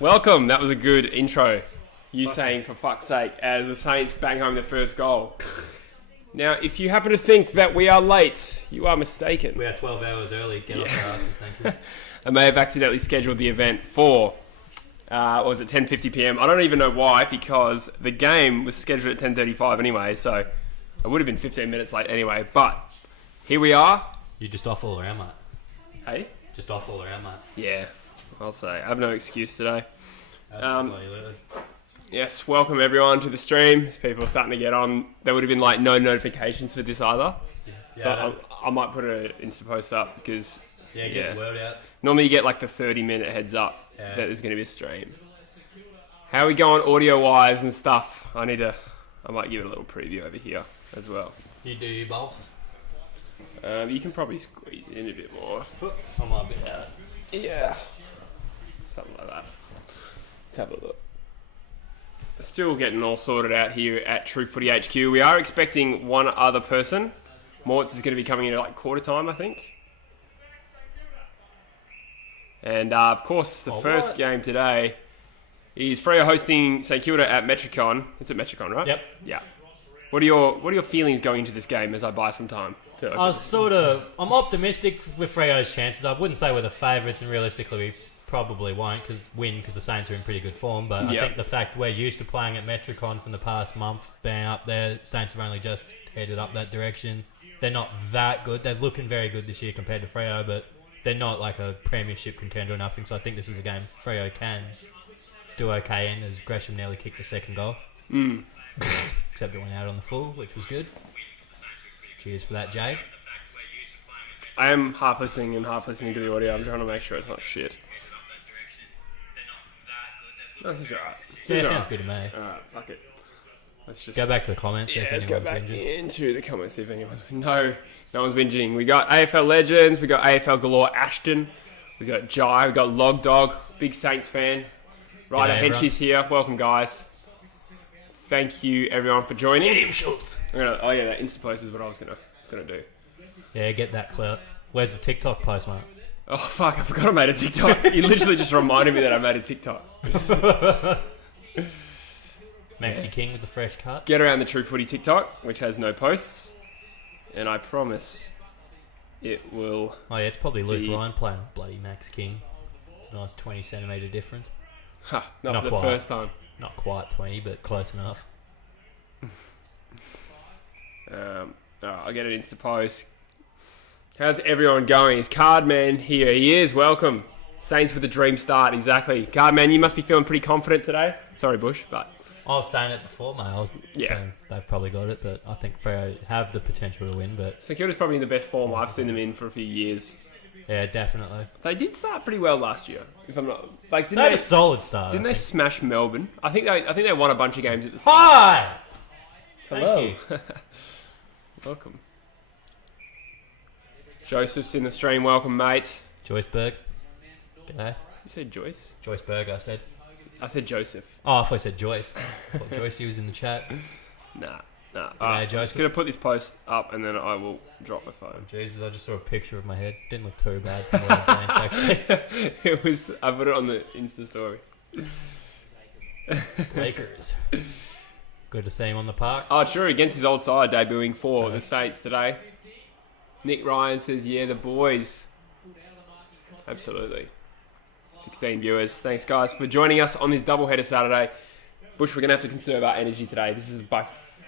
Welcome. That was a good intro. You saying, for fuck's sake, as the Saints bang home their first goal. Now, if you happen to think that we are late, you are mistaken. We are 12 hours early. Get off our asses, thank you. I may have accidentally scheduled the event for, 10:50 p.m. I don't even know why, because the game was scheduled at 10:35 anyway, so I would have been 15 minutes late anyway. But here we are. You just off all around, mate. Hey? Just off all around, mate. Yeah, I'll say. I have no excuse today. Absolutely. Yes, welcome everyone to the stream. As people are starting to get on, there would have been like no notifications for this either. Yeah, So I might put an Insta post up because get the word out. normally you get like the 30-minute heads up that there's going to be a stream. How are we going audio-wise and stuff? I might give it a little preview over here as well. You do your bolts? You can probably squeeze it in a bit more. I might be out. Yeah. Something like that. Let's have a look. Still getting all sorted out here at True Footy HQ. We are expecting one other person. Mortz is going to be coming in at like quarter time, I think. And of course, the first game today is Freo hosting St Kilda at Metricon. It's at Metricon, right? Yep. Yeah. What are your feelings going into this game as I buy some time? I'm optimistic with Freo's chances. I wouldn't say we're the favourites, and realistically we probably won't because the Saints are in pretty good form. But I think the fact we're used to playing at Metricon from the past month, being up there, Saints have only just headed up that direction. They're not that good. They're looking very good this year compared to Freo, but they're not like a premiership contender or nothing. So I think this is a game Freo can do okay in, as Gresham nearly kicked the second goal. Except it went out on the full, which was good. Cheers for that, Jay. I am half listening and half listening to the audio. I'm trying to make sure it's not shit. That's alright. Yeah, sounds good to me. Alright, fuck it. Let's just go back to the comments. Yeah, let's go back into the comments. See if anyone's no one's whinging. We got AFL legends. We got AFL galore. Ashton. We got Jai. We got Log Dog. Big Saints fan. Ryder Henshey's here. Welcome, guys. Thank you, everyone, for joining. Get him, Schultz. That Insta post is what I was gonna do. Yeah, get that clout. Where's the TikTok post, mate? Oh fuck! I forgot I made a TikTok. You literally just reminded me that I made a TikTok. Maxi King with the fresh cut. Get around the True Footy TikTok, which has no posts, and I promise it will. Oh yeah, it's probably Luke Ryan playing bloody Max King. It's a nice 20 centimetre difference. Not for the first time. Not quite 20, but close enough. I'll get an Insta post. How's everyone going? Is Cardman here? He is. Welcome. Saints with a dream start. Exactly. Cardman, you must be feeling pretty confident today. Sorry, Bush, but... I was saying it before, mate. I was saying they've probably got it, but I think Freo have the potential to win. But St Kilda's probably in the best form I've seen them in for a few years. Yeah, definitely. They did start pretty well last year, if I'm not... They had a solid start. Didn't they smash Melbourne? I think they won a bunch of games at the start. Hi! Hello. Thank you. Welcome. Joseph's in the stream. Welcome, mate. Joyceberg. G'day. You said Joyce? Joyceberg, I said. I said Joseph. Oh, I thought I said Joyce. I thought Joycey was in the chat. Nah. Joseph. I'm just going to put this post up and then I will drop my phone. Jesus, I just saw a picture of my head. Didn't look too bad from what I glanced, actually. I put it on the Insta story. Lakers. Good to see him on the park. Oh, true. Against his old side, debuting for the Saints today. Nick Ryan says, yeah, the boys. Absolutely. 16 viewers. Thanks, guys, for joining us on this doubleheader Saturday. Bush, we're going to have to conserve our energy today.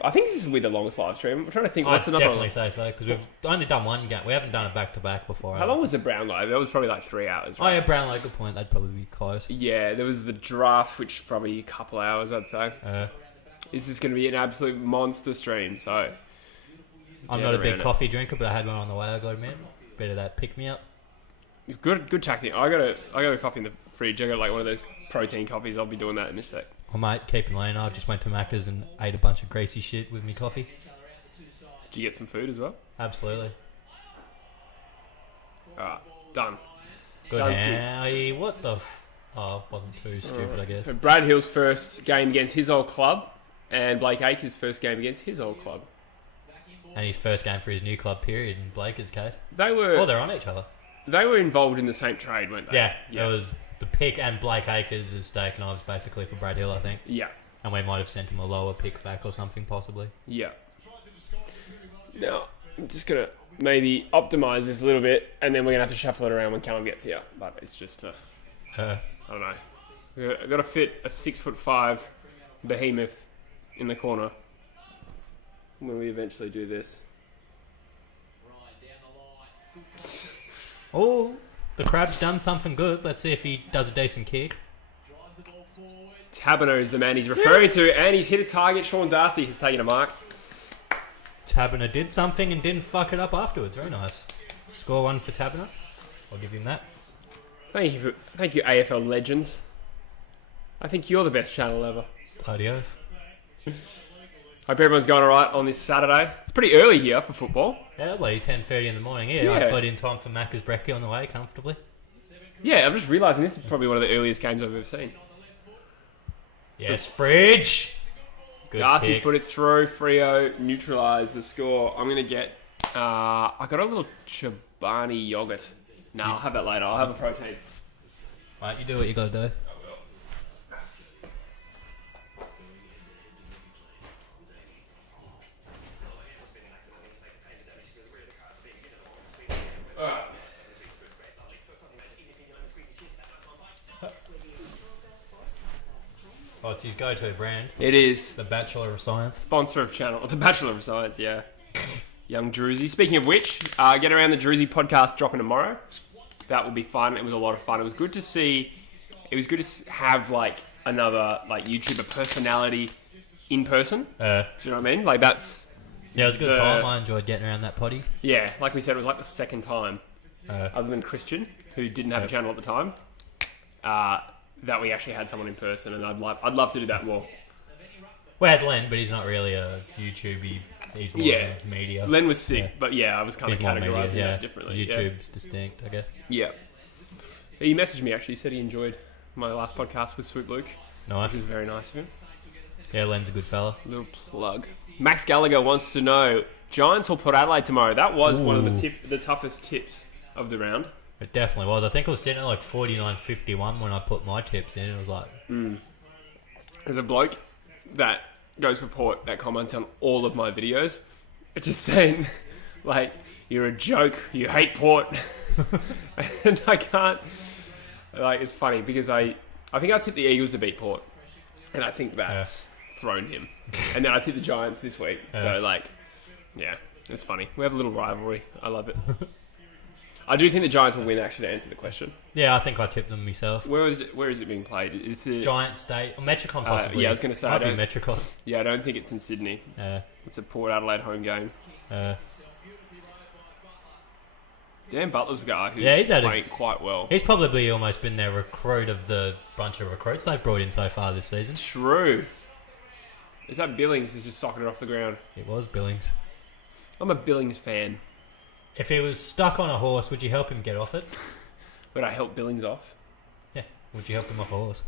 I think this will be the longest live stream. I'm trying to think. I'd definitely say so, because we've only done one game. We haven't done it back-to-back before. How long was the Brownlow? That was probably like 3 hours, right? Oh, yeah, Brownlow, good point. That'd probably be close. Yeah, there was the draft, which probably a couple hours, I'd say. This is going to be an absolute monster stream, so... I'm not a big coffee drinker, but I had one on the way, I got to admit. Bit of that pick-me-up. Good tactic. I got a coffee in the fridge. I got like one of those protein coffees. I'll be doing that in a sec. Well, mate, keeping lane. I just went to Macca's and ate a bunch of greasy shit with me coffee. Did you get some food as well? Absolutely. Alright, done. Good. What the... Oh, wasn't too stupid, I guess. So Brad Hill's first game against his old club, and Blake Acres' first game against his old club. And his first game for his new club, period, in Blake's case. They're on each other. They were involved in the same trade, weren't they? Yeah. It was the pick and Blake Acres is steak knives basically for Brad Hill, I think. Yeah. And we might have sent him a lower pick back or something, possibly. Yeah. Now, I'm just going to maybe optimise this a little bit, and then we're going to have to shuffle it around when Callum gets here. But it's just, I don't know. I've got to fit a 6'5" behemoth in the corner when we eventually do this. Oh, the crab's done something good. Let's see if he does a decent kick. Taberner is the man he's referring to, and he's hit a target. Sean Darcy has taken a mark. Taberner did something and didn't fuck it up afterwards. Very nice. Score 1 for Taberner. I'll give him that. Thank you, AFL legends. I think you're the best channel ever. Bloody Hope everyone's going all right on this Saturday. It's pretty early here for football. Yeah, bloody 10:30 in the morning. Yeah, I put in time for Macca's brekkie on the way comfortably. Yeah, I'm just realising this is probably one of the earliest games I've ever seen. Yes, Fridge. Good Darcy's kick. put it through. Freo neutralised the score. I'm going to get... I got a little Chobani yogurt. No, I'll have that later. I'll have a protein. Right, you do what you got to do. Alright. Oh, it's his go-to brand. It is. The Bachelor of Science. Sponsor of channel. The Bachelor of Science, yeah. Young Druzy. Speaking of which, Get Around the Druzy podcast dropping tomorrow. That will be fun. It was a lot of fun. It was good to see... It was good to have, like, another, like, YouTuber personality in person. Do you know what I mean? Like, that's... Yeah, it was a good time. I enjoyed getting around that potty. Yeah, like we said, it was like the second time, other than Christian, who didn't have a channel at the time, that we actually had someone in person, and I'd love to do that more. We had Len, but he's not really a YouTuber. He's more media. Len was sick, but yeah, I was kind of He's more media, categorising it differently. YouTube's distinct, I guess. Yeah. He messaged me actually. He said he enjoyed my last podcast with Swoop Luke. Nice. Which was very nice of him. Yeah, Len's a good fella. Little plug. Max Gallagher wants to know, Giants or Port Adelaide tomorrow? That was one of the toughest tips of the round. It definitely was. I think it was sitting at like 49-51 when I put my tips in. It was like... There's a bloke that goes for Port that comments on all of my videos. It's just saying, like, you're a joke, you hate Port. And I can't... Like, it's funny because I think I tipped the Eagles to beat Port. And I think that's thrown him. And then I tipped the Giants this week. So, like, yeah, it's funny. We have a little rivalry. I love it. I do think the Giants will win, actually, to answer the question. Yeah, I think I tipped them myself. Where is it being played? Is it Giant State or Metricon possibly? Yeah, I was going to say. Might be Metricon. Yeah, I don't think it's in Sydney. It's a Port Adelaide home game. Dan Butler's a guy who's he's playing quite well. He's probably almost been their recruit of the bunch of recruits they've brought in so far this season. True. Is that Billings who's just socking it off the ground? It was Billings. I'm a Billings fan. If he was stuck on a horse, would you help him get off it? Would I help Billings off? Yeah. Would you help him off a horse?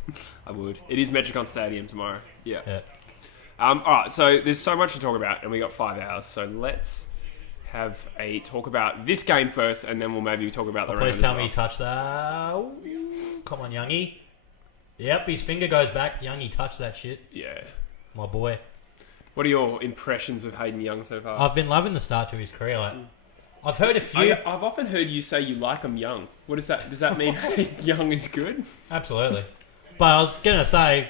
I would. It is Metricon Stadium tomorrow. Yeah. Alright, so there's so much to talk about and we got 5 hours, so let's have a talk about this game first, and then we'll maybe talk about the round. Please tell me he touched that. Ooh, come on, Youngie. Yep, his finger goes back. Youngie touched that shit. Yeah. My boy. What are your impressions of Hayden Young so far? I've been loving the start to his career. Like, I've heard a few... I've often heard you say you like him young. What is that? Does that mean Hayden Young is good? Absolutely. But I was going to say,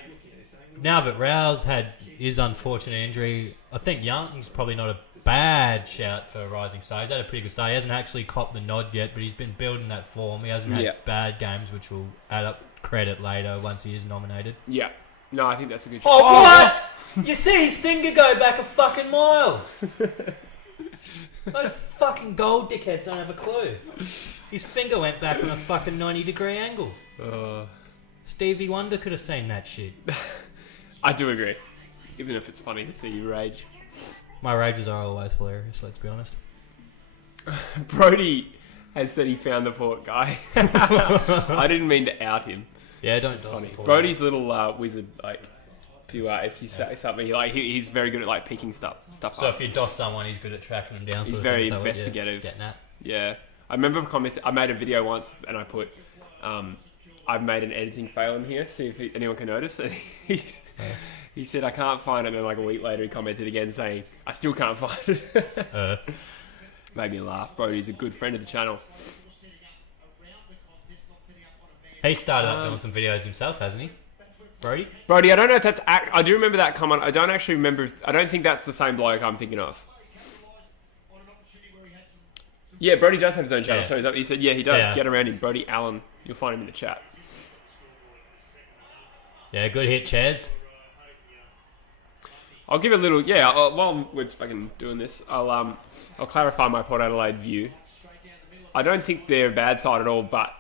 now that Rouse had his unfortunate injury, I think Young's probably not a bad shout for a rising star. He's had a pretty good start. He hasn't actually copped the nod yet, but he's been building that form. He hasn't had bad games, which will add up credit later once he is nominated. Yeah. No, I think that's a good shout. Oh, what? You see his finger go back a fucking mile. Those fucking gold dickheads don't have a clue. His finger went back on a fucking 90-degree angle. Stevie Wonder could have seen that shit. I do agree. Even if it's funny to see you rage. My rages are always hilarious, let's be honest. Brody has said he found the Port guy. I didn't mean to out him. Yeah, don't. It's funny. Brody's little wizard, like, if you say something, like he's very good at like picking stuff So up. if you doss someone, he's good at tracking them down. He's very investigative. Getting at. Yeah, I remember I made a video once and I put I've made an editing fail in here. See if anyone can notice. And he said, I can't find it. And then like a week later, he commented again saying, I still can't find it. Made me laugh. Brody's a good friend of the channel. He started up doing some videos himself, hasn't he? Brody, I don't know if that's... I do remember that comment. I don't actually remember... I don't think that's the same bloke I'm thinking of. Yeah, Brody does have his own channel. Yeah. So he said, yeah, he does. Yeah. Get around him. Brody Allen. You'll find him in the chat. Yeah, good hit, Chaz. I'll give a little... Yeah, while we're fucking doing this, I'll clarify my Port Adelaide view. I don't think they're a bad side at all, but...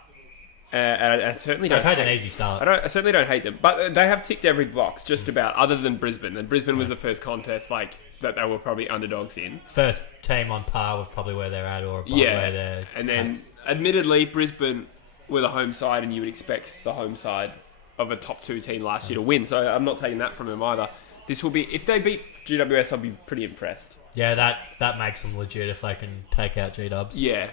I certainly don't. They've had an easy start. I certainly don't hate them, but they have ticked every box just about, other than Brisbane. And Brisbane was the first contest like that they were probably underdogs in. First team on par with probably where they're at, or above where they're. And then, admittedly, Brisbane were the home side, and you would expect the home side of a top 2 team last year to win. So I'm not taking that from them either. This will be, if they beat GWS, I'll be pretty impressed. Yeah, that makes them legit if they can take out G-Dubs. Yeah.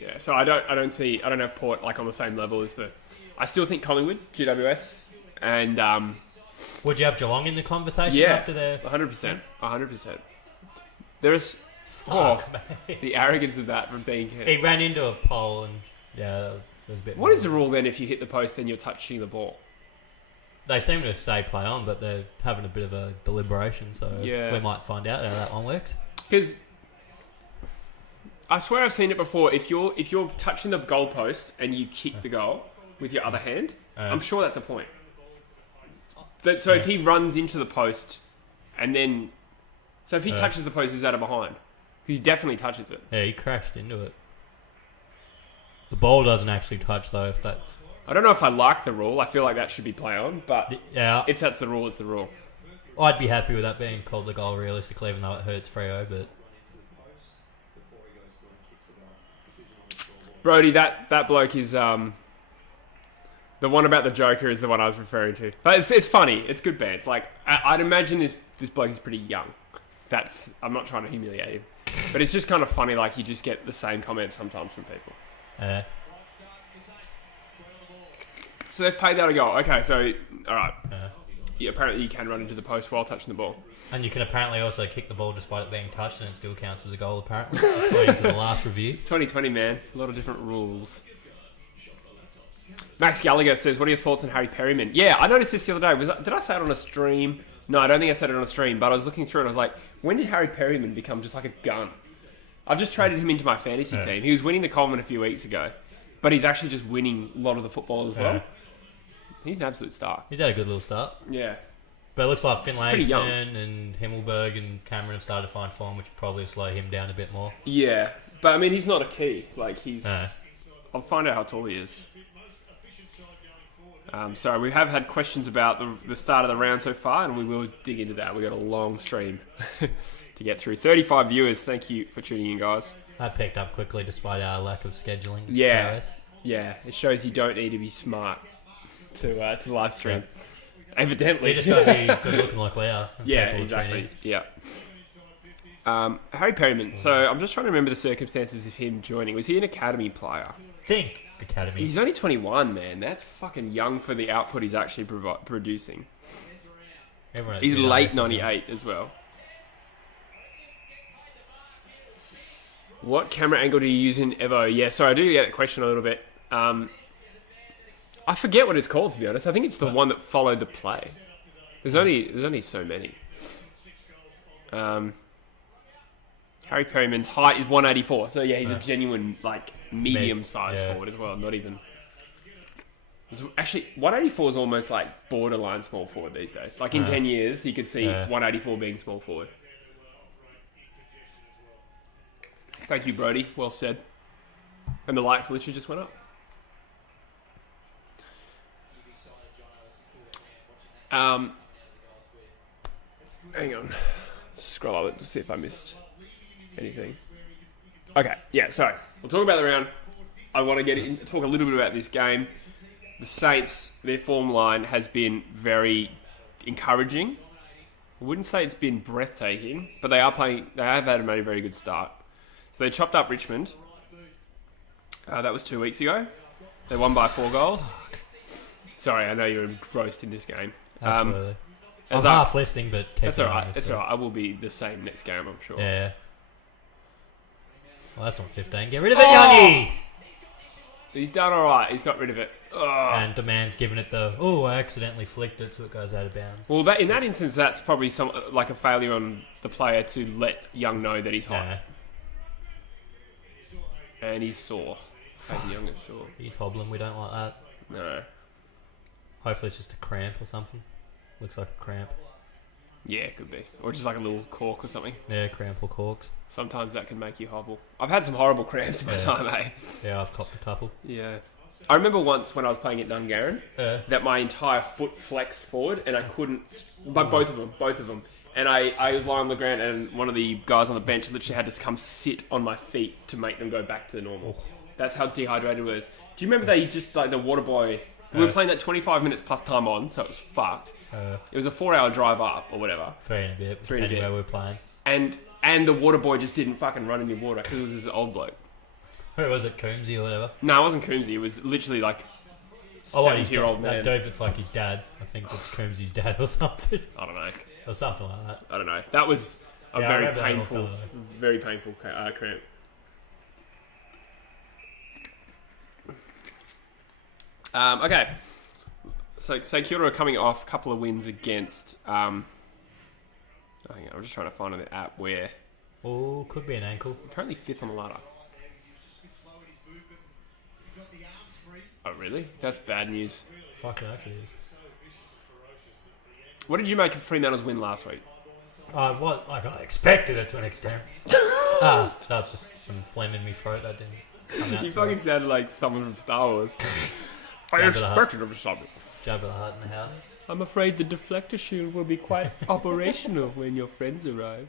Yeah, so I don't have Port like on the same level as I still think Collingwood, GWS, and would you have Geelong in the conversation after their 100%. There's the arrogance of that from Dean Kent. He ran into a pole and that was a bit. What is the rule then if you hit the post then you're touching the ball? They seem to say play on, but they're having a bit of a deliberation, so we might find out how that one works. Because I swear I've seen it before. If you're touching the goalpost and you kick the goal with your other hand, I'm sure that's a point. But so if he runs into the post and then, so if he touches the post, is that a behind? He definitely touches it. Yeah, he crashed into it. The ball doesn't actually touch though. If that's, I don't know if I like the rule. I feel like that should be play on, but if that's the rule, it's the rule. I'd be happy with that being called the goal realistically, even though it hurts Freo, but. Brody, that bloke is the one about the Joker is the one I was referring to. But it's funny. It's good bands. Like I'd imagine this bloke is pretty young. I'm not trying to humiliate him, but it's just kind of funny. Like you just get the same comments sometimes from people. So they've paid that a goal. Okay, so all right. Apparently you can run into the post while touching the ball. And you can apparently also kick the ball despite it being touched and it still counts as a goal, apparently, according to the last review. It's 2020, man. A lot of different rules. Max Gallagher says, what are your thoughts on Harry Perryman? Yeah, I noticed this the other day. Did I say it on a stream? No, I don't think I said it on a stream, but I was looking through it and I was like, when did Harry Perryman become just like a gun? I've just traded him into my fantasy team. He was winning the Coleman a few weeks ago, but he's actually just winning a lot of the football as well. He's an absolute star. He's had a good little start. Yeah. But it looks like Finlayson and Himmelberg and Cameron have started to find form, which probably will slow him down a bit more. Yeah. But, I mean, he's not a key. Like, he's... I'll find out how tall he is. So, we have had questions about the start of the round so far, and we will dig into that. We've got a long stream to get through. 35 viewers. Thank you for tuning in, guys. I picked up quickly despite our lack of scheduling. Yeah. Yeah. It shows you don't need to be smart to live stream. Evidently. You just got to be good looking like we are. Yeah, exactly. Yeah. Harry Perryman. So I'm just trying to remember the circumstances of him joining. Was he an academy player? Think academy. He's only 21, man. That's fucking young for the output he's actually producing. He's late 98 as well. What camera angle do you use in Evo? Yeah, sorry, I do get that question a little bit. I forget what it's called, to be honest. I think it's the one that followed the play. There's only so many. Harry Perryman's height is 184, so yeah, he's a genuine like medium-sized forward as well. Not even. Actually, 184 is almost like borderline small forward these days. Like in 10 years, you could see 184 being small forward. Thank you, Brody. Well said. And the likes literally just went up. Hang on. Scroll up to see if I missed anything. Okay, yeah, sorry. We'll talk about the round. I want to talk a little bit about this game. The Saints, their form line has been very encouraging. I wouldn't say it's been breathtaking, but they have had a very good start. So they chopped up Richmond. That was 2 weeks ago. They won by 4 goals. Sorry, I know you're engrossed in this game. Absolutely. I'm half listening, but that's all right. It's all right. I will be the same next game, I'm sure. Yeah. Well, that's not 15. Get rid of it, Youngie! He's done all right. He's got rid of it. And Demand's given it I accidentally flicked it, so it goes out of bounds. Well, in that instance, that's probably like a failure on the player to let Young know that he's hot. Yeah. And he's sore. Hayden Young is sore. He's hobbling. We don't like that. No. Hopefully it's just a cramp or something. Looks like a cramp. Yeah, it could be. Or just like a little cork or something. Yeah, cramp or corks. Sometimes that can make you hobble. I've had some horrible cramps in my time, eh? Yeah, I've copped a couple. Yeah. I remember once when I was playing at Dungarran that my entire foot flexed forward and I couldn't... But both of them. And I was lying on the ground and one of the guys on the bench literally had to come sit on my feet to make them go back to normal. That's how dehydrated it was. Do you remember they just, like, the water boy... We were playing that 25 minutes plus time on, so it was fucked. It was a 4-hour drive up or whatever. 3 and a bit. 3 and a bit. Anywhere we were playing. And the water boy just didn't fucking run any water because it was this old bloke. Who was it, Coombsy or whatever? No, it wasn't Coombsy. It was literally like 70-year-old man. Dove, it's like his dad. I think it's Coombsy's dad or something. I don't know. Or something like that. I don't know. That was a very painful cramp. Okay. So St Kilda are coming off a couple of wins against... I'm just trying to find on the app where... Oh, could be an ankle. Currently 5th on the ladder. Oh, really? That's bad news. Fucking oath it is. What did you make of Fremantle's win last week? I expected it to an extent. That was just some phlegm in my throat that didn't come out. You fucking sounded like someone from Star Wars. I expected it for something. Jabba the Hutt in the house. I'm afraid the deflector shield will be quite operational when your friends arrive.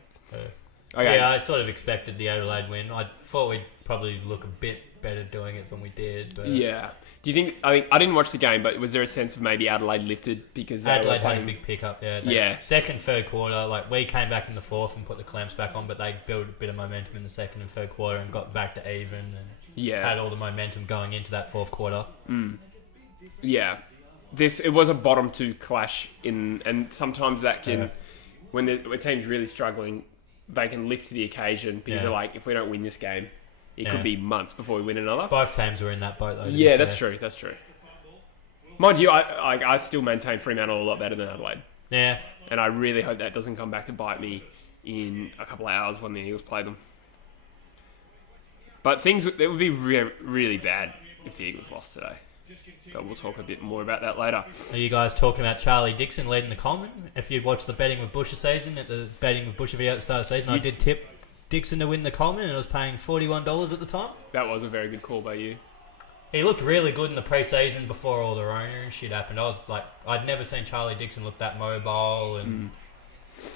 Okay. Yeah, I sort of expected the Adelaide win. I thought we'd probably look a bit better doing it than we did. But yeah. Do you think... I didn't watch the game, but was there a sense of maybe Adelaide lifted because they Adelaide were playing... had a big pickup, yeah. Yeah. Second, third quarter, like we came back in the fourth and put the clamps back on, but they built a bit of momentum in the second and third quarter and got back to even and had all the momentum going into that fourth quarter. Yeah. It was a bottom two clash and sometimes that can... When the team's really struggling, they can lift to the occasion because they're like, if we don't win this game... It could be months before we win another. Both teams were in that boat, though. Yeah, that's true. That's true. Mind you, I still maintain Fremantle a lot better than Adelaide. Yeah. And I really hope that doesn't come back to bite me in a couple of hours when the Eagles play them. But it would be really bad if the Eagles lost today. But we'll talk a bit more about that later. Are you guys talking about Charlie Dixon leading the Coleman? If you'd watched the betting with Busher season, at the betting with Busher video at the start of the season, I did tip Dixon to win the Coleman, and it was paying $41 at the time. That was a very good call by you. He looked really good in the pre-season before all the Rona and shit happened. I was like, I'd never seen Charlie Dixon look that mobile and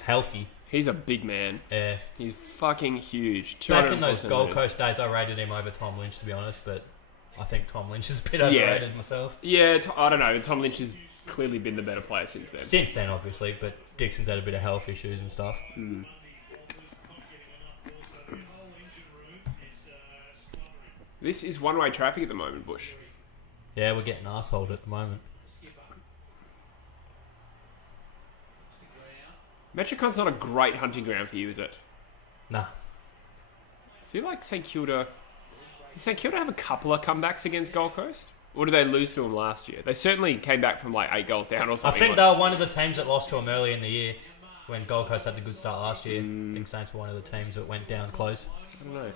healthy. He's a big man. Yeah. He's fucking huge. Back in those Gold Coast days, I rated him over Tom Lynch, to be honest, but I think Tom Lynch is a bit overrated myself. Yeah, I don't know. Tom Lynch has clearly been the better player since then. Since then, obviously, but Dixon's had a bit of health issues and stuff. This is one-way traffic at the moment, Bush. Yeah, we're getting arseholed at the moment. Metricon's not a great hunting ground for you, is it? Nah. I feel like St Kilda... Did St Kilda have a couple of comebacks against Gold Coast? Or did they lose to them last year? They certainly came back from like 8 goals down or something. I think they were one of the teams that lost to them early in the year when Gold Coast had the good start last year. I think Saints were one of the teams that went down close. I don't know.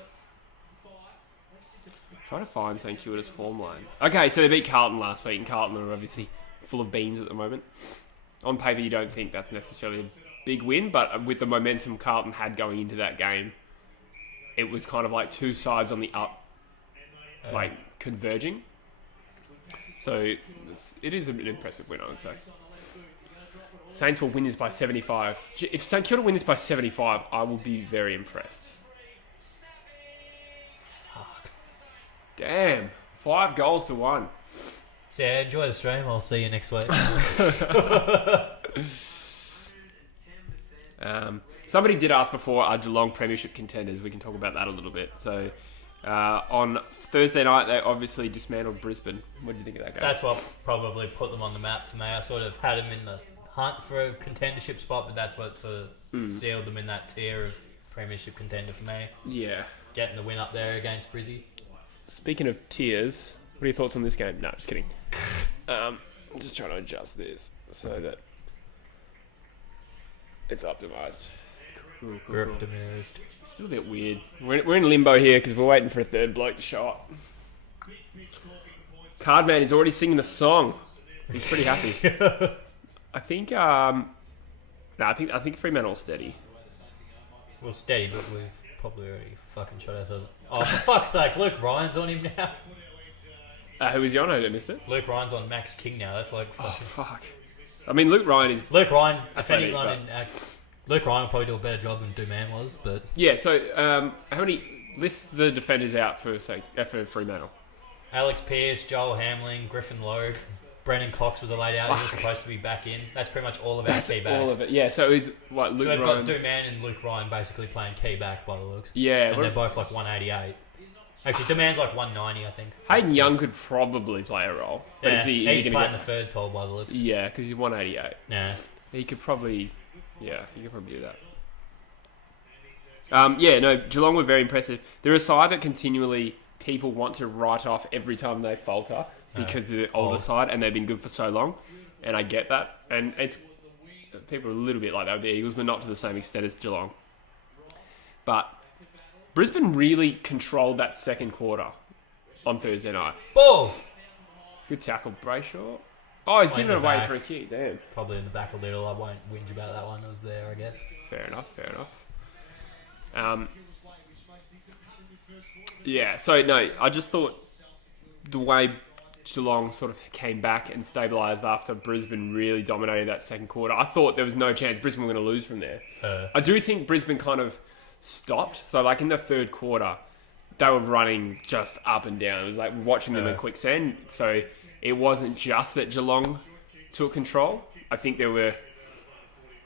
Trying to find St Kilda's form line. Okay, so they beat Carlton last week, and Carlton are obviously full of beans at the moment. On paper, you don't think that's necessarily a big win, but with the momentum Carlton had going into that game, it was kind of like two sides on the up, like converging. So it is an impressive win, I would say. Saints will win this by 75. If St Kilda win this by 75, I will be very impressed. Damn. 5 goals to 1. So yeah, enjoy the stream. I'll see you next week. Somebody did ask before, are Geelong premiership contenders? We can talk about that a little bit. So, on Thursday night, they obviously dismantled Brisbane. What do you think of that game? That's what probably put them on the map for me. I sort of had them in the hunt for a contendership spot, but that's what sort of sealed them in that tier of premiership contender for me. Yeah. Getting the win up there against Brizzy. Speaking of tiers, what are your thoughts on this game? No, just kidding. I'm just trying to adjust this so that it's optimised. Cool. Optimised. It's still a bit weird. We're in limbo here because we're waiting for a third bloke to show up. Cardman is already singing the song. He's pretty happy. I think. I think Fremantle's steady. Well, steady, but we've probably already fucking shot ourselves. Oh, for fuck's sake! Luke Ryan's on him now. Who is he on? I missed it. Luke Ryan's on Max King now. That's like. Oh fuck. I mean, Luke Ryan is. Luke Ryan. If anyone Luke Ryan will probably do a better job than Duman was, but yeah. So, how many list the defenders out for Fremantle? Alex Pearce, Joel Hamling, Griffin Logue, Brennan Cox was laid out. He was supposed to be back in. That's pretty much all of our key backs. All of it. Yeah. So is what Luke So we've Ryan. got Duman and Luke Ryan basically playing key back by the looks. Yeah. And they're both like 188. Actually, Duman's like 190, I think. Hayden Young could probably play a role. But Yeah, is he he's gonna playing the third tall by the looks. Yeah, because he's 188. Yeah. He could probably. Yeah, he could probably do that. Geelong were very impressive. They're a side that continually people want to write off every time they falter because they're the older side and they've been good for so long. And I get that. And it's people are a little bit like that with the Eagles, but not to the same extent as Geelong. But Brisbane really controlled that second quarter on Thursday night. Ball! Good tackle, Brayshaw. Oh, he's giving it away back. for a kick. Damn. Probably in the back a little. I won't whinge about that one. It was there, I guess. Fair enough. I just thought the way Geelong sort of came back and stabilised after Brisbane really dominated that second quarter, I thought there was no chance Brisbane were going to lose from there. I do think Brisbane kind of stopped. So, like, in the third quarter, they were running just up and down. It was like watching them in quicksand. So, it wasn't just that Geelong took control. I think there were...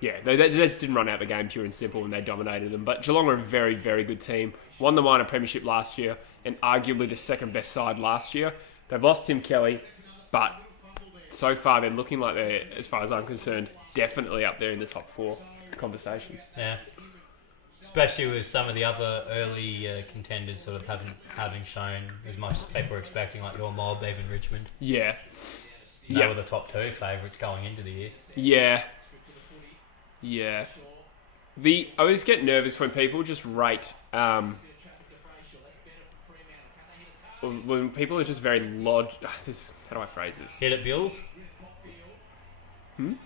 Yeah, they just didn't run out the game pure and simple and they dominated them. But Geelong are a very, very good team. Won the minor premiership last year and arguably the second best side last year. They've lost Tim Kelly, but so far they're looking like they're, as far as I'm concerned, definitely up there in the top four conversation. Yeah. Especially with some of the other early contenders sort of having shown as much as people were expecting, like your mob, even Richmond. Yeah. They were the top two favourites going into the year. Yeah. I always get nervous when people just rate... when people are just very how do I phrase this? Hit it, Bills?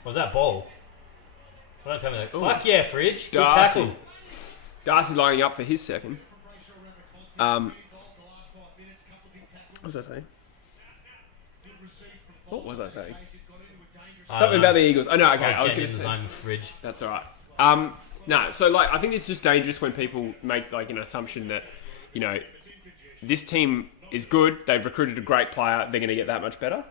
Was that ball? Well, don't tell me that. Fuck yeah, Fridge. Good tackle. Darcy lining up for his second. What was I saying? Something about the Eagles. Oh, no, okay. I was getting in the zone with Fridge. That's all right. No, so, like, I think it's just dangerous when people make, like, an assumption that, you know, this team is good, they've recruited a great player, they're going to get that much better.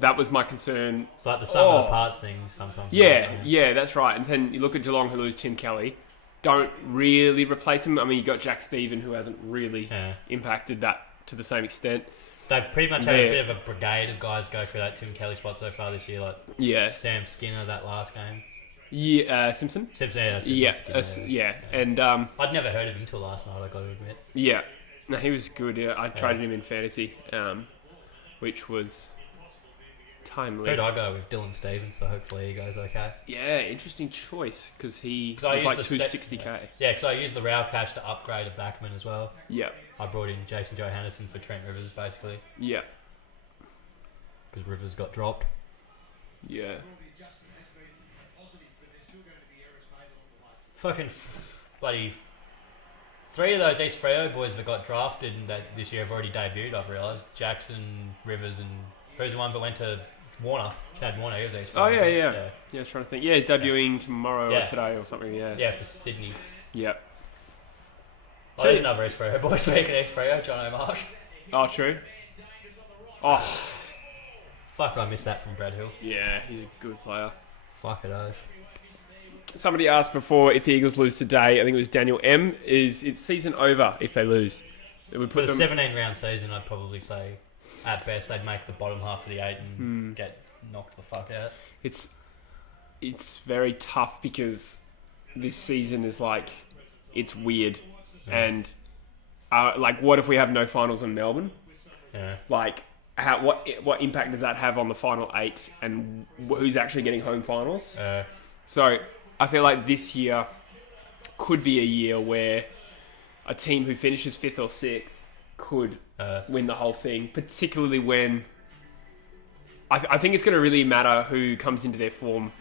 That was my concern. It's like the sum of the parts thing sometimes. Yeah, that's right. And then you look at Geelong, who lose Tim Kelly, don't really replace him. I mean, you got Jack Stephen, who hasn't really impacted that to the same extent. They've pretty much had a bit of a brigade of guys go for that Tim Kelly spot so far this year, like Sam Skinner that last game. Yeah, Simpson? Simpson, yeah. And I'd never heard of him until last night, I got to admit. Yeah. No, he was good. Yeah. I traded him in fantasy, which was timely. Who'd I go with? Dylan Stevens, so hopefully he goes okay. Yeah, interesting choice, because he was like 260k. Yeah, because I used the rail cash to upgrade a backman as well. Yeah. I brought in Jason Johannesson for Trent Rivers, basically. Yeah. Because Rivers got dropped. Yeah. Fucking bloody... 3 of those East Freo boys that got drafted this year have already debuted, I've realised. Jackson, Rivers, and who's the one that went to Warner? Chad Warner, he was East Freo. Oh, yeah. I was trying to think. Yeah, he's debuting tomorrow or today or something, Yeah, for Sydney. Yeah. Oh, there's another East Freo boy speaking East Freo, John O'Marsh. Oh, true. Oh. Fuck, I missed that from Brad Hill. Yeah, he's a good player. Fuck it, oath. Somebody asked before if the Eagles lose today. I think it was Daniel M. It's season over if they lose? It would For put the them 17-round season, I'd probably say at best they'd make the bottom half of the 8 and get knocked the fuck out. It's very tough because this season is like it's weird, and like what if we have no finals in Melbourne? Yeah. Like what impact does that have on the final 8 and who's actually getting home finals? So I feel like this year could be a year where a team who finishes 5th or 6th could win the whole thing, particularly when I think it's going to really matter who comes into their form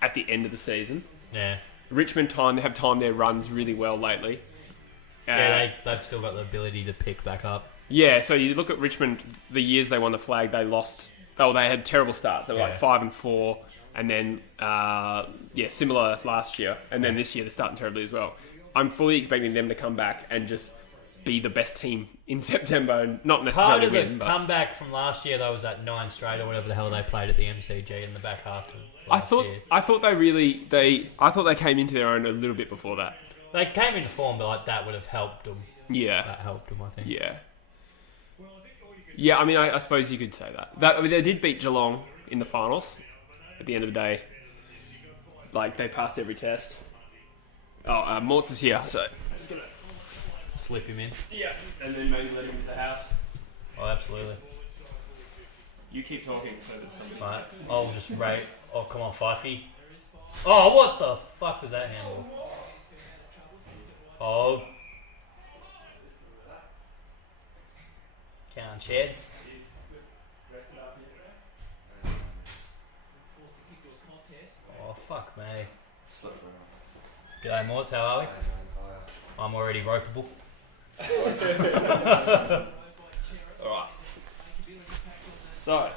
at the end of the season. Yeah. Richmond they have timed their runs really well lately. They've still got the ability to pick back up. Yeah, so you look at Richmond, the years they won the flag, they lost. Oh, they had terrible starts. They were like 5 and 4, and then similar last year, and then this year they're starting terribly as well. I'm fully expecting them to come back and just be the best team in September, and not necessarily Part of win. the comeback from last year, though, was that 9 straight or whatever the hell they played at the MCG in the back half of last year. I thought they came into their own a little bit before that. They came into form, but like that would have helped them. Yeah, that helped them, I think. Yeah. Yeah, I mean, I suppose you could say that. I mean, they did beat Geelong in the finals. At the end of the day, like they passed every test. Oh, Mortz is here, so I'm just gonna slip him in. Yeah, and then maybe let him into the house. Oh, absolutely. You keep talking so that somebody's... Right, I'll just rate... Oh, come on, Fifey. Oh, what the fuck was that handle? Oh. Count chairs. Oh, fuck me. G'day, Morts, how are we? I'm already ropeable. Alright. So,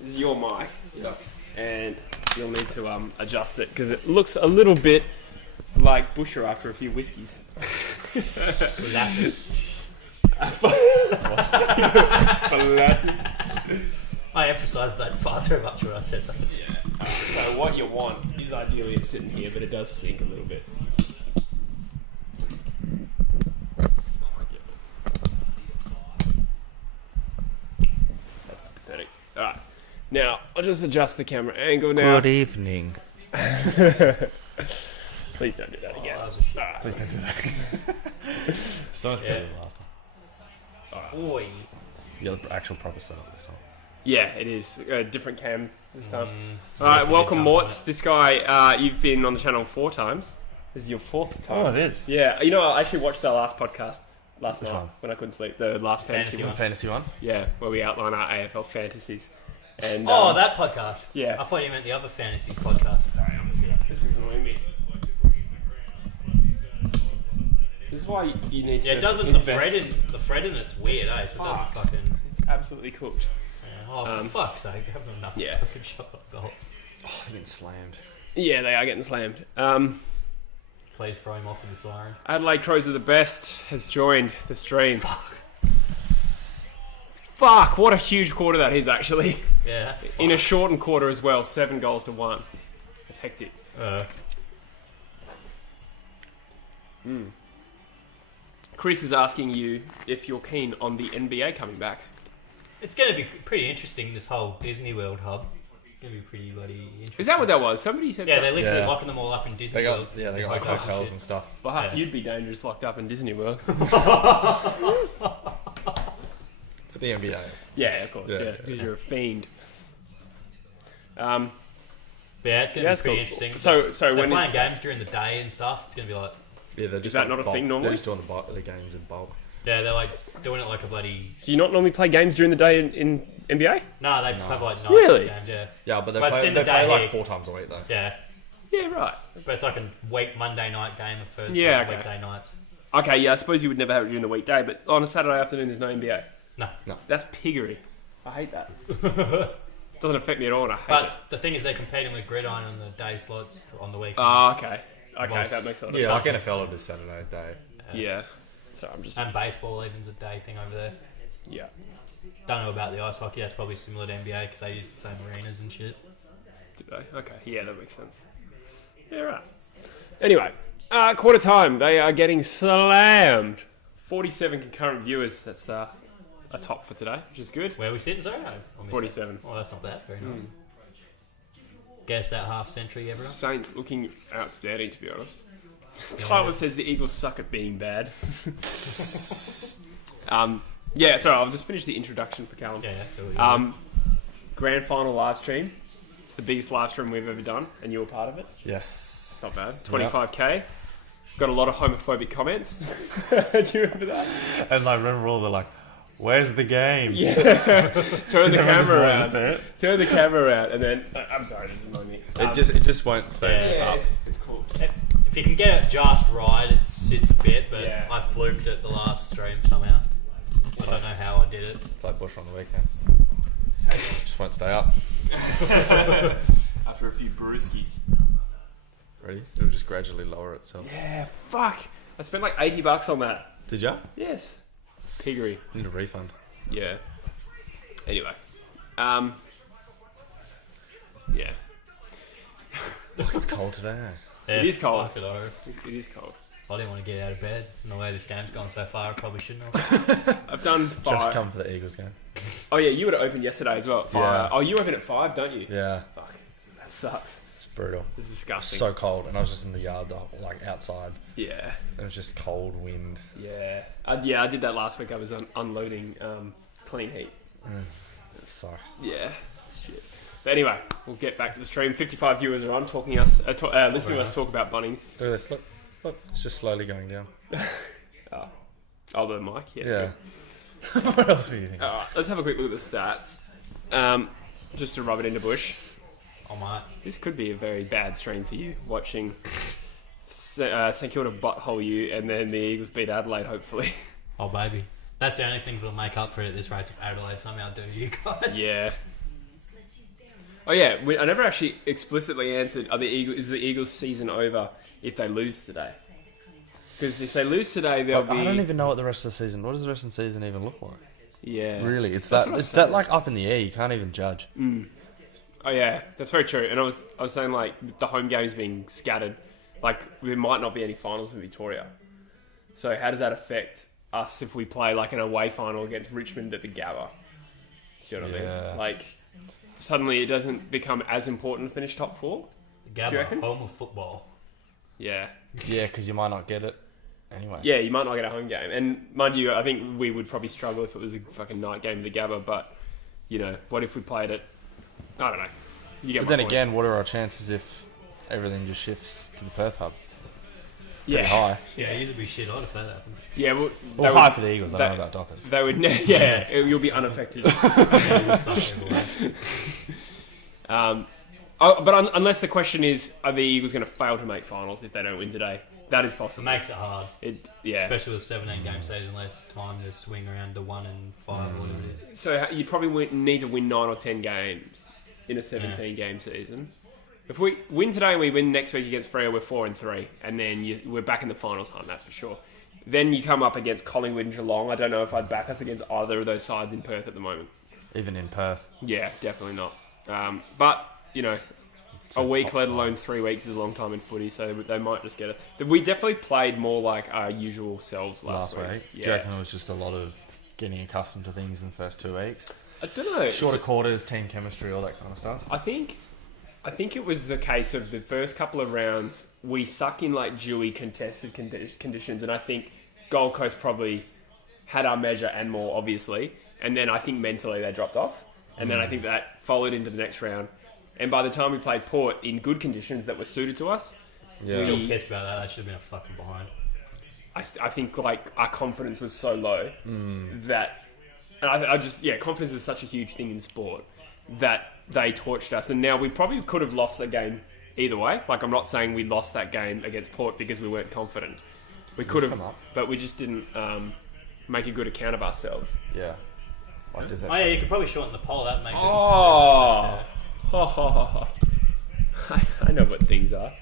this is your mic. Yeah. And you'll need to adjust it because it looks a little bit like Busher after a few whiskies. With acid. I emphasised that far too much when I said that. Yeah. So what you want is ideally it's sitting here, but it does sink a little bit. That's pathetic. Alright. Now, I'll just adjust the camera angle now. Good evening. Please don't do that again. Oh, that was a shit. Alright. Please don't do that. So much better than last time. Oi. Yeah, the actual proper setup this time. Yeah, it is. A different cam this time. It's Alright, nice welcome to jump on Morts. This guy, you've been on the channel 4 times. This is your 4th time. Oh, it is. Yeah, you know, I actually watched our last podcast last Which night one? when I couldn't sleep. The last fantasy Fantasy one. The fantasy one? Yeah, where we outline our AFL fantasies. And That podcast. Yeah. I thought you meant the other fantasy podcast. Sorry, I'm just gonna. This is annoying me. This is why you need to. Yeah, it doesn't. The thread in it's weird, eh? So it doesn't fucked. fucking. It's absolutely cooked. Yeah. Oh, for fuck's sake! They haven't enough Yeah. fucking shot up goals. Oh, they've been slammed. Yeah, they are getting slammed. Please throw him off in the siren. Adelaide Crows are the best has joined the stream. Fuck! What a huge quarter that is, actually. Yeah, that's In a shortened quarter as well, 7 goals to 1. That's hectic. Chris is asking you if you're keen on the NBA coming back. It's going to be pretty interesting, this whole Disney World hub. It's going to be pretty bloody interesting. Is that what that was? Somebody said Yeah, that. they're literally Yeah. locking them all up in Disney They got World. like hotels and stuff. Fuck, Yeah. you'd be dangerous locked up in Disney World. For the NBA. Yeah, of course. Yeah. Yeah, because you're a fiend. But yeah, it's going to be that's pretty cool. interesting. So they're when playing is games during the day and stuff. It's going to be like... Yeah, they're just that like not a bulk. thing normally? They're just doing the games in bulk. Yeah, they're like doing it like a bloody... do you not normally play games during the day in NBA? No, they have like night Really? games, yeah. Yeah, but they But it's play, in the they play day like here. 4 times a week though. Yeah. Yeah, right. But it's like a Monday night game for Yeah, okay. weekday nights. Okay, yeah, I suppose you would never have it during the weekday, but on a Saturday afternoon there's no NBA. No. That's piggery. I hate that. Doesn't affect me at all, and I hate But it. the thing is, they're competing with Gridiron on the day slots on the weekend. Oh, okay. Okay, Most- that makes a lot of Yeah, like sense. NFL will do Saturday day. Yeah. So I'm just... And baseball even's a day thing over there. Yeah. Don't know about the ice hockey. That's probably similar to NBA because they use the same arenas and shit. Do they? Okay, yeah, that makes sense. Yeah, right. Anyway, quarter time. They are getting slammed. 47 concurrent viewers. That's a top for today, which is good. Where are we sitting, sorry? 47. Oh, that's not bad. Very nice. Guess that half century, everyone. Saints looking outstanding, to be honest. Tyler says the Eagles suck at being bad. Yeah, sorry, I'll just finish the introduction for Callum. Yeah. Grand final live stream. It's the biggest live stream we've ever done, and you were part of it. Yes. It's not bad. 25k. Got a lot of homophobic comments. Do you remember that? And I remember all the like, where's the game? Yeah. Turn the camera around. Turn the camera around, and then I'm sorry, this is annoying me. It just won't stay up. It's cool. If you can get it just right, it sits a bit, but I fluked it the last stream somehow. I don't know how I did it. It's like Bush on the weekends. Just won't stay up. After a few brewskis. Ready? It'll just gradually lower itself. Yeah, fuck. I spent like $80 on that. Did ya? Yes. Piggery. Need a refund. Yeah. Anyway. Yeah. Look, it's cold today. Yeah, It is cold. fuck it, I It is cold. didn't want to get out of bed. And the way this game's gone so far, I probably shouldn't have. I've done Just 5. come for the Eagles game. Oh yeah, you would have opened yesterday as well. At 5. Yeah. Oh, you open at 5, don't you? Yeah, Fuck. That sucks. it's brutal. This is disgusting. So cold, and I was just in the yard, like outside. Yeah. It was just cold wind. Yeah. I did that last week. I was unloading clean heat. It sucks. Yeah. Shit. But anyway, we'll get back to the stream. 55 viewers are on, listening to us talk about Bunnings. Look at this. Look, it's just slowly going down. Oh, the mic. Yeah. What else were you thinking? All right, let's have a quick look at the stats. Just to rub it into bush. Oh, mate. This could be a very bad stream for you, watching St Kilda butthole you, and then the Eagles beat Adelaide, hopefully. Oh, baby. That's the only thing that'll make up for it at this rate if Adelaide somehow do you guys. Yeah. Oh yeah, I never actually explicitly answered, is the Eagles' season over if they lose today? Because if they lose today, they'll be... I don't even know what the rest of the season... What does the rest of the season even look like? Yeah. Really? It's That's that like up in the air. You can't even judge. Oh yeah, that's very true. And I was saying like the home games being scattered, like there might not be any finals in Victoria. So how does that affect us if we play like an away final against Richmond at the Gabba? You know what I mean? Like suddenly it doesn't become as important to finish top 4. Gabba, home of football. Yeah. Yeah, because you might not get it anyway. Yeah, you might not get a home game. And mind you, I think we would probably struggle if it was a fucking night game at the Gabba, but you know, what if we played it? I don't know. You get But my then point. again, what are our chances if everything just shifts to the Perth hub? Yeah. Pretty high. Yeah, it would be shit odd if that happens. Yeah, well, Well, high for the Eagles. I don't know about Dockers. They would, you'll be unaffected. But unless the question is, are the Eagles going to fail to make finals if they don't win today? That is It possible. makes it hard. Yeah. Especially with 17 game season, less time to swing around to 1 and 5 or whatever it is. So you probably need to win 9 or 10 games in a 17 game season. If we win today and we win next week against Freo, we're 4-3, and then we're back in the finals hunt. That's for sure. Then you come up against Collingwood and Geelong. I don't know if I'd back us against either of those sides in Perth at the moment. Even in Perth. Yeah, definitely not. But you know, a week, let alone 3 weeks, is a long time in footy, so they might just get us. We definitely played more like our usual selves last week. Do you reckon it was just a lot of getting accustomed to things in the first 2 weeks? I don't know. Shorter quarters, team chemistry, all that kind of stuff. I think it was the case of the first couple of rounds, we suck in like dewy contested conditions, and I think Gold Coast probably had our measure and more, obviously. And then I think mentally they dropped off. And then I think that followed into the next round. And by the time we played Port in good conditions that were suited to us, Still pissed about that. That should have been a fucking behind. I think like our confidence was so low that, and I just confidence is such a huge thing in sport that they torched us. And now we probably could have lost the game either way. Like I'm not saying we lost that game against Port because we weren't confident. We could have, but we just didn't make a good account of ourselves. Yeah. Like, does that Oh yeah, you could probably shorten the poll. That'd make it. I know what things are.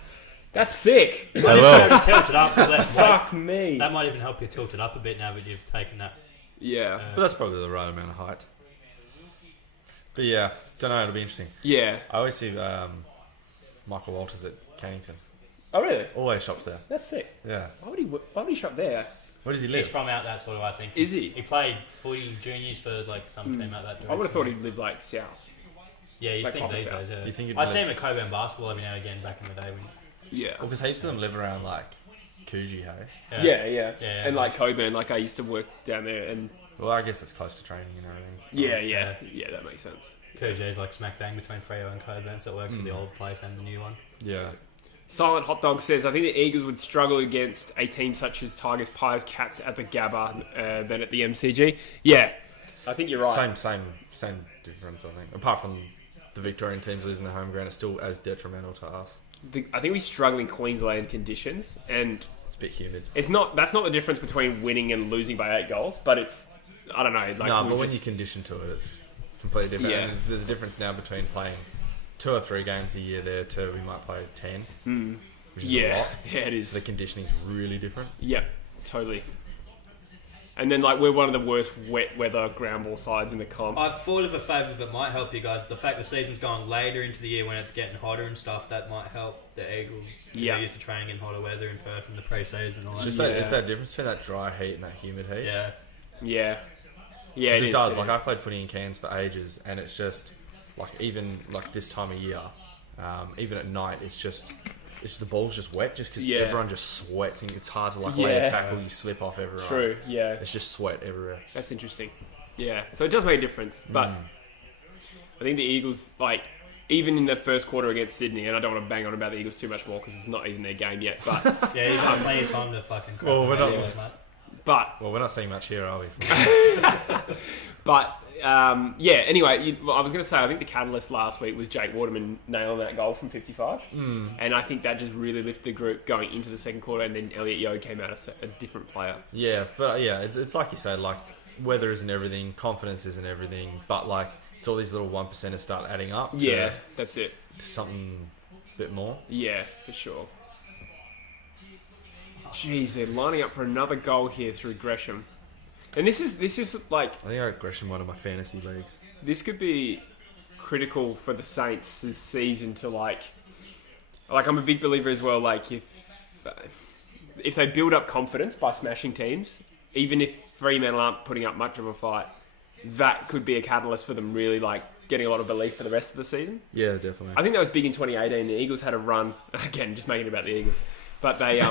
That's sick. Might even help you tilt it up. Fuck me. That might even help you tilt it up a bit now that you've taken that. Yeah. But that's probably the right amount of height. But yeah, don't know. It'll be interesting. Yeah. I always see Michael Walters at Cannington. Oh, really? Always shops there. That's sick. Yeah. Why would he shop there? Where does he He's live? from out that sort of, I think. Is he? He played footy juniors for like some team out that direction. I would have thought he'd live like south. Yeah, you'd like think these opposite. days, yeah. You think he'd I live- see him at Coburn basketball every now and again back in the day. Yeah. Well, because heaps of them live around like Coogee, hey? Yeah. Yeah. And like Coburn, like I used to work down there, and Well, I guess it's close to training and everything. yeah, that makes sense. Coogee like smack bang between Freo and Coburn, so it worked for the old place and the new one. Yeah. Silent Hot Dog says, I think the Eagles would struggle against a team such as Tigers, Pies, Cats at the Gabba than at the MCG. Yeah, I think you're right. Same difference, I think. Apart from the Victorian teams losing their home ground, it's still as detrimental to us. I think we struggle in Queensland conditions, and It's a bit humid. that's not the difference between winning and losing by 8 goals, but it's, I don't know. Like But when you condition to it, it's completely different. Yeah. And there's a difference now between playing 2 or 3 games a year there to we might play 10, which is a lot. Yeah, it is. The conditioning's really different. Yep, totally. And then, like, we're one of the worst wet weather ground ball sides in the comp. I've thought of a favour that might help you guys. The fact the season's going later into the year when it's getting hotter and stuff, that might help the Eagles. Yeah. They're used to training in hotter weather in Perth in the pre-season and all It's that. just that difference between that dry heat and that humid heat. Yeah. Yeah, 'Cause it does. is. Like, I played footy in Cairns for ages, and it's just like even like this time of year, even at night, it's the ball's just wet just because everyone just sweats and it's hard to like lay a tackle. You slip off everywhere. True, yeah. It's just sweat everywhere. That's interesting. Yeah, so it does make a difference. But I think the Eagles, like, even in the first quarter against Sydney, and I don't want to bang on about the Eagles too much more because it's not even their game yet, but Yeah, you've got plenty of time to fucking crap Well, on we're the not- Eagles, mate. We're not seeing much here, are we? Anyway, I was going to say, I think the catalyst last week was Jake Waterman nailing that goal from 55. And I think that just really lifted the group going into the second quarter, and then Elliot Yeo came out as a different player. Yeah, but yeah, it's like you said, like weather isn't everything, confidence isn't everything, but like it's all these little 1%ers start adding up Yeah, that's it. to something a bit more. Yeah, for sure. Jeez, they're lining up for another goal here through Gresham. And this is like, I think I got Gresham one of my fantasy leagues. this could be critical for the Saints this season to like I'm a big believer as well, like if they build up confidence by smashing teams, even if Fremantle aren't putting up much of a fight, that could be a catalyst for them really like getting a lot of belief for the rest of the season. Yeah, definitely. I think that was big in 2018. The Eagles had a run, again, just making it about the Eagles, but they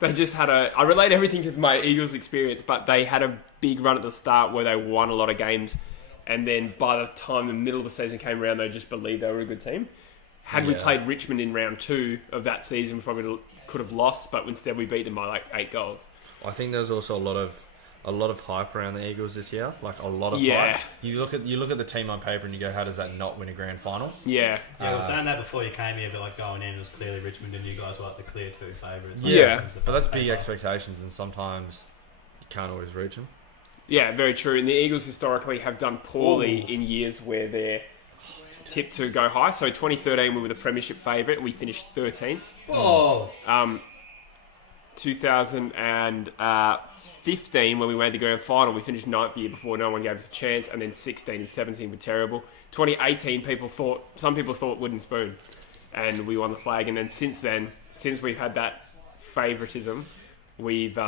they just had I relate everything to my Eagles experience, but they had a big run at the start where they won a lot of games, and then by the time the middle of the season came around, they just believed they were a good team. Had we played Richmond in round 2 of that season, we probably could have lost, but instead we beat them by like 8 goals. I think there's also a lot of hype around the Eagles this year. Like a lot of hype. You look at the team on paper and you go, how does that not win a grand final? Yeah. Yeah, we were saying that before you came here, but like going in, it was clearly Richmond and you guys were like the clear 2 favourites. Yeah. But that's big expectations, and sometimes you can't always reach them. Yeah, very true. And the Eagles historically have done poorly in years where they're tipped to go high. So 2013, we were the premiership favourite. We finished 13th. Oh, 2015, when we made the grand final, we finished 9th the year before. No one gave us a chance. And then 16 and 17 were terrible. 2018, some people thought wooden spoon, and we won the flag. And then since we've had that favouritism, we've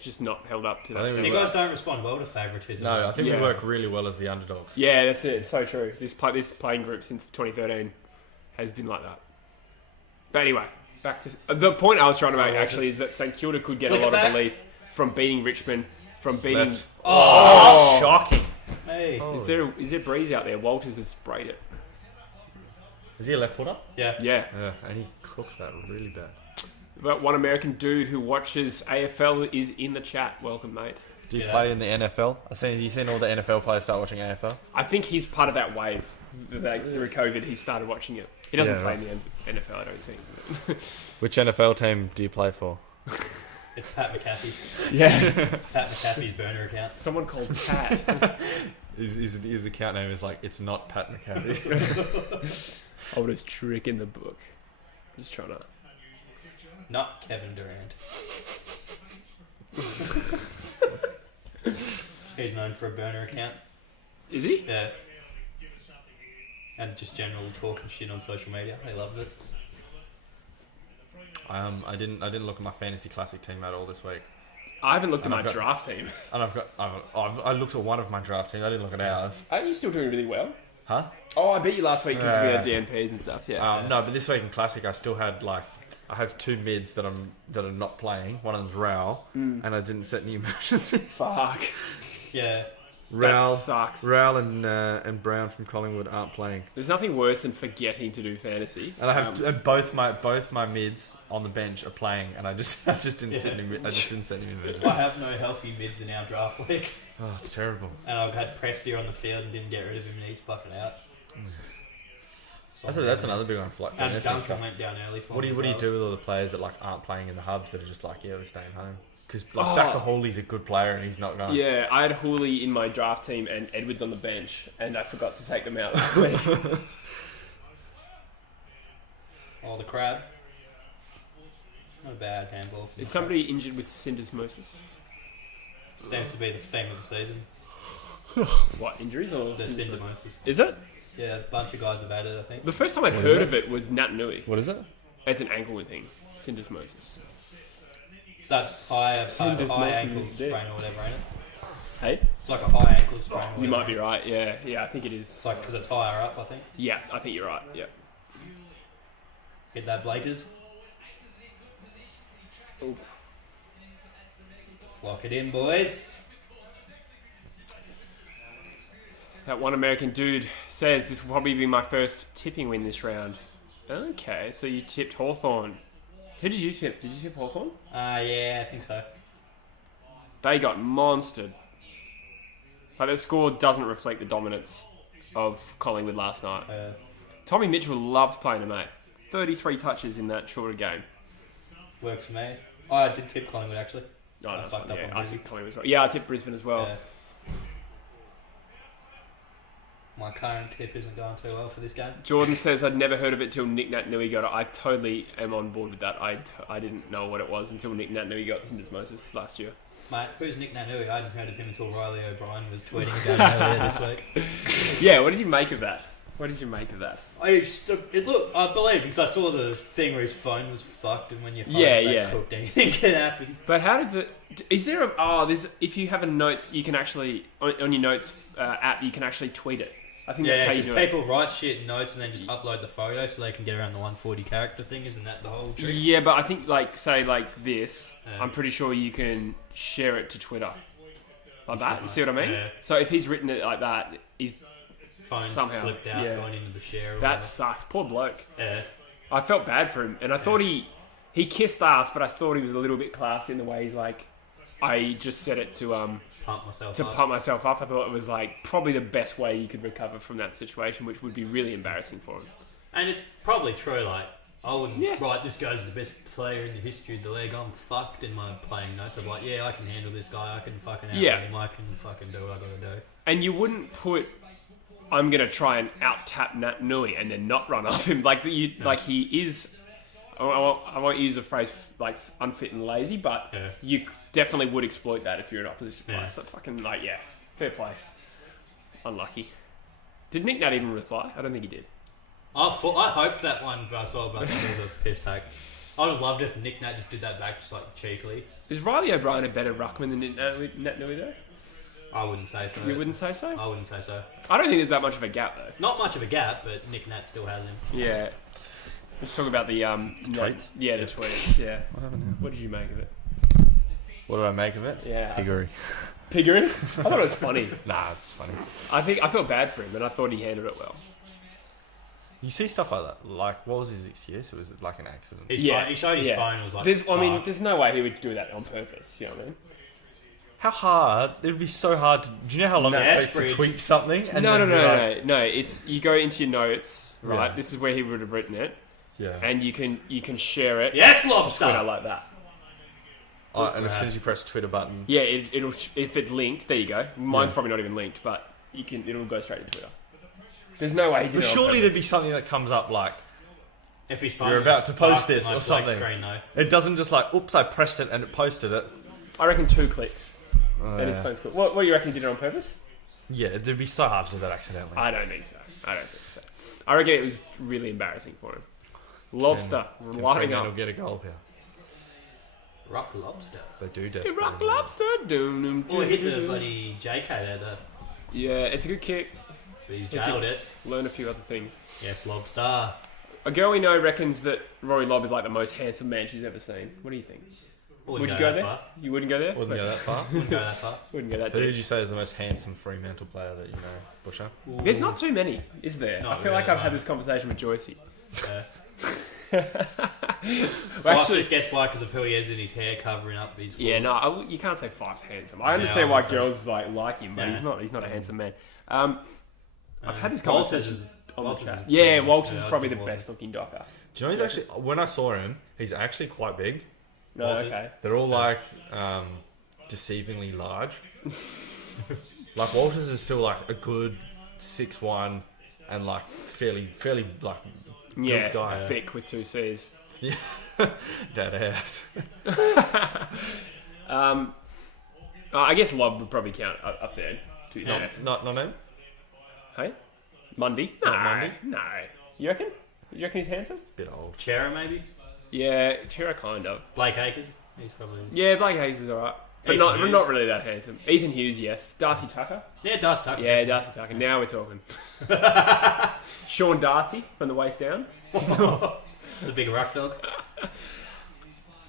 just not held up to that. you guys don't respond well to favouritism. No, I think we work really well as the underdogs. Yeah, that's it. It's so true. This playing group since 2013 has been like that. But anyway, back to the point I was trying to make. Actually, is that St Kilda could get a lot of belief from beating Richmond, from beating. Left. Oh, shocking! Hey, Is there breeze out there? Walters has sprayed it. Is he a left footer? yeah. Yeah. Yeah, and he cooked that really bad. But one American dude who watches AFL is in the chat. Welcome, mate. Do you play in the NFL? You've seen all the NFL players start watching AFL? I think he's part of that wave. Like, through COVID, he started watching it. He doesn't play in the NFL, I don't think. Which NFL team do you play for? It's Pat McAfee. Yeah. Pat McAfee's burner account. Someone called Pat. His account name is like, it's not Pat McAfee. Oldest trick in the book. Just trying to... Not Kevin Durant. He's known for a burner account. Is he? Yeah. And just general talking shit on social media. He loves it. I didn't look at my fantasy classic team at all this week. I haven't looked at my draft team. And I looked at one of my draft teams. I didn't look at ours. Aren't you still doing really well? Huh? Oh, I beat you last week because we had DNPs and stuff. Yeah. No, but this week in classic, I still had I have 2 mids that are not playing. One of them's Raul, and I didn't set any emergencies. Fuck. Yeah. Raul That sucks. Raul and Brown from Collingwood aren't playing. There's nothing worse than forgetting to do fantasy. And I have and both my mids on the bench are playing, and I just didn't set any. I just didn't set any emergencies. I have no healthy mids in our draft week. Oh, it's terrible. And I've had Prestia on the field and didn't get rid of him, and he's fucking out. So That's another big one for and fantasy Duncan stuff. went down early for What do me you as well. do with all the players that aren't playing in the hubs that are just we're staying home? Because Becca Hawley's a good player and he's not going. Yeah, I had Hooley in my draft team and Edwards on the bench, and I forgot to take them out last week. Oh, the crab. Not a bad handball. Is somebody injured with syndesmosis? Seems to be the theme of the season. What, injuries or The syndesmosis. Is it? Yeah, a bunch of guys have had it, I think. The first time I heard of it was Nat Nui. What is it? It's an ankle thing. Syndesmosis. Is that high Syndesmosis ankle is sprain dead. or whatever, ain't it? Hey? It's like a high ankle sprain. Or You whatever. might be right, yeah. Yeah, I think it is. It's like because it's higher up, I think. Yeah, I think you're right, yeah. Hit that Blakers. Oof. Lock it in, boys. That one American dude says this will probably be my first tipping win this round. Okay, so you tipped Hawthorn. Who did you tip? Did you tip Hawthorn? Yeah, I think so. They got monstered. Like, their score doesn't reflect the dominance of Collingwood last night. Tommy Mitchell loved playing a mate. 33 touches in that shorter game. Works for me. Oh, I did tip Collingwood, actually. Oh, no, fucked up yeah, on I Brisbane. tipped Collingwood as well. Yeah, I tipped Brisbane as well. Yeah. My current tip isn't going too well for this game. Jordan says, I'd never heard of it till Nick Nat Nui got it. I totally am on board with that. I didn't know what it was until Nick Nat Nui got syndesmosis last year. Mate, who's Nick Nanui? I hadn't heard of him until Riley O'Brien was tweeting about him earlier this week. Yeah, what did you make of that? What did you make of that? I believe because I saw the thing where his phone was fucked, and when your phone's cooked, anything can happen. But how does it? Is there a? There's if you have a notes, you can actually on your notes app, you can actually tweet it. I think that's how you do it. People write shit in notes and then just upload the photo so they can get around the 140 character thing. Isn't that the whole trick? Yeah, but I think say this, I'm pretty sure you can share it to Twitter like that. You see what I mean? Yeah. So if he's written it like that, he's Phone's somehow flipped out, going into the share. Or that whatever. sucks. Poor bloke. Yeah. I felt bad for him, and I thought he kissed ass, but I thought he was a little bit classy in the way he's like, I just said it to pump myself up. I thought it was like probably the best way you could recover from that situation, which would be really embarrassing for him. And it's probably true. Like I wouldn't write this guy's the best player in the history of the league. I'm fucked in my playing notes. I'm like, I can handle this guy. I can fucking out him. I can fucking do what I gotta do. And you wouldn't put, I'm gonna try and out tap Nat Nui and then not run off him like like he is. I won't use the phrase like unfit and lazy, but you definitely would exploit that if you're an opposition player. So fucking fair play. Unlucky. Did Nick Nat even reply? I don't think he did. I hoped that one I saw, but I think it was a piss take. I would have loved if Nick Nat just did that back just like cheekily. Is Riley O'Brien a better ruckman than Nat Nui though? I wouldn't say so. You wouldn't say so? I wouldn't say so. I don't think there's that much of a gap though. Not much of a gap, but Nick Nat still has him. Yeah. Let's talk about the tweets. Yeah, the tweets. Yeah. What happened here? What did you make of it? What did I make of it? Yeah. Piggery. Piggery? I thought it was funny. Nah, it's funny. I felt bad for him, and I thought he handled it well. You see stuff like that. Like, what was his excuse? It was like an accident. He showed his phone and was like, there's no way he would do that on purpose. You know what I mean? How hard? It would be so hard to... Do you know how long it takes to tweet something? And No. It's you go into your notes, right? Yeah. This is where he would have written it. Yeah. And you can share it. Yes, to lobster! Twitter like that. And as soon as you press the Twitter button... Yeah, it'll if it's linked, there you go. Mine's probably not even linked, but it'll go straight to Twitter. There's no way he did But it on surely purpose. there'd be something that comes up like... If he's phone You're about to post this like or something. Screen, though. It doesn't just like, oops, I pressed it and it posted it. I reckon 2 clicks. Oh, And his phone's cool. What do you reckon he did it on purpose? Yeah, it'd be so hard to do that accidentally. I don't think so. I reckon it was really embarrassing for him. Lobster. Can Lighting Fremantle up. get a goal here? Rock lobster. They do Hey, desperately. rock need it. lobster. Doom, doom, Or hit doom, the doom. bloody JK there, though. Yeah, it's a good kick. But he's jailed it. Learn a few other things. Yes, lobster. A girl we know reckons that Rory Lobb is like the most handsome man she's ever seen. What do you think? Would you go that there? far. You wouldn't go there? Wouldn't go that far. Wouldn't go that far. Wouldn't go that Who deep. did you say is the most handsome Fremantle player that you know, Busher? There's not too many, is there? Not I feel like really, I've had no. this conversation with Joycey. Well, Well, Fife actually, just gets by because of who he is and his hair covering up his flaws. yeah, no, you can't say Fife's handsome. I Yeah, understand I why would say- girls like him, but Yeah. he's not a handsome man. I've had this Walters conversation is- on the Walters chat. is Yeah, pretty- Walters yeah, is I'd probably give the Walters. best looking docker. Do you know he's actually, when I saw him, he's actually quite big. No, Walters. okay. They're all like deceivingly large. Like Walters is still like a good 6'1" and like fairly like Yeah, good guy. thick with two C's. Yeah, that ass. I guess Lob would probably count up there. To be fair. Not him. Hey? Mundy? No, Mundy? no. You reckon? You reckon he's handsome? Bit old. Chera, maybe? Yeah, Chira kind of. Blake Acres? He's probably... Yeah, Blake Hayes is alright. But Ethan not Hughes. really that handsome. Ethan Hughes, yes. Darcy Tucker? Yeah, Dust Tucker. Yeah, Darcy Tucker. Now we're talking. Sean Darcy from the waist down. The big ruck dog.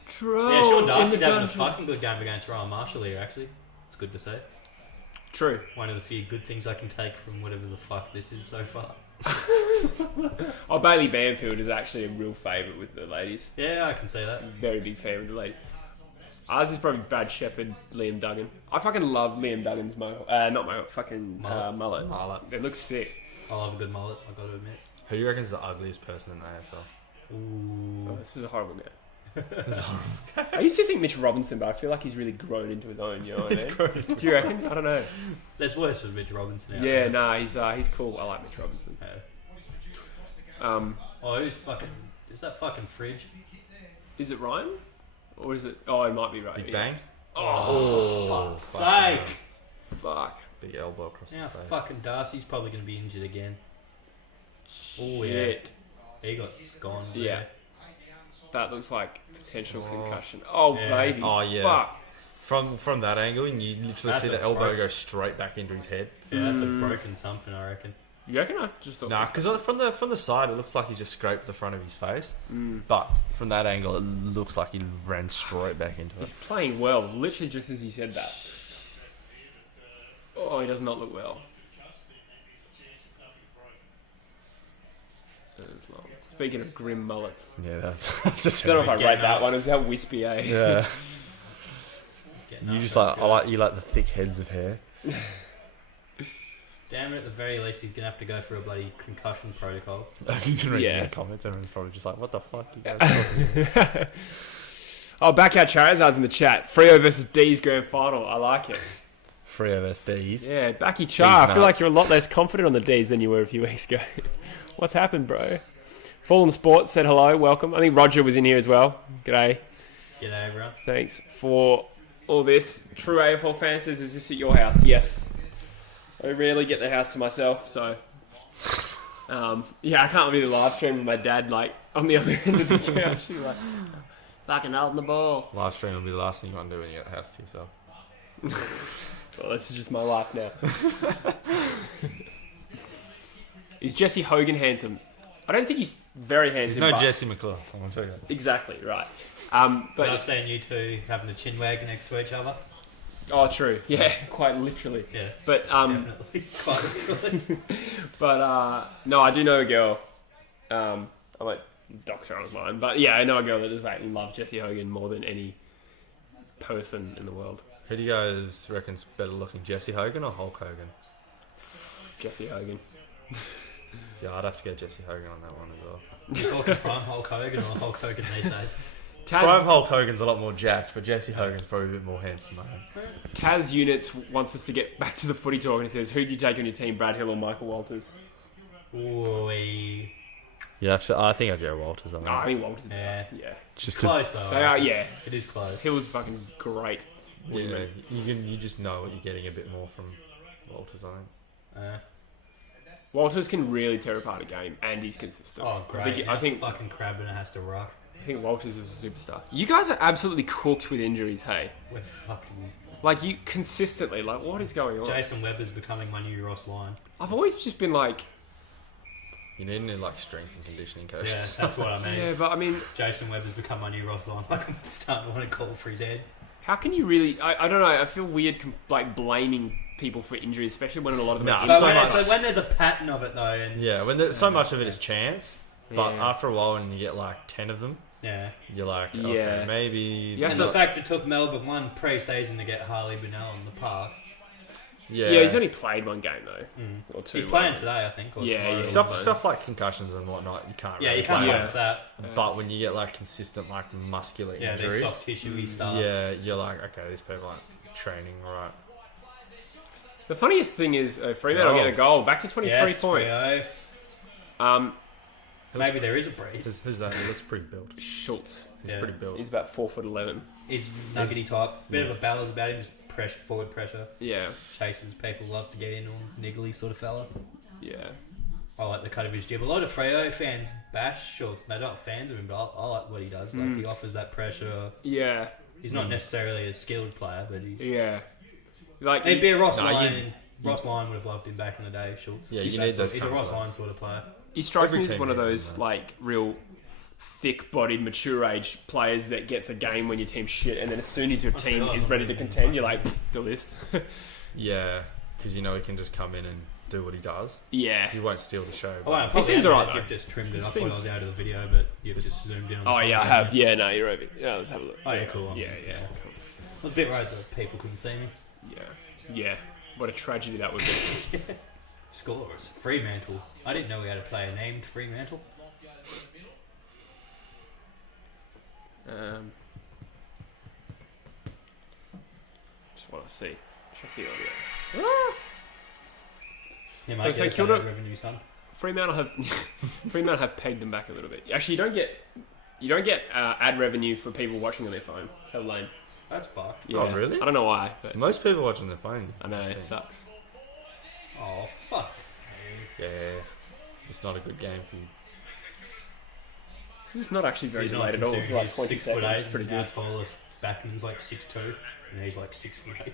True. Yeah, Sean Darcy's having a fucking good game against Ryan Marshall here, actually. It's good to see. True. One of the few good things I can take from whatever the fuck this is so far. Oh, Bailey Banfield is actually a real favourite with the ladies. Yeah, I can see that. Very big fan of the ladies. Ours is probably Brad Shepherd, Liam Duggan. I fucking love Liam Duggan's mohawk. Not mohawk, fucking mullet. Mullet. It looks sick. I love a good mullet, I've got to admit. Who do you reckon is the ugliest person in the AFL? Oh, this is a horrible game. This is horrible. I used to think Mitch Robinson, but I feel like he's really grown into his own. You know what I mean? Do you reckon? I don't know. There's worse than Mitch Robinson out Yeah, there. nah, he's cool. I like Mitch Robinson. Yeah. Oh, who's fucking... Is that fucking Fridge? Is it Ryan? Or is it... Oh, it might be Ryan. Big yeah. bang. Oh, Fuck's fucking sake! fuck. Big elbow across Now the face. fucking Darcy's probably going to be injured again. Oh, yeah. Shit. He got gone. Yeah. That looks like potential concussion. Oh, Yeah. baby. Oh, yeah. Fuck. From that angle, and you literally That's see a the elbow broke- go straight back into his head. Yeah, that's a broken something, I reckon. You reckon? I just thought... Nah, because from the side, it looks like he just scraped the front of his face. Mm. But from that angle, it looks like he ran straight back into He's it. playing well, literally just as you said that. Oh, he does not look well. That is long. Speaking of grim mullets. Yeah, that's a I don't know if I Getting rate that up. one. It was how wispy, eh? Yeah, Getting you up, just that's like good. you like the thick heads of hair. Damn it, at the very least, he's going to have to go for a bloody concussion protocol. If you can read Yeah. the comments, everyone's probably just like, "What the fuck?" You guys talking about?" Oh, Backyard Charizard's in the chat. Freo versus D's grand final. I like it. Free of SDs. Yeah, Backy Char. I feel nuts. like you're a lot less confident on the D's than you were a few weeks ago. What's happened, bro? Fallen Sports said hello, welcome. I think Roger was in here as well. G'day. G'day, everyone. Thanks for all this. True AFL fan says, is this at your house? Yes. I rarely get the house to myself, so... yeah, I can't really live stream with my dad, like, on the other end of the couch. He's like, fucking holding the ball. Live stream will be the last thing you want to do when you get the house to yourself. Well, this is just my life now. Is Jesse Hogan handsome? I don't think he's very There's handsome. no but- Jesse McClure. I want to tell you that. Exactly, right. But But I've seen you two having a chin wag next to each other. oh, true. Yeah, quite literally. Yeah, But definitely. Quite literally. but no, I do know a girl. I won't dox her online, but yeah, I know a girl that just like loves Jesse Hogan more than any person in the world. Who do you guys reckon's better looking, Jesse Hogan or Hulk Hogan? Jesse Hogan. Yeah, I'd have to get Jesse Hogan on that one as well. You're talking prime Hulk Hogan or Hulk Hogan these days? Prime Hulk Hogan's a lot more jacked, but Jesse Hogan's probably a bit more handsome. Taz Units wants us to get back to the footy talk and it says, who do you take on your team, Brad Hill or Michael Walters? Ooh, Yeah, I think I'd go Walters on No, I that. think Walters. yeah. Yeah. Just Close though. They are, yeah. It is close. Hill's fucking great. you just know what you're getting a bit more from Walters, I think. Walters can really tear apart a game, and he's consistent. Oh, great. I think fucking Crabben has to rock. I think Walters is a superstar. You guys are absolutely cooked with injuries, hey? We're fucking... Like, you consistently, like, what is going on? Jason Webber's becoming my new Ross Lyon. I've always just been like... You need any, like, strength and conditioning coaches. Yeah, that's what I mean. Yeah, but I mean... Jason Webber's become my new Ross Lyon. Like, I'm starting to want to call for his head. How can you really... I don't know, I feel weird, like, blaming people for injuries, especially when a lot of them are But injuries. when there's a pattern of it, though... And, Yeah, when there's, so much of it is chance, but Yeah. after a while when you get, like, 10 of them, yeah. you're like, okay, Yeah. maybe... You have And to- the fact it took Melbourne one pre-season to get Harley Bunnell in the park. Yeah, Yeah, he's only played one game, though. Or two. He's playing whatever. today, I think. Or Yeah, tomorrow. yeah. Stuff like concussions and whatnot, you can't Yeah, really you can't play. run with that. But when you get, like, consistent, like, muscular Yeah, these injuries... soft tissue stuff. Yeah, you're like, okay, these people aren't training right. The funniest thing is Fremantle get a goal. Back to 23 Yes, points. Freo. Maybe there is a breeze. Who's that? He looks pretty built. Schultz. He's Yeah. pretty built. He's about 4'11". He's nuggety type. Bit of a balance about him. Just pressure, forward pressure. Yeah, Chases people. Loves to get in on niggly sort of fella. yeah. I like the cut of his jib. A lot of Freo fans bash Schultz. They're not fans of him, but I like what he does. Like he offers that pressure. Yeah, He's not necessarily a skilled player, but he's... yeah. Like, He'd be a Ross No, Lyon. you- Ross Lyon would have loved him back in the day, Schultz. Yeah, he's you need those He's a kind of Ross guys. Lyon sort of player. he strikes Every me as team one of needs those, him, though. like, real thick-bodied, mature-age players that gets a game when your team's shit, and then as soon as your team forgot is ready to something. contend, you're like, the list. Yeah, because you know he can just come in and do what he does. Yeah. He won't steal the show. Oh, but- wow, seems alright, though. You've just trimmed it. I seems- thought I was out of the video, but you've just zoomed in on the Oh, yeah, I phone. have. Yeah, no, you're over. Yeah, let's have a look. Oh, yeah, cool. Yeah, yeah. I was a bit worried that people couldn't see me. Yeah. Yeah. What a tragedy that would be. Scores. Fremantle. I didn't know we had a player named Fremantle. Just want to see. Check the audio. Yeah, So mate, St get Kilda- Kilda revenue, son. Fremantle have pegged them back a little bit. Actually, you don't get ad revenue for people watching on their phone. How lame. That's fucked. Yeah. Oh, really? I don't know why, but Most people watching their phone. I know it think. sucks. Oh, fuck. Yeah, it's not a good game for you. This is not actually very He's not delayed at all. It's considering like he's 27. 6'8", It's pretty and our good. tallest backman's like 6'2", and he's like 6'8".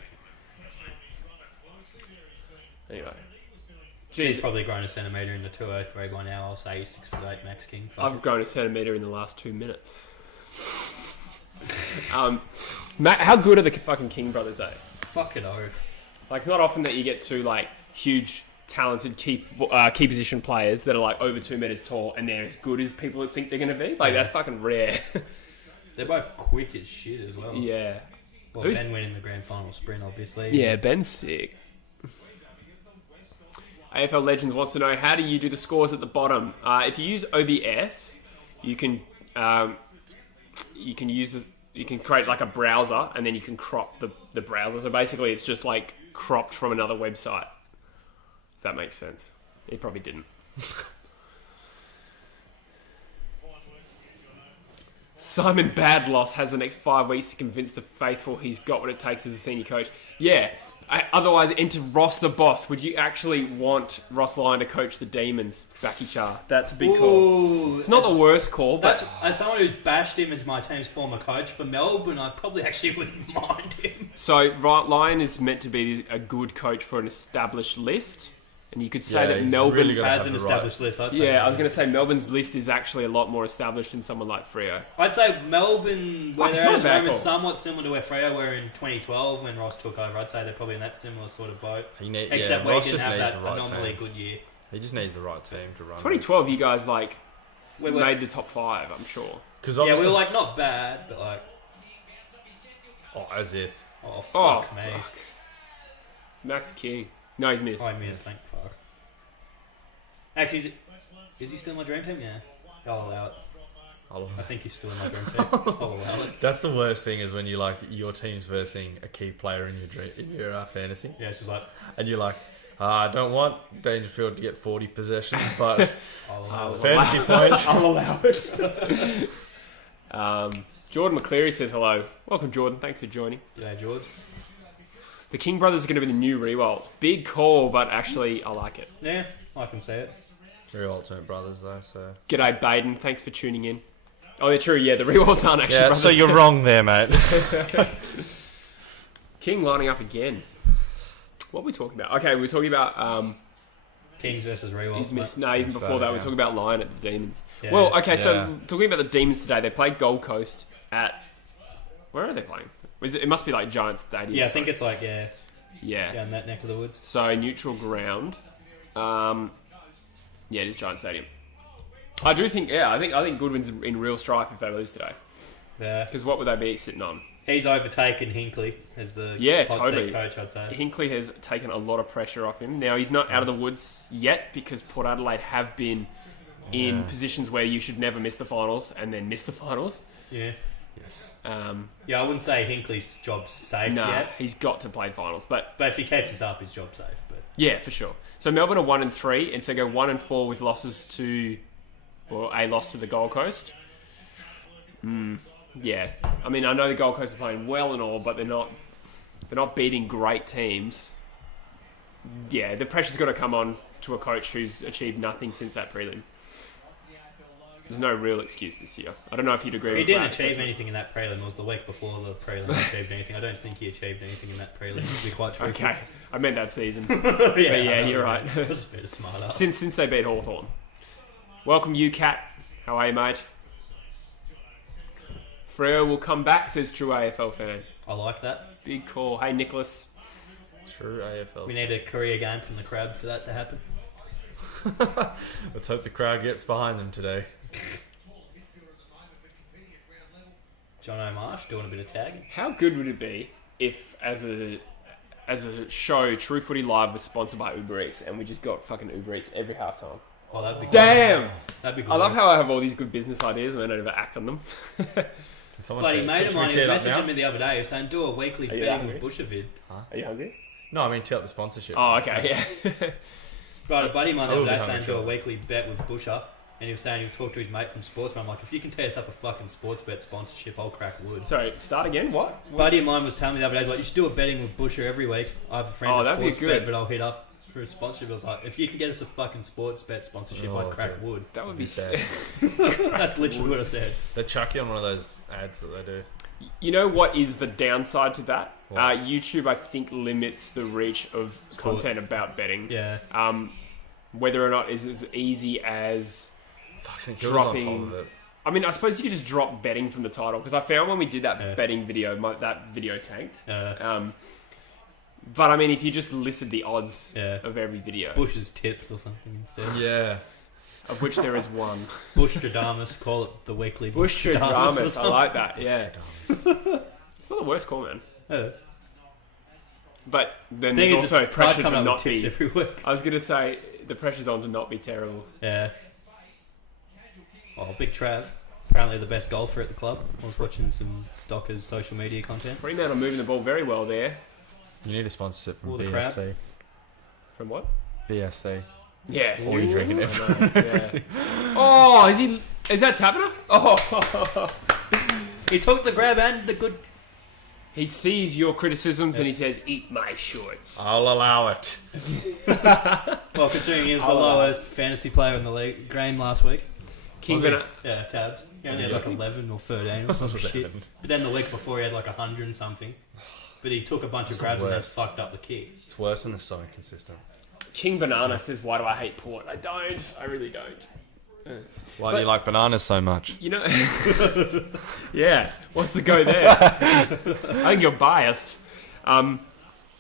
Anyway. He's probably grown a centimetre in the 203 by now. I'll say he's 6'8", Max King. Fuck I've grown a centimetre in the last 2 minutes. Matt, how good are the fucking King brothers, eh? Fuck it over. Like, it's not often that you get two, like, huge, talented key position players that are, like, over 2 meters tall and they're as good as people think they're going to be. Like, that's fucking rare. They're both quick as shit as well. Yeah. Well, Who's- Ben winning the grand final sprint, obviously. Yeah, Ben's sick. AFL Legends wants to know, how do you do the scores at the bottom? If you use OBS, you can create like a browser and then you can crop the browser. So basically, it's just like cropped from another website. If that makes sense. He probably didn't. Simon Badloss has the next 5 weeks to convince the faithful he's got what it takes as a senior coach. Yeah. Otherwise, enter Ross the Boss. Would you actually want Ross Lyon to coach the Demons, Backy Char? That's a big call. Ooh, It's not the worst call, but That's, as someone who's bashed him as my team's former coach for Melbourne, I probably actually wouldn't mind him. so Lyon is meant to be a good coach for an established list, and you could say Yeah, that he's Melbourne. really good. Gotta As have an the right- established list, I'd say. Yeah, I was going to say Melbourne's list is actually a lot more established than someone like Freo. I'd say Melbourne, where it's they're not at a the bad moment, call. somewhat similar to where Freo were in 2012 when Ross took over. I'd say they're probably in that similar sort of boat. Except we Ross didn't just have needs that the right anomaly team. good year. He just needs the right team to run. 2012, you guys like We were, made the top 5, I'm sure. Because yeah, we were like not bad, but like, as if. oh Oh, fuck me. fuck. Max King. No, he's missed. I missed, thank fuck. Actually, is he still in my dream team? Yeah. I'll allow it. I think he's still in my dream team. I'll allow it. That's the worst thing is when you like your team's versing a key player in your fantasy, Yeah, it's just like, and you're like, I don't want Dangerfield to get 40 possessions, but I'll allow it. fantasy points. I'll allow it. Jordan McCleary says hello. Welcome, Jordan. Thanks for joining. Yeah, George. The King brothers are going to be the new Rewalds. Big call, but actually, I like it. Yeah, I can see it. Real ultimate brothers though. So G'day, Baden. Thanks for tuning in. Oh, they're true. Yeah, the Rewalds aren't actually brothers. so you're wrong there, mate. King lining up again. What are we talking about? Okay, we're talking about... Kings versus Rewalds. He's missed. No, even before that, we're talking about Lion at the Demons. Yeah. Well, okay, so talking about the Demons today, they played Gold Coast at... Where are they playing? It must be like Giants Stadium. Yeah, I think it's like, yeah, down that neck of the woods. So, neutral ground. Yeah, it is Giants Stadium. I do think, I think Goodwin's in real strife if they lose today. Yeah. Because what would they be sitting on? He's overtaken Hinkley as the totally. coach, I'd say. Hinkley has taken a lot of pressure off him. Now, he's not out of the woods yet because Port Adelaide have been in positions where you should never miss the finals and then miss the finals. Yeah. Yes. I wouldn't say Hinkley's job's safe yet. He's got to play finals. But if he keeps this up, his job's safe. But yeah, for sure. So Melbourne are 1-3, and if they go 1-4 with losses to... Or a loss to the Gold Coast. Yeah. I mean, I know the Gold Coast are playing well and all, but they're not beating great teams. Yeah, the pressure's got to come on to a coach who's achieved nothing since that prelim. There's no real excuse this year. I don't know if you'd agree with that. He didn't achieve anything in that prelim. It was the week before the prelim he achieved anything. I don't think he achieved anything in that prelim, to be quite true. Okay. I meant that season. Yeah, you're right. That's a bit of smart ass. Since they beat Hawthorn. Welcome, you cat. How are you, mate? Freo will come back, says true AFL fan. I like that. Big call. Hey, Nicholas. True AFL. We need a career game from the crowd for that to happen. Let's hope the crowd gets behind them today. John O'Marsh doing a bit of tagging. How good would it be if, as a show, True Footy Live was sponsored by Uber Eats and we just got fucking Uber Eats every halftime? Oh, that'd be Damn! That'd be good. I love how I have all these good business ideas and then I never act on them. Bloody mate of mine, he was messaging me the other day. He was saying, do a weekly betting with Bushervid. Huh? Are you hungry? No, I mean, tell the sponsorship. Oh, okay, yeah. Right, a buddy of mine the other day saying, do a weekly bet with Busher. And he was saying he'll talk to his mate from Sportsman. I'm like, if you can tee us up a fucking sports bet sponsorship, I'll crack wood. Sorry, start again? What? Buddy of mine was telling me the other day, he's like, you should do a betting with Busher every week. I have a friend with sports bet, but I'll hit up for a sponsorship. I was like, if you can get us a fucking sports bet sponsorship, I'd crack wood. That would be sad. That's literally what I said. They chuck you on one of those ads that they do. You know what is the downside to that? YouTube, I think, limits the reach of content about betting. Yeah. Whether or not is as easy as dropping. On top of it. I mean, I suppose you could just drop betting from the title because I found when we did that betting video, that video tanked. But I mean, if you just listed the odds of every video, Bush's tips or something instead. Yeah. Of which there is one. Bushstradamus, call it the weekly Bushstradamus. I like that. Yeah. It's not the worst call, man. Yeah. But then there's also pressure to not be. Every week. I was gonna say the pressure's on to not be terrible. Yeah. Oh, Big Trav. Apparently the best golfer at the club. I was watching some Docker's social media content. Fremantle moving the ball very well there. You need a sponsorship from All the BSC. crowd. From what? BSC. Yeah. Or you drinking it. Yeah. Oh, is that Tabner? Oh. He took the grab and the good. He sees your criticisms and he says, "Eat my shorts." I'll allow it. Well, considering he was the lowest fantasy player in the league game last week. Yeah, tabs. He only had like 11 or 13 or some shit. But then the week before he had like 100 and something. But he took a bunch of grabs and that fucked up the kick. It's worse when they're so inconsistent. King Banana says, "Why do I hate Port?" I don't. I really don't. Why do you like bananas so much? You know, yeah. What's the go there? I think you're biased. Nah,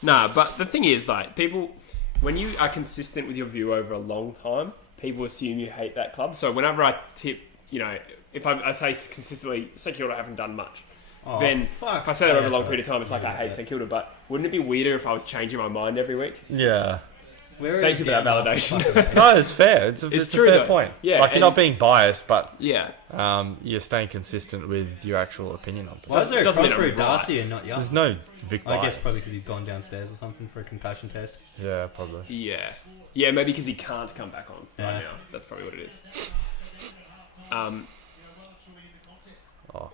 but the thing is, like, people, when you are consistent with your view over a long time, people assume you hate that club. So whenever I tip, you know, if I say consistently, St Kilda haven't done much. Then if I say that over a long period of time, it's like I hate St Kilda. But wouldn't it be weirder if I was changing my mind every week? Yeah. Thank you for that validation. No, it's fair. It's a fair point. Yeah, like, you're not being biased, but yeah, you're staying consistent with your actual opinion on it. Why is there a crossroad Darcy and not Young? There's no Vic bias. I guess probably because he's gone downstairs or something for a concussion test. Yeah, probably. Yeah, maybe because he can't come back on right now. That's probably what it is.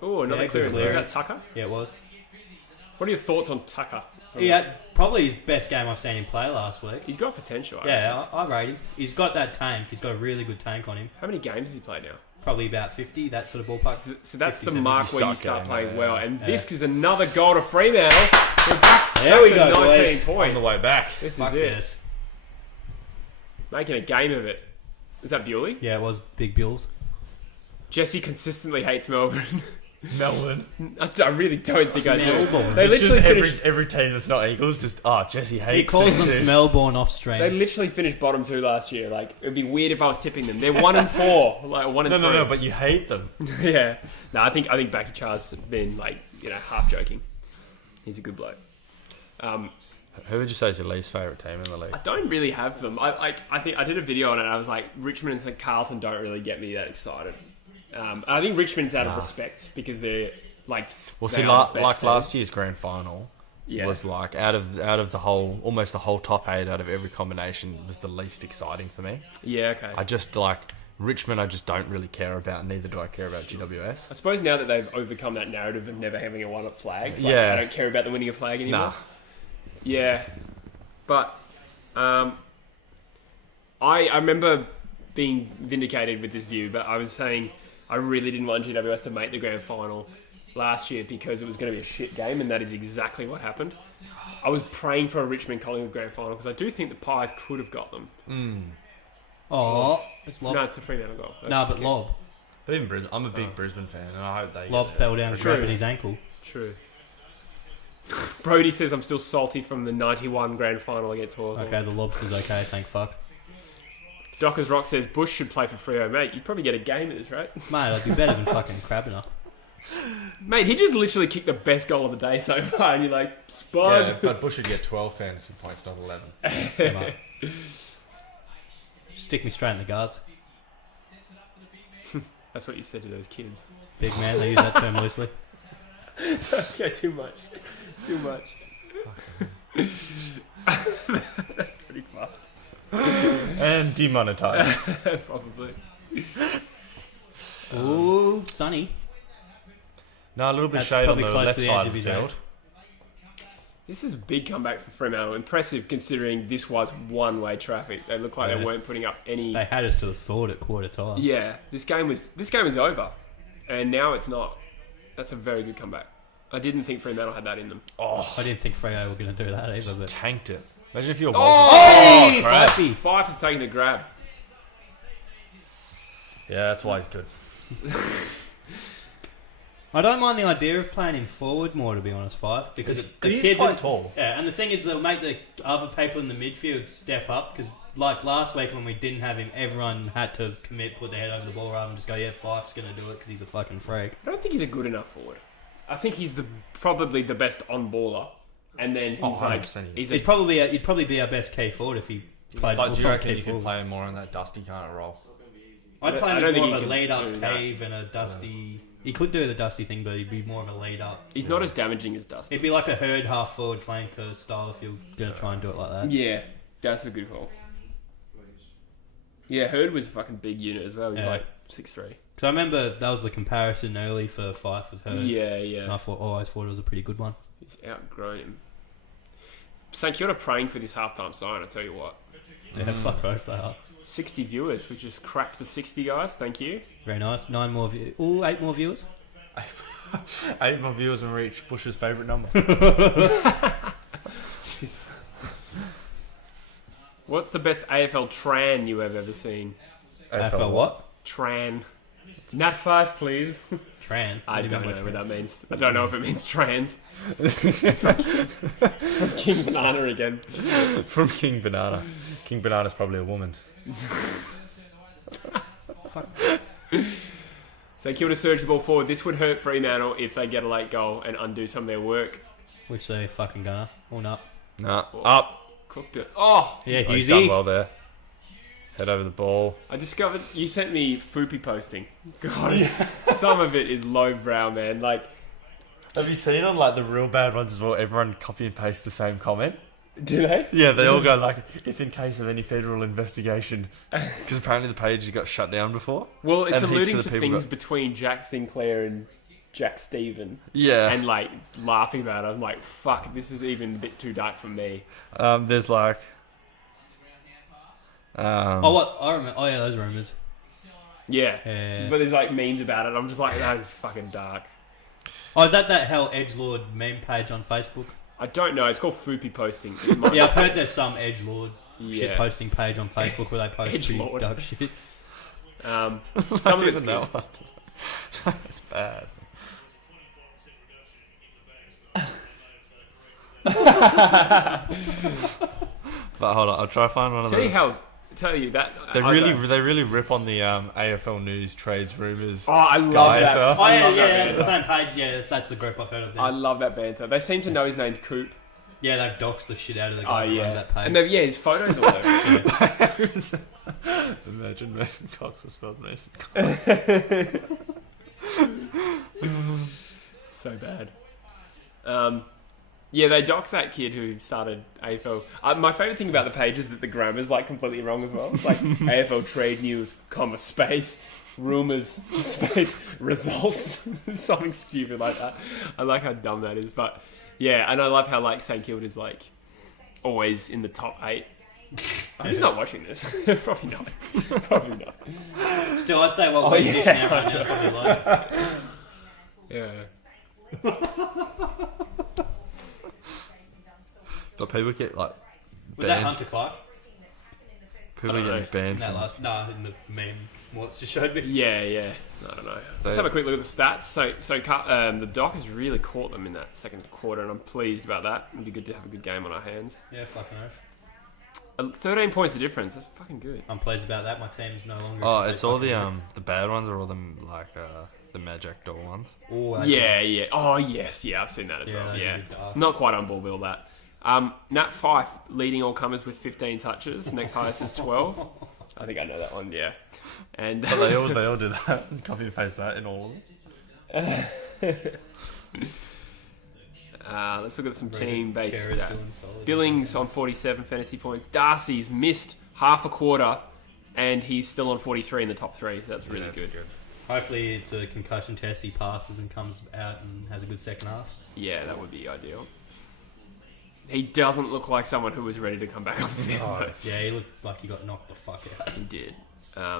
Oh, another clearance. Is that Tucker? Yeah, it was. What are your thoughts on Tucker? He had probably his best game I've seen him play last week. He's got potential. I rate him. He's got that tank. He's got a really good tank on him. How many games has he played now? Probably about 50, that sort of ballpark. So that's 50, the mark 70. where you start playing Yeah. well. And this is another goal to Fremantle. We're back, There we to go, 19 boys. points. On the way back. This Fuck is it. yes. Making a game of it. Is that Bewley? Yeah, it was Big Bills. Jesse consistently hates Melbourne. Melbourne. I really don't think I do. Melbourne. They It's literally just finished. every team that's not Eagles, just, Jesse hates He calls them too. Melbourne off stream. They literally finished bottom 2 last year. Like it'd be weird if I was tipping them. They're 1-4, like 1-3. No, but you hate them. Yeah. No, I think Backy Char's been half joking. He's a good bloke. Who would you say is your least favourite team in the league? I don't really have them. I think I did a video on it. And I was like, Richmond and St Carlton don't really get me that excited. I think Richmond's out of respect because they're like. Well, they see, are the best like team. last year's grand final was like out of the whole, almost the whole top 8 out of every combination was the least exciting for me. Yeah. Okay. I just Richmond. I just don't really care about. Neither do I care about GWS. I suppose now that they've overcome that narrative of never having a one-up flag, Yeah. I don't care about them winning a flag anymore. Nah. Yeah, but I remember being vindicated with this view, but I was saying I really didn't want GWS to make the grand final last year because it was going to be a shit game, and that is exactly what happened. I was praying for a Richmond Collingwood grand final because I do think the Pies could have got them. Oh, it's Lob. No, it's a Fremantle goal. No, but Lob. But even Brisbane, I'm a big Brisbane fan, and I hope they. Lob get fell down and True. grabbed his ankle. True. Brody says I'm still salty from the 91 grand final against Hawthorn. Okay, the Lobster's okay, thank fuck. Dockers Rock says Bush should play for Freo. Mate, you'd probably get a game at this, right? Mate, I'd be better than fucking Crabner. Mate, he just literally kicked the best goal of the day so far, and you're like, Spud. Yeah, but Bush should get 12 fantasy points, not 11. Mate. Stick me straight in the guards. That's what you said to those kids. Big man, they use that term loosely. Okay, too much. Too much. That's pretty fucked. And demonetized. Probably. Ooh, Sonny. No, a little bit That's shade on probably the close left to the side edge of of the his field. This is a big comeback for Fremantle. Impressive considering this was one-way traffic. They looked like they Yeah. weren't putting up any. They had us to the sword at quarter time. Yeah, this game was over, and now it's not. That's a very good comeback. I didn't think Fremantle had that in them. Oh, I didn't think Freo were going to do that either. just But tanked it. Imagine if you were hey, crap. Fifey. Fife is taking the grab. Yeah, that's why he's good. I don't mind the idea of playing him forward more, to be honest, Fife, because the He's kids quite tall. Yeah, and the thing is, they'll make the other people in the midfield step up because, like last week when we didn't have him, everyone had to commit, put their head over the ball rather than just go, "Yeah, Fife's going to do it" because he's a fucking freak. I don't think he's a good enough forward. I think he's probably the best on-baller, and then he's 100% he is. He'd probably be our best key forward if he played. Like, do you full-time reckon key you could forward. play him more on that dusty kind of role? I'd play I him don't as think more he of a can lead up do that. cave and a dusty. He could do the dusty thing, but he'd be more of a lead up. He's not as damaging as Dustin. It'd be like a herd half forward flanker style if you're going to try and do it like that. Yeah, that's a good call. Yeah, Hurd was a fucking big unit as well. He's Yeah. like 6'3". Because I remember that was the comparison early for Fife with Herd. Yeah, And yeah. I always thought it was a pretty good one. He's outgrown him. St Kilda praying for this halftime sign, I tell you what. Yeah, fuck both they are. 60 viewers. We just cracked the 60, guys. Thank you. Very nice. 8 more viewers. 8 more viewers and reach Bush's favourite number. Jeez. What's the best AFL Tran you have ever seen? AFL what? Tran. Nat 5, please. Tran. I What do you don't mean know by what Tran? that means. I don't know if it means trans. It's from King Banana again. From King Banana. King Banana's probably a woman. So Kilda surge the ball forward. This would hurt Fremantle if they get a late goal and undo some of their work. Which they fucking gonna. Or not. Nah, up. Cooked it. Oh! Yeah, Oh, he's done Hughesy. well there. Head over the ball. I discovered you sent me Foopy posting. God, some of it is lowbrow, man. Like, Have you seen on like the real bad ones as well? Everyone copy and paste the same comment. do they? Yeah, they all go like, if in case of any federal investigation, because apparently the page got shut down before. Well, it's And heaps alluding of to the people things got- between Jack Sinclair Jack Stephen. Yeah. And like laughing about it. I'm like, fuck, this is even a bit too dark for me. There's like... what? I remember. Oh, yeah, those rumours. Yeah. But there's like memes about it. I'm just like, that is fucking dark. Oh, is that Hell Edgelord meme page on Facebook? I don't know. It's called Foopy Posting. Yeah, I've heard there's some Edgelord shit posting page on Facebook where they post pretty Edgelord. dark shit. Some of it's good. It's bad. But hold on, I'll try to find one of them. Tell you that They really rip on the AFL news trades rumors. Oh, I love that. Well. Oh yeah, that's the same page. Yeah, that's the group I've heard of them. I love that banter. They seem to know his name's Coop. Yeah, they've doxed the shit out of the guy who runs that page. And his photos all over. Imagine Mason Cox is spelled Mason Cox. So bad. Yeah, they dox that kid who started AFL. My favourite thing about the page is that the grammar's like completely wrong as well. It's like AFL trade news, comma, space, rumours, space, results. Something stupid like that. I like how dumb that is. But yeah, and I love how like St Kilda's like always in the top 8. Who's not watching this? Probably not. Probably not. Still, I'd say what we're dishing out right now is probably like. Yeah. But people get like Was that Hunter Clark? People are getting banned. In the meme. What's just showed me? Yeah. I don't know. Let's have a quick look at the stats. So the Dockers really caught them in that second quarter, and I'm pleased about that. It'd be good to have a good game on our hands. Yeah, fucking oath. 13 points the difference. That's fucking good. I'm pleased about that. My team's no longer. Oh, it's all the bad ones, or all them like the Magic Doll ones. Yeah. Oh yes, yeah. I've seen that as well. Yeah, not quite on ball bill that. Nat Fife leading all comers with 15 touches. Next highest is 12. I think I know that one. Yeah, and but they all do that. Copy and paste that in all of them. Let's look at some team-based stats. Billings on 47 fantasy points. Darcy's missed half a quarter, and he's still on 43 in the top 3. So that's really good. Hopefully it's a concussion test. He passes and comes out and has a good second half. Yeah, that would be ideal. He doesn't look like someone who was ready to come back on the field. Yeah, he looked like he got knocked the fuck out. He did.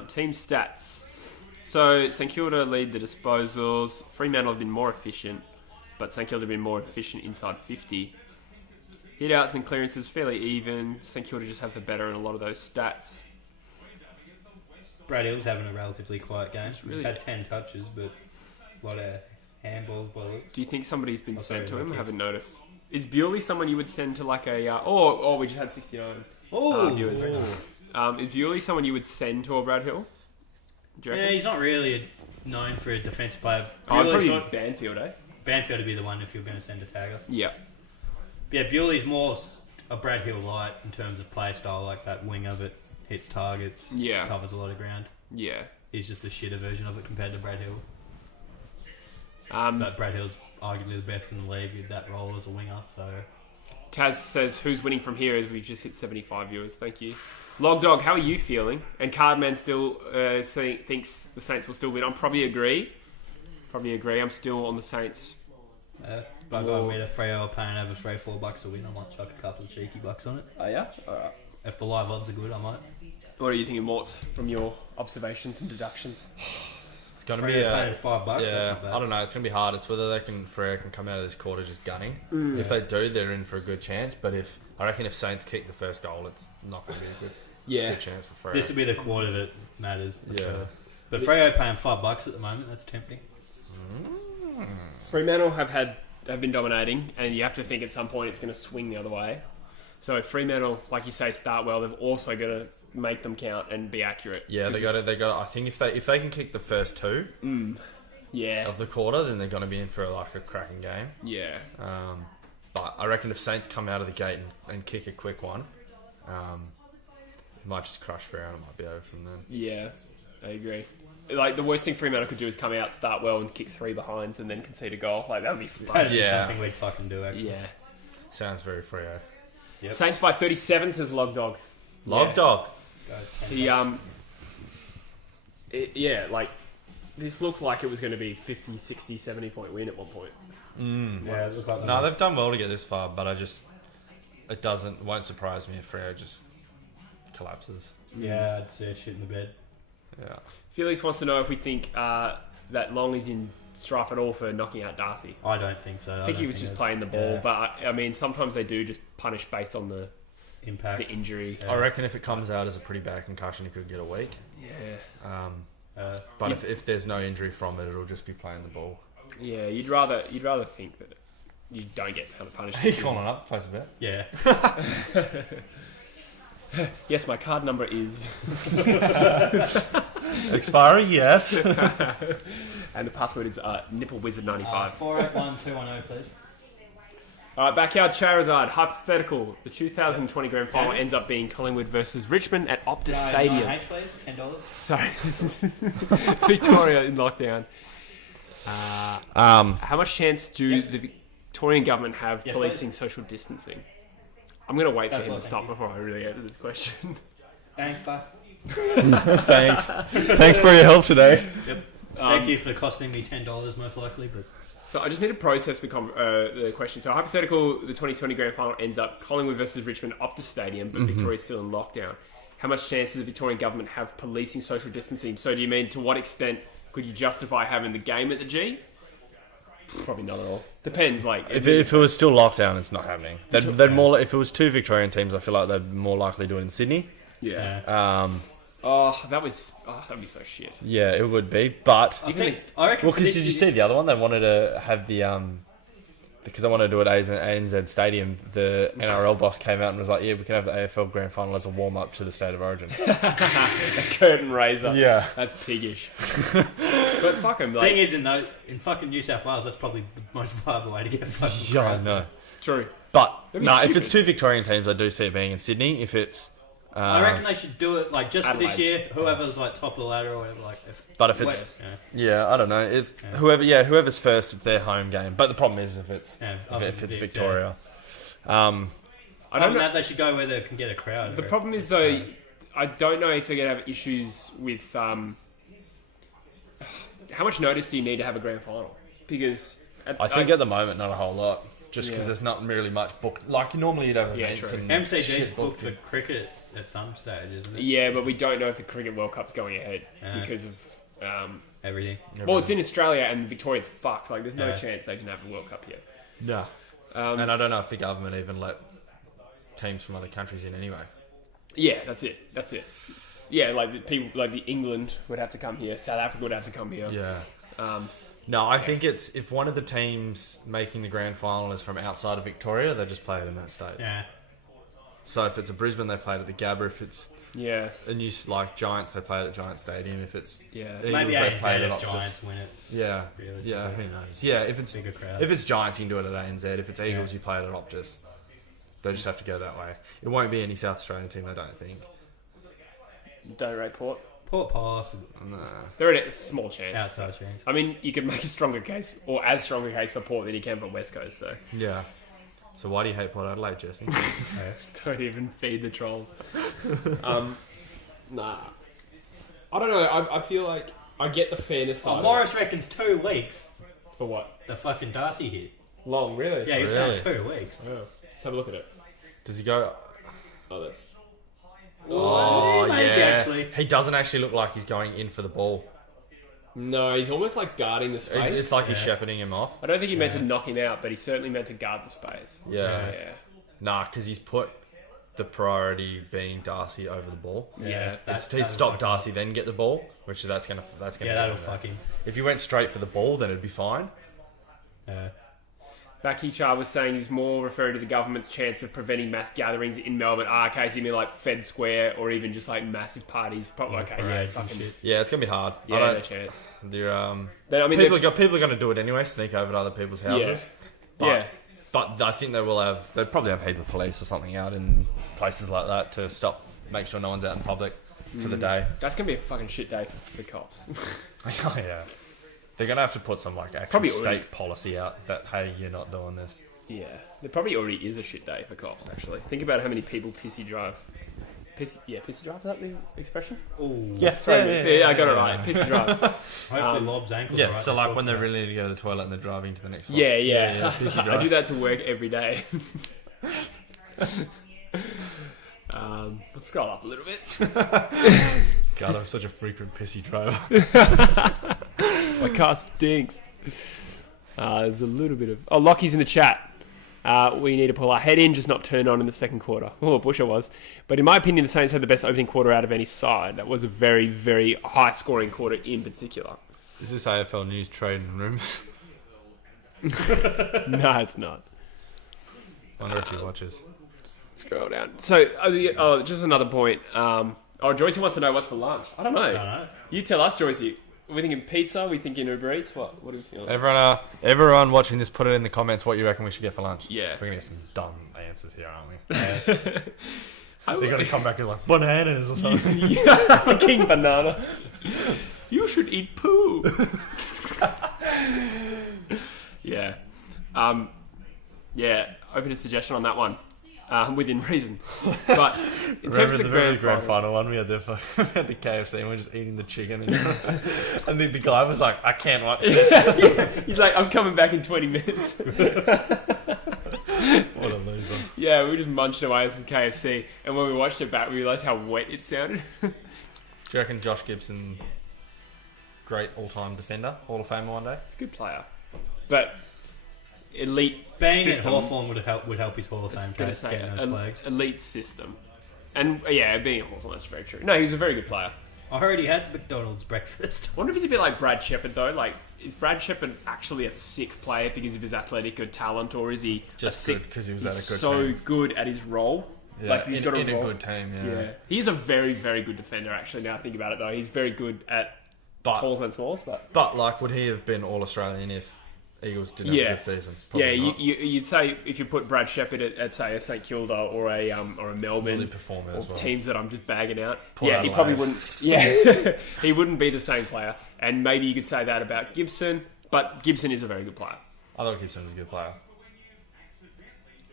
Team stats. So St Kilda lead the disposals. Fremantle have been more efficient, but St Kilda have been more efficient inside 50. Hit-outs and clearances fairly even. St Kilda just have the better in a lot of those stats. Brad Hill's having a relatively quiet game. Really He's had 10 touches, but a lot of handballs by the looks. Do you think somebody's been sent to him? I haven't noticed. Is Bewley someone you would send to like a... we just had 69 viewers. Is Bewley someone you would send to a Brad Hill? Do you reckon? Yeah, he's not really known for a defensive player. Probably Banfield, eh? Banfield would be the one if you're going to send a tagger. Yeah. Yeah, Bewley's more a Brad Hill light in terms of play style, like that winger that hits targets, covers a lot of ground. Yeah. He's just a shitter version of it compared to Brad Hill. But Brad Hill's arguably the best in the league with that role as a winger. So Taz says, who's winning from here as we've just hit 75 viewers. Thank you. Log Dog, how are you feeling? And Cardman still thinks the Saints will still win. I probably agree. I'm still on the Saints. But I got a Freo paying over $3-4 a win. I might chuck a couple of cheeky bucks on it. Oh yeah? Alright. If the live odds are good, I might. What are you thinking, Morts, from your observations and deductions? It's going to be $5. Yeah, I don't know. It's going to be hard. It's whether Freo can come out of this quarter just gunning. If they do, they're in for a good chance. But I reckon if Saints kick the first goal, it's not going to be a good chance for Freo. This will be the quarter that matters. But Freo paying $5 at the moment. That's tempting. Fremantle have been dominating, and you have to think at some point it's going to swing the other way. So if Fremantle, like you say, start well, they've also got to make them count and be accurate. Yeah, they got to. I think if they can kick the first 2 of the quarter, then they're going to be in for a cracking game. Yeah. But I reckon if Saints come out of the gate and kick a quick one, it might just crush Freo and it might be over from then. Yeah, I agree. Like, the worst thing Fremantle could do is come out, start well, and kick 3 behinds and then concede a goal. Like, that would be fun. That'd be something we'd fucking do, actually. Yeah. Sounds very Freo. Yep. Saints by 37, says Log Dog. Log Dog. He, this looked like it was going to be 50, 60, 70 point win at one point. Yeah, it looked like No, they've done well to get this far, but won't surprise me if Freo just collapses. Yeah, I'd say shit in the bed. Yeah. Felix wants to know if we think that Long is in strife at all for knocking out Darcy. I don't think so. I think he was just playing the ball, but I mean, sometimes they do just punish based on the impact, the injury. I reckon if it comes out as a pretty bad concussion, he could get a week. Yeah. But if there's no injury from it, it'll just be playing the ball. Yeah, you'd rather think that you don't get kind of punished. Are you calling up? Place a bet? Yeah. Yes, my card number is. Expiry, yes. And the password is NippleWizard95. 481210, please. All right, backyard Charizard. Hypothetical. The 2020 grand final ends up being Collingwood versus Richmond at Optus Stadium. H, please. $10. Sorry. Victoria in lockdown. How much chance do the Victorian government have policing social distancing? I'm going to wait for him to stop before I really answer this question. Thanks, bye. Thanks. Thanks for your help today. Yep. Thank you for costing me $10 most likely, but... So I just need to process the question. So hypothetical, the 2020 grand final ends up Collingwood versus Richmond off the stadium, but Victoria's still in lockdown. How much chance does the Victorian government have policing social distancing? So do you mean to what extent could you justify having the game at the G? Probably not at all. Depends. Like if it was still lockdown, it's not happening. They'd more. If it was two Victorian teams, I feel like they'd more likely do it in Sydney. Yeah. That'd be so shit. Yeah, it would be. But I reckon. well, because did you see the other one? They wanted to have the because they wanted to do it at ANZ Stadium. The NRL boss came out and was like, "Yeah, we can have the AFL grand final as a warm up to the State of Origin." A curtain raiser. Yeah, that's piggish. But fuck him. Like, thing is, in fucking New South Wales, that's probably the most viable way to get fucking. Yeah, I know. True. But if it's two Victorian teams, I do see it being in Sydney. If it's I reckon they should do it like just Adelaide. for this year. Whoever's like top of the ladder or whatever. Like, if it's I don't know. If whoever's first, it's their home game. But the problem is if it's Victoria. I don't know. They should go where they can get a crowd. The problem is though, I don't know if they're gonna have issues with how much notice do you need to have a grand final? Because I think at the moment not a whole lot. Just because there's not really much booked. Like normally you'd have events. And MCG's booked for cricket at some stage, isn't it? Yeah, but we don't know if the Cricket World Cup's going ahead because of everything. Well, it's in Australia and Victoria's fucked. Like, there's no chance they can have a World Cup yet. No. And I don't know if the government even let teams from other countries in anyway. Yeah, that's it. Yeah, like the people, like the England would have to come here. South Africa would have to come here. Yeah. No, I think it's if one of the teams making the grand final is from outside of Victoria, they just play it in that state. Yeah. So if it's a Brisbane, they play it at the Gabba. If it's a new like Giants, they play it at Giant Stadium. If it's Eagles, maybe ANZ if Giants win it. Yeah, yeah, who knows? Yeah, if it's bigger crowd. If it's Giants, you can do it at ANZ. If it's Eagles, you play it at Optus. They just have to go that way. It won't be any South Australian team, I don't think. Don't rate Port. Port pass. No. They're at a small chance. Outside chance. I mean, you could make a stronger case, or as strong a case for Port than you can for West Coast, though. Yeah. So why do you hate Port Adelaide, Jesse? Don't even feed the trolls. Nah. I don't know. I feel like I get the fairness side. Morris reckons 2 weeks. For what? The fucking Darcy hit. Long, really? Yeah, he's saying 2 weeks. Oh. Let's have a look at it. Does he go... Oh, that's... Oh, maybe yeah. actually. He doesn't actually look like he's going in for the ball. No, he's almost like guarding the space. It's like he's shepherding him off. I don't think he meant to knock him out, but he certainly meant to guard the space. Yeah. Nah, because he's put the priority being Darcy over the ball. Yeah. He'd stop Darcy, then get the ball, which that's gonna. Yeah, that'll fuck him. If he went straight for the ball, then it'd be fine. Baki Char was saying he was more referring to the government's chance of preventing mass gatherings in Melbourne. Okay, so you mean like Fed Square or even just like massive parties? Probably Yeah, it's gonna be hard. Yeah, no chance. People are gonna do it anyway, sneak over to other people's houses. Yeah. But I think they'd probably have a heap of police or something out in places like that to make sure no one's out in public for the day. That's gonna be a fucking shit day for cops. Oh yeah. They're going to have to put some actual state policy out that, hey, you're not doing this. Yeah. There probably already is a shit day for cops, actually. Think about how many people pissy drive pissy drive, is that the expression? Ooh. Yeah, I got it right. Pissy drive. Hopefully Lob's ankles are Yeah, right. so like when they really need to go to the toilet and they're driving to the next one. Yeah. pissy I drive. do that to work every day. Let's scroll up a little bit. God, I'm such a frequent pissy driver. My car stinks. There's a little bit of... Oh, Lockie's in the chat. We need to pull our head in, just not turn on in the second quarter. Oh, Busher was. But in my opinion, the Saints had the best opening quarter out of any side. That was a very, very high-scoring quarter in particular. Is this AFL news trading rooms? No, it's not. Wonder if he watches. Scroll down. So, just another point. Joycey wants to know what's for lunch. I don't know. You tell us, Joycey. Are we thinking pizza? Are we thinking Uber Eats? What do we feel? Everyone watching this, put it in the comments what you reckon we should get for lunch. Yeah. We're going to get some dumb answers here, aren't we? They're going to come back and like, bananas or something. Yeah, King Banana. You should eat poo. Yeah. Open a suggestion on that one. Within reason. But in terms of the grand final one, we had the KFC and we're just eating the chicken. And I think the guy was like, I can't watch this. Yeah. He's like, I'm coming back in 20 minutes. What a loser. Yeah, we just munched away some KFC. And when we watched it back, we realised how wet it sounded. Do you reckon Josh Gibson, great all-time defender, Hall of Famer one day? He's a good player. But elite Bang system. at Hawthorn would help his Hall of Fame case, getting those flags. Elite system. And being a Hawthorn, that's very true. No, he's a very good player. I heard he had McDonald's breakfast. I wonder if he's a bit like Brad Shepherd though. Like, is Brad Shepherd actually a sick player because of his athletic good talent, or is he just good because he was at a good so team? Good at his role? Yeah, like he's got a role. A good team. Yeah, he's a very, very good defender. Actually, now I think about it though, he's very good at talls and smalls. But like, would he have been All Australian if Eagles didn't have a good season? Probably not. You'd say if you put Brad Shepherd at say a St Kilda or a Melbourne, really perform as well. Teams that I'm just bagging out. Port he Adelaide. probably wouldn't. Yeah, he wouldn't be the same player. And maybe you could say that about Gibson, but Gibson is a very good player. I thought Gibson was a good player.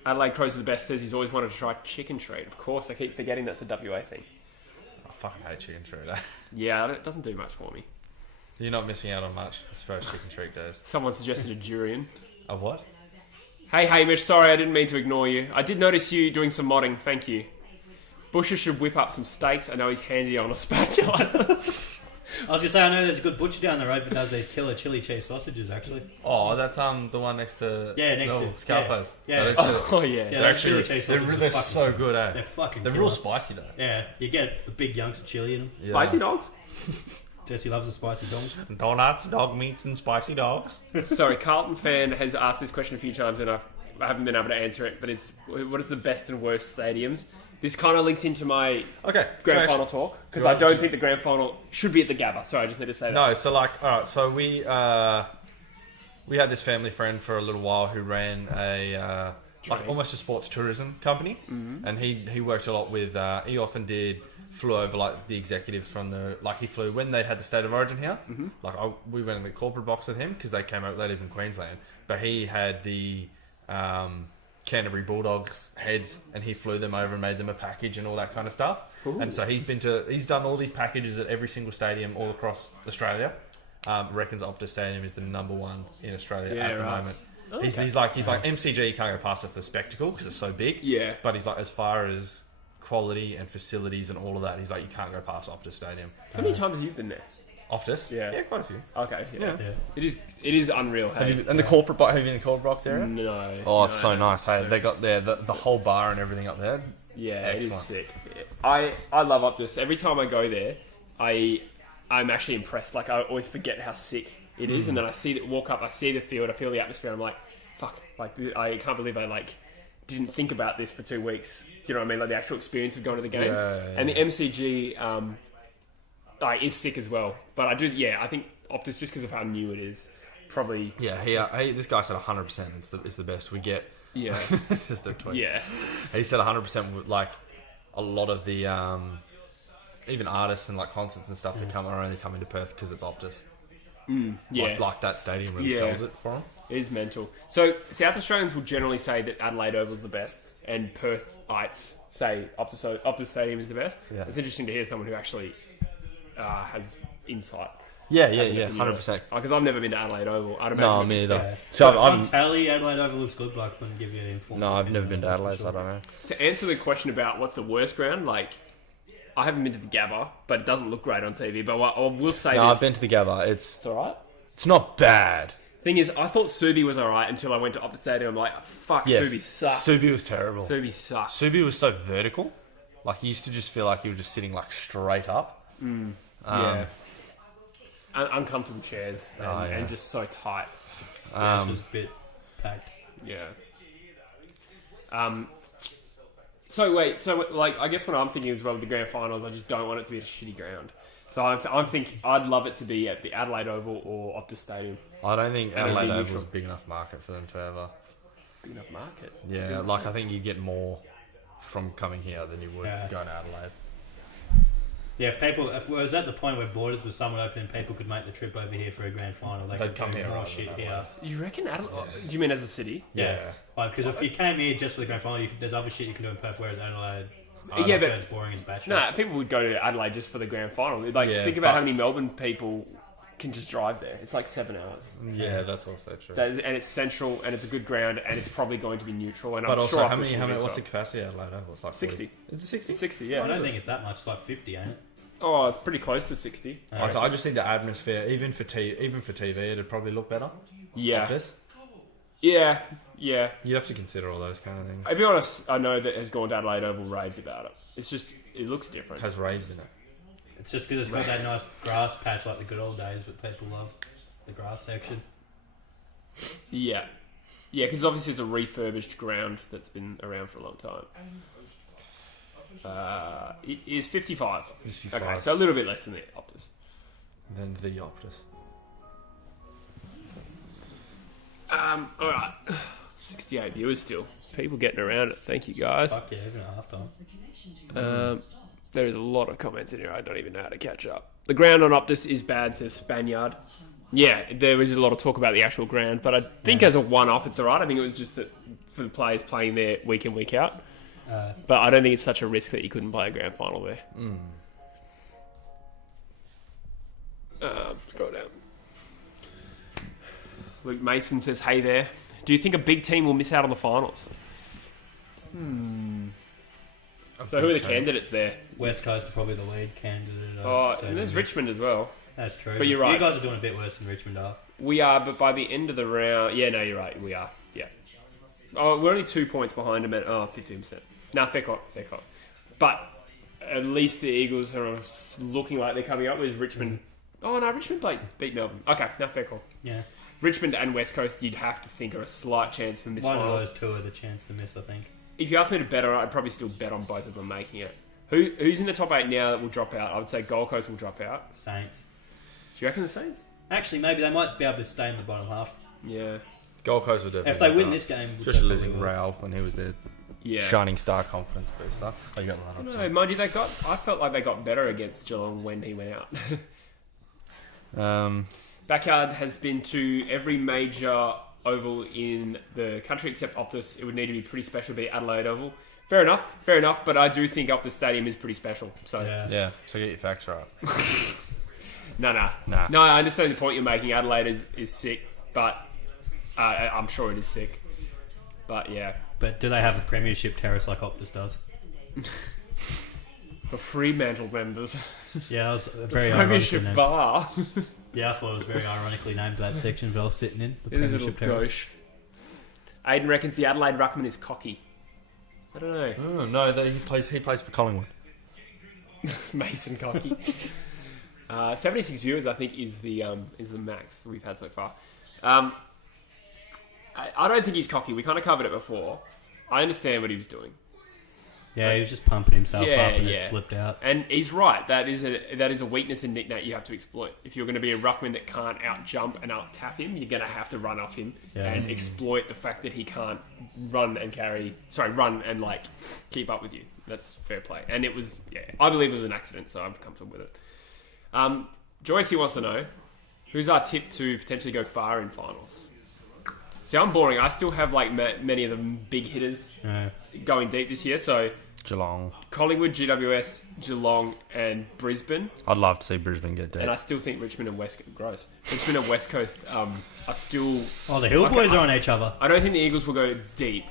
Adelaide Crows are the best. Says he's always wanted to try chicken treat. Of course, I keep forgetting that's a WA thing. I fucking hate chicken treat. Yeah, it doesn't do much for me. You're not missing out on much as far as chicken treat goes. Someone suggested a durian. A what? Hey Hamish, sorry I didn't mean to ignore you. I did notice you doing some modding, thank you. Busher should whip up some steaks. I know he's handy on a spatula. I was going to say, I know there's a good butcher down the road that does these killer chili cheese sausages, actually. Oh, that's the one next to... Yeah, next to... Scalfos. Yeah. They're actually... They're so good, eh? They're fucking They're killer. real spicy, though. Yeah, you get the big yunks of chili in them. Yeah. Spicy dogs? Jesse loves the spicy dogs. Donuts, dog meats, and spicy dogs. Sorry, Carlton fan has asked this question a few times and I haven't been able to answer it, but it's what is the best and worst stadiums? This kind of links into my grand final talk, because I don't think the grand final should be at the Gabba. Sorry, I just need to say that. No, so alright, so we had this family friend for a little while who ran a almost a sports tourism company, and he worked a lot with. He often flew over like the executives from he flew when they had the State of Origin here. We went in the corporate box with him because they came over. They live in Queensland, but he had the Canterbury Bulldogs heads, and he flew them over and made them a package and all that kind of stuff. Ooh. And so he's done all these packages at every single stadium all across Australia. Reckons Optus Stadium is the number one in Australia at the moment. Okay. He's like MCG, you can't go past it for the spectacle because it's so big. Yeah. But he's like, as far as quality and facilities and all of that, he's like, you can't go past Optus Stadium. How many times have you been there? Optus? Yeah, quite a few. Okay, yeah. It is unreal. Hey? The corporate box? Have you been in the corporate box area? No. Oh, it's so nice. Hey, they got the whole bar and everything up there. Yeah, excellent. It is sick. Yeah. I love Optus. Every time I go there, I'm actually impressed. Like, I always forget how sick it is, and then I walk up, I see the field, I feel the atmosphere, I'm like, fuck, like I can't believe I didn't think about this for 2 weeks. Do you know what I mean? Like the actual experience of going to the game. And the MCG is sick as well. But I think Optus, just because of how new it is, probably... Yeah, this guy said 100% it's the best we get. Yeah. This is the tweet. Yeah. He said 100% with like a lot of the even artists and like concerts and stuff that are only coming to Perth because it's Optus. Yeah. Like that stadium really sells it for them. It is mental. So South Australians will generally say that Adelaide Oval's the best. and Perthites say Optus Stadium is the best. Yeah. It's interesting to hear someone who actually has insight. Yeah, 100%. Because I've never been to Adelaide Oval. I'd imagine No, it'd be me either. sick. Yeah. So On tally, Adelaide Oval looks good, but I couldn't give you an informed. No, I've never been to Adelaide, so I don't know. To answer the question about what's the worst ground, like, I haven't been to the Gabba, but it doesn't look great on TV. But I will say No, this. I've been to the Gabba. It's alright. It's not bad. Thing is, I thought Subi was alright until I went to Optus Stadium. I'm like, fuck, Yes. Subi sucks. Subi was terrible. Subi sucks. Subi was so vertical. Like, you used to just feel like you were just sitting, like, straight up. Yeah. Uncomfortable chairs and just so tight. Yeah, it was a bit packed. Yeah. So I guess what I'm thinking as well with the grand finals, I just don't want it to be a shitty ground. So I'm thinking I'd love it to be at the Adelaide Oval or Optus Stadium. I don't think Adelaide Oval is a big enough market for them to ever. Big enough market. Yeah, like I think you get more from coming here than you would going to Adelaide. Yeah, if it was at the point where borders were somewhat open and people could make the trip over here for a grand final, they could come here more shit here. You reckon Adelaide? Do you mean as a city? Yeah. Because if you came here just for the grand final, there's other shit you can do in Perth, whereas Adelaide, but it's boring as batshit. No, people would go to Adelaide just for the grand final. Like, think about how many Melbourne people can just drive there. It's like 7 hours. Yeah, that's also true. And it's central, and it's a good ground, and it's probably going to be neutral. And But I'm also, sure how many? What's the capacity at Adelaide Oval? It's like 60. Is it 60? 60, yeah. I don't think it's that much. It's like 50, ain't it? Oh, it's pretty close to 60. I just think the atmosphere, even for TV, it'd probably look better. Yeah. Like this. Yeah. You'd have to consider all those kind of things. Everyone I know that has gone to Adelaide Oval raves about it. It's just, it looks different. It has raves in it. It's just because it's got that nice grass patch like the good old days that people love. The grass section. Yeah. Yeah, because obviously it's a refurbished ground that's been around for a long time. It is 55. It's 55. Okay, so a little bit less than the Optus. Than the Optus. Alright. 68 viewers still. People getting around it. Thank you, guys. Fuck yeah, even at halftime. There is a lot of comments in here. I don't even know how to catch up. The ground on Optus is bad, says Spaniard. Yeah, there is a lot of talk about the actual ground, but I think as a one-off, it's alright. I think it was just that for the players playing there week in, week out. But I don't think it's such a risk that you couldn't play a grand final there. Scroll down. Luke Mason says, hey there. Do you think a big team will miss out on the finals? So who are the candidates there? West Coast are probably the lead candidate. And there's Richmond as well. That's true. But you're right. You guys are doing a bit worse than Richmond are. We are, but by the end of the round... Yeah, no, you're right. We are. Yeah. Oh, we're only 2 points behind them at 15%. No, fair cop. But at least the Eagles are looking like they're coming up with Richmond. Oh, no, Richmond beat Melbourne. Okay, no, fair call. Yeah. Richmond and West Coast, you'd have to think are a slight chance for miss One of finals. those two are the chance to miss, I think. If you ask me to bet on it, I'd probably still bet on both of them making it. Who's in the top 8 now that will drop out? I would say Gold Coast will drop out. Saints. Do you reckon the Saints? Actually, maybe they might be able to stay in the bottom half. Yeah. Gold Coast will definitely. If they win this game, especially losing Raul when he was their Yeah. shining star confidence booster. They got I don't know, mind you, I felt like they got better against Geelong when he went out. Backyard has been to every major oval in the country except Optus. It would need to be pretty special to be Adelaide Oval. Fair enough, but I do think Optus Stadium is pretty special. So yeah, so get your facts right. No, I understand the point you're making. Adelaide is sick, but I'm sure it is sick. But yeah. But do they have a premiership terrace like Optus does? For Fremantle members. Yeah, that was very premiership ironically bar. Yeah, I thought it was very ironically named that section Val sitting in. The it is a premiership little terrace. gauche. Aiden reckons the Adelaide ruckman is cocky. I don't know. Oh, no, he plays for Collingwood. Mason cocky. 76 viewers, I think, is the max we've had so far. I don't think he's cocky. We kind of covered it before. I understand what he was doing. Yeah, he was just pumping himself up and yeah. it slipped out. And he's right. That is a weakness in Nick Nat you have to exploit. If you're going to be a ruckman that can't out jump and out tap him, you're going to have to run off him and exploit the fact that he can't run and like keep up with you. That's fair play. And it was, I believe it was an accident, so I'm comfortable with it. Joyce, he wants to know, who's our tip to potentially go far in finals? See, I'm boring. I still have like many of the big hitters going deep this year. So Geelong, Collingwood, GWS, Geelong, and Brisbane. I'd love to see Brisbane get deep. And I still think Richmond and West Coast are still. Oh, the Hill boys are on each other. I don't think the Eagles will go deep.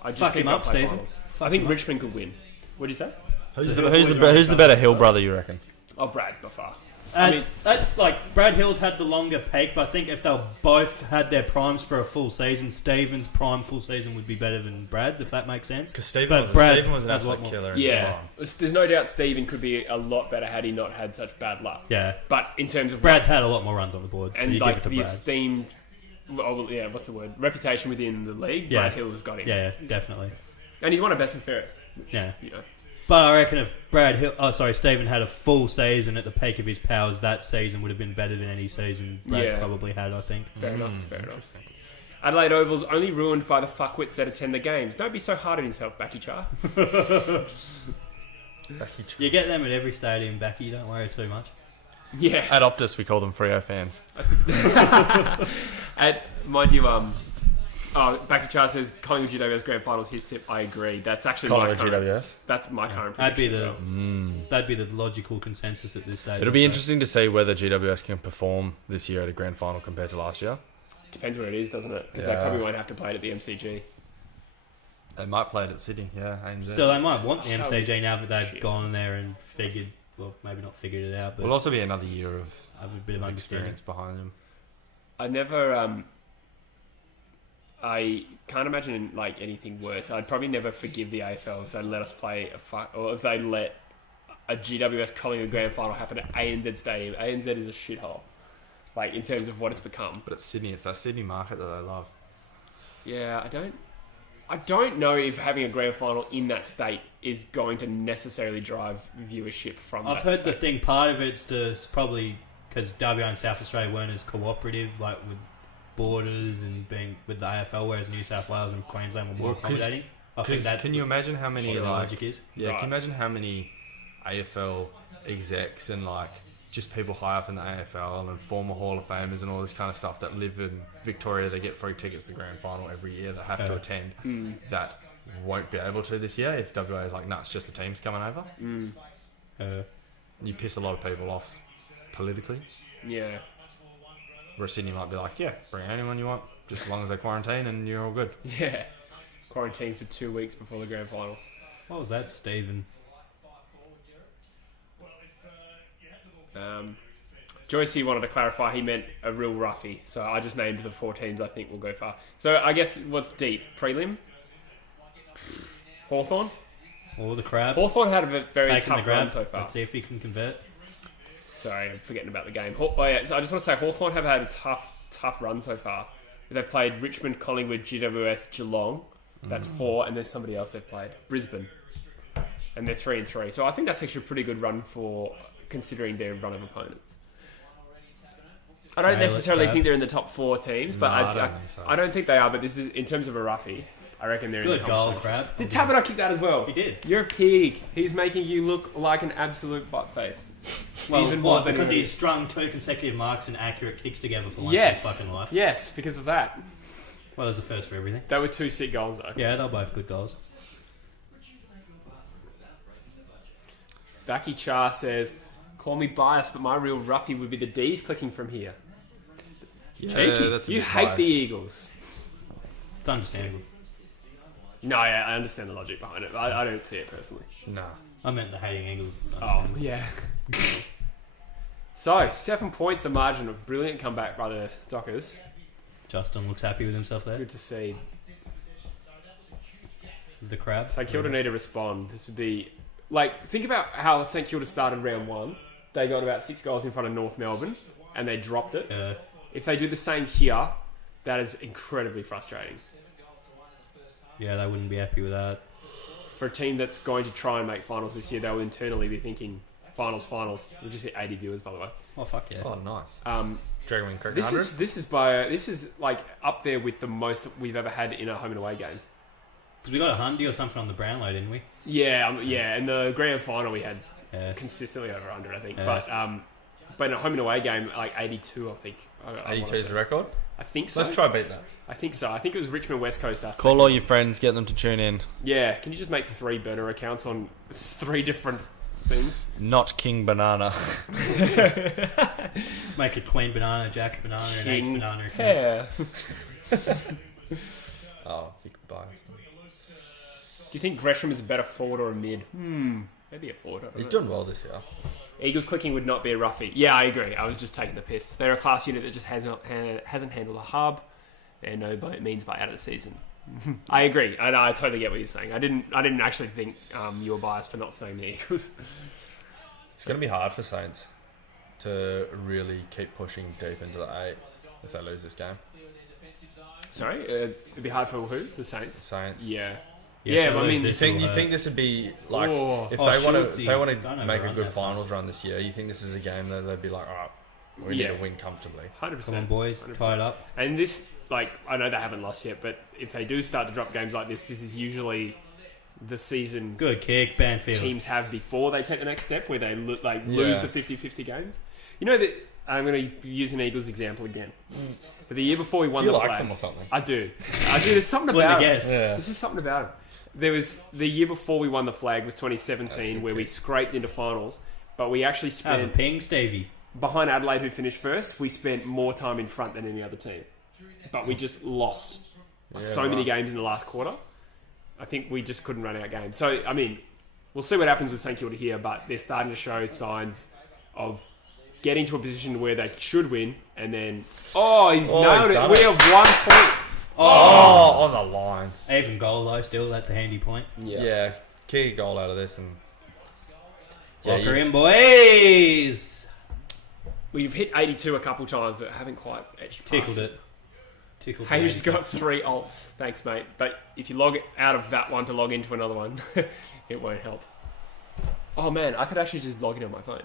I just Fuck think him up, they'll play Stephen. finals. I think Richmond could win. What do you say? Who's the better Hill brother, you reckon? Oh, Brad, by far. That's like Brad Hill's had the longer peak, but I think if they'll both had their primes for a full season, Stephen's prime full season would be better than Brad's, if that makes sense. Because Stephen was an absolute killer. Yeah, there's no doubt Stephen could be a lot better had he not had such bad luck. Yeah, but in terms of Brad's had a lot more runs on the board, and so like the esteemed, what's the word? Reputation within the league. Brad Hill has got him. Yeah, definitely. And he's won a best and fairest. Which, But I reckon if Stephen had a full season at the peak of his powers, that season would have been better than any season Brad's probably had, I think. Fair enough. Adelaide Oval's only ruined by the fuckwits that attend the games. Don't be so hard on yourself, Backy Char. You get them at every stadium, Backy. Don't worry too much. Yeah. At Optus, we call them Freo fans. Mind you, Backy Char says Collingwood GWS Grand Finals. His tip. I agree. That's actually Collingwood my current. GWS. That's my current. That'd be the logical consensus at this stage. It'll be interesting to see whether GWS can perform this year at a grand final compared to last year. Depends where it is, doesn't it? Because they probably won't have to play it at the MCG. They might play it at Sydney. Yeah, ANZ. Still, they might want the MCG now that they've gone there and figured. Well, maybe not figured it out, but will also be another year of have a bit of experience behind them. I never. I can't imagine like anything worse. I'd probably never forgive the AFL if they let us play or if they let a GWS Collingwood Grand Final happen at ANZ Stadium. ANZ is a shithole, like in terms of what it's become. But it's Sydney. It's that Sydney market that they love. Yeah, I don't know if having a grand final in that state is going to necessarily drive viewership from. I've heard the thing. Part of it's probably because WA and South Australia weren't as cooperative, like with borders and being with the AFL, whereas New South Wales and Queensland were more accommodating. I think that's can you imagine how many logic is? Yeah, can you imagine how many AFL execs and like just people high up in the AFL and former Hall of Famers and all this kind of stuff that live in Victoria, they get free tickets to grand final every year that have to attend that won't be able to this year if WA is like, nah, it's just the teams coming over. You piss a lot of people off politically. Yeah. Where Sydney might be like, yeah, bring anyone you want, just as long as they quarantine and you're all good. Yeah. Quarantine for 2 weeks before the grand final. What was that, Stephen? Joycey wanted to clarify he meant a real roughie, so I just named the 4 teams I think will go far. So I guess what's deep? Prelim? Hawthorn? Or the Crab? Hawthorn had a very tough run so far. Let's see if he can convert. Sorry, I'm forgetting about the game. So I just want to say Hawthorn have had a tough run so far. They've played Richmond, Collingwood, GWS, Geelong. That's 4, and there's somebody else they've played. Brisbane. And they're 3-3. So I think that's actually a pretty good run for considering their run of opponents. I don't necessarily think they're in the top 4 teams, but I don't think they are. But this is in terms of a roughie. I reckon they're in the goal, Crab. Did Taberner kick that as well? He did. You're a pig. He's making you look like an absolute butt face. Well, even more because he's strung 2 consecutive marks and accurate kicks together for once in his fucking life. Yes, because of that. Well, there's a first for everything. They were 2 sick goals though. Yeah, they're both good goals. Backy Char says, "Call me biased, but my real roughie would be the D's clicking from here." Yeah, cheeky. That's a you bit hate biased. the Eagles. It's understandable. No, yeah, I understand the logic behind it. But I don't see it personally. Nah. I meant the hating Eagles. Yeah. So, 7 points the margin of brilliant comeback by the Dockers. Justin looks happy with himself there. Good to see. The Crab. St Kilda need to respond. This would be... Like, think about how St Kilda started round 1. They got about 6 goals in front of North Melbourne, and they dropped it. If they do the same here, that is incredibly frustrating. Yeah, they wouldn't be happy with that. For a team that's going to try and make finals this year, they will internally be thinking, finals. We'll just hit 80 viewers, by the way. Oh, fuck yeah. Oh, nice. Dragon Kirk this is like up there with the most we've ever had in a home and away game. Because we got a Hundy or something on the Brownlow, didn't we? Yeah, and the grand final we had consistently over 100, I think. But in a home and away game, like 82, I think. 82 is the record? I think so. Let's try beat that. I think so. I think it was Richmond West Coast. Call all your friends, get them to tune in. Yeah, can you just make 3 burner accounts on 3 different things? Not King Banana. Make a Queen Banana, Jack Banana, and Ace Banana account. Yeah. Oh, if you could buy. Do you think Gresham is a better forward or a mid? Maybe a forward. I don't He's know. doing well this year. Eagles clicking would not be a roughie. Yeah, I agree. I was just taking the piss. They're a class unit that just hasn't handled a hub. They're no means by out of the season. I agree. I totally get what you're saying. I didn't actually think you were biased for not saying the Eagles. It's going to be hard for Saints to really keep pushing deep into the 8 if they lose this game. Sorry, it'd be hard for who? The Saints. Saints. Yeah. Yeah, But I mean, You think this would be like if Oh, they want Shieldsy. to Don't make a overrun good that finals run this year? You think this is a game that they'd be like, all right, we need to win comfortably. 100%. Come on, boys, 100%. tie it up. And this, like, I know they haven't lost yet, but if they do start to drop games like this is usually the season Good kick, Banfield. teams have before they take the next step, where they lose Yeah. the 50-50 games. You know that I'm going to use an Eagles example again. For the year before we won Do you the like flag, them or something? I do. There's something Wouldn't about have it. guessed. Yeah. There's just something about it. There was the year before we won the flag was 2017, where we scraped into finals, but we actually Have a spent ping, Stevie. behind Adelaide, who finished first. We spent more time in front than any other team, but we just lost many games in the last quarter. I think we just couldn't run out games. So I mean, we'll see what happens with St Kilda here, but they're starting to show signs of getting to a position where they should win, and then he's nailed it. done We it. have 1 point. Oh, on the line. Even goal though, still that's a handy point. Yeah. Kick a goal out of this and Lock her in, boys. We've hit 82 a couple times, but haven't quite edged Tickled past it. Tickled. Hayden's the just got 3 alts. Thanks, mate. But if you log out of that one to log into another one, it won't help. Oh man, I could actually just log in on my phone.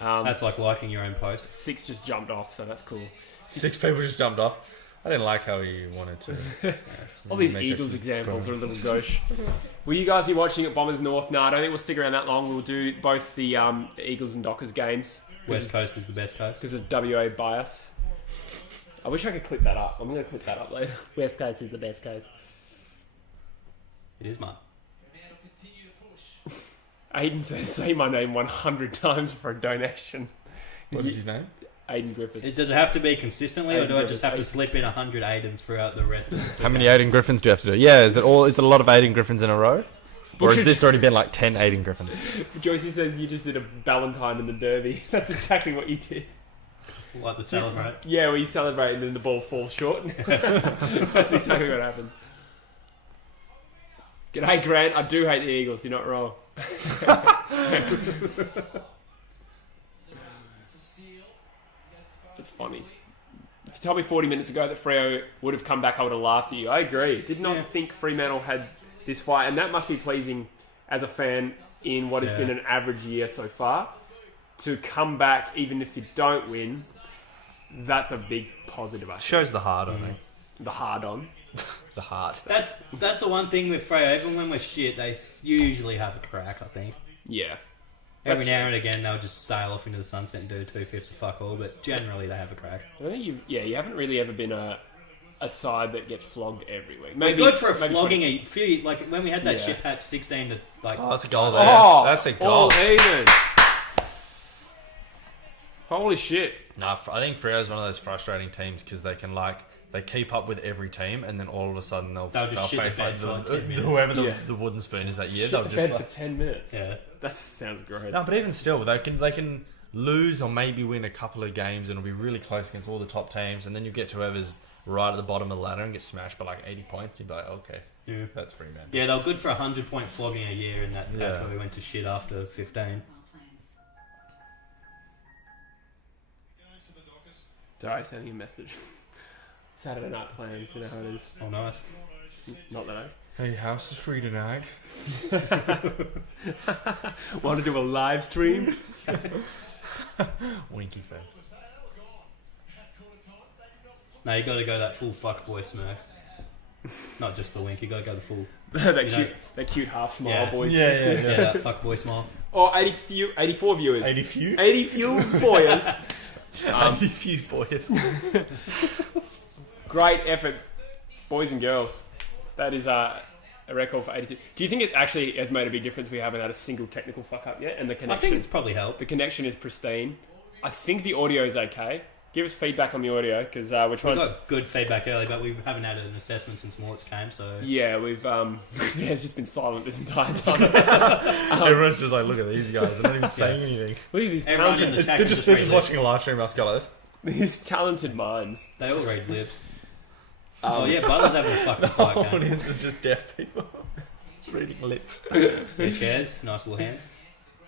That's like liking your own post. 6 just jumped off, so that's cool. 6 people just jumped off. I didn't like how he wanted to. All these make Eagles us- examples are a little gauche. Will you guys be watching at Bombers North? No, I don't think we'll stick around that long. We'll do both the Eagles and Dockers games West Coast is the best coast. because of WA bias. I wish I could clip that up. I'm going to clip that up later. West Coast is the best coast. It is, mate. Aiden says, say my name 100 times for a donation. What is his name? Aiden Griffiths. Does it have to be consistently, or do I Aiden just have to Griffiths. slip in 100 Aidens throughout the rest of the How many Aiden Griffins do you have to do? Yeah, is it a lot of Aiden Griffins in a row? Or has this already been like 10 Aiden Griffins? Joycey says you just did a Valentine in the Derby. That's exactly what you did. Like the celebrate? Yeah, well, you celebrate and then the ball falls short. That's exactly what happened. G'day, Grant. I do hate the Eagles. You're not wrong. It's funny. If you told me 40 minutes ago that Freo would have come back, I would have laughed at you. I agree. Did not think Fremantle had this fight, and that must be pleasing as a fan in what has been an average year so far. To come back, even if you don't win, that's a big positive. I think. Shows the heart on it. The hard on. The heart. That's the one thing with Freo. Even when we're shit, they usually have a crack, I think. Yeah. Every now and again, they'll just sail off into the sunset and do 2/5 of fuck all, but generally they have a crack. I think you haven't really ever been a side that gets flogged every week. Maybe good for a maybe flogging 20. a few, like when we had that Yeah. shit patch 16 to like. Oh, that's a goal there. Oh, That's a goal. Eden. Holy shit. No, I think Freo's one of those frustrating teams because they can they keep up with every team and then all of a sudden they'll just shit face the like bed for like 10 minutes. whoever Yeah. the wooden spoon is that year. Shit They'll the just bed for 10 minutes. Yeah. That sounds gross. no, but even still, they can lose or maybe win a couple of games and it'll be really close against all the top teams, and then you get to whoever's right at the bottom of the ladder and get smashed by like 80 points. You'd be like, okay, Yeah. that's Fremantle. Yeah, they were good for a 100-point flogging a year in that patch Yeah. where we went to shit after 15. Sorry, sending a message. Saturday night plans, you know how it is. Oh, nice. Not that Hey, house is free tonight. Want to do a live stream? Winky face. No, you got to go that full fuckboy smirk. Not just the wink, you got to go the full. that cute half smile, Yeah. boys. Yeah, that fuckboy smile. Or 84 viewers. 80 few? 80 few foyers. Only a few boys. Great effort, boys and girls. That is a record for 82. Do you think it actually has made a big difference? We haven't had a single technical fuck up yet, and the connection. I think it's probably helped. The connection is pristine. I think the audio is okay. Give us feedback on the audio because we're trying. We got good feedback early, but we haven't had an assessment since Mort's came. So yeah, we've it's just been silent this entire time. Everyone's just like, look at these guys. They're not even saying anything. Look at these Everyone in talented. the chat They're can just read watching a live stream. Us go like this. These talented mimes. They all read lips. Oh yeah, Butler's having a fucking fight game. Audience is just deaf people. Just reading lips. Their chairs, nice little hands.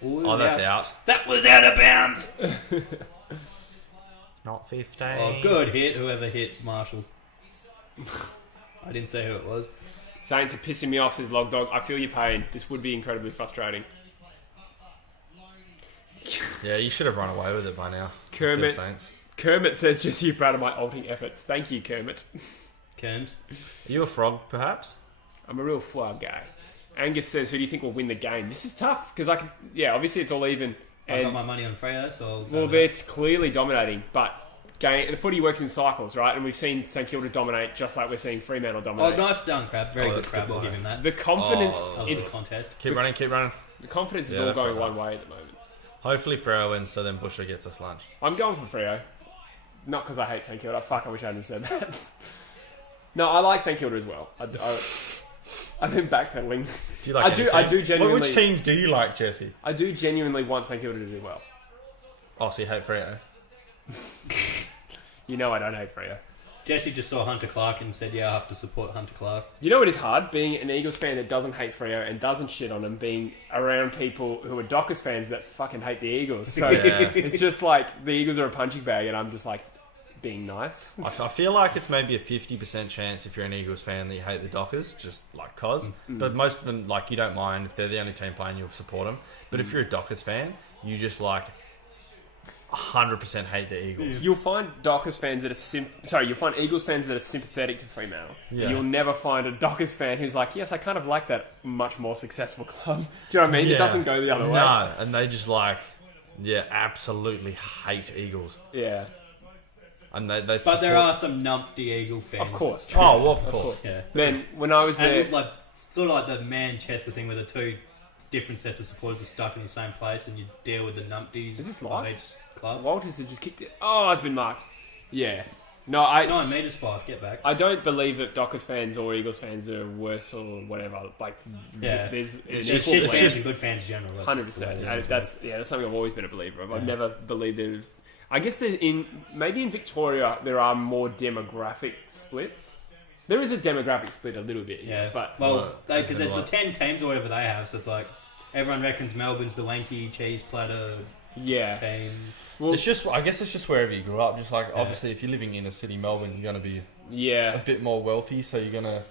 Ooh, Oh, that's out. That was out of bounds. Not 15. Oh, good hit, whoever hit Marshall. I didn't say who it was. Saints are pissing me off, says Log Dog. I feel your pain. This would be incredibly frustrating. Yeah, you should have run away with it by now. Kermit. Saints. Kermit says, just you proud of my alting efforts. Thank you, Kermit. Kerms. Are you a frog, perhaps? I'm a real flower guy. Angus says, who do you think will win the game? This is tough because obviously it's all even. I got And my money on Freo, so... well, they're clearly dominating, but the footy works in cycles, right? And we've seen St Kilda dominate just like we're seeing Fremantle Oh, dominate. nice done, Crab. Very good, that's Crab. good I'll play. give him that. The confidence, That was a good contest. Keep running. the confidence is Yeah, all that's going right. one way at the moment. Hopefully Freo wins, so then Busher gets us lunch. I'm going for Freo. Not because I hate St Kilda. Fuck, I wish I hadn't said that. No, I like St Kilda as well. I've been backpedaling. Do you like any I team? do genuinely. Which teams do you like, Jesse? I do genuinely want St Kilda to do well. Oh, so you hate Freo? You know I don't hate Freo. Jesse just saw Hunter Clark and said, yeah, I have to support Hunter Clark. You know it is hard being an Eagles fan that doesn't hate Freo and doesn't shit on them, being around people who are Dockers fans that fucking hate the Eagles. So Yeah. it's just like the Eagles are a punching bag, and I'm just like being nice. I feel like it's maybe a 50% chance if you're an Eagles fan that you hate the Dockers, just like cause. But most of them, like, you don't mind if they're the only team playing, you'll support them. But if you're a Dockers fan, you just like 100% hate the Eagles. You'll find Dockers fans that are you'll find Eagles fans that are sympathetic to Fremantle. Yeah. You'll never find a Dockers fan who's like, yes, I kind of like that much more successful club. Do you know what I mean? Yeah. It doesn't go the other way. No, and they just like, absolutely hate Eagles. Yeah, And they But there are some numpty Eagle fans. of course. Oh, well, of course. Yeah. Man, when I was there, And like, sort of like the Manchester thing where the two different sets of supporters are stuck in the same place and you deal with the numpties Is this of live? each club. Walters had just kicked it. Oh, it's been marked. Yeah. No, 9 metres 5, get back. I don't believe that Dockers fans or Eagles fans are worse or whatever. Like, Yeah. there's an There's equal shit play. fans and good fans in general. That's 100%. the way it is. That's something I've always been a believer of. I've Yeah. never believed there's. I guess maybe in Victoria there are more demographic splits. There is a demographic split a little bit, Yeah, but well, Well, because there's the what? 10 teams or whatever they have, so it's like everyone reckons Melbourne's the wanky cheese platter yeah. team. Well, It's just, I guess it's just wherever you grew up. Just like, obviously, if you're living in a city, Melbourne, you're going to be a yeah. bit more wealthy, so you're going to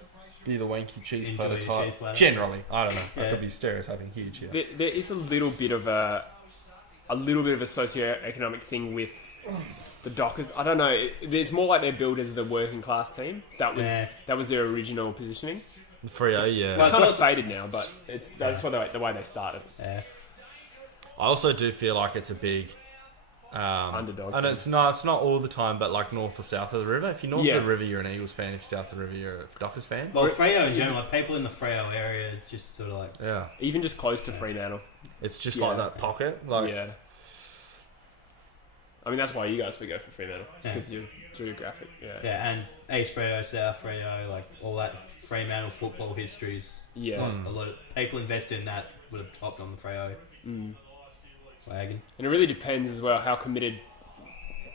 be the wanky cheese Enjoy platter your type. cheese platter. Generally, I don't know. I Yeah. could be stereotyping huge here. There is a little bit of a socio-economic thing with the Dockers. I don't know. It's more like they're billed as the working class team. That was their original positioning. Freo, yeah. Well, It's kind of also- faded now, but that's the way they started. Yeah. I also do feel like it's a big Underdog and thing. it's not all the time, but like north or south of the river. If you're north Yeah. of the river, you're an Eagles fan. If you're south of the river, you're a Dockers fan. Well, Freo in general, like people in the Freo area just sort of like... Yeah, Even just close to Fremantle. it's just Yeah. like that pocket. Like, Yeah. I mean, that's why you guys would go for Fremantle. Yeah. Because you're geographic. Yeah. Yeah, and East Freo, South Freo, like all that Fremantle football histories. Yeah. Like, a lot of people invested in that would have topped on the Freo Mm. wagon. And it really depends as well how committed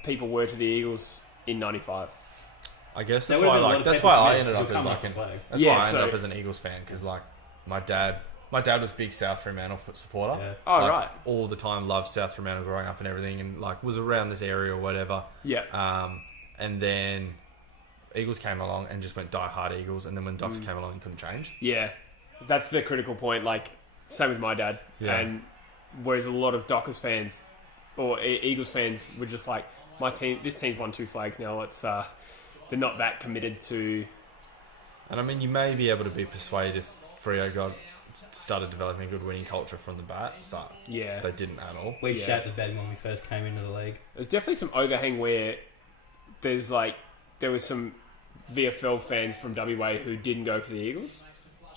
people were to the Eagles in '95. I guess There that's would've why. been a lot Like, of that's people why I committed ended to up as come like off the flag. that's Yeah, why I ended so- up as an Eagles fan because like my dad was a big South Fremantle foot supporter. Yeah. Oh, Like, right. all the time, loved South Fremantle growing up and everything, and like was around this area or whatever. Yeah. And then Eagles came along and just went die hard Eagles, and then when Dockers came along, you couldn't change. Yeah. That's the critical point. Like, same with my dad. Yeah. And whereas a lot of Dockers fans or Eagles fans were just like, this team's won 2 flags now. They're not that committed to. And I mean, you may be able to be persuaded if Freo got started developing a good winning culture from the bat, but Yeah. they didn't at all. We Yeah. shat the bed when we first came into the league. There's definitely some overhang where there was some VFL fans from WA who didn't go for the Eagles.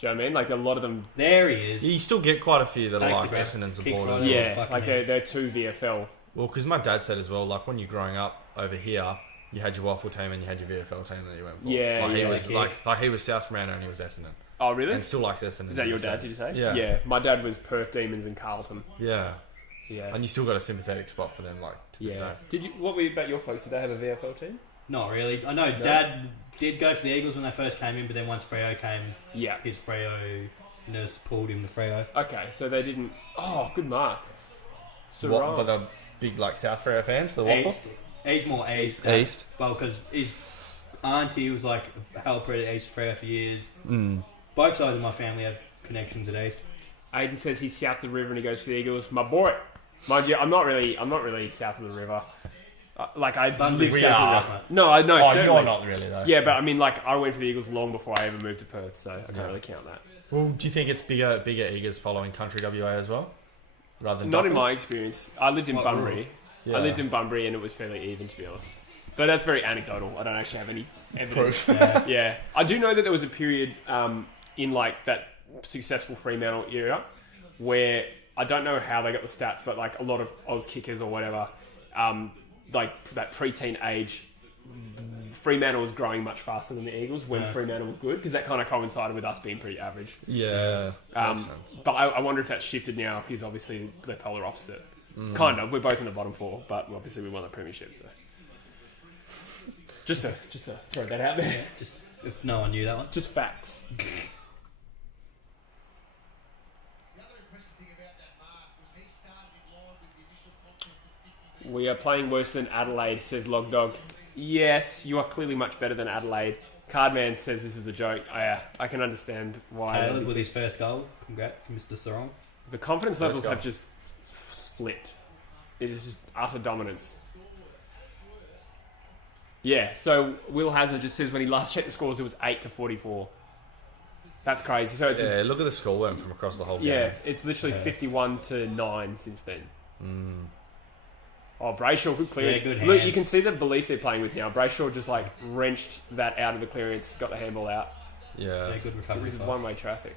Do you know what I mean? Like a lot of them. There he is. You still get quite a few that are Takes like the grab, Essendon's kicks supporters. right Yeah, fucking like hell. they're too VFL. Well, because my dad said as well, like when you're growing up over here, you had your waffle team and you had your VFL team that you went for. Yeah, like he yeah, was kid. like he was South Fremantle and he was Essendon, Oh, really? and still likes Essendon. Is that your dad? Did you say? Yeah. Yeah. My dad was Perth Demons and Carlton. Yeah, Yeah. and you still got a sympathetic spot for them, like to this Yeah. day. Did you? What were you about your folks? Did they have a VFL team? Not really. I know Dad did go for the Eagles when they first came in, but then once Freo came, Yeah. his Freo-ness pulled him to Freo. Okay, so they didn't. Oh, good mark. So What, but they're big like South Freo fans for the waffle. East. He's more East. East. Well, because his auntie was like a hell-bred at East Freo for years. Mm. Both sides of my family have connections at East. Aiden says he's south of the river and he goes for the Eagles. My boy. Mind you, I'm not really south of the river. Like I live we south are. of the. No, I know. Oh, certainly. you're not really though. Yeah, but I mean, like I went for the Eagles long before I ever moved to Perth, so I can't really count that. Well, do you think it's bigger Eagers following Country WA as well, rather than Not in Dockers? my experience. I lived in What Bunbury. Yeah. I lived in Bunbury and it was fairly even, to be honest. But that's very anecdotal. I don't actually have any evidence. Yeah. Yeah, I do know that there was a period in like that successful Fremantle era where I don't know how they got the stats, but like a lot of Oz kickers or whatever, like that preteen age, Fremantle was growing much faster than the Eagles when Yeah. Fremantle was good because that kind of coincided with us being pretty average. Yeah. Makes sense. But I wonder if that's shifted now because obviously they're polar opposite. Kind of. We're both in the bottom four, but obviously we won the premiership. So just to throw that out there. Just if no one knew that one. Just facts. The other impressive thing about that mark was he started in line with the initial contest at 50 metres. We are playing worse than Adelaide, says Logdog. Yes, you are clearly much better than Adelaide. Cardman says this is a joke. I can understand why. Caleb with his first goal. Congrats, Mr. Sarong. The confidence First levels goal. have just split. It is just utter dominance. Yeah, so Will Hazard just says when he last checked the scores, it was 8-44. That's crazy. So it's Yeah, look at the score from across the whole game. yeah, it's literally Yeah. 51-9 since then. Oh, Brayshaw, good clearance. Yeah, good Look, you hands. can see the belief they're playing with now. Brayshaw just like wrenched that out of the clearance, got the handball out. Yeah. Yeah, good recovery. This is Five. one-way traffic.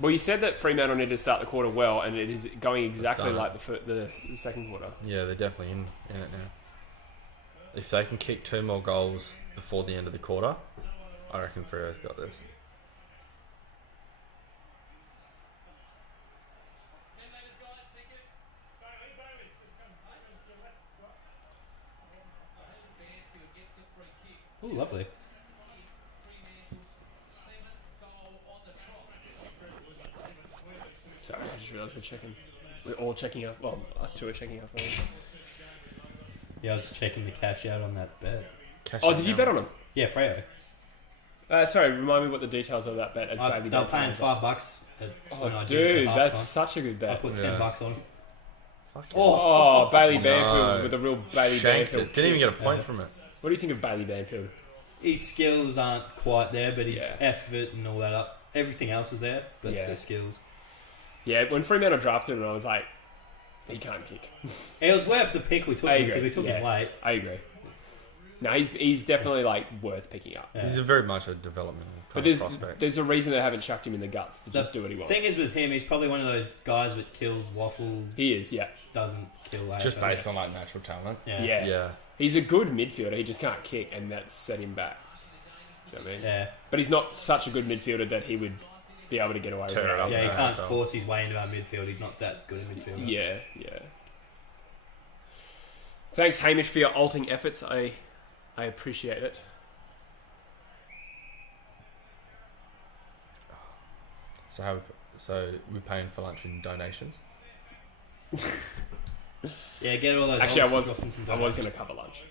Well, you said that Fremantle needed to start the quarter well, and it is going exactly Done it. like the second quarter. Yeah, they're definitely in it now. If they can kick 2 more goals before the end of the quarter, I reckon Freo's got this. Ooh, lovely. Sorry, I just realised we're checking. We're all checking up. Well, us two are checking up. Yeah, I was checking the cash out on that bet. Oh, did you bet on them? Yeah, Freo. Sorry, remind me what the details of that bet as baby. They were bet paying was. $5. Oh, dude, that's such a good I bet. put Yeah. $10 on. Fuck Oh, Bailey No. Banfield with a real Bailey Shanked Banfield. it. Didn't even get a point Yeah. from it. What do you think of Bailey Banfield? His skills aren't quite there, but his Yeah. effort and all that up. Everything else is there, but Yeah. his skills. Yeah, when Fremantle drafted him, I was like, he can't kick. It was worth the pick we took I him agree. because we took him Yeah. late. I agree. No, he's definitely like worth picking up. Yeah. He's a very much a development But kind of prospect. there's a reason they haven't chucked him in the guts to The just do what he wants. Thing is with him, he's probably one of those guys that kills waffle, He is, yeah. doesn't kill AFL. Just based on like natural talent. Yeah. Yeah. Yeah. He's a good midfielder, he just can't kick, and that's set him back. You know what I mean? Yeah. But he's not such a good midfielder that he would be able to get away with Turn it it. up. Yeah, he Yeah, can't AFL. force his way into our midfield. He's not that good a midfielder. Yeah, yeah. Thanks, Hamish, for your alting efforts. I appreciate it. So we're paying for lunch in donations. Yeah, get all those. Actually, I Oxford was droppings from going Dover. to cover lunch.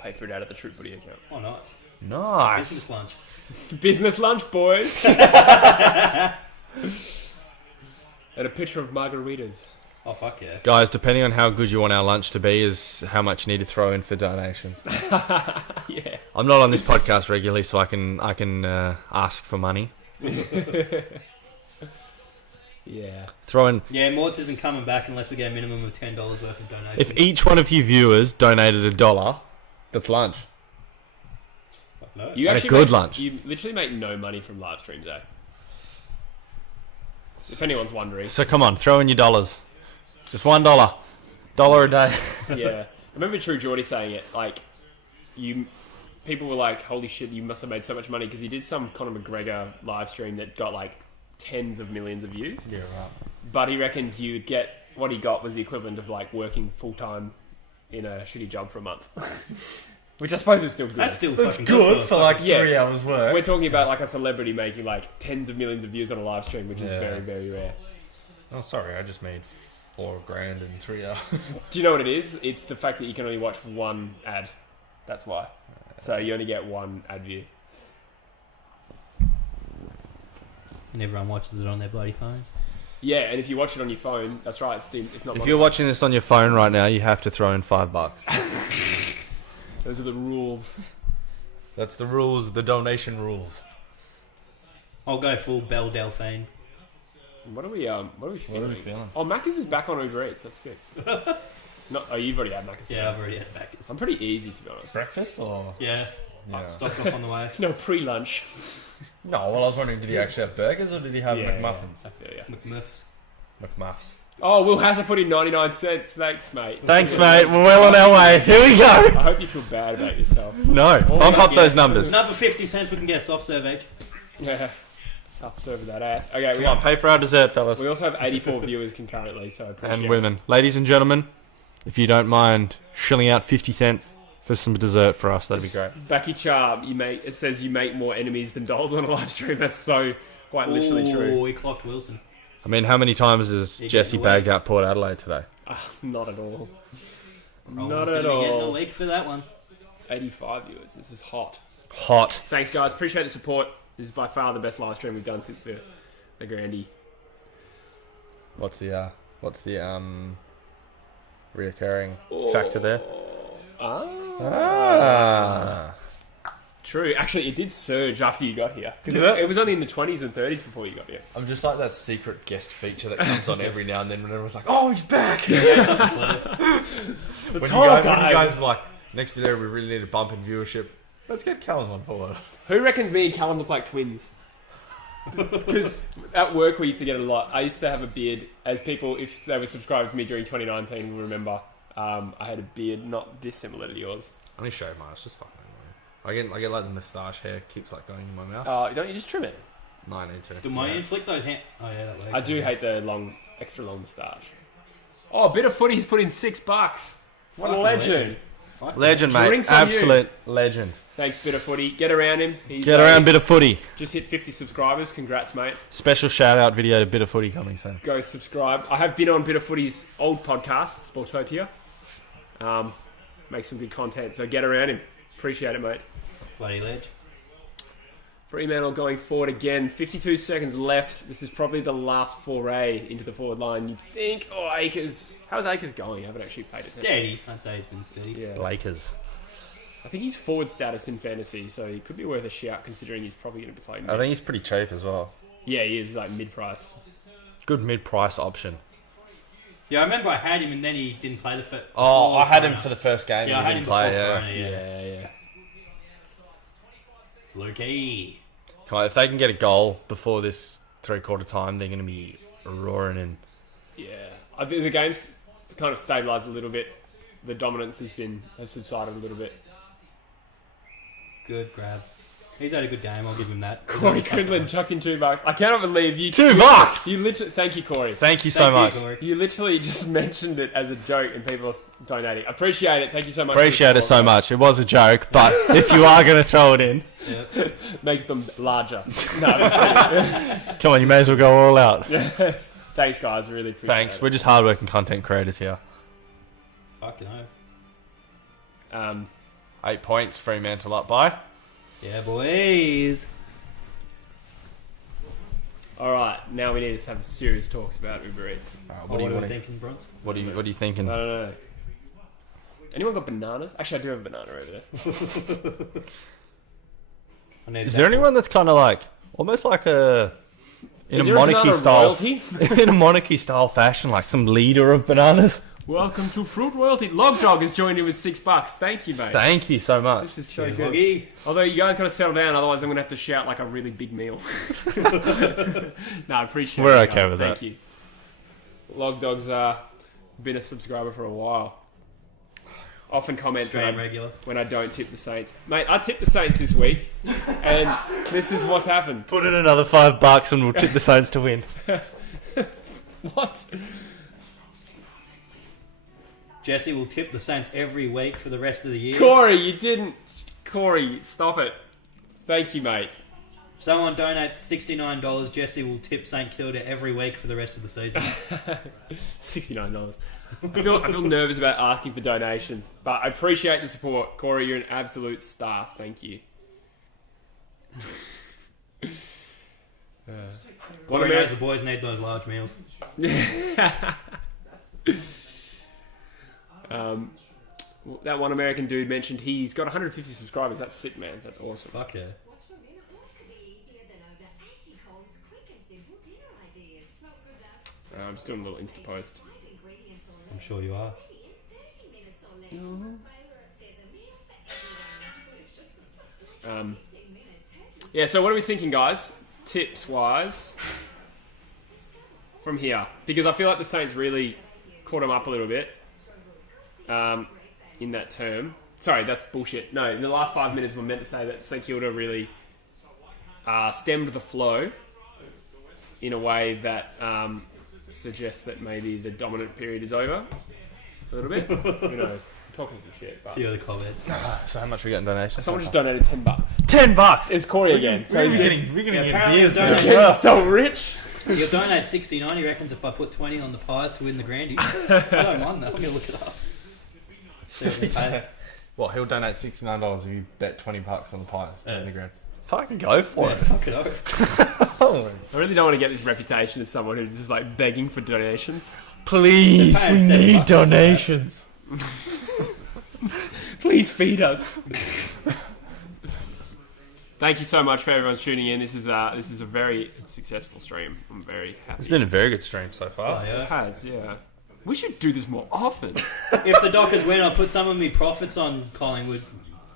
Pay for it out of the True Footy account. Oh, nice. Nice. Business lunch. Business lunch, boys. And a picture of margaritas. Oh, fuck yeah. Guys, depending on how good you want our lunch to be, is how much you need to throw in for donations. Yeah. I'm not on this podcast regularly, so I can ask for money. Yeah. Throw in. Yeah, Morts isn't coming back unless we get a minimum of $10 worth of donations. If each one of you viewers donated $1, that's lunch. No. You And a actually good make- lunch. You literally make no money from live streams, eh? If anyone's wondering. So come on, throw in your dollars. Just $1. $1 a day. Yeah. I remember True Geordie saying it, like, people were like, holy shit, you must have made so much money, because he did some Conor McGregor live stream that got like tens of millions of views. Yeah, right. But he reckoned you'd get, what he got was the equivalent of like working full-time in a shitty job for a month. Which I suppose is still good. That's still That's fucking good for for like Yeah. 3 hours work. We're talking about like a celebrity making like tens of millions of views on a live stream, which is Yeah. very, very rare. Oh, sorry, I just made $4,000 in 3 hours. Do you know what it is? It's the fact that you can only watch one ad. That's why. So you only get one ad view. And everyone watches it on their bloody phones. Yeah, and if you watch it on your phone, that's right. It's not. If you're watching this on your phone right now, you have to throw in $5. Those are the rules. That's the rules, the donation rules. I'll go full Belle Delphine. What are we feeling? feeling? Oh, Macca's is back on Uber Eats. That's sick. You've already had Macca's. Yeah, I've already had Macca's. I'm pretty easy, to be honest. Breakfast or? Yeah. Yeah. Stocked off on the way. No, pre-lunch. No, well, I was wondering, did he actually have burgers or did he have McMuffins? I feel ya. McMuffs. McMuffs. Oh, Will Hazard put in 99 cents. Thanks, mate. Thanks, mate. We're well on our way. Here we go. I hope you feel bad about yourself. No, bump up those numbers. Enough for 50 cents, we can get a soft serve each. Yeah. Soft serving that ass. Okay, Come on, pay for our dessert, fellas. we also have 84 viewers concurrently, so I appreciate And it. women. Ladies and gentlemen, if you don't mind shilling out 50 cents for some dessert for us, that'd be great. Becky Charm, it says you make more enemies than dolls on a live stream. That's so quite literally true. Oh, he clocked Wilson. I mean, how many times has He Jesse getting away. bagged out Port Adelaide today? Not at all. Roland's Not gonna at be getting a all. leak for that one. 85 viewers. This is hot. Hot. Thanks, guys. Appreciate the support. This is by far the best live stream we've done since the Grandy. What's the reoccurring factor there? Ah. True. Actually, it did surge after you got here. Because Did it? it was only in the 20s and 30s before you got here. I'm just like that secret guest feature that comes on every now and then when everyone's like, oh, he's back! when you guys were like, next video we really need a bump in viewership. Let's get Callum on board. Who reckons me and Callum look like twins? Because at work we used to get a lot. I used to have a beard. As people, if they were subscribed to me during 2019, will remember, I had a beard not dissimilar to yours. I only shave mine, it's just fucking annoying. I get like the moustache hair keeps like going in my mouth. Don't you just trim it? No, I need to. Do my inflict those hands? Oh yeah, that way. I do hate the extra long moustache. Oh, Bit of Footy has put in $6. What a Fucking legend. Legend, mate. Drinks on you. Absolute legend. Thanks, Bit of Footy. Get around him. He's Get around Bit of Footy. just hit 50 subscribers. Congrats, mate. Special shout out video to Bit of Footy coming soon. Go subscribe. I have been on Bit of Footy's old podcast, Sportopia. Make some good content, so get around him. Appreciate it, mate. Bloody ledge. Fremantle going forward again. 52 seconds left. This is probably the last foray into the forward line. You'd think, Akers. How's Akers going? I haven't actually paid attention. Steady. I'd say he's been steady. Yeah. Lakers. I think he's forward status in fantasy, so he could be worth a shout considering he's probably going to be playing. I think he's pretty cheap as well. Yeah, he is like mid-price. Good mid-price option. Yeah, I remember I had him and then he didn't play the first. Oh, I had him for the first game. Yeah, I and had he him didn't play. before Yeah. Corona, yeah. Lukey. Come on, if they can get a goal before this three-quarter time, they're going to be roaring in. Yeah, I think the game's kind of stabilised a little bit. The dominance has subsided a little bit. Good grab. He's had a good game. I'll give him that. Corey Quinlan chucked in $2. I cannot believe you. $2! You literally. Thank you, Corey. Thank you so much. Corey. You literally just mentioned it as a joke, and people are donating. Appreciate it. Thank you so much. Appreciate it so much. It was a joke, but if you are going to throw it in, Yeah. Make them larger. No, that's come on, you may as well go all out. Thanks, guys. Really appreciate Thanks. it. We're just hardworking content creators here. Fucking hell. 8 points, Fremantle up by. Yeah, boys. All right, now we need to have serious talks about Uber Eats. What do you we want? thinking, Bronze? What are you thinking? I don't know. Anyone got bananas? Actually, I do have a banana over there. I need Is that. there anyone that's kind of like Almost like a in Is a there monarchy another style royalty? in a monarchy style fashion, like some leader of bananas. Welcome to Fruit Royalty. Log Dog has joined in with $6. Thank you, mate. Thank you so much. This is so Cheers, good. Loggy. Although you guys got to settle down, otherwise I'm going to have to shout like a really big meal. No, I appreciate it. We're guys. okay with Thank that. you. Log Dog's been a subscriber for a while. Often comments Stream regular. when I don't tip the Saints. Mate, I tipped the Saints this week, and this is what's happened. Put in another $5 and we'll tip the Saints to win. What? Jesse will tip the Saints every week for the rest of the year. Corey, you didn't. Corey, stop it. Thank you, mate. Someone donates $69. Jesse will tip St Kilda every week for the rest of the season. $69. I feel nervous about asking for donations, but I appreciate the support. Corey, you're an absolute star. Thank you. Corey knows the boys need those large meals. That one American dude mentioned he's got 150 subscribers. That's sick, man. That's awesome. Fuck yeah. What's for dinner? What could be easier than over 80 Coles quick and simple dinner ideas? Smells good, Dad. I'm just doing a little Insta post. 5 ingredients or I'm less. sure you are. Ready in 30 minutes or less. There's a meal for everyone. 15-minute turkey Yeah, so what are we thinking, guys? Tips-wise, from here. Because I feel like the Saints really caught them up a little bit in that term. Sorry, that's bullshit. No, in the last 5 minutes, we're meant to say that St Kilda really stemmed the flow in a way that suggests that maybe the dominant period is over a little bit. Who knows? I'm talking some shit. A But few of the comments. So how much are we getting donations? someone just donated $10. $10. It's Corey again. So he's getting We're gonna Yeah, get apparently beers. donate- now. so rich. He'll donate 69. He reckons if I put 20 on the pies to win the Grandy. I don't mind that. I'm going to look it up. See what we pay. What, he'll donate $69 if you bet $20 on the Pies to win the grand. Fucking go for it. Fuck it over. I really don't want to get this reputation as someone who's just like begging for donations. Please, They're we paying $7 need for that. donations. Please feed us. Thank you so much for everyone tuning in. This is a very successful stream. I'm very happy. It's been a very good stream so Oh, far. It yeah. has, yeah. We should do this more often. If the Dockers win, I'll put some of me profits on Collingwood.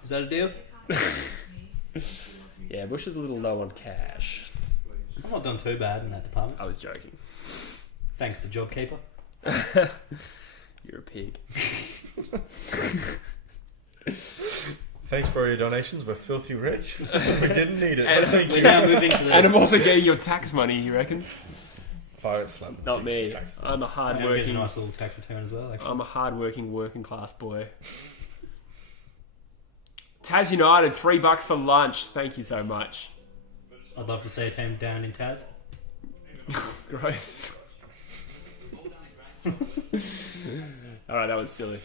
Is that a deal? Yeah, Bush is a little low on cash. I'm not doing too bad in that department. I was joking. Thanks to JobKeeper. You're a pig. Thanks for all your donations. We're filthy rich. We didn't need it. And, We're now moving to the... and I'm also getting your tax money, he reckons. Fire it, slap. Not me. I'm a I'm getting a hard-working... nice little tax return as well, actually. I'm a hard-working, working-class boy. Taz United, $3 for lunch. Thank you so much. I'd love to see a team down in Taz. Gross. Alright, that was silly.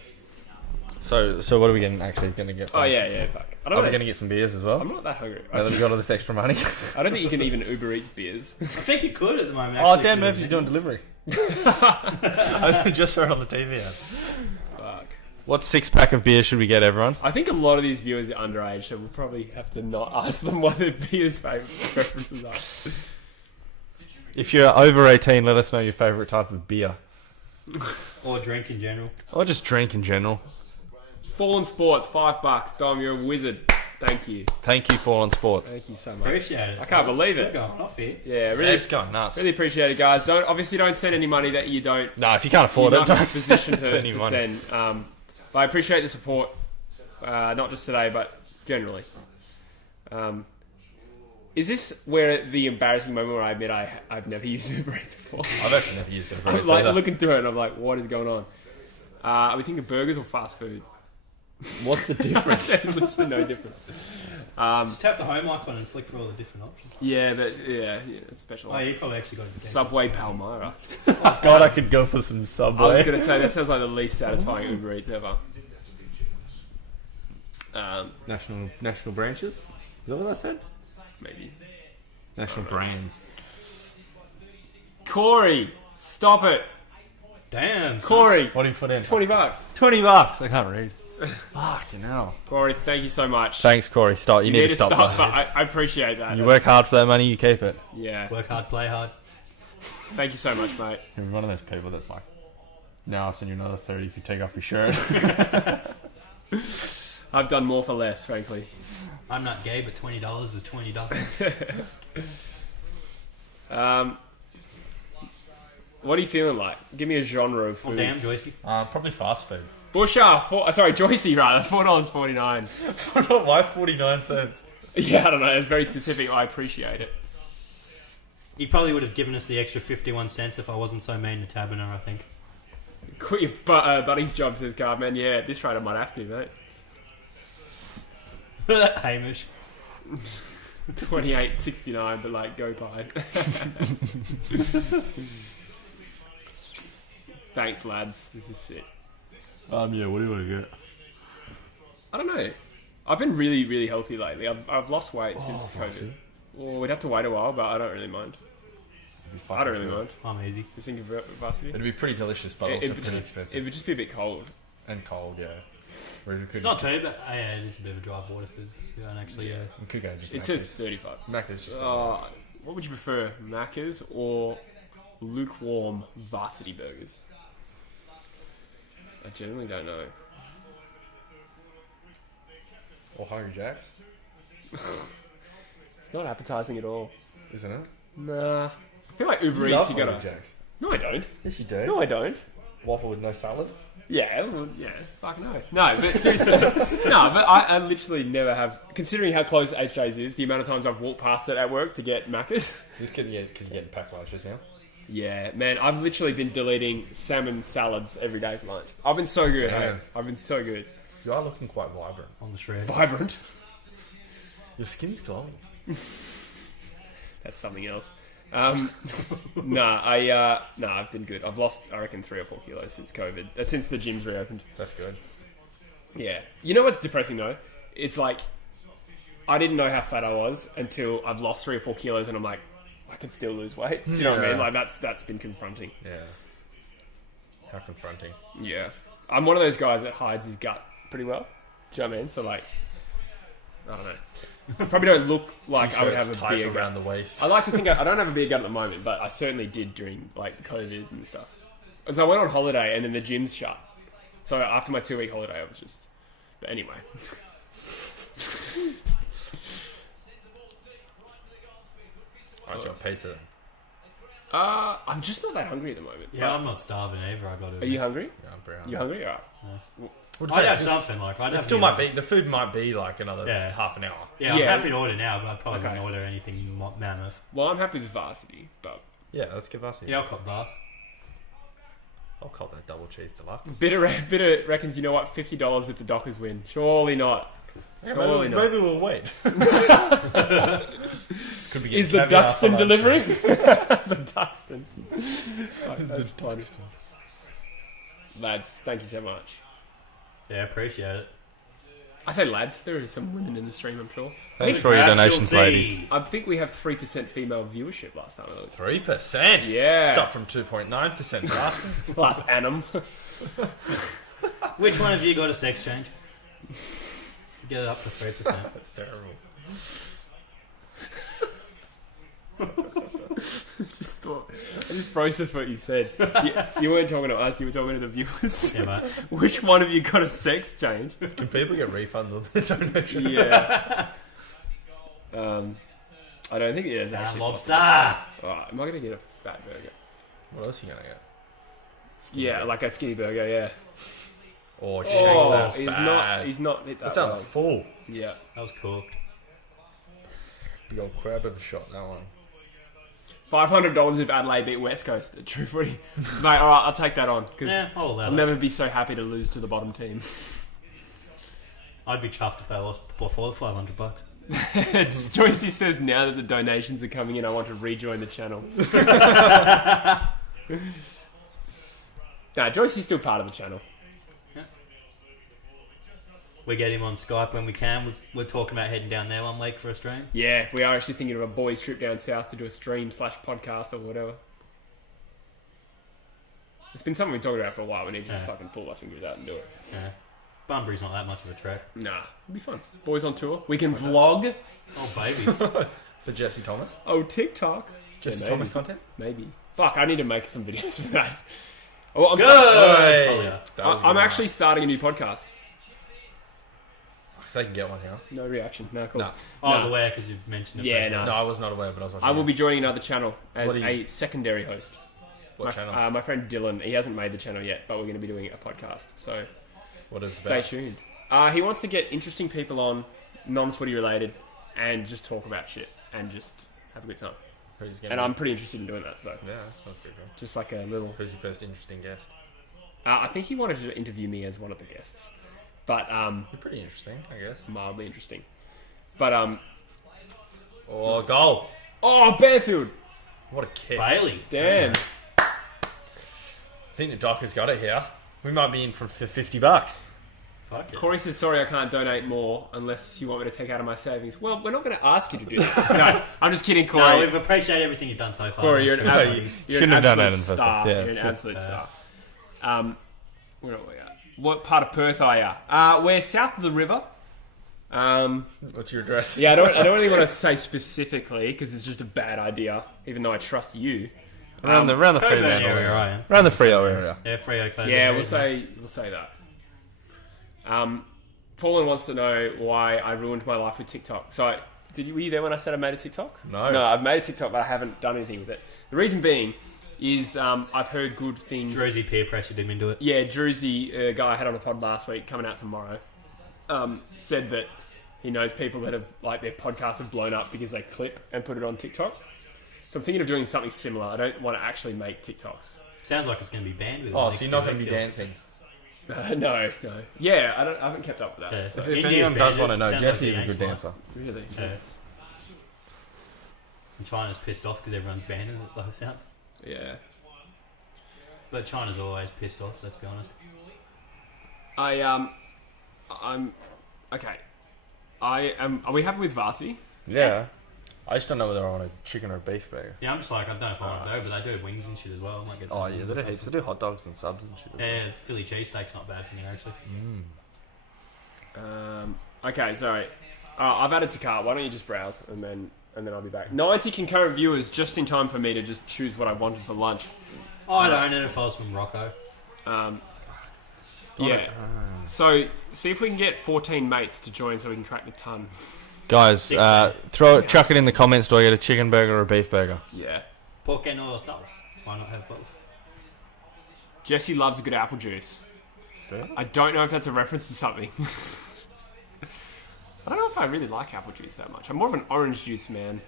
So what are we actually going to get? Oh, yeah, fuck. I Are don't we know. going to get some beers as well? I'm not that hungry. Now that we got all this extra money. I don't think you can even Uber Eats beers. I think you could at the moment, Oh, actually. Dan Murphy's doing delivery. I just saw it on the TV. Fuck. What 6-pack of beer should we get, everyone? I think a lot of these viewers are underage, so we'll probably have to not ask them what their beer's favourite preferences are. If you're over 18, let us know your favourite type of beer. Or drink in general. Or just drink in general. Fallen Sports, $5. Dom, you're a wizard. Thank you. Thank you, Fallen Sports. Thank you so much. Appreciate it. I can't believe We're it. going off here. Yeah, Really, really, it's going nuts. really appreciate it, guys. Obviously don't send any money that you don't. No, if you can't afford You're it, not in don't a position send to any money. send. But I appreciate the support, not just today, but generally. Is this where the embarrassing moment where I admit I've never used Uber Eats before? I've actually never used it. I'm like looking through it and I'm like, what is going on? Are we thinking burgers or fast food? What's the difference? There's literally no difference. Just tap the home icon and flick for all the different options. Yeah, it's special. Oh, you probably actually got it. Subway Palmyra. God, I could go for some I was Subway. going to say, that sounds like the least satisfying Uber Eats ever. National branches? Is that what that said? Maybe. National brands. Corey, stop it. Damn. Corey, What do you put in? $20. $20. I can't read. Fucking hell. Corey, thank you so much. Thanks, Corey. Stop. You need to stop but that. I appreciate that. You work hard for that money, you keep it. Yeah. Work hard, play hard. Thank you so much, mate. You're one of those people that's like, now I'll send you another 30 if you take off your shirt. I've done more for less, frankly. I'm not gay, but $20 is $20. What are you feeling like? Give me a genre of Oh, food. damn, Joycey. Probably fast food. Busher, sorry, Joycey rather, $4.49. Why 49 cents? Yeah, I don't know. It's very specific. I appreciate it. He probably would have given us the extra 51 cents if I wasn't so mean to Taberner, I think. Quit your buddy's job, says Cardman. Yeah, at this rate I might have to, mate. Hamish. 28.69, but like, go Pied. Thanks, lads. This is sick. Yeah, what do you want to get? I don't know. I've been really, really healthy lately. I've lost weight since COVID. Well, we'd have to wait a while, but I don't really mind. I don't really mind. I'm easy. You think of varsity? It'd be pretty delicious, but also pretty expensive. It would just be a bit cold. And cold, yeah. Whereas we could It's not too bad. Yeah, it is a bit of a dry of water food. Yeah, and actually, yeah. We could go just It says 35. Macca's just What would you prefer, Macca's or lukewarm varsity burgers? I genuinely don't know. or Hungry Jack's, It's not appetizing at all. isn't it? Nah. I feel like Uber You Eats, love you Hungry gotta... Jack's. No, I don't. Yes, you do. No, I don't. Waffle with no salad. Yeah, well, yeah, fuck no. No, but seriously, no, but I literally never have, considering how close HJ's is, the amount of times I've walked past it at work to get Macca's. Just because you're getting packed lunches now. Yeah, man, I've literally been deleting salmon salads every day for lunch. I've been so good, hey? Damn. I've been so good. You are looking quite vibrant. On the shred. Vibrant. Your skin's glowing. That's something else. I've been good. I've lost, I reckon, 3 or 4 kilos since COVID, since the gyms reopened. That's good. Yeah. You know what's depressing though? It's like, I didn't know how fat I was until I've lost 3 or 4 kilos and I'm like, I can still lose weight. Do you know what I mean? Yeah. Like, that's been confronting. Yeah. How confronting. Yeah. I'm one of those guys that hides his gut pretty well. Do you know what I mean? So like, I don't know. Probably don't look like I would have a Tight beer around gut. the waist. I like to think I don't have a beer gut at the moment, but I certainly did during like COVID and stuff. Because I went on holiday and then the gym's shut. So after my 2-week holiday, I was just... But anyway. Alright, you got pizza then. I'm just not that hungry at the moment. Yeah, I'm not starving either. I got to. Are you hungry? Yeah, I'm pretty You hungry? Alright. I'd have something like. I'd It have still the- might be. The food might be like another Yeah. half an hour. Yeah, I'm Yeah. happy to order now, but I probably Okay. wouldn't order anything mammoth. Well, I'm happy with varsity, but... Yeah, let's give us. Yeah, I'll cop vast. I'll call that double cheese deluxe. Bitter reckons, you know what, $50 if the Dockers win. Surely not. Yeah, Surely not. maybe we'll wait. Could be Is the caviar for Duxton lunch. delivering? The Duxton. That's funny. Lads, thank you so much. Yeah, appreciate it. I say lads, there are some women in the stream, I'm sure. Thanks for your donations, ladies. I think we have 3% female viewership last time I looked. 3%. Yeah. It's up from 2.9% last week. Last annum. Which one of you got a sex change? Get it up to 3%. That's terrible. I just processed what you said. You weren't talking to us, you were talking to the viewers. Yeah, mate. Which one of you got a sex change? Can people get refunds on their donations? Yeah. I don't think there's Down actually lobster. Alright, am I going to get a fat burger? What else are you going to get? Yeah, like a skinny burger, yeah. Or shake Oh, that he's bag. not hit that That's on well. full. Yeah. That was cooked. Big old crab of a shot, that one. $500 if Adelaide beat West Coast at True Footy. Mate, alright, I'll take that on. Because Yeah, I'll allow I'll that. never be so happy to lose to the bottom team. I'd be chuffed if they lost before the $500. Joycey says, now that the donations are coming in, I want to rejoin the channel. Nah, Joycey's still part of the channel. We get him on Skype when we can. We're talking about heading down there one week for a stream. Yeah, we are actually thinking of a boys' trip down south to do a stream/podcast or whatever. It's been something we've talked about for a while. We need to just Yeah. fucking pull our fingers out and do it. Yeah. Bunbury's not that much of a trek. Nah, it'll be fun. Boys on tour. We can vlog. Oh, baby. For Jesse Thomas. Oh, TikTok. Jesse Yeah, Thomas maybe. content. Maybe. Fuck, I need to make some videos for that. Oh, I'm, Hey, that was a I'm good actually starting a new podcast. one. If they can get one here. No reaction. No, cool. No. I was No. aware because you've mentioned it. Yeah, but- no. No, I was not aware, but I was watching. I will it. be joining another channel as What do you- a secondary host. What channel? My friend Dylan, he hasn't made the channel yet, but we're going to be doing a podcast. So What is it stay about? tuned. He wants to get interesting people on, non-footy related, and just talk about shit and just have a good time. Who's gonna And be- I'm pretty interested in doing that. So Yeah, that sounds pretty good. just like a little. Who's your first interesting guest? I think he wanted to interview me as one of the guests, but You're pretty interesting, I guess. mildly interesting. But Oh, goal! oh, Banfield, What a kick! Bailey. damn. I think the doc has got it here. We might be in for $50. Fuck it. Corey says, sorry, I can't donate more unless you want me to take out of my savings. Well, we're not going to ask you to do that. No, I'm just kidding, Corey. No, we've appreciated everything you've done so far. Corey, you're an Sure. absolute, you're an Shouldn't have done absolute that in the first star. place. Yeah, You're an it's good. absolute star. Where are we at? What part of Perth are you? We're south of the river. What's your address? Yeah, I don't really want to say specifically because it's just a bad idea, even though I trust you. Around the Coburn Fremantle area, area. I am. Around the Freo area. Yeah, Freo closed. Yeah, the we'll doors, say that. Fallen wants to know why I ruined my life with TikTok. So, were you there when I said I made a TikTok? No. No, I've made a TikTok, but I haven't done anything with it. The reason being is I've heard good things. Druzy peer pressured him into it. Yeah, Druzy, a guy I had on the pod last week, coming out tomorrow, said that he knows people that have, like, their podcasts have blown up because they clip and put it on TikTok. So I'm thinking of doing something similar. I don't want to actually make TikToks. Sounds like it's going to be banned with. Oh, so you're not going to be dancing. dancing? No. Yeah, I haven't kept up with that. Yeah, So, If India's anyone does banned want to it. know, Sounds Jesse like is a the good Yanks dancer. really? Yeah. And China's pissed off because everyone's banned it, by the sounds. Yeah. But China's always pissed off, let's be honest. I'm okay. Are we happy with Varsity? Yeah. I just don't know whether I want a chicken or a beef burger. Yeah, I'm just like, I don't know if I want to go, but they do wings and shit as well. I might get some. Oh, yeah, they do heaps. They do hot dogs and subs and shit. Yeah, Philly cheesesteak's not bad for me, actually. Okay, sorry. I've added to cart. Why don't you just browse and then I'll be back. 90 concurrent viewers, just in time for me to just choose what I wanted for lunch. I don't know if I was from Morocco. Yeah. So see if we can get 14 mates to join so we can crack the ton. Guys, chuck it in the comments. Do I get a chicken burger or a beef burger? Yeah. Pork and oil stuffs. Why not have both? Jesse loves a good apple juice. Do you? I don't know if that's a reference to something. I don't know if I really like apple juice that much. I'm more of an orange juice man.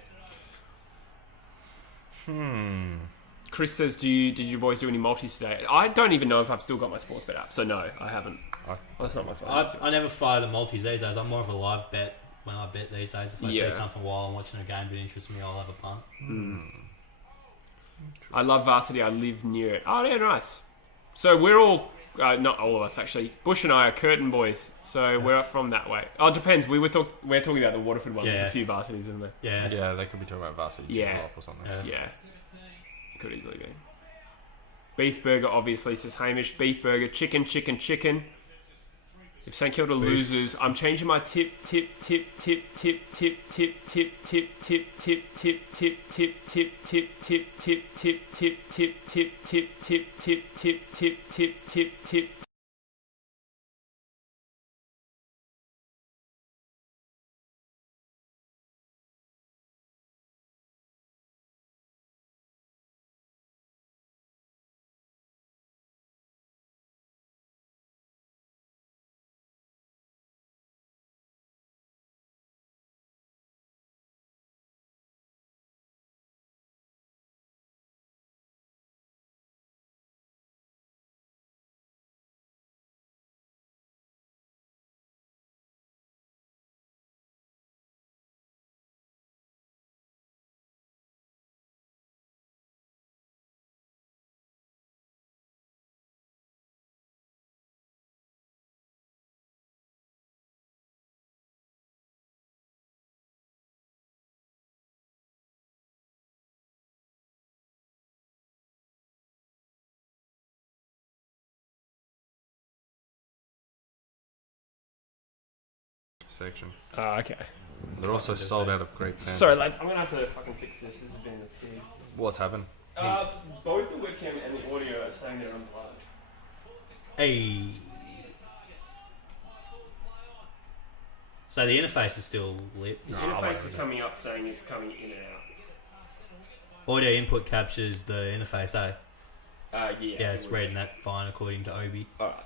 Chris says, did you boys do any multis today? I don't even know if I've still got my Sportsbet app, so no, I haven't. Well, that's not my fault. I never fire the multis these days. I'm more of a live bet when I bet these days. If I Yeah. see something while I'm watching a game that interests me, I'll have a punt. I love Varsity. I live near it. Oh, yeah, nice. So we're all, not all of us actually. Bush and I are Curtin boys, so we're from that way. Oh, it depends. We're talking about the Waterford one. There's Yeah. a few Varsities, isn't there? Yeah. Yeah, they could be talking about varsity Yeah. chicken or something. Yeah. Yeah. Could easily be. Beef burger, obviously, says Hamish. Beef burger, chicken. If St Kilda loses, I'm changing my tip. section. Oh, okay. They're also sold out of Greek banter. Sorry, lads. I'm gonna have to fucking fix this. This has been a pig. What's happened? Both the webcam and the audio are saying they're unplugged. Hey. So the interface is still lit. The interface is coming up saying it's coming in and out. Audio input captures the interface, eh? Yeah. Yeah, it's reading that fine according to Obi. Alright.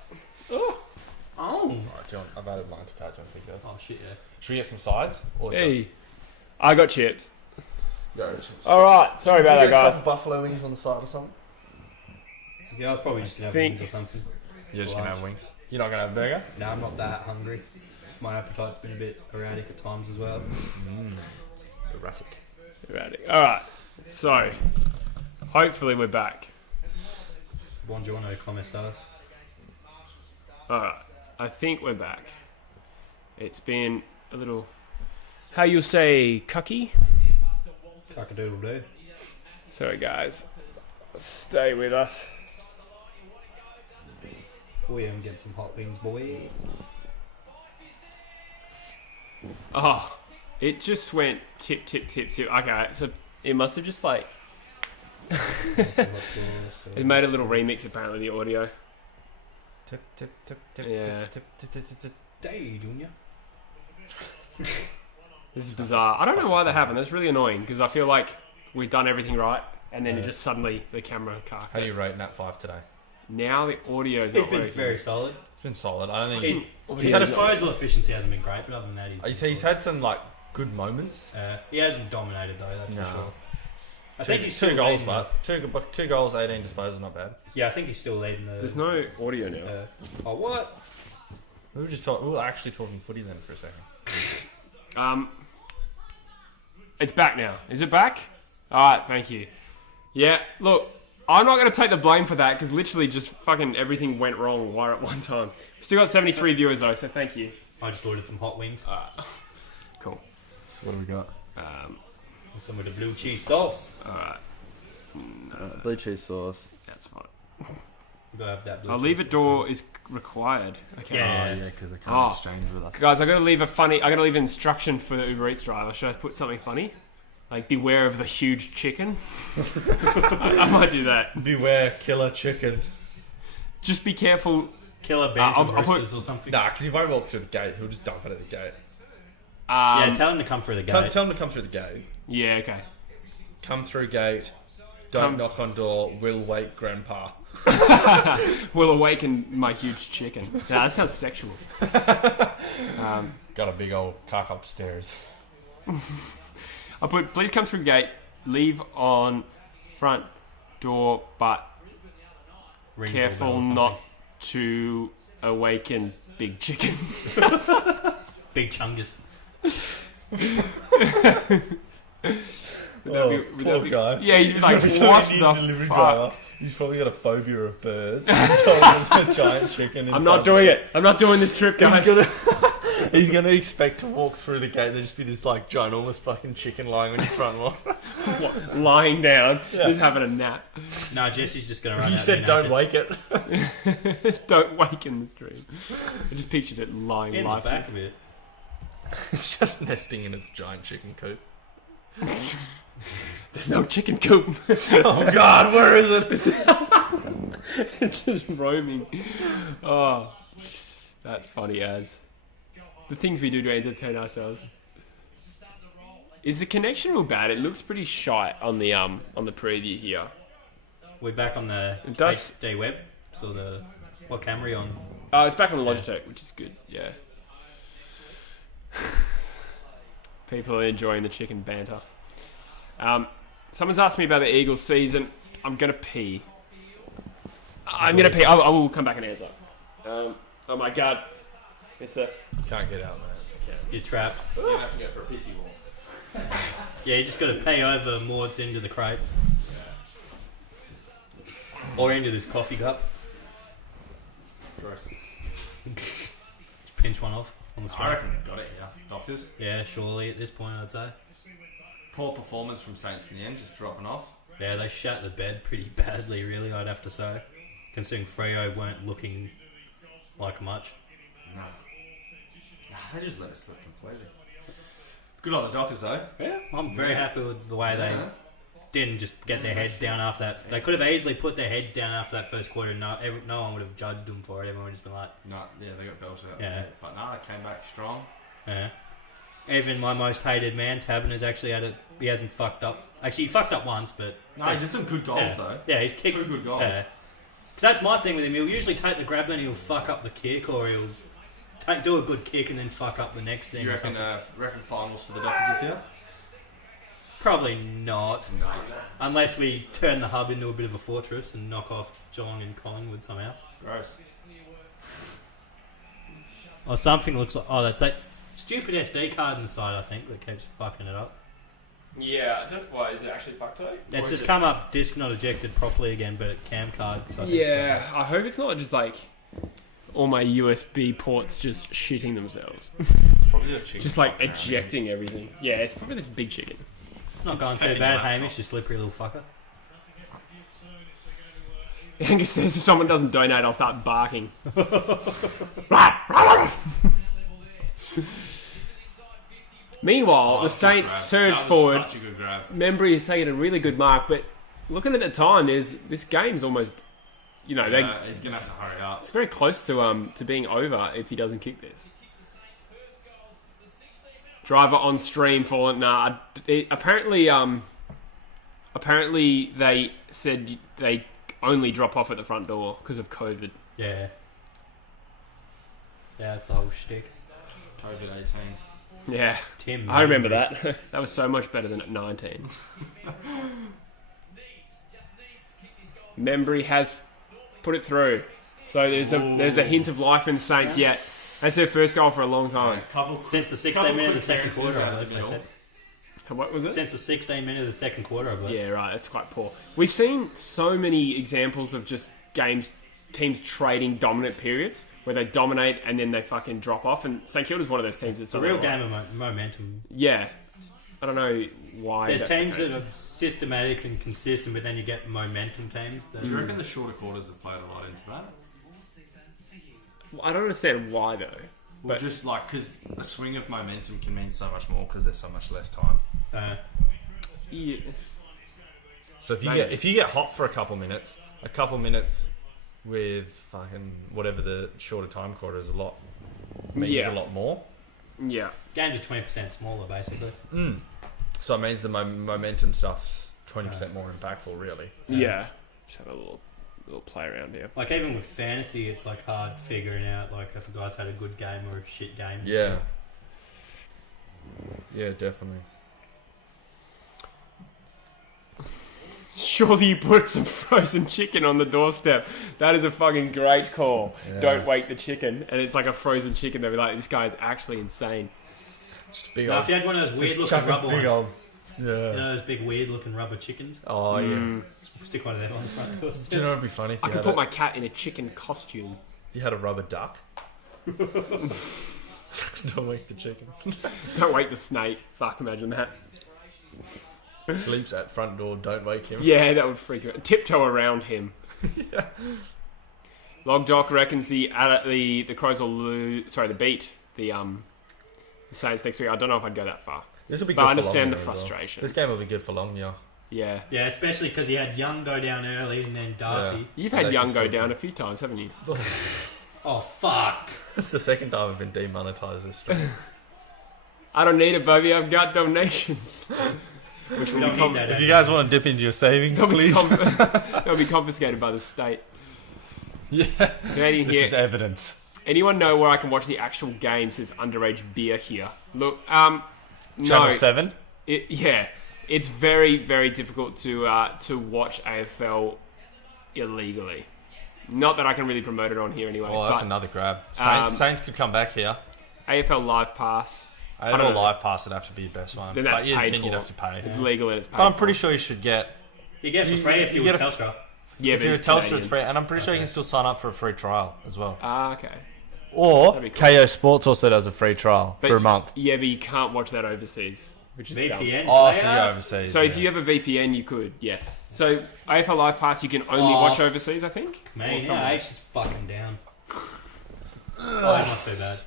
Oh! Alright, John, I've added mine to catch on figure. Oh shit, yeah. Should we get some sides? Or Hey. just I got chips. go? Alright, sorry about that, guys. Buffalo wings on the side or something? Yeah, I was probably just gonna have think- wings or something. You're just gonna have wings. You're not gonna have a burger? No, I'm not that hungry. My appetite's been a bit erratic at times as well. Erratic. Alright, so hopefully we're back. Buongiorno, come estas? Alright, I think we're back. It's been a little, how you say, cucky? Cock-a-doodle-doo. Sorry guys, stay with us. We gonna get some hot wings, boy. Oh, it just went tip, tip, tip, tip. Okay, so it must have just like, it made a little remix apparently, the audio. Tip, tip, tip, tip, Yeah. tip, tip, tip, tip, tip. Day, Junior. This is bizarre. I don't know why that happened. That's really annoying because I feel like we've done everything right and then it just suddenly, the camera carked How do it. you rate Nat 5 today? Now the audio's He's not been working. very solid. It's been solid. I don't think His disposal efficiency hasn't been great, but other than that, he's had some like good moments. he hasn't dominated though. That's No. for sure. I Two, think he's two still goals, leading but two goals, 18 disposals, not bad. Yeah, I think he's still leading the. There's no audio now. Oh what? We were actually talking footy then for a second. It's back now. Is it back? Alright, thank you. Yeah, look, I'm not going to take the blame for that because literally just fucking everything went wrong right at one time. We still got 73 viewers though, so thank you. I just ordered some hot wings. Cool. So what do we got? Some with the blue cheese sauce. Alright, Blue cheese sauce. that's fine. You gotta have that blue I'll cheese leave a sauce. door is required. Okay. Yeah. because they can't Oh. exchange with us. Guys, I gotta leave an instruction for the Uber Eats driver. Should I put something funny? Like, beware of the huge chicken? I might do that. Beware, killer chicken. Just be careful. Killer bantam I'll put- roosters or something. Nah, because he won't walk through the gate. He'll just dump it at the gate. Yeah, tell him to come through the gate. Tell him to come through the gate. Yeah, okay. Come through gate. Don't knock on door. We'll wake grandpa. Will awaken my huge chicken. Nah, that sounds sexual. Got a big old cock upstairs. I'll put, please come through gate, leave on front door, but Ring careful doorbell or not to awaken big chicken. something. Big chungus. Would that be- guy. Yeah, he's like, He's what probably the delivery fuck? driver. He's probably got a phobia of birds. He told him there's a giant chicken. I'm not doing it. I'm not doing this trip, guys. He's gonna expect to walk through the gate. There'll just be this like ginormous fucking chicken lying on your front lawn. Lying down, Yeah. just having a nap. No, Jesse's just gonna run You out said and don't naked. wake it. Don't wake in this dream. I just pictured it lying In the back lifeless. of it. It's just nesting in its giant chicken coop. There's no chicken coop. Oh God, where is it? It's just roaming. Oh, that's funny as. The things we do to entertain ourselves. Is the connection real bad? It looks pretty shy on the preview here. We're back on the It does- HD web. So the what camera are you on? It's back on the Logitech, which is good. Yeah. People are enjoying the chicken banter. Someone's asked me about the Eagles season. I'm gonna pee. I will come back and answer. Oh my God. It's a. Can't get out, mate. You're trapped. You're gonna have to go for a pissy walk. Yeah, you just got to pay over Maud's into the crate. Or into this coffee cup. Gross. Just pinch one off on the I screen. reckon they've got it here. Doctors. Yeah, surely at this point I'd say. Poor performance from Saints in the end, just dropping off. Yeah, they shat the bed pretty badly, really, I'd have to say. Considering Freo weren't looking like much. No. They just let us slip completely. Good on the Dockers though. Yeah, I'm very happy with the way they didn't just get their heads down after that. They could have easily put their heads down after that first quarter. No one would have judged them for it. Everyone would have just been like, They got belted out. Yeah. But no, they came back strong. yeah. Even my most hated man, Taberner's actually had it. He hasn't fucked up. Actually, he fucked up once, but No, he did some good goals yeah. though. Yeah, he's kicked 2 good goals. Yeah. Because that's my thing with him. He'll usually take the grab, then he'll fuck up the kick, or he'll do a good kick and then fuck up the next thing. You or reckon, something. reckon finals for the Dockers this year? Probably not. No. Unless we turn the hub into a bit of a fortress and knock off Geelong and Collingwood somehow. Gross. Or something looks like... Oh, that's that stupid SD card in the side, I think, that keeps fucking it up. Yeah, I don't. Why is it actually fucked today? It's just come up, disc not ejected properly again, but cam card. So I think Yeah, I hope it's not just like all my USB ports just shitting themselves. It's probably a chicken. Just like ejecting everything. Yeah, it's probably the big chicken. Not going too bad, Hamish, you slippery little fucker. Angus says if someone doesn't donate, I'll start barking. Meanwhile, the Saints surge forward. Such a good grab. Membry has taken a really good mark, but looking at the time, this game's almost, He's gonna have to hurry up. it's very close to being over if he doesn't kick this. Driver on stream fallen. Nah, apparently they said they only drop off at the front door because of COVID. Yeah. Yeah, that's the whole shtick. COVID-18. Yeah, Tim. I remember that. That was so much better than at 19. Membry has put it through. So there's a hint of life in the Saints yet. That's their first goal for a long time. Since the 16 minute of the second quarter, I believe they said. What was it? Since the 16 minute of the second quarter, I believe. Yeah, right. That's quite poor. We've seen so many examples of just teams trading dominant periods where they dominate and then they fucking drop off. And St Kilda's one of those teams that's It's a real game of momentum. Yeah. I don't know why. There's that's teams the that case. are systematic and consistent, but then you get momentum teams. Do you reckon the shorter quarters have played a lot into that? Well, I don't understand why though. Well, But just like because a swing of momentum can mean so much more because there's so much less time. yeah, So if you Maybe. if you get hot for a couple minutes with fucking whatever the shorter time quarter is means Yeah. a lot more. yeah. Games are 20% smaller, basically. So it means the momentum stuff's 20% more impactful, really. Yeah. Just have a little play around here. Like, even with fantasy, it's like hard figuring out like if a guy's had a good game or a shit game. Yeah. Yeah, definitely. Surely you put some frozen chicken on the doorstep. That is a fucking great call. Yeah. Don't wake the chicken. And it's like a frozen chicken. They'll be like, this guy is actually insane. Just big Now, old. if you had one of those weird Just looking chuck a rubber big ones, old. you Yeah. know those big weird looking rubber chickens, Oh yeah. stick one of them on the front door. Do you know what'd be funny if I you could had put a, my cat in a chicken costume. you had a rubber duck? Don't wake the chicken. Don't wake the snake. Fuck, imagine that. Sleeps at front door. Don't wake him. Yeah, that would freak you out. Tiptoe around him. Yeah. Logdoc reckons the Crows will lose. Sorry, the beat the Saints next week. I don't know if I'd go that far. This will be. But good I understand for the Longyear as well. frustration. This game will be good for Longyear. Yeah. Yeah, especially because he had Young go down early and then Darcy. You've They had can Young go still- down a few times, haven't you? Oh fuck! It's the second time I've been demonetized this stream. I don't need it, baby. I've got donations. Which will Don't be, need that. If you guys want to dip into your savings, they'll, be please. they'll be confiscated by the state. Yeah. Canadian This here. is evidence. Anyone know where I can watch the actual game? Says underage beer here. Look, Channel no. 7. It's very, very difficult to watch AFL illegally. Not that I can really promote it on here anyway. Oh, that's but another grab. um, Saints could come back here. AFL Live Pass. I don't don't know. live pass would have to be the best one. Then that's but paid then you'd for. have to pay. It's legal and it's paid But I'm for. pretty sure you should get. You get it for You- free if you you're get with a- Telstra. Yeah, If but you're a it's Telstra, Canadian. it's free, and I'm pretty sure you can still sign up for a free trial as well. Ah, okay. Or That'd be cool. KO Sports also does a free trial But- for a month. Yeah, but you can't watch that overseas, which is dumb. VPN Oh, so player? you're overseas. So if yeah. you have a VPN, you could, yes. So AFL Live Pass, you can only watch overseas, I think. Or Man, somewhere. yeah, Ace is fucking down. Oh, not too bad.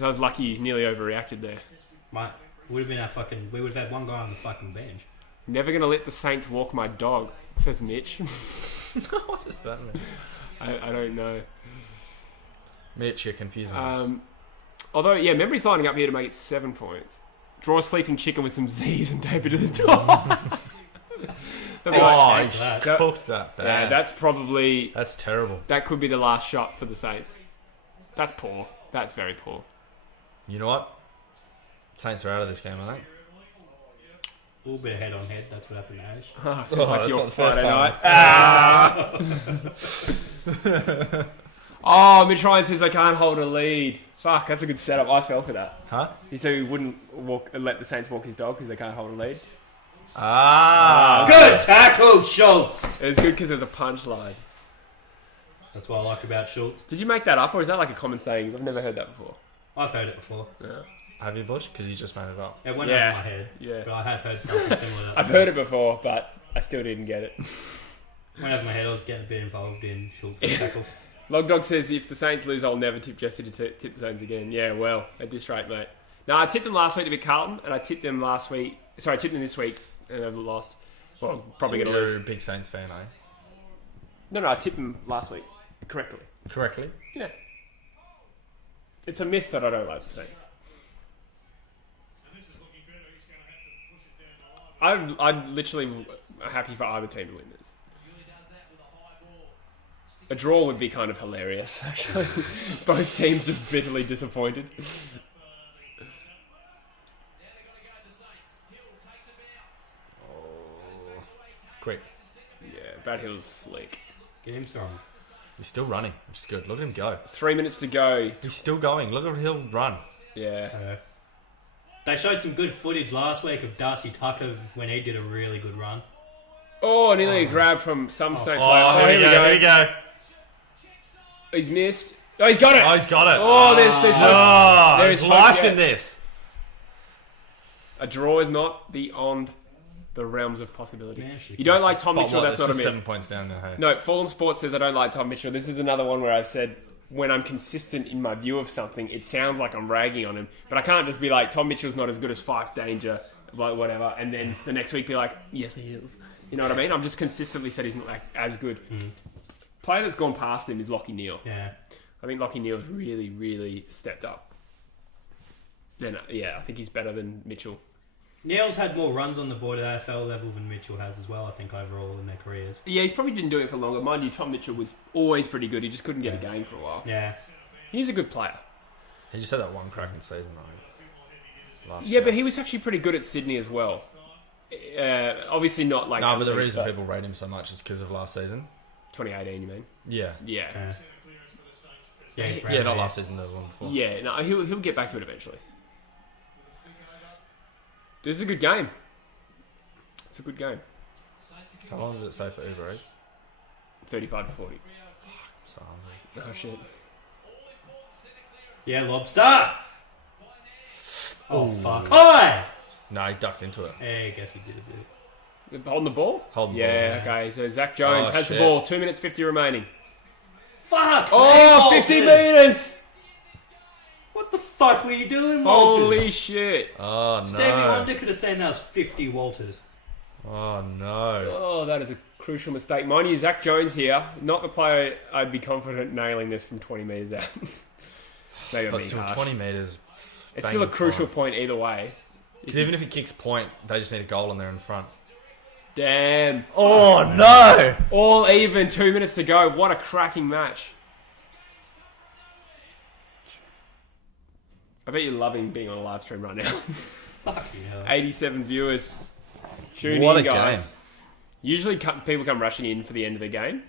I was lucky you nearly overreacted there. Mate, would have been our fucking. We would have had one guy on the fucking bench. Never going to let the Saints walk my dog, says Mitch. What does that mean? I don't know. Mitch, you're confusing us. Although, yeah, Memory's lining up here to make it 7 points. Draw a sleeping chicken with some Z's and tape it to the door. Oh, Take he that. cooked that bad. Yeah, that's probably... That's terrible. That could be the last shot for the Saints. That's poor. That's very poor. You know what? Saints are out of this game, I think. A little bit of head on head. That's what happened to Ash. Sounds like that's your not the first Friday night. Oh, Mitch Ryan says I can't hold a lead. Fuck, that's a good setup. I fell for that. Huh? He said he wouldn't let the Saints walk his dog because they can't hold a lead. Good tackle, Schultz. It was good because it was a punchline. That's what I like about Schultz. Did you make that up or is that like a common saying? I've never heard that before. I've heard it before. Yeah. Have you, Bush? Because you just made it up. It went Yeah. over my head. Yeah. But I have heard something similar to that. I've heard it before, but I still didn't get it. Went over my head. I was getting a bit involved in Schultz's tackle. Logdog says if the Saints lose, I'll never tip Jesse to tip the Saints again. Yeah, well, at this rate, mate. No, I tipped them last week to beat Carlton, and I tipped them last week. Sorry, I tipped them this week, and they've lost. Well, probably So going to you're lose. a big Saints fan, eh? No, I tipped them last week correctly. Correctly. Yeah. It's a myth that I don't like the Saints. I'm literally happy for either team to win this. A draw would be kind of hilarious, actually. Both teams just bitterly disappointed. It's quick. Yeah, Brad Hill's slick. Get him some. He's still running, which is good. Look at him go. 3 minutes to go. He's still going. Look at him run. Yeah. They showed some good footage last week of Darcy Tucker when he did a really good run. Oh, nearly a grab from some Saint player. Oh, here we go. He's missed. Oh, he's got it. Oh, he's got it. Oh, there's hope. Oh, There there's is life hope yet. in this. A draw is not beyond the realms of possibility. Man, she You don't like Tom But Mitchell, what, that's not a there's myth. 7 points down there, hey? No, Fallen Sports says I don't like Tom Mitchell. This is another one where I've said when I'm consistent in my view of something, it sounds like I'm ragging on him. But I can't just be like, Tom Mitchell's not as good as Fife Danger, like whatever, and then the next week be like, yes, he is. You know what I mean? I'm just consistently said he's not like, as good. Player that's gone past him is Lockie Neal. Yeah. I think Lockie Neal's really, really stepped up. And yeah, I think he's better than Mitchell. Neil's had more runs on the board at AFL level than Mitchell has as well, I think, overall in their careers. Yeah, he's probably been doing it for longer. Mind you, Tom Mitchell was always pretty good. He just couldn't get a game for a while. Yeah. He's a good player. He just had that one cracking season, though. Yeah, but he was actually pretty good at Sydney as well. Obviously not like... No, but the elite, reason people rate him so much is because of last season. 2018, you mean? Yeah. Yeah. Yeah, not last season, the one before. Yeah, no, he'll get back to it eventually. This is a good game. It's a good game. How long does it say for Uber Eats? 35 to 40. So hungry. Oh, shit. Yeah, lobster! Oh, fuck. Hi! No, he ducked into it. Yeah, I guess he did a bit. Holding the ball? Holding the Yeah, ball. okay. So Zach Jones Oh, has the shit. ball. 2 minutes 50 remaining. Fuck! Oh, man, 50 Walters! metres! What the fuck were you doing, Walters? Holy shit. Oh, no. Stevie Wonder could have said that was 50 Walters. Oh, no. Oh, that is a crucial mistake. Mind you, Zach Jones here. Not the player I'd be confident nailing this from 20 metres out. Maybe I'm But being still, harsh. 20 metres. It's still a banging crucial fine. point either way. Because even if he kicks point, they just need a goal in there in front. Damn. Oh, no. All even. 2 minutes to go. What a cracking match. I bet you're loving being on a live stream right now. Fuck yeah. 87 viewers. Tune What in, a guys. game. Usually people come rushing in for the end of the game.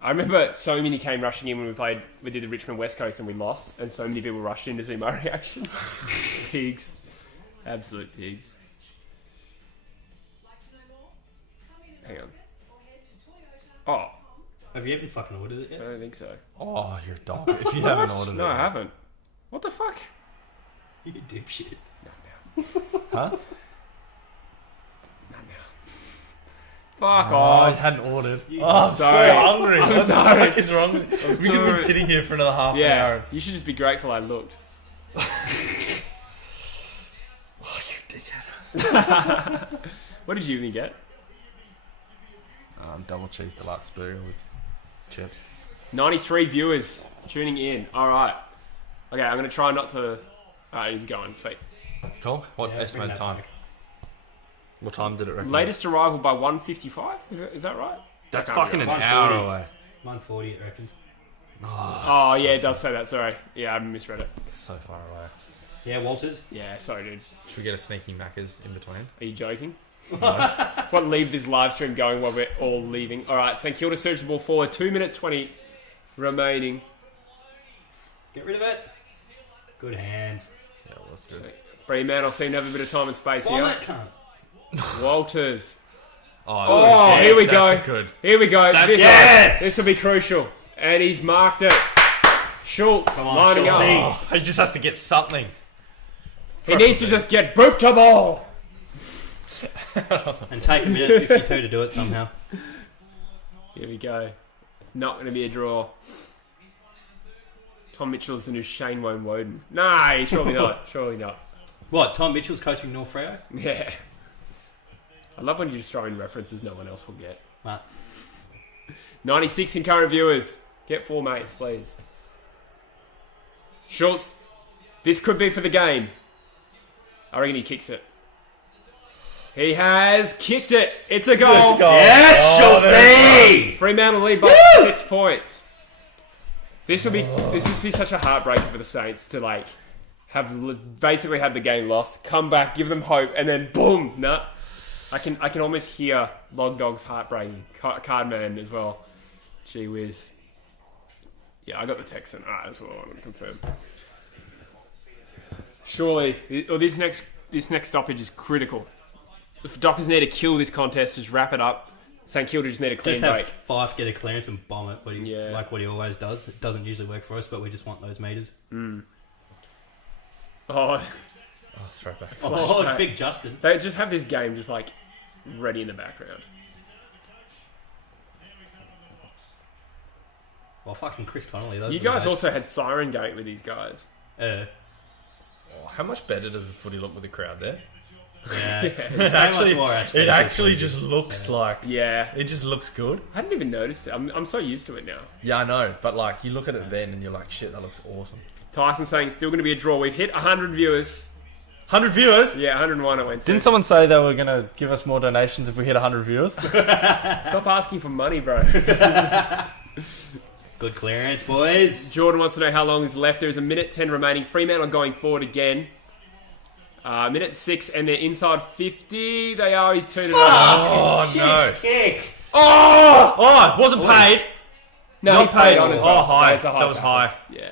I remember so many came rushing in when we did the Richmond West Coast and we lost, and so many people rushed in to see my reaction. Pigs. Absolute pigs. Hang on. Oh, Have you even fucking ordered it I yet? don't think so. Oh, you're a dog. If you haven't ordered No, it. I haven't. What the fuck? You dipshit. Huh? Fuck Oh, I off. hadn't ordered. You- Oh, I'm sorry. so hungry. I'm What sorry. the fuck is wrong? We could have been sorry. sitting here for another half an Yeah, hour. you should just be grateful I looked. Oh, you dickhead. What did you even get? Double cheese deluxe burger with chips. 93 viewers tuning in. All right. Okay, I'm going to try not to... he's going. Sweet. Cool. What Yeah, estimated bring that time? back. What time did it recommend? Latest arrival by 1:55? Is that right? That's That can't fucking be an right. hour 1:40. away. 140, it reckons. Oh, yeah, it does say that. Sorry. Yeah, I misread it. It's so far away. Yeah, Walters. Yeah, sorry, dude. Should we get a sneaky Macca's in between? Are you joking? What, leave this live stream going while we're all leaving? All right, St Kilda search the ball forward. 2 minutes 20 remaining. Get rid of it. Good hands. Yeah, well, that's good. Fremantle seem to have a bit of time and space Bomb here. it, cunt. Walters. Oh, here we go. That's good. Here we go. Yes! This will be crucial. And he's marked it. Schultz Come on, lining Schultzy. up. He just has to get something. He needs to just get booped to ball. And take a minute 52 to do it somehow. Here we go. It's not going to be a draw. Tom Mitchell's the new Shane Woden. Nah, surely not. Surely not. What, Tom Mitchell's coaching North Freo? Yeah. I love when you just throw in references no one else will get. Right. 96 in current viewers. Get 4 mates, please. Schultz. This could be for the game. I reckon he kicks it. He has kicked it. It's a goal. Let's go. Yes, Schultzy! Fremantle lead by 6 points. This will be such a heartbreaker for the Saints to like have basically had the game lost, come back, give them hope, and then boom, nah. I can almost hear Log Dog's heartbreaking. Cardman as well. Gee whiz. Yeah, I got the Texan. Alright, that's what I want to confirm. Surely, this next stoppage is critical. If Dockers need to kill this contest, just wrap it up. St Kilda just need a clean Just have break. Fife get a clearance and bomb it, Yeah. like what he always does. It doesn't usually work for us, but we just want those meters. Oh, Oh, throwback. Oh, Flashback. big Justin. they just have this game just like ready in the background. Well, fucking Chris Connolly. Those You are the guys most- also had Siren Gate with these guys. Yeah. Oh, how much better does the footy look with the crowd there? It's actually, more It actually just looks like... Yeah. It just looks good. I hadn't even noticed it. I'm so used to it now. Yeah, I know. But, like, you look at it then and you're like, shit, that looks awesome. Tyson saying it's still going to be a draw. We've hit 100 viewers. 100 viewers? Yeah, 101 it went to. Didn't someone say they were going to give us more donations if we hit 100 viewers? Stop asking for money, bro. good clearance, boys. Jordan wants to know how long is left. There is a minute 10 remaining. Fremantle are going forward again. Minute 6 and they're inside 50. They are. He's 2 to 9. Oh, no. Kick. Oh, it wasn't paid. No, Not he paid paid. on as Oh, well. high. No, it's a That was tackle. high. Yeah.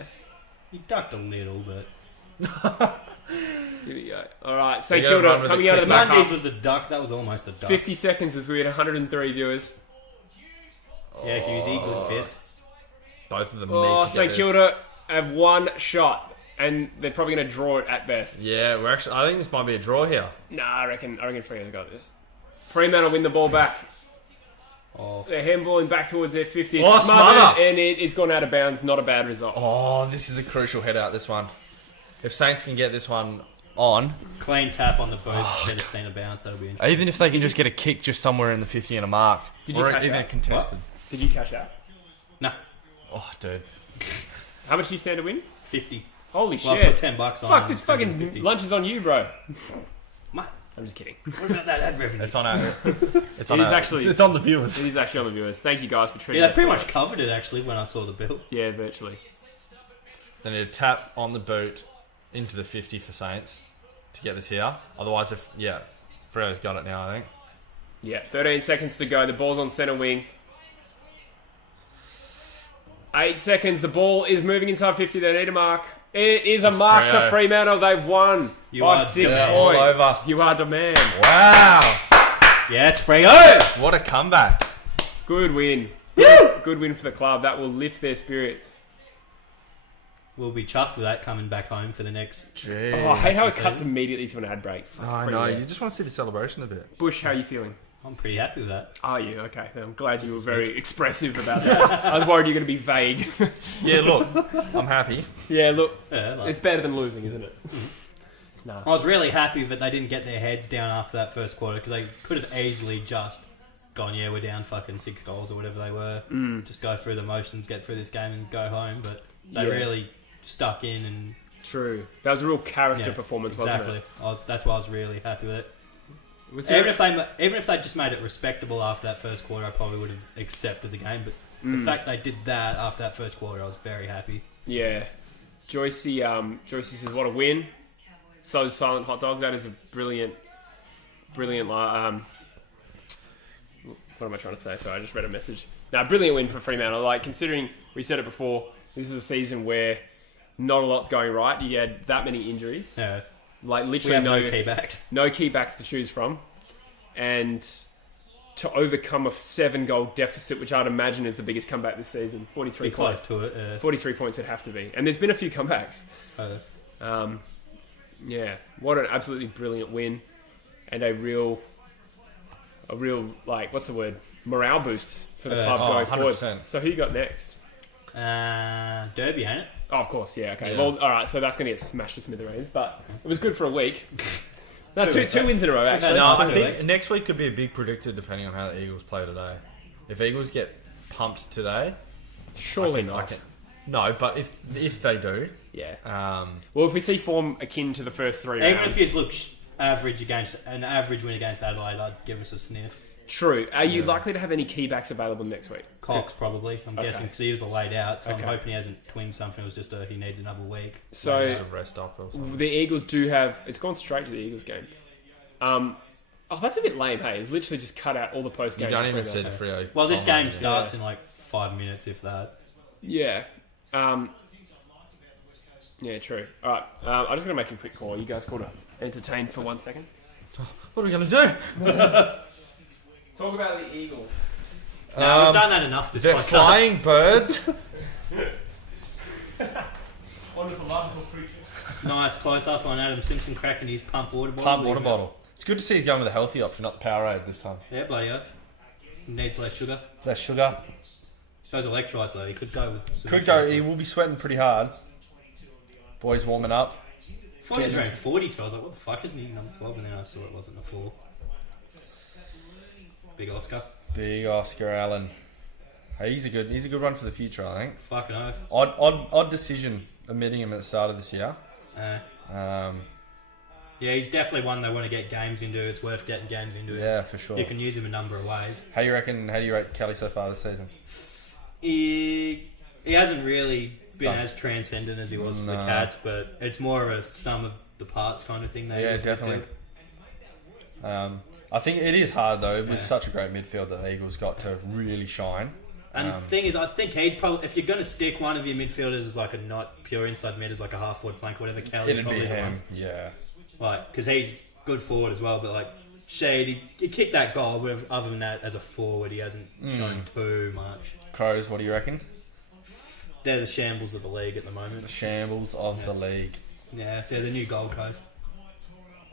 He ducked a little bit. Here we go. All right, St They gotta run Kilda with coming it out of the back Mondays half. was a duck. That was almost a duck. 50 seconds as we had 103 viewers. Yeah, Hughesy, good fist. Both of them Oh, need to St get this. Kilda have one shot, and they're probably going to draw it at best. Yeah, we're actually... I think this might be a draw here. Nah, I reckon Fremantle got this. Fremantle win the ball back. Oh, They're handballing back towards their 50. Oh, It's smothered, smother. and it is gone out of bounds. Not a bad result. Oh, this is a crucial head out, this one. If Saints can get this one on, clean tap on the boot. Better stand a bounce. That'll be interesting. Even if they can just get a kick just somewhere in the 50 and a mark. Did you or catch even that? a contested. Did you cash out? No, oh, dude. How much do you stand to win? 50. Holy Well, I shit. put $10 on. Fuck, this depends on fucking 50. lunch is on you, bro. Mate, I'm just kidding. what about that ad revenue? It's on our... It's It is actually... It's on the viewers. It is actually on the viewers. Thank you guys for treating Yeah, us they pretty well. much covered it actually when I saw the bill. Yeah, virtually. They need a tap on the boot into the 50 for Saints to get this here. Otherwise, if... Yeah, Freo's got it now, I think. Yeah, 13 seconds to go. The ball's on centre wing. 8 seconds. The ball is moving inside 50. They need a mark. It is a mark to Freo. Fremantle. They've won You by are 6 dirt all points. over. You are the man. Wow. Yes, Freo! What a comeback. Good win. Good win for the club. That will lift their spirits. We'll be chuffed with that coming back home for the next. Jeez. Oh, I hate how it season. cuts immediately to an ad break. Oh, I know. You just want to see the celebration a bit. Bush, how are you feeling? I'm pretty happy with that. Are you? Okay. I'm glad you were very expressive about that. I was worried you're going to be vague. Yeah, look, I'm happy. Yeah, look, Yeah, it's better than losing, isn't it? No. I was really happy that they didn't get their heads down after that first quarter because they could have easily just gone, yeah, we're down fucking 6 goals or whatever they were. Just go through the motions, get through this game and go home. But they really stuck in and... True. That was a real character performance, wasn't it? Exactly. That's why I was really happy with it. Was Even if they just made it respectable after that first quarter, I probably would have accepted the game. But the fact they did that after that first quarter, I was very happy. Yeah. Joycey says, what a win. So Silent Hot Dog, that is a brilliant... What am I trying to say? Sorry, I just read a message. Now, brilliant win for Fremantle. Like, considering we said it before, this is a season where not a lot's going right. You had that many injuries. Yeah. Like, We literally have no key backs. no key backs to choose from. And to overcome a 7-goal deficit, which I'd imagine is the biggest comeback this season. 43 Be close points. to it. 43 points would have to be. And there's been a few comebacks. Yeah, what an absolutely brilliant win. And a real, like, what's the word? Morale boost for the club going forward. 100%. So who you got next? Derby, ain't it? Oh, of course, yeah, okay. Yeah. Well, all right, so that's going to get smashed to smithereens, but it was good for a week. No, two wins in a row, actually. No, I Absolutely. think next week could be a big predictor depending on how the Eagles play today. If Eagles get pumped today, Surely not. No, but if they do, Yeah. Well, if we see form akin to the first 3 rounds... Even if you look average against an average win against Adelaide, I'd give us a sniff. True. Are you likely to have any key backs available next week? Cox probably, I'm guessing, because he was laid out. So Okay. I'm hoping he hasn't twinged something. It was just he needs another week. So just a rest up. Or something. the Eagles do have... It's gone straight to the Eagles game. Oh, that's a bit lame, hey. It's literally just cut out all the post-game. You don't even before see the that. Freo. Well, this song game on it. starts in like 5 minutes, if that. Yeah. Yeah, true. All right. I'm just going to make a quick call. You guys call to entertain for 1 second? What are we going to do? Talk about the Eagles. No, we've done that enough this They're podcast. flying birds. Wonderful, lovable creatures. Nice close up on Adam Simpson cracking his pump water bottle. Pump water bottle. It's good to see he's going with a healthy option, not the Powerade this time. Yeah, bloody oath. Needs less sugar. Is that sugar? Those electrolytes though, he could go with. some Could go. electrolytes. He will be sweating pretty hard. Boys warming up. I thought he was around 42. I was like, what the fuck isn't he number 12? And then I saw it wasn't a 4. Big Oscar. Big Oscar Allen. Hey, he's a good one for the future, I think. Fucking oath. Odd decision omitting him at the start of this year. Yeah, he's definitely one they want to get games into. It's worth getting games into. Yeah, for sure. You can use him a number of ways. How do you rate Kelly so far this season? He hasn't really been Done. as transcendent as he was for the No. Cats, but it's more of a sum of the parts kind of thing. Yeah, definitely. I think it is hard though with Yeah. such a great midfield that the Eagles got to really shine. And the thing is, I think he'd probably, if you're going to stick one of your midfielders as like a not pure inside mid, as like a half forward flank, whatever, Kelly's It'd probably be the one. him, yeah. Like, because he's good forward as well, but like Shade, he kicked that goal. But other than that, as a forward, he hasn't shown too much. Crows, what do you reckon? They're the shambles of the league at the moment. The shambles of the league. Yeah, they're the new Gold Coast.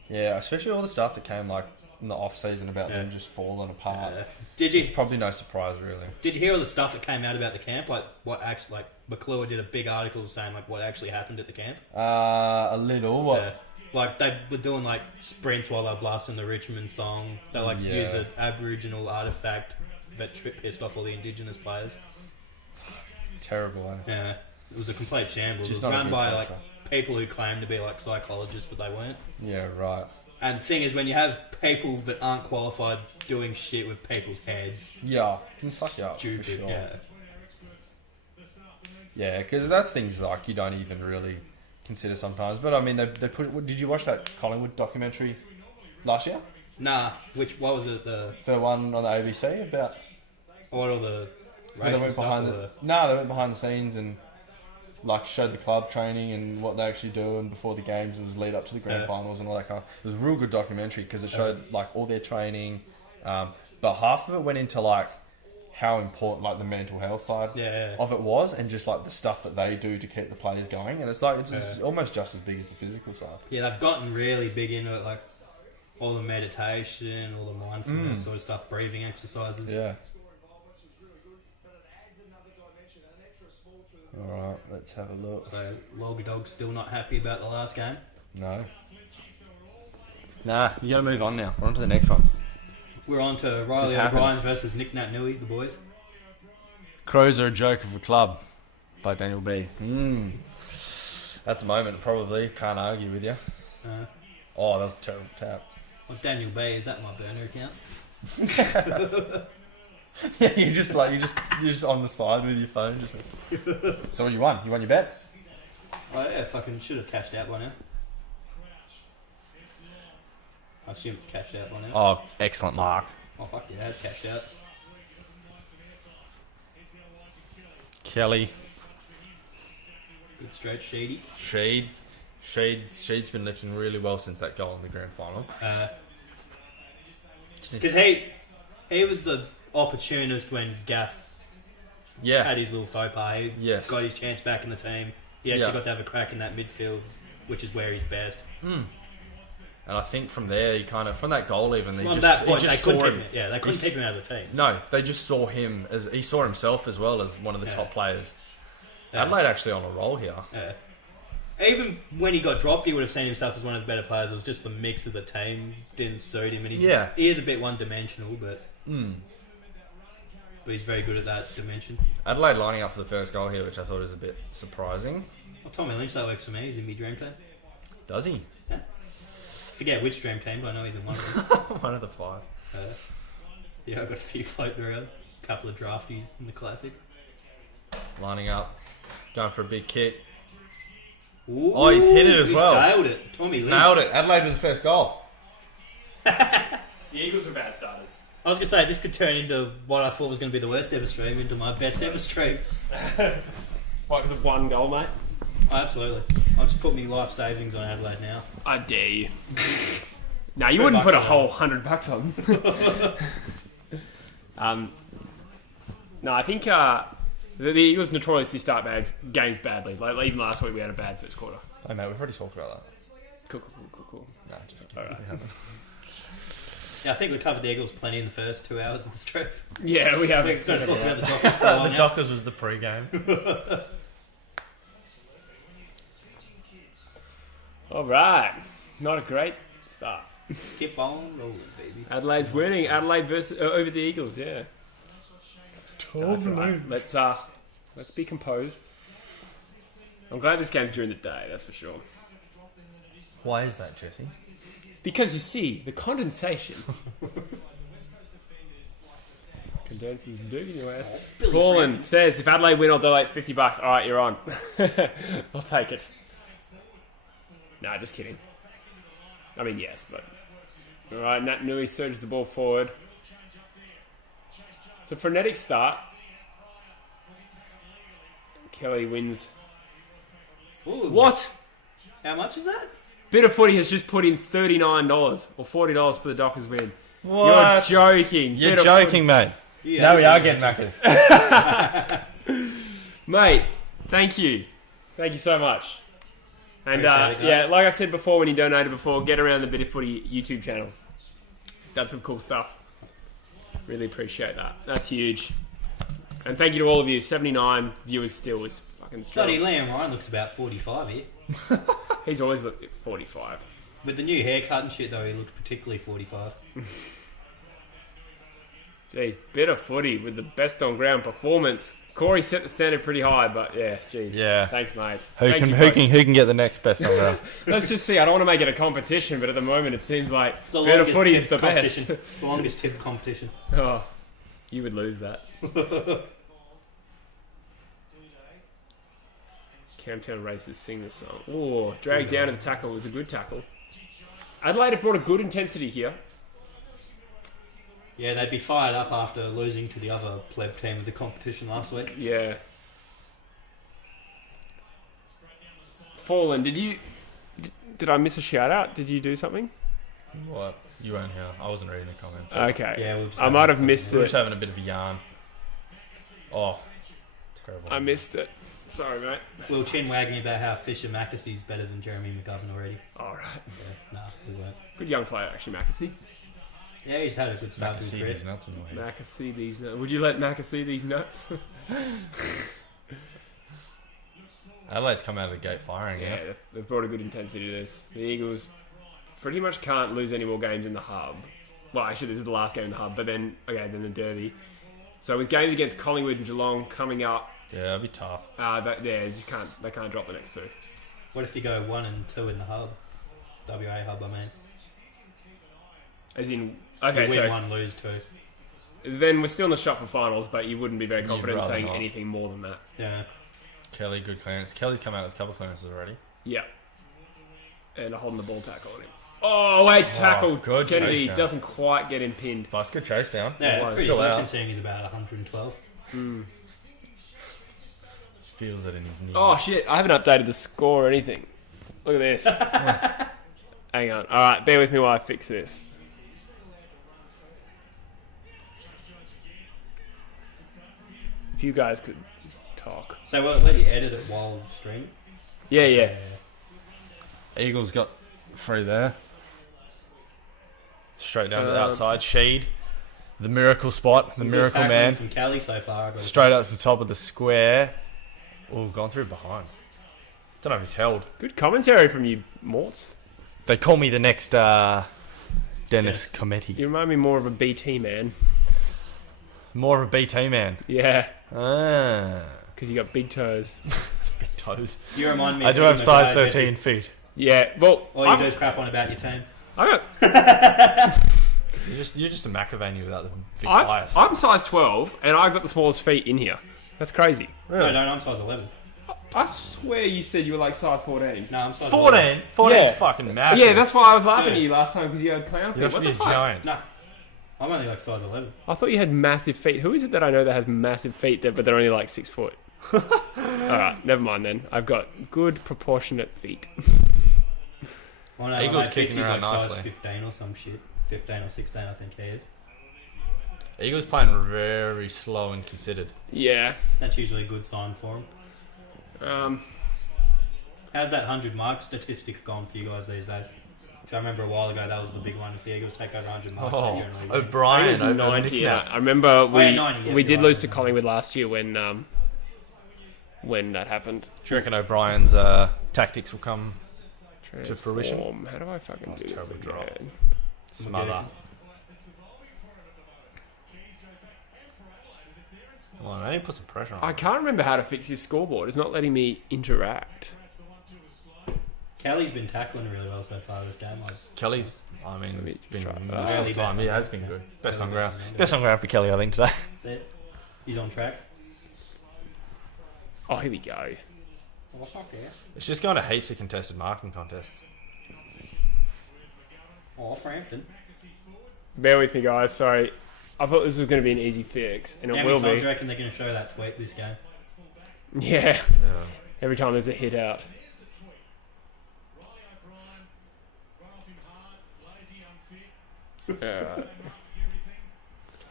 Yeah, especially all the stuff that came like in the off season about them Yeah. just falling apart. Did It's you probably no surprise really. Did you hear all the stuff that came out about the camp? Like what actually, like McClure did a big article saying like what actually happened at the camp. A little. What? Yeah. Like they were doing like sprints while they were blasting the Richmond song. They like Yeah. used an Aboriginal artifact that pissed off all the Indigenous players. Terrible. Eh? Yeah, it was a complete shambles. Just It was not a run good by culture. like people who claimed to be like psychologists, but they weren't. Yeah, right. And the thing is, when you have people that aren't qualified doing shit with people's heads, Yeah, can fuck you up stupid. for sure. Yeah, Yeah, because that's things like you don't even really consider sometimes. But I mean, they put. Did you watch that Collingwood documentary last year? nah. What was it? The The one on the ABC about what all the where they racial went stuff behind or the. No, they went behind the scenes and like showed the club training and what they actually do, and before the games it was lead up to the grand Yeah. finals and all that kind of. It was a real good documentary because it showed like all their training, but half of it went into like how important like the mental health side Yeah. of it was, and just like the stuff that they do to keep the players going, and it's like it's Yeah. almost just as big as the physical side. Yeah, they've gotten really big into it. Like all the meditation, all the mindfulness sort of stuff, breathing exercises. Yeah. Alright, let's have a look. So, Loggy Dog's still not happy about the last game. No. Nah, you gotta move on now. We're on to the next one. We're on to Riley happens. O'Brien versus Nick Nat Nui, the boys. Crows are a joke of a club by Daniel B. At the moment, probably. Can't argue with you. Oh, that was a terrible tap. Well, Daniel B, is that my burner account? Yeah, you're just on the side with your phone. So what you won? You won your bet? Oh yeah, fucking should have cashed out by now. I assume it's cashed out by now. Oh, excellent mark. Oh fuck yeah, it's cashed out. Kelly. Good stretch, Sheedy. Sheed's been lifting really well since that goal in the grand final. Because he was the opportunist when Gaff had his little faux pas. He got his chance back in the team. He actually got to have a crack in that midfield, which is where he's best. And I think from there, from that goal even, From that point, they couldn't keep him out of the team. No, they just saw him he saw himself as well as one of the top players. Adelaide actually on a roll here. Yeah. Even when he got dropped, he would have seen himself as one of the better players. It was just the mix of the team didn't suit him, and he is a bit one-dimensional, but he's very good at that dimension. Adelaide lining up for the first goal here, which I thought was a bit surprising. Well, Tommy Lynch, that works for me. He's in my dream team. Does he? Yeah. Forget which dream team, but I know he's in one of them. One of the 5. Yeah, I've got a few floating around. A couple of drafties in the classic. Lining up, going for a big kick. Ooh, Oh, he's hit it as well. Nailed it. Tommy Lynch. Nailed it. Adelaide with the first goal. The Eagles are bad starters. I was going to say, this could turn into what I thought was going to be the worst ever stream, into my best ever stream. Why, because of one goal, mate? Oh, absolutely. I'll just put my life savings on Adelaide now. I dare you. No, you wouldn't put a whole $100 on. No, I think the Eagles notoriously start games badly. Like even last week, we had a bad first quarter. Oh no, we've already talked about that. Cool. No, just kidding. All right. We haven't. Yeah, I think we covered the Eagles plenty in the first 2 hours of the stream. Yeah, we have. We're going to talk about the Dockers for a while The now. Dockers was the pre-game. All right, not a great start. Keep on rolling, baby. Adelaide's winning. Adelaide versus over the Eagles. Yeah. That's all right. Let's be composed. I'm glad this game's during the day. That's for sure. Why is that, Jesse? Because you see, the condensation condenses dirt in your ass. Fallen says, if Adelaide win, I'll donate $50. All right, you're on. I'll take it. Nah, just kidding. I mean, yes, but... All right, Nat Nui surges the ball forward. It's a frenetic start. Kelly wins. Ooh, What? how much is that? Bit of Footy has just put in $39 or $40 for the Dockers win. What? You're joking. You're Bit of joking, mate. Yeah, Now we are getting Maccas. Mate, thank you. Thank you so much. And Appreciate it, guys. yeah, like I said before when you donated before, get around the Bit of Footy YouTube channel. Done some cool stuff. Really appreciate that. That's huge. And thank you to all of you. 79 viewers still is fucking strong. Bloody Liam Ryan looks about 45 here. He's always looked at 45. With the new haircut and shit, though, he looked particularly 45. Jeez, Bit of Footy with the best on ground performance. Corey set the standard pretty high, but yeah, geez. Yeah. Thanks, mate. Who Thank you, can get the next best on ground? Let's just see. I don't want to make it a competition, but at the moment it seems like It's the Bit of longest Footy tip is the competition. best. It's the longest tip competition. Oh, you would lose that. Camptown Racers sing this song. Oh, dragged down to the tackle. It was a good tackle. Adelaide have brought a good intensity here. Yeah, they'd be fired up after losing to the other pleb team of the competition last week. Yeah. Fallen, did I miss a shout out? Did you do something? What? You weren't here. I wasn't reading the comments. Okay. Yeah, we'll just I might have missed We're it. just having a bit of a yarn. Oh, terrible. I missed it. Sorry, mate. We'll chin wagging about how Fisher Mackessy's better than Jeremy McGovern already. All right. Yeah, nah, we won't. Good young player, actually, Mackesy. Yeah, he's had a good start to his career. These nuts in the way. Mackesy these nuts. Would you let Mackesy these nuts? Adelaide's come out of the gate firing. Yeah, they've brought a good intensity to this. The Eagles pretty much can't lose any more games in the hub. Well, actually, this is the last game in the hub, but then the derby. So with games against Collingwood and Geelong coming up, Yeah, it'll be tough. they can't drop the next two. What if you go 1 and 2 in the hub? WA hub, I mean. As in, You okay, win so 1, lose 2. then we're still in the shot for finals, but you wouldn't be very You'd confident in rather saying not. anything more than that. Yeah. Kelly, good clearance. Kelly's come out with a couple of clearances already. Yeah. And a holding the ball tackle on him. Oh, wait, tackle. good Kennedy chase down. doesn't quite get him pinned. Nice, good chase down. Yeah, was. pretty Still good out. considering he's about 112. Just feels it in his knees. Oh, shit. I haven't updated the score or anything. Look at this. Hang on. All right, bear with me while I fix this. If you guys could talk. So where do you edit it while streaming? Yeah. Eagles got free there. Straight down to the outside. Sheed. The miracle spot. Some The good miracle tackling man. from Kelly so far. I've got to Straight say. up to the top of the square. Oh, gone through behind. Don't know if he's held. Good commentary from you, Morts. They call me the next Dennis Cometti. You remind me more of a BT man. More of a BT man. Yeah, Ah. because you got big toes. Big toes. You remind me I of do Liam have size Mackay, 13 feet. Yeah, well, All you do is crap on about your team. I got, You're just a McAvaney without the big bias. I'm size 12, and I've got the smallest feet in here. That's crazy. No, I'm size 11. I swear you said you were like size 14. No, I'm size 11. 14? 14's Yeah. fucking massive. Yeah, that's why I was laughing Yeah. at you last time, because you had clown You feet. must What be the a fuck? giant. No, I'm only like size 11. I thought you had massive feet. Who is it that I know that has massive feet, but they're only like 6 foot? Alright, never mind then. I've got good proportionate feet. Oh, no, Eagles mate, kicking Fitzy's around like size nicely. 15 or some shit. 15 or 16, I think he is. Eagles playing very slow and considered. Yeah. That's usually a good sign for him. How's that 100 mark statistic gone for you guys these days? 'Cause I remember a while ago that was the big one. If the Eagles take over 100 marks, they generally win. I O'Brien think it was over 90. Nick Nat. I remember we 90, yeah, we you're did right. lose to Collingwood last year when that happened. Do you reckon O'Brien's tactics will come to fruition? Transform. How do I fucking That's do this terrible drop. again? Smother? Well, I need to put some pressure on. I can't remember how to fix his scoreboard. It's not letting me interact. Kelly's been tackling really well so far this game. Kelly's, I mean, me been try a that. short Really time. best He on has ground. been good. Yeah. Best on Really ground. best on ground. Best on ground for Kelly, I think, today. He's on track. Oh, here we go. Oh, fuck yeah. It's just going to heaps of contested marking contests. Oh, Frampton. Bear with me, guys. Sorry. I thought this was going to be an easy fix, and it How will many times do be. you reckon they're going to show that tweet this game? Yeah. Yeah. Every time there's a hit out. Do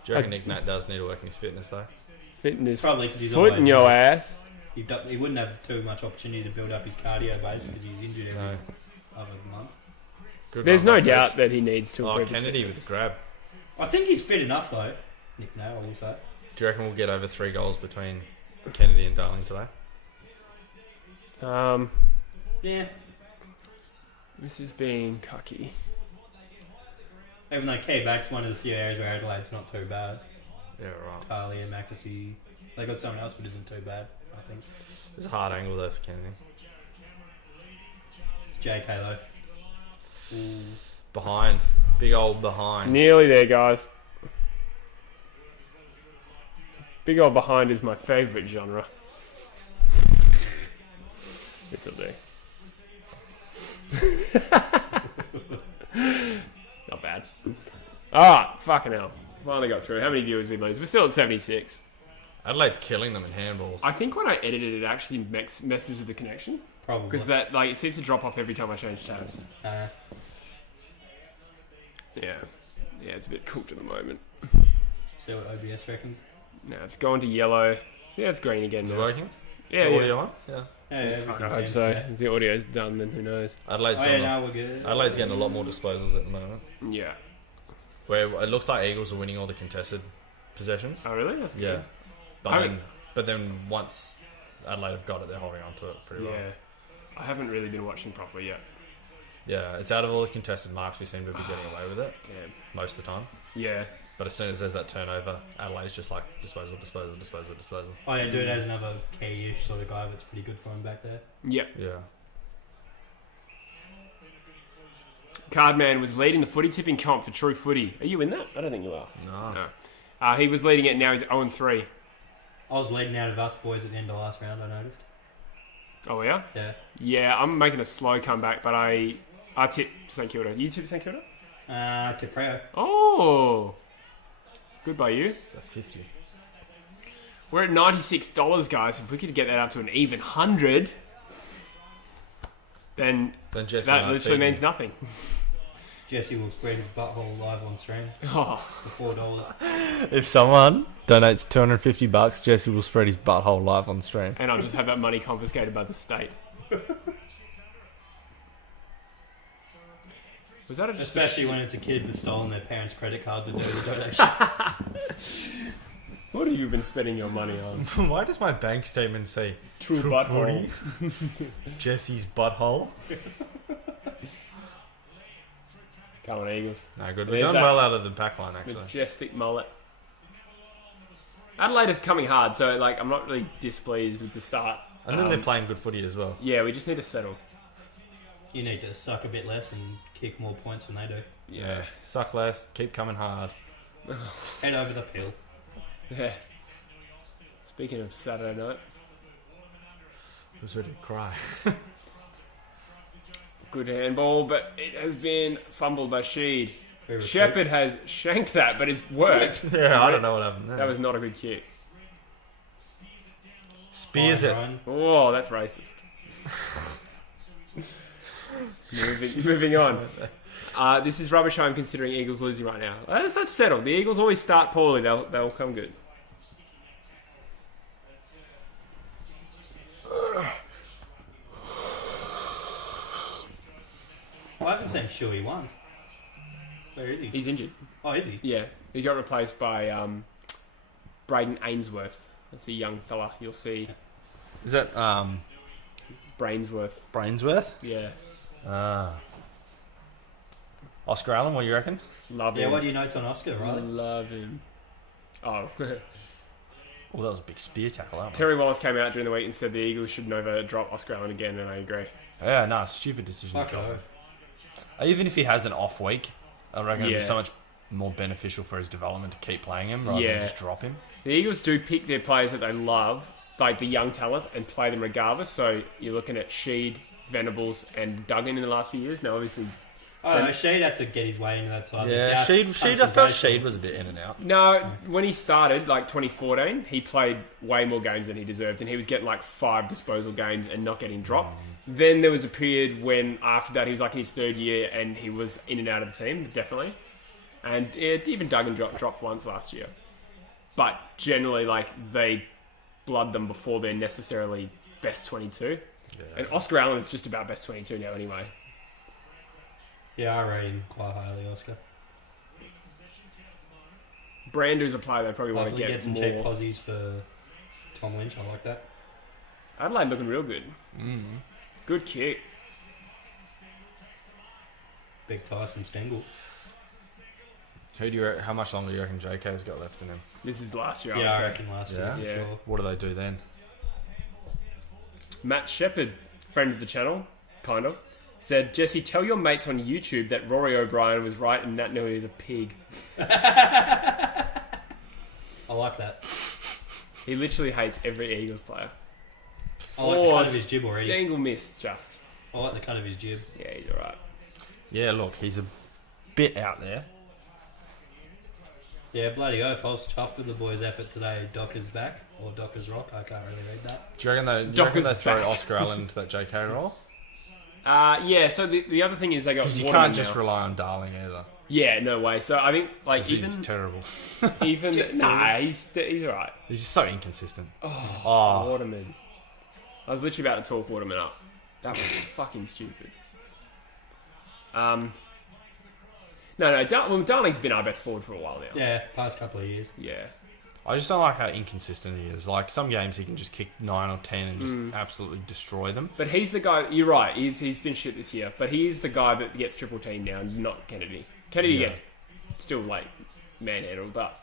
you reckon Nick Nat does need to work on his fitness, though? Fitting this Probably 'cause he's foot in always your injured. ass. He wouldn't have too much opportunity to build up his cardio base because he's injured every No. other month. Good There's run no by doubt Fitz. that he needs to Oh, improve his Kennedy with fitness. the grab. I think he's fit enough though. Nick, no, I will say. Do you reckon we'll get over 3 goals between Kennedy and Darling today? Yeah. This is being cocky. Even though K-back's one of the few areas where Adelaide's not too bad. Yeah, right. Talia, Mackesy. They got someone else that isn't too bad, I think. There's a hard angle there for Kennedy. It's JK though. Ooh. Behind. Big old behind. Nearly there, guys. Big old behind is my favourite genre. This'll do. Not bad. Alright, fucking hell. Finally got through. How many viewers we lose? We're still at 76. Adelaide's killing them in handballs. I think when I edited it, it actually messes with the connection. Probably. Because that, like, it seems to drop off every time I change tabs. Uh, Yeah. Yeah, it's a bit cooked at the moment. see what OBS reckons. Now it's going to yellow. See, that's green again Is it now. working? Yeah, The yeah. audio on? Yeah. Yeah, Fuck, I everything hope seems so. okay. If the audio's done, then who knows? Adelaide's, Oh, yeah, no, we're good. Adelaide's getting a lot more disposals at the moment. Yeah. Where it looks like Eagles are winning all the contested possessions. Oh, really? That's good. Yeah. I But then once Adelaide have got it, they're holding on to it pretty well. Yeah. I haven't really been watching properly yet. Yeah, it's out of all the contested marks, we seem to be getting away with it Damn. most of the time. Yeah. But as soon as there's that turnover, Adelaide's just like disposal. Oh, yeah, dude has another key-ish sort of guy that's pretty good for him back there. Yep. Yeah. Cardman was leading the footy tipping comp for True Footy. Are you in that? I don't think you are. No. No. He was leading it. Now he's 0-3. I was leading out of us boys at the end of last round, I noticed. Oh, yeah? Yeah. Yeah, I'm making a slow comeback, but I tip St Kilda. You tip St Kilda? Tip Freo. Oh! Good by you. It's a 50. We're at $96, guys. If we could get that up to an even 100, then Then Jesse that might literally feed means me. nothing. Jesse will spread his butthole live on stream Oh, for $4. If someone donates $250, Jesse will spread his butthole live on stream. and I'll just have that money confiscated by the state. Was that just Especially when it's a kid that's stolen their parents' credit card to do the donation. What have you been spending your money on? Why does my bank statement say True butthole. Jesse's butthole? Come on, Eagles. No, good. We've There's done that well out of the back line, actually. Majestic mullet. Adelaide is coming hard, so like I'm not really displeased with the start. And then they're playing good footy as well. Yeah, we just need to settle. You need to suck a bit less and kick more points than they do. Yeah. Suck less, keep coming hard. Head over the pill. Yeah. Speaking of Saturday night, I was ready to cry. good handball, but it has been fumbled by Sheed. Very Shepherd has shanked that, but it's worked. Yeah, I don't know what happened there. That was not a good kick. Spears it. Ryan. Oh, that's racist. Moving on. This is rubbish time considering Eagles losing right now. That's settled. The Eagles always start poorly. They'll come good. I haven't seen Shuey once. Where is he? He's injured. Oh, is he? Yeah, he got replaced by Braden Ainsworth. That's the young fella you'll see. Is that Brainsworth. Brainsworth? Yeah, Oscar Allen, what do you reckon? love Yeah, him. what are your notes on Oscar, Riley? Love him. Oh, Oh, that was a big spear tackle, that one. Terry Wallace came out during the week and said the Eagles should never drop Oscar Allen again, and I agree. Yeah, no, stupid decision. Fuck off. Even if he has an off week, I reckon it'd Yeah. be so much more beneficial for his development to keep playing him rather Yeah. than just drop him. The Eagles do pick their players that they love, like the young talent, and play them regardless. So you're looking at Sheed, Venables, and Duggan in the last few years. Now, obviously, I don't know, Sheed had to get his way into that side. Yeah, The Sheed, I felt concentration. Sheed was a bit in and out. no, when he started, like 2014, he played way more games than he deserved, and he was getting like 5 disposal games and not getting dropped. Then there was a period when, after that, he was like in his 3rd year, and he was in and out of the team, definitely. And even Duggan dropped once last year. But generally, like, they blood them before they're necessarily best 22. Yeah. And Oscar Allen is just about best 22 now anyway. Yeah, I rate him quite highly, Oscar. Brander's a player they probably want to Hopefully get get some more. cheap Aussies for Tom Lynch. I like that. Adelaide looking real good. Good kick. Big Tyson Stengel. Who do you? How much longer do you reckon JK's got left in him? This is last year, Yeah, I I would say. reckon last Yeah? year for Yeah. sure. What do they do then? Matt Shepherd, friend of the channel, kind of, said, Jesse, tell your mates on YouTube that Rory O'Brien was right and Nat Nui is a pig. I like that. He literally hates every Eagles player. I like the cut of his jib already. Dangle missed just. I like the cut of his jib. Yeah, he's alright. Yeah, look, he's a bit out there. Yeah, bloody oath. I was chuffed with the boys' effort today. Docker's back, or Docker's rock. I can't really read that. Do you reckon they Docker's throw back. Oscar Allen into that JK role? Yeah, so the other thing is they got Because you Waterman can't just now. rely on Darling either. Yeah, no way. So I think, like, 'Cause he's terrible. nah, he's alright. He's just so inconsistent. Waterman. I was literally about to talk Waterman up. That was fucking stupid. No, Darling's been our best forward for a while now. Yeah, past couple of years. Yeah. I just don't like how inconsistent he is. Like, some games he can just kick 9 or 10 and just absolutely destroy them. But he's the guy, you're right, he's been shit this year, but he's the guy that gets triple team now, not Kennedy. Kennedy gets still, like, manhandled, but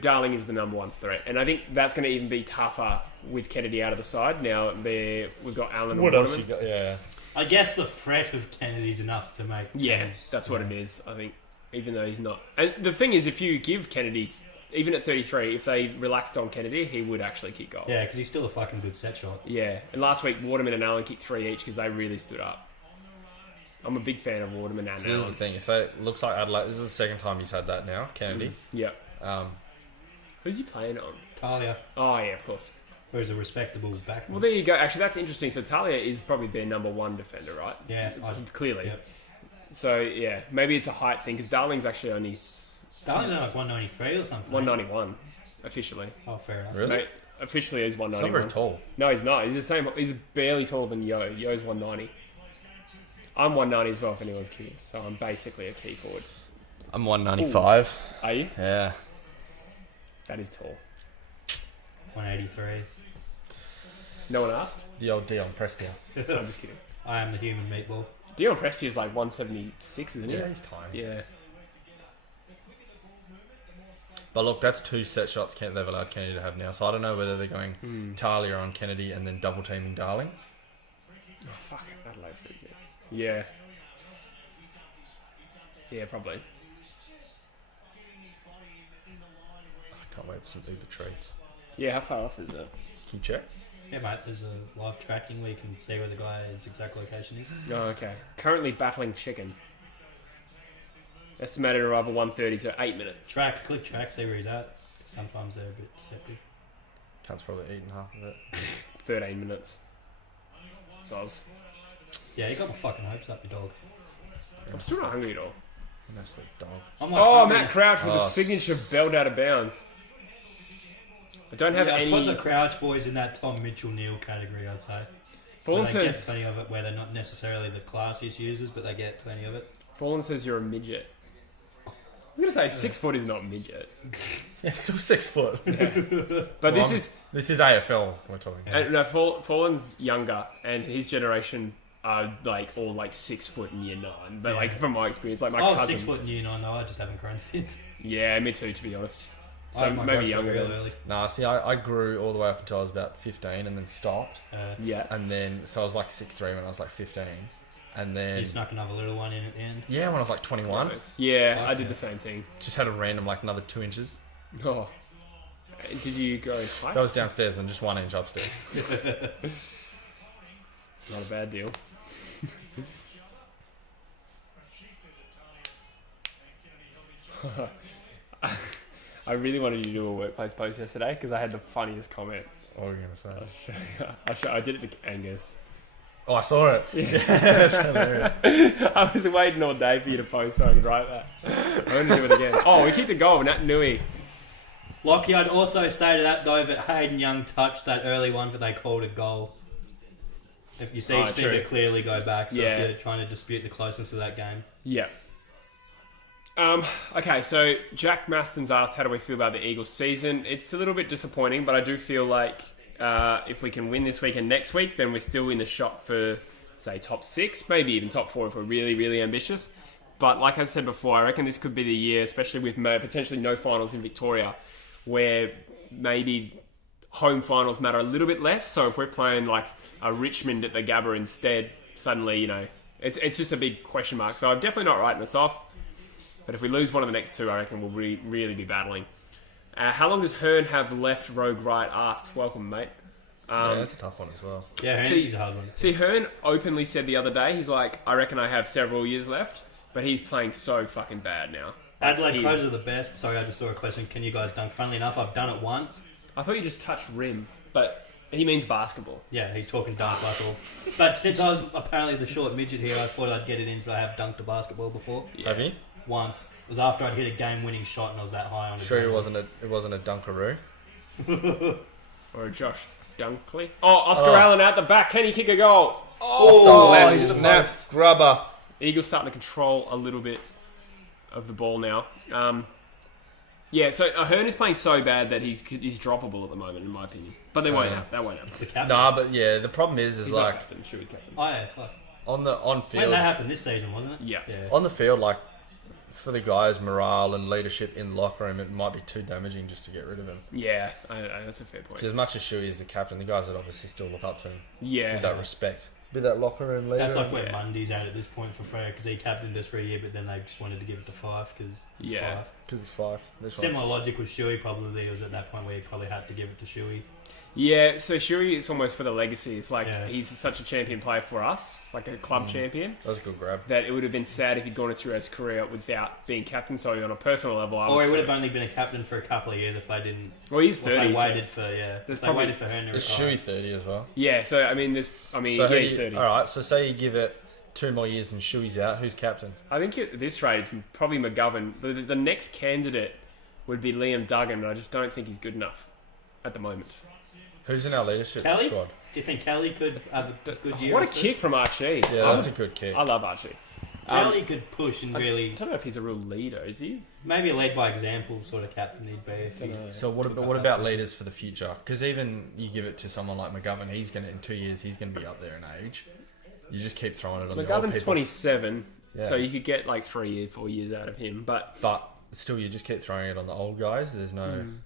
Darling is the number one threat. And I think that's going to even be tougher with Kennedy out of the side. Now, we've got Allen and What else you Waterman. got? Yeah. I guess the threat of Kennedy's enough to make... Yeah, that's what it is, I think, even though he's not. And the thing is, if you give Kennedy... Even at 33, if they relaxed on Kennedy, he would actually kick goals. Yeah, because he's still a fucking good set shot. Yeah, and last week Waterman and Allen kicked 3 each because they really stood up. I'm a big fan of Waterman and So this is the Allen. thing. If it looks like Adelaide, this is the second time he's had that now, Kennedy. Yeah. Who's he playing on? Talia, Oh, yeah, of course. who's a respectable backman. Well, there you go. Actually, that's interesting. So Talia is probably their number one defender, right? Yeah, Clearly. Yep. So, yeah, maybe it's a height thing because Darling's actually only Darling's only like 193 or something. 191, officially. Oh, fair enough. Really? Mate, officially he's He's not 191. very tall. No, he's not. He's the same. He's barely taller than Yo. Yo's 190. I'm 190 as well, if anyone's curious. So I'm basically a key forward. I'm 195. Are you? Yeah. That is tall. 183. No one asked? The old Dion Prestia. I'm just kidding. I am the human meatball. Dion Presti is like 176, isn't he? Yeah, he's tiny. Yeah. But look, that's 2 set shots they've allowed Kennedy to have now. So I don't know whether they're going Talia on Kennedy and then double teaming Darling. Oh, fuck. Adelaide free kick. Yeah. Yeah, probably. I can't wait for some Uber treats. Yeah, how far off is it? Can you check? Yeah, mate, there's a live tracking where you can see where the guy's exact location is. Oh, okay. Currently battling chicken. Estimated arrival 1:30, so 8 minutes. Click track, see where he's at. Sometimes they're a bit deceptive. Cunt's probably eaten half of it. 13 minutes. Soz. Yeah, you got my fucking hopes up, you dog. I'm still not hungry at all. An absolute dog. I'm like, Oh, hungry. Matt Crouch with Oh, a signature belt out of bounds. I don't have Yeah, I'd any. put the Crouch boys in that Tom Mitchell-Neal category, I'd say. Fallen They says, get plenty of it where they're not necessarily the classiest users, but they get plenty of it. Fallen says you're a midget. I was going to say 6 foot is not midget. Yeah, still 6 foot. But this Well, is. This is AFL we're talking. No, Fallen's younger, and his generation are like all like 6 foot in year 9. But like from my experience, like my I was cousin. 6 foot in year 9 though, I just haven't grown since. Yeah, me too, to be honest. So I had my maybe growth younger. real Then. early. Nah, see, I grew all the way up until I was about 15 and then stopped. Yeah. And then, so I was like 6'3" when I was like 15. And then, You snuck another little one in at the end. yeah, when I was like 21, Yeah, I Okay. did the same thing. just had a random like another 2 inches. Oh. Did you go height? That was downstairs and just 1 inch upstairs. Not a bad deal. I really wanted you to do a workplace post yesterday because I had the funniest comment. What were you going to say? I did it to Angus. Oh, I saw it. Yeah, that's hilarious. I was waiting all day for you to post so I could write that. I'm going to do it again. Oh, we keep it going. Nat Nui. Lockie, I'd also say to that though that Hayden Young touched that early one that they called a goal. If you see Oh, his finger true. clearly go back, so Yeah. if you're trying to dispute the closeness of that game. Yeah. Okay, so Jack Maston's asked, how do we feel about the Eagles season? It's a little bit disappointing, but I do feel like if we can win this week and next week, then we're still in the shot for, say, top 6, maybe even top 4 if we're really, really ambitious. But like I said before, I reckon this could be the year, especially with potentially no finals in Victoria, where maybe home finals matter a little bit less. So if we're playing like a Richmond at the Gabba instead, suddenly, you know, it's just a big question mark. So I'm definitely not writing us off. But if we lose one of the next 2, I reckon we'll really be battling. How long does Hearn have left? Rogue Right asks. Welcome, mate. Yeah, that's a tough one as well. Yeah, See- Hennessey's a hard one. See, Hearn openly said the other day, he's like, I reckon I have several years left. But he's playing so fucking bad now. Adelaide He- Crows are the best. Sorry, I just saw a question. Can you guys dunk? Funnily enough, I've done it once. I thought you just touched rim, but he means basketball. Yeah, he's talking dunk basketball. But since I'm apparently the short midget here, I thought I'd get it in, but I have dunked a basketball before. Yeah. Have you? Once. It was after I'd hit a game-winning shot and I was that high on the Sure, ground. it wasn't a Dunkaroo. Or a Josh Dunkley. Oh, Oscar Allen out the back. Can he kick a goal? Oh, left he's snap. grubber. Eagles starting to control a little bit of the ball now. Yeah, so Ahern is playing so bad that he's droppable at the moment, in my opinion. But they won't have. That won't It's happen. the captain. Nah, but yeah, the problem is He's like not captain. Sure, he's captain. Oh, yeah, fuck. on When field, that happened this season, wasn't it? Yeah. on the field, like for the guys' morale and leadership in the locker room, it might be too damaging just to get rid of him. Yeah, that's a fair point. 'Cause as much as Shuey is the captain, the guys that obviously still look up to him Yeah. with that respect, with that locker room leader. That's like where Yeah. Mundy's at this point for Freo because he captained us for a year, but then they just wanted to give it to Fife because it's Yeah. Fife. because it's five. There's Similar logic with Shuey probably. It was at that point where he probably had to give it to Shuey. Yeah, so Shuey, it's almost for the legacy. It's like Yeah. he's such a champion player for us, like a club champion, That was a good grab. that it would have been sad if he'd gone through his career without being captain. So on a personal level, I was Or he would have stoked. only been a captain for a couple of years if they didn't. Well, he's If 30. they so- waited for There's If they probably- waited for her to Is retire. Shuey 30 as well? Yeah, so I mean, So yeah, who he's do 30. All right, so say you give it 2 more years and Shuey's out. Who's captain? I think at this rate, it's probably McGovern. The next candidate would be Liam Duggan, but I just don't think he's good enough at the moment. Who's in our leadership Kelly? squad? Do you think Kelly could have a good year? What or a two? kick from Archie. Yeah, that's a good kick. I love Archie. Kelly could push and I really don't know if he's a real leader, is he? maybe a lead by example sort of captain he'd be. If he- So what about leaders for the future? Because even you give it to someone like McGovern, he's gonna in 2 years he's gonna be up there in age. You just keep throwing it on the old McGovern's people. 27, Yeah. so you could get like 3 years, 4 years out of him. But But still, you just keep throwing it on the old guys. There's no, Hmm.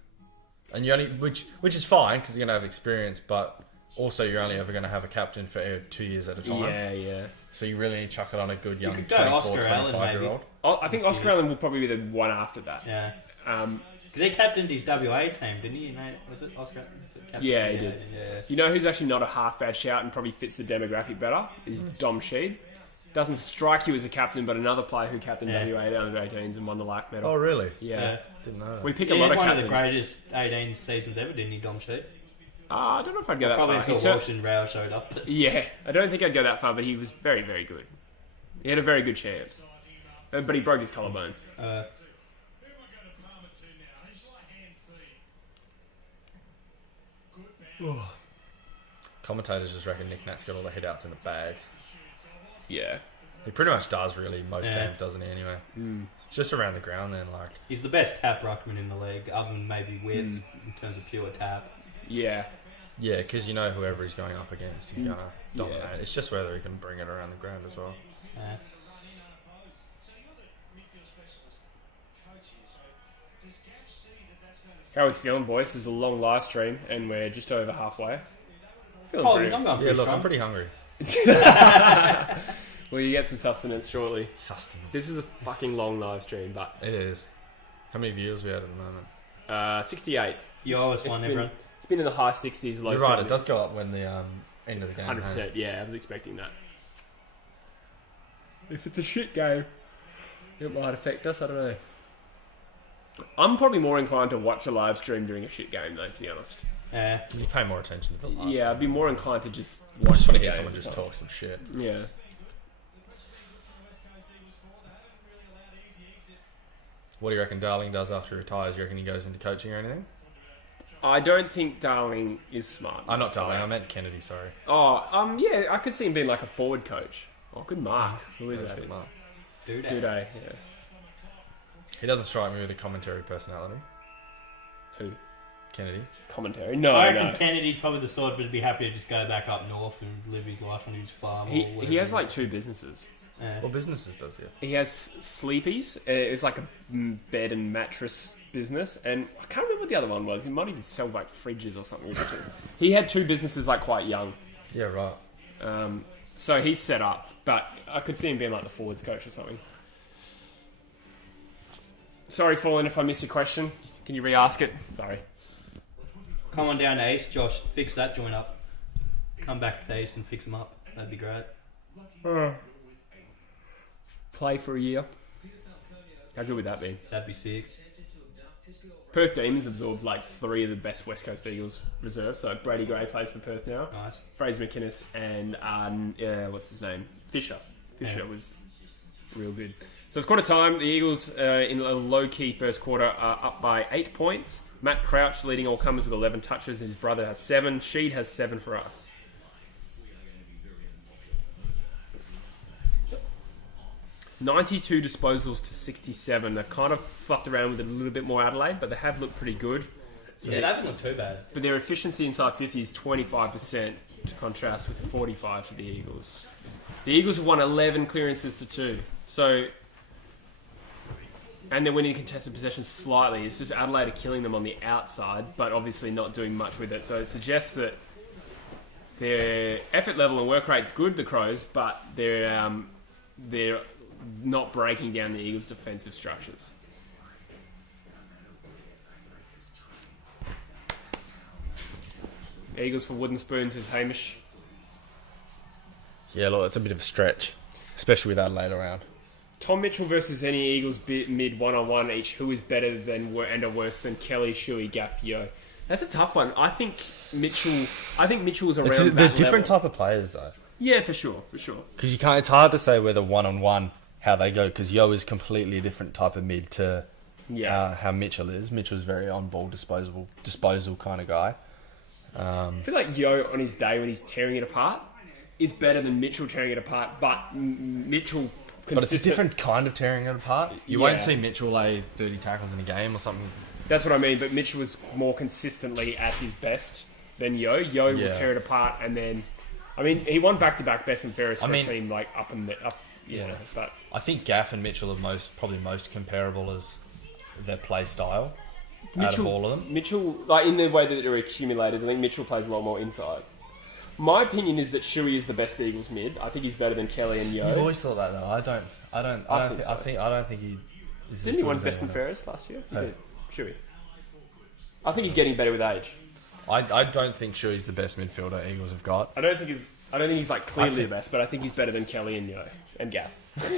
and you only which is fine because you're gonna have experience, but also you're only ever gonna have a captain for 2 years at a time. yeah. So you really need to chuck it on a good young could go 24, Oscar Allen, 25-year-old. I think Oscar Allen will probably be the one after that. Yeah. Um, Because he captained his WA team, didn't he? Was it Oscar? Yeah, he did. Yeah. you know who's actually not a half bad shout and probably fits the demographic better? Is Dom Sheed. Doesn't strike you as a captain, but another player who captained Yeah. WA down under 18s and won the LAC medal. Oh really? Yeah. Didn't know that. We pick He a lot had of one captains. of the greatest 18 seasons ever, didn't he, Dom Sheet? I don't know if I'd go that Probably far. until He cer- Walsh and Rao showed up. But Yeah, I don't think I'd go that far, but he was very, very good. He had a very good chance. But he broke his collarbone. Who am I going to palm it to now? Who's like hand feed? Good bounce. Commentators just reckon Nick Nat's got all the hit-outs in the bag. Yeah. He pretty much does, really, most Yeah. games, doesn't he, anyway? It's just around the ground then, like... he's the best tap ruckman in the league, other than maybe Wids in terms of pure tap. Yeah. Yeah, because you know whoever he's going up against, he's going to dominate. Yeah. It's just whether he can bring it around the ground as well. Yeah. So you're the midfield specialist coach here. So does Gaff see that that's going to How are we feeling, boys? This is a long live stream, and we're just over halfway. Feeling Oh, pretty. I'm going Yeah, pretty look, strong. I'm pretty hungry. Well, you get some sustenance shortly. Sustenance. This is a fucking long live stream, but It is. How many viewers we had at the moment? 68. You always It's won, been, everyone. it's been in the high 60s, low You're right, 70s. it does go up when the end of the game. 100%. Hey? Yeah, I was expecting that. If it's a shit game, it might affect us. I don't know. I'm probably more inclined to watch a live stream during a shit game, though, to be honest. Yeah. 'Cause you pay more attention to the last Yeah, I'd one. be more inclined to just I watch just want the to hear game. someone just talk some shit. Yeah. What do you reckon Darling does after he retires? You reckon he goes into coaching or anything? I don't think Darling is smart. I'm not Darling, I meant Kennedy, sorry. Oh, yeah, I could see him being like a forward coach. Oh, good mark. Who is That's that? good, Mark. Dude. Duday, yeah. He doesn't strike me with a commentary personality. Who? Kennedy. Commentary? No, I reckon no. Kennedy's probably the sort of to be happy to just go back up north and live his life on his farm. He or whatever. he has like 2 businesses. Yeah. What businesses does he? He has Sleepies. It's like a bed and mattress business, and I can't remember what the other one was. He might even sell like fridges or something ridiculous. He had 2 businesses like quite young, Yeah, right. so he's set up. But I could see him being like the forwards coach or something. Sorry, Fallen, if I missed your question. Can you re-ask it? Sorry. Come on down to East, Josh. Fix that joint up. Come back to East and fix them up. That'd be great. Play for a year. How good would that be? That'd be sick. Perth Demons absorbed like 3 of the best West Coast Eagles reserves. So Brady Gray plays for Perth now. Nice. Fraser McInnes and what's his name? Fisher. Fisher Yeah. was Real good. So it's quarter time. The Eagles, in a low-key first quarter, are up by 8 points. Matt Crouch leading all comers with 11 touches. His brother has 7. Sheed has 7 for us. $92 disposals to 67. They've kind of fucked around with it a little bit more, Adelaide, but they have looked pretty good. So Yeah, they haven't looked too bad. But their efficiency inside 50 is 25%, to contrast with 45 for the Eagles. The Eagles have won 11 clearances to 2. So, and they're winning contested possessions slightly. It's just Adelaide are killing them on the outside, but obviously not doing much with it. So it suggests that their effort level and work rate's good, the Crows, but they're not breaking down the Eagles' defensive structures. Eagles for wooden spoons, says Hamish. Yeah, look, it's a bit of a stretch, especially with Adelaide around. Tom Mitchell versus any Eagles mid one-on-one each. Who is better than and or worse than Kelly, Shuey, Gaff, Yo? That's a tough one. I think Mitchell's around that They're different level. type of players, though. Yeah, for sure. Because you can't. It's hard to say whether one-on-one how they go. Because Yo is completely a different type of mid to how Mitchell is. Mitchell's very on-ball, disposal kind of guy. I feel like Yo on his day when he's tearing it apart is better than Mitchell tearing it apart, but Mitchell. But it's a different kind of tearing it apart. You won't see Mitchell lay 30 tackles in a game or something. That's what I mean, but Mitchell was more consistently at his best than Yo. Yo will tear it apart, and then, I mean, he won back-to-back best and fairest for a team like up. But I think Gaff and Mitchell are probably most comparable as their play style out of all of them. Mitchell, like in the way that they're accumulators, I think Mitchell plays a lot more inside. My opinion is that Shuey is the best Eagles mid. I think he's better than Kelly and Yo. You've always thought that though. I don't think he. Didn't he win best and fairest last year? Who? Shuey. I think he's getting better with age. I don't think Shuey's the best midfielder Eagles have got. I don't think he's like clearly the best, but I think he's better than Kelly and Yo and Gaff.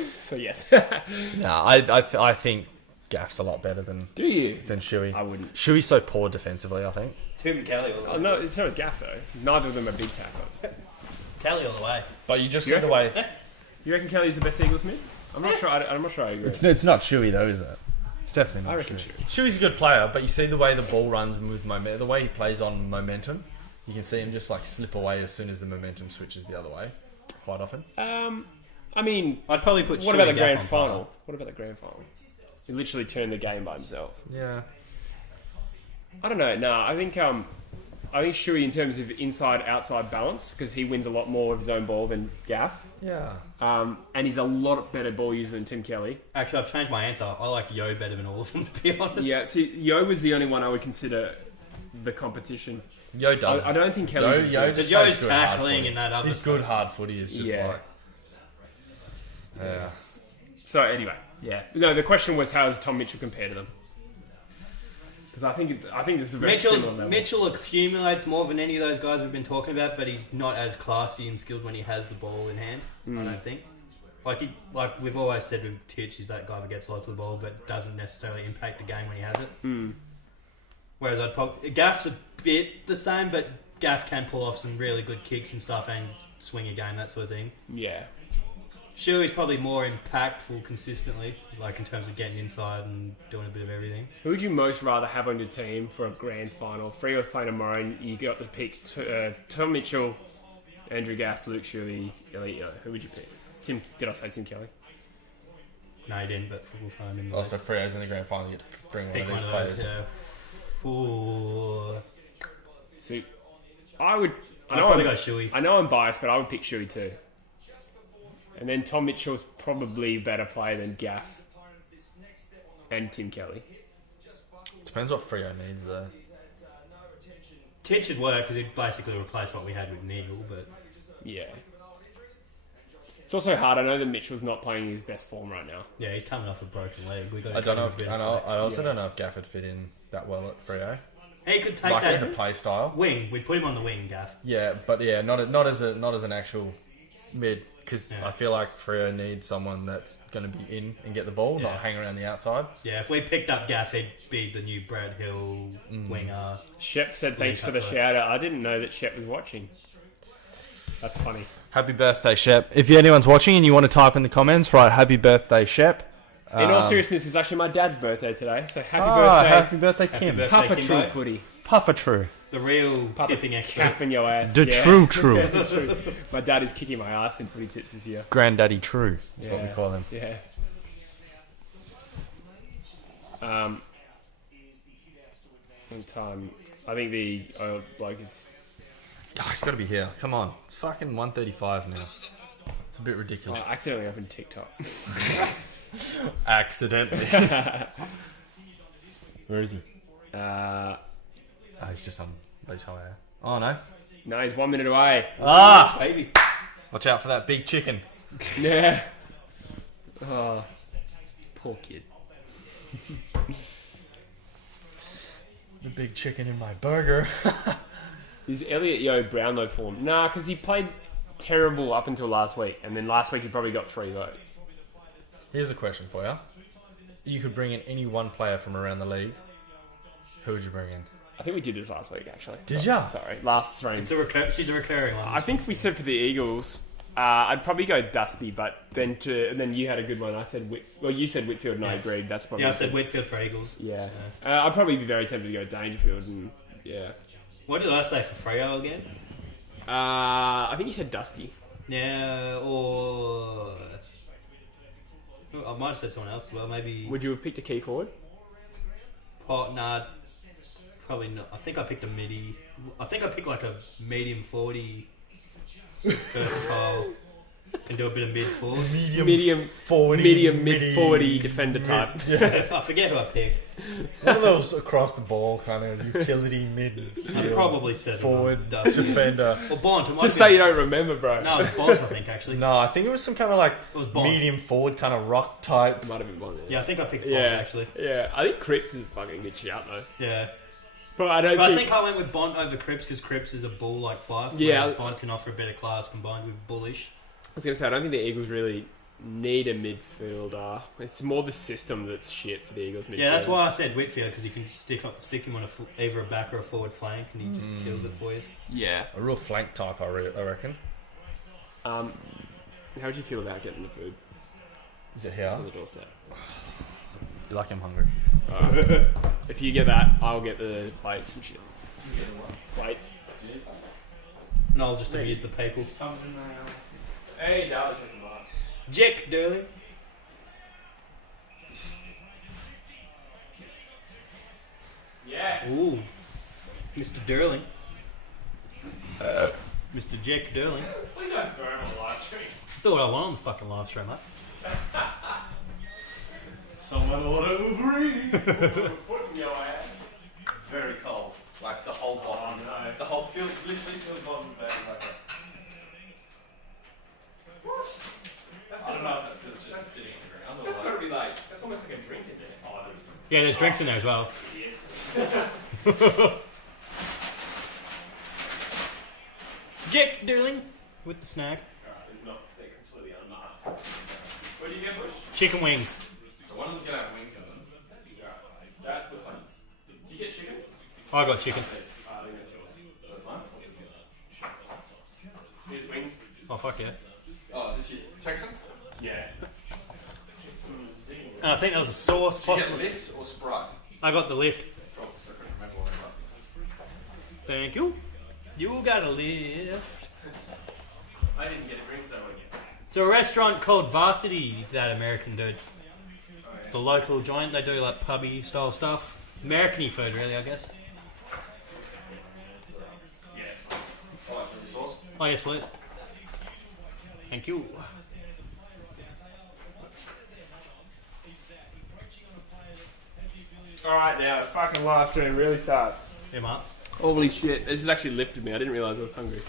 So yes. No, I think Gaff's a lot better than Shuey. I wouldn't. Shuey's so poor defensively, I think. Tim Kelly all the way. No, so is Gaff though. Neither of them are big tacklers. Kelly all the way. But you just see the way. You reckon Kelly's the best Eagles mid? I'm not sure. I'm not sure I agree. It's not Shuey though, is it? It's definitely not. I reckon Shuey. Shuey's a good player, but you see the way the ball runs with momentum, the way he plays on momentum. You can see him just like slip away as soon as the momentum switches the other way. Quite often. I mean, I'd probably put. What about the grand final? What about the grand final? He literally turned the game by himself. Yeah. I don't know. No, I think Shuey in terms of inside-outside balance, because he wins a lot more of his own ball than Gaff. Yeah. And he's a lot better ball user than Tim Kelly. Actually, I've changed my answer. I like Yo better than all of them, to be honest. Yeah, see, Yo was the only one I would consider the competition. Yo does. I don't think Kelly's Because Yo's tackling in that other His good hard footy is just like... Yeah. So anyway, no. The question was, how does Tom Mitchell compare to them? Because I think this is a very similar level. Mitchell accumulates more than any of those guys we've been talking about, but he's not as classy and skilled when he has the ball in hand. I don't think. Like we've always said with Titch, he's that guy that gets lots of the ball, but doesn't necessarily impact the game when he has it. Whereas Gaff's a bit the same, but Gaff can pull off some really good kicks and stuff and swing a game, that sort of thing. Yeah. Shuey's probably more impactful consistently, like in terms of getting inside and doing a bit of everything. Who would you most rather have on your team for a grand final? Freo's playing tomorrow, and you got to pick Tom Mitchell, Andrew Gaff, Luke Shuey, Elliot Yo. Who would you pick? Did I say Tim Kelly? No, he didn't, but we'll find him. So Freo's in the grand final, you get to bring one of these players. Ooh. So I would. I'd probably go Shuey. I know I'm biased, but I would pick Shuey too. And then Tom Mitchell's probably a better player than Gaff and Tim Kelly. Depends what Freo needs though. Titch would work because he'd basically replace what we had with Neil, but... Yeah. It's also hard. I know that Mitchell's not playing his best form right now. Yeah, he's coming off a broken leg. I don't know. I also don't know if Gaff would fit in that well at Freo. He could take like that in the play style. Wing. We'd put him on the wing, Gaff. Yeah, but not as an actual mid. Because I feel like Freo needs someone that's going to be in and get the ball, not hang around the outside. Yeah, if we picked up Gaff, he'd be the new Brad Hill winger. Shep said thanks for the shout out. I didn't know that Shep was watching. That's funny. Happy birthday, Shep. If anyone's watching and you want to type in the comments, write happy birthday, Shep. In all seriousness, it's actually my dad's birthday today, so happy birthday, Kim. birthday, Papa Kimbo. True Footy. Papa True. The real Papa tipping expert. capping your ass. The yeah. true. The true. My dad is kicking my ass in footy tips this year. Granddaddy True is what we Yeah. call him. Yeah. In time, I think the bloke is. Oh, he's got to be here. Come on. It's fucking 1:35 now. It's a bit ridiculous. I accidentally opened TikTok. Accidentally. Where is he? Oh, He's just on Beach Highway. Oh, no. no, he's 1 minute away. Ah! Baby. Watch out for that big chicken. Yeah. Oh, poor kid. The big chicken in my burger. Is Elliot Yeo Brownlow form? Nah, because he played terrible up until last week, and then last week he probably got 3 votes. Here's a question for you. You could bring in any one player from around the league. Who would you bring in? I think we did this last week, actually. Did ya? Sorry, last stream. She's a recurring one. I think we said for the Eagles, I'd probably go Dusty, but then you had a good one. I said you said Whitfield, and I agreed. That's probably Yeah, I said Whitfield for Eagles. Yeah. I'd probably be very tempted to go Dangerfield, and yeah. What did I say for Freo again? I think you said Dusty. Yeah, or... I might have said someone else as well, maybe... Would you have picked a key forward? Nah, probably not. I think I picked a midi. I think I picked like a medium 40 versatile and do a bit of mid forward. Medium 40. Medium mid 40 defender type. I forget who I picked. One of those across the ball kind of utility mid I probably said forward Dusty. defender. Or Bont. It might Just have say you been- don't remember, bro. No, it was Bont, I think, actually. No, I think it was some kind of like It was Bont. medium forward kind of rock type. Might have been one. Yeah, I think I picked Bont, Yeah, actually. yeah. I think Cripps is a fucking good shout though. Yeah. But I don't But I think. think I went with Bont over Cripps because Cripps is a bull like 5. Yeah. Whereas Bont can offer a bit of class combined with bullish. I was gonna say I don't think the Eagles really need a midfielder. It's more the system that's shit for the Eagles midfield. Yeah, that's why I said Whitfield because you can stick him on either a back or a forward flank and he just kills it for you. Yeah. A real flank type, I reckon. How would you feel about getting the food? Is it It's here? on the doorstep. You like I'm hungry. Alright. If you get that, I'll get the plates and shit. Plates. And I'll just amuse the people. Hey, Dallas. Jack Durley. Yes. Ooh. Mr. Durling. Mr. Jack Durling. Please don't burn on the live stream. Do what I want on the fucking live stream, mate. Someone order Uber Eats. Foot in your ass. Very cold. Like the whole bottom. no. The whole field, literally to the bottom of the bag like that. I don't know if that's because it's just sitting on the ground or That's like... gotta be like, that's almost like a drink in there. Oh, there's drinks. Yeah, there's drinks in there as well. Jack Durling with the snack. It's not, they're completely unmarked. What do you get, Bush? Chicken wings. So one of them's going to have wings in them. That looks like. Do you get chicken? I got chicken. I think that's yours. That's mine. Here's wings. Oh, fuck yeah. Oh, is this your Texan? Yeah. And I think that was a sauce, Do you get possibly. lift or Sprite? I got the lift. Oh, so I couldn't remember what I got. Thank you. You got a lift. I didn't get drinks that one yet. It's a restaurant called Varsity, that American dude. It's a local joint. They do like pubby style stuff. American-y food, really, I guess. Yeah, it's fine. Oh, it's really sauce. Oh, yes, please. Thank you. Alright, now the fucking live stream really starts. Yeah, Mark. Holy shit, this has actually lifted me. I didn't realise I was hungry.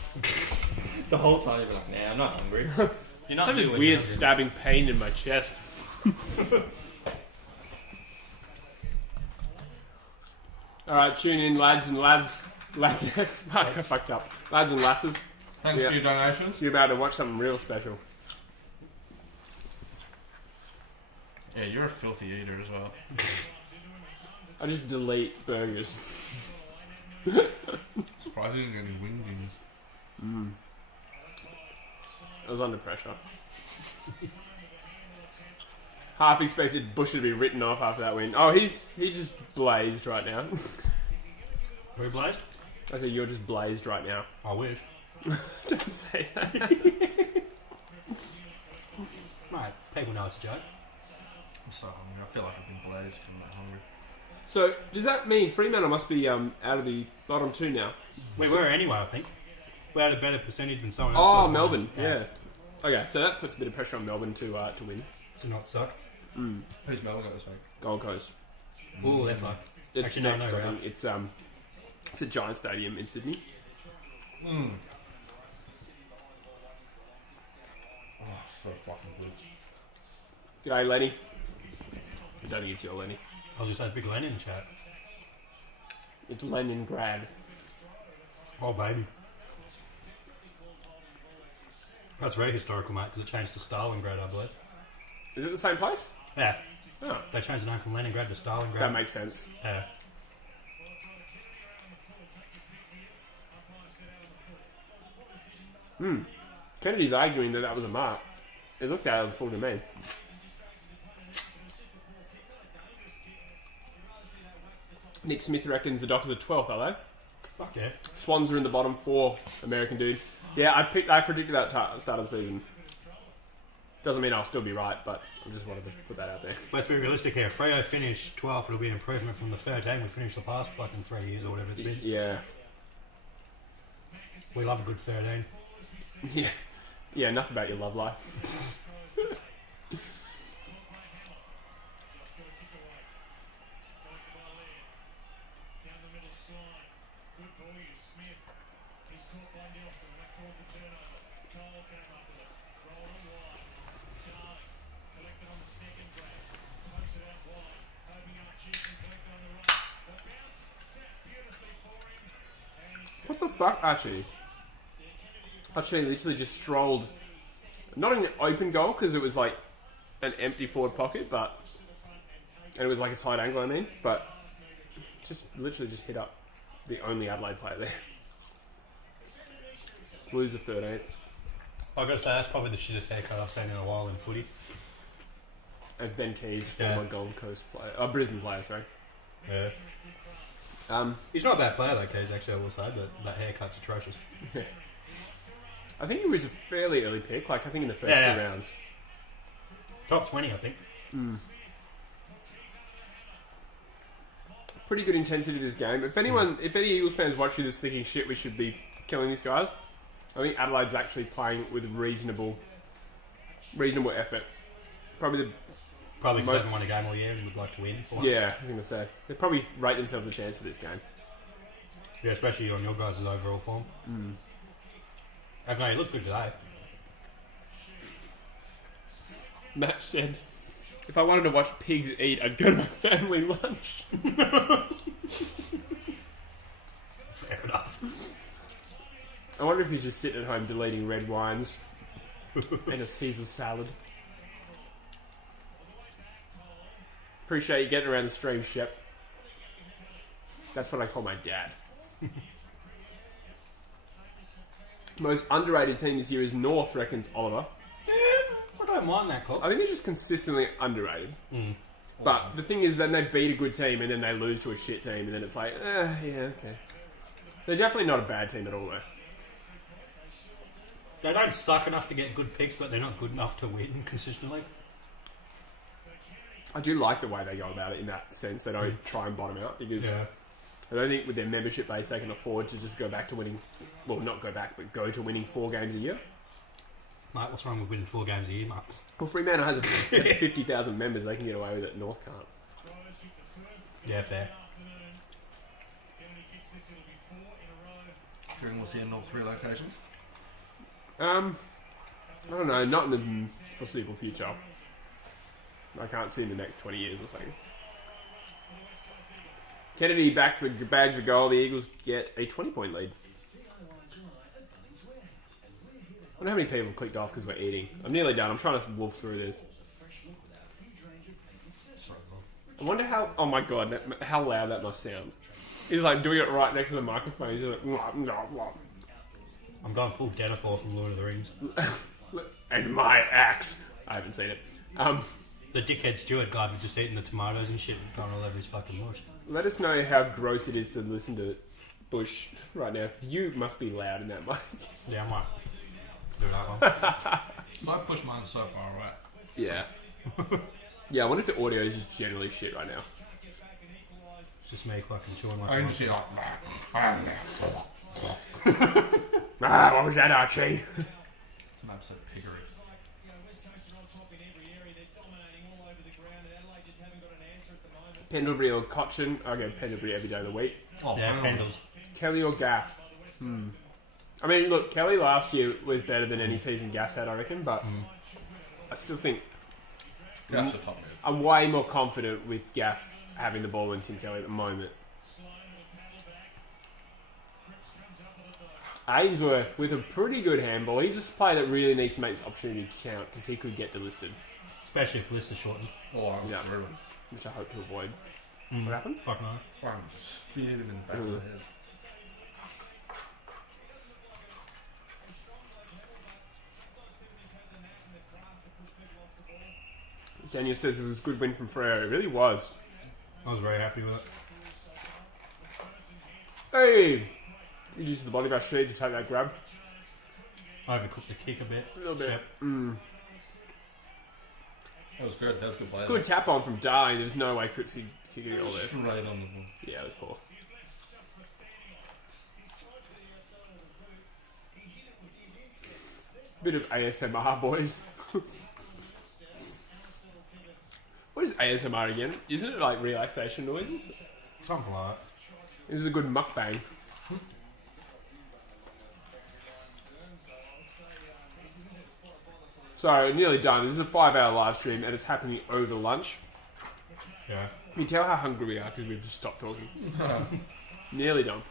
The whole time you'd be like, nah, I'm not hungry. You're not I have this doing weird it. stabbing pain in my chest. Alright, tune in, lads and lads. Lads, fuck, I fucked up. Lads and lasses. Thanks Yeah. for your donations. You're about to watch something real special. Yeah, you're a filthy eater as well. I just delete burgers. Surprised you didn't get any wingdings. I was under pressure. Half expected Bush to be written off after that win. Oh, he's just blazed right now. Are we blazed? I said you're just blazed right now. I wish. Don't say that. Mate, people know it's a joke. I'm so hungry. I feel like I've been blazed because I'm that hungry. So, does that mean Fremantle must be out of the bottom 2 now? We were anyway, I think. We had a better percentage than someone else. Oh, Melbourne, yeah. Okay, so that puts a bit of pressure on Melbourne to win. To not suck. Who's Melbourne got this week? Gold Coast. Ooh, they're fucked. It's Actually, next, no, I right? think. It's a giant stadium in Sydney. Oh, so fucking good. G'day, Lenny. I don't think it's your Lenny. I was just saying, big Len in the chat. It's Leningrad. Oh, baby. That's very historical, mate, because it changed to Stalingrad, I believe. Is it the same place? Yeah. Oh, They changed the name from Leningrad to Stalingrad. that makes sense. Yeah. Kennedy's arguing that was a mark. It looked out of full to me. Nick Smith reckons the Dockers are 12th, are they? Fuck yeah. Swans are in the bottom 4, American dude. Yeah, I predicted that at the start of the season. Doesn't mean I'll still be right, but I just wanted to put that out there. Let's be realistic here. Freo finished 12th. It'll be an improvement from the 13 we finished the past, like in 3 years or whatever it's been. Yeah. We love a good 13. Yeah. Yeah, enough about your love life. What the fuck, Archie? Archie literally just strolled, not in an open goal because it was like an empty forward pocket, but and it was like a tight angle, I mean, but just literally just hit up the only Adelaide player there. Blues are 13th. I've got to say, that's probably the shittest haircut I've seen in a while in footy. And Ben Keys, Yeah. former Gold Coast player, Brisbane player, sorry. Yeah. He's not a bad player, though, Keys, actually, I will say, but that haircut's atrocious. I think he was a fairly early pick, like I think in the first Yeah. 2 rounds. Top 20, I think. Pretty good intensity this game. If any Eagles fans watching this thinking shit, we should be killing these guys, I think Adelaide's actually playing with reasonable effort. Probably Probably because most- they haven't won a game all year and would like to win. For once. yeah, I was going to say. They probably rate themselves a chance for this game. Yeah, especially on your guys' overall form. No, you look good today. Matt said, if I wanted to watch pigs eat, I'd go to my family lunch. Fair enough. I wonder if he's just sitting at home deleting red wines and a Caesar salad. Appreciate you getting around the stream, Shep. That's what I call my dad. Most underrated team this year is North, reckons Oliver. I don't mind that call. I think they're just consistently underrated. But the thing is, then they beat a good team and then they lose to a shit team, and then it's like, yeah, okay. They're definitely not a bad team at all, though. They don't suck enough to get good picks, but they're not good enough to win consistently. I do like the way they go about it in that sense. They don't try and bottom out because Yeah. I don't think with their membership base they can afford to just go back to winning. Well, not go back, but go to winning 4 games a year. Mate, what's wrong with winning 4 games a year, mate? Well, Fremantle has 50,000 members. They can get away with it. North can't. Yeah, fair. Do you reckon we'll see a North relocation? I don't know. Not in the foreseeable future. I can't see in the next 20 years or something. Kennedy bags a goal. The Eagles get a 20-point lead. I wonder how many people clicked off because we're eating. I'm nearly done. I'm trying to wolf through this. I wonder how... Oh my god, how loud that must sound. He's like doing it right next to the microphone. He's like... I'm going full Denethor from Lord of the Rings. and my axe. I haven't seen it. The dickhead Stewart guy was just eating the tomatoes and shit and going all over his fucking mush. Let us know how gross it is to listen to Bush right now. 'Cause you must be loud in that mic. Yeah, I might do that one. Might push mine so far away. Yeah. Yeah, I wonder if the audio is just generally shit right now. It's just me fucking chewing my I can toast. see What was that, Archie? an absolute piggery. Pendlebury or Cochin? I go Pendlebury every day of the week. Oh, Yeah, Pendles. Kelly or Gaff? I mean, look, Kelly last year was better than any season Gaff's had, I reckon, but I still think That's the top mid. I'm way more confident with Gaff having the ball than Tim Kelly at the moment. Ainsworth with a pretty good handball. He's just a player that really needs to make this opportunity count because he could get delisted, Especially if list is shortened. Oh, I'm Yeah. through. which I hope to avoid. What happened? Fuck no. I'm just speared him in the back of the head. Daniel says it was a good win from Freo. It really was. I was very happy with it. Hey! You used the body bash sheet to take that grab. I overcooked the kick a bit. A little bit. Shep. That was good. That was good play. Good tap on from Darling. There was no way Cripsy could get it all there. Straight on the ball. Yeah, it was poor. Bit of ASMR, boys. What is ASMR again? Isn't it like relaxation noises? Something like that. This is a good mukbang. So, nearly done. This is a 5-hour live stream and it's happening over lunch. Yeah. You can tell how hungry we are because we've just stopped talking. Nearly done.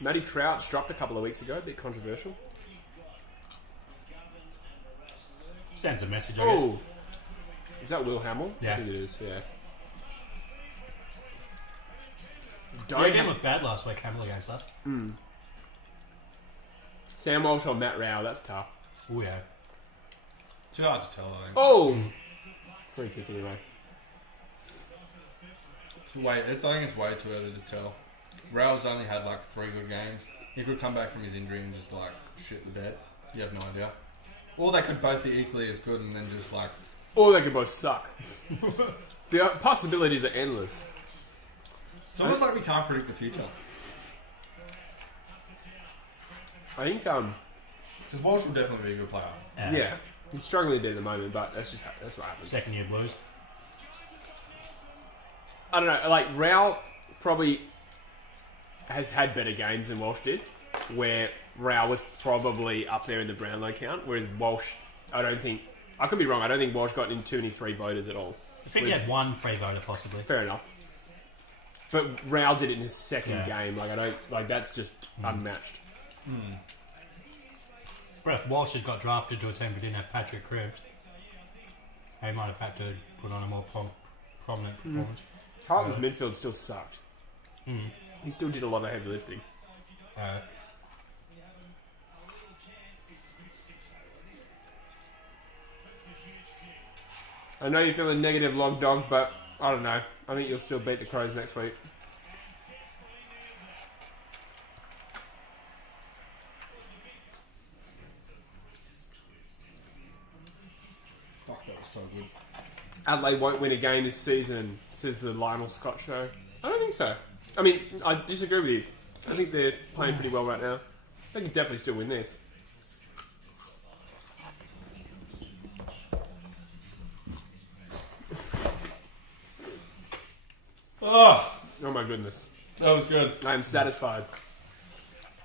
Matty Trout's dropped a couple of weeks ago, a bit controversial. Sends a message, I guess. Oh! Is that Will Hamill? Yeah. I think it is, yeah. Yeah, Don't he didn't have look bad last week, Hamill against us. Sam Walsh or Matt Rao, that's tough. Oh, yeah. Too hard to tell, I think. Oh! Free kick anyway. I think it's way too early to tell. Rao's only had like 3 good games. He could come back from his injury and just like shit the bed. You have no idea. Or they could both be equally as good and then just like... Or they could both suck. The possibilities are endless. It's almost like we can't predict the future. I think, Because Walsh will definitely be a good player. yeah, he's struggling a bit at the moment, but that's what happens. Second year blues. I don't know, like, Rao probably has had better games than Walsh did, where Rao was probably up there in the Brownlow count, whereas Walsh, I could be wrong, I don't think Walsh got in too many free voters at all. I think he had one free voter, possibly. Fair enough. But Rao did it in his second game, that's just unmatched. But if Walsh had got drafted to a team who didn't have Patrick Cribs, he might have had to put on a more prominent performance. Carlton's midfield still sucked. He still did a lot of heavy lifting. I know you're feeling negative, Log Dog, but I don't know. I think you'll still beat the Crows next week. Fuck, that was so good. Adelaide won't win a game this season, says the Lionel Scott show. I don't think so. I mean, I disagree with you. I think they're playing pretty well right now. They can definitely still win this. Oh my goodness. That was good. I am satisfied.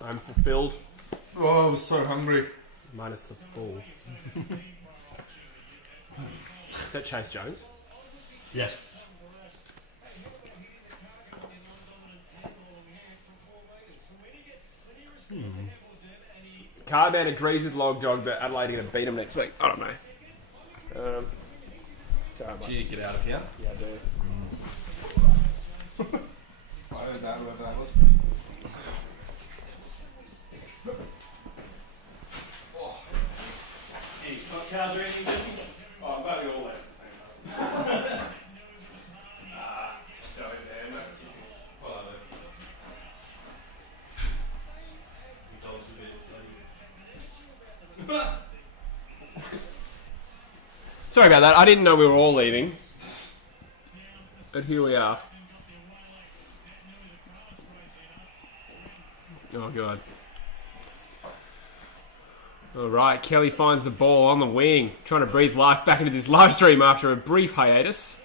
I'm fulfilled. Oh, I was so hungry. Minus the full. Is that Chase Jones? Yes. Cardman agrees with Log Dog that Adelaide are going to beat him next week. I don't know. Sorry, Did you get out of here? Yeah, I do. I heard that, whoever that was. cows are eating, Jesse? Oh, I'm glad we all left at the same time. So there, no decisions. Well, we told us a bit. Sorry about that. I didn't know we were all leaving. But here we are. Oh, God. All right, Kelly finds the ball on the wing, trying to breathe life back into this live stream after a brief hiatus.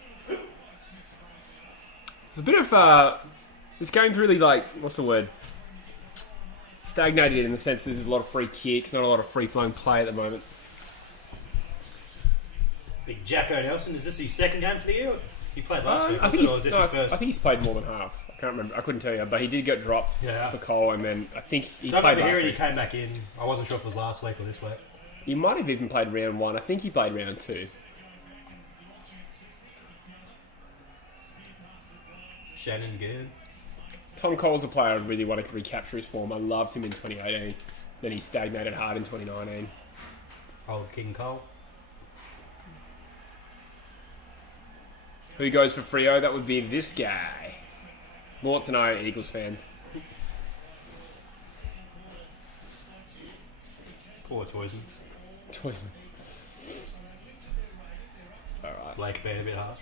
It's a bit of, this game's really what's the word? Stagnated in the sense that there's a lot of free kicks, not a lot of free-flowing play at the moment. Big Jacko Nelson, is this his second game for the year? He played last week, I think or was this his first? I think he's played more than half. I can't remember. I couldn't tell you, but he did get dropped for Cole, and then I think he So played over last here and week. he came back in. I wasn't sure if it was last week or this week. He might have even played round 1. I think he played round 2. Shannon good. Tom Cole's a player I really want to recapture his form. I loved him in 2018. Then he stagnated hard in 2019. Old King Cole. Who goes for Freo? That would be this guy. Mort's and I are Eagles fans. Poor Toysman. Toysman. Alright. Blake being a bit harsh.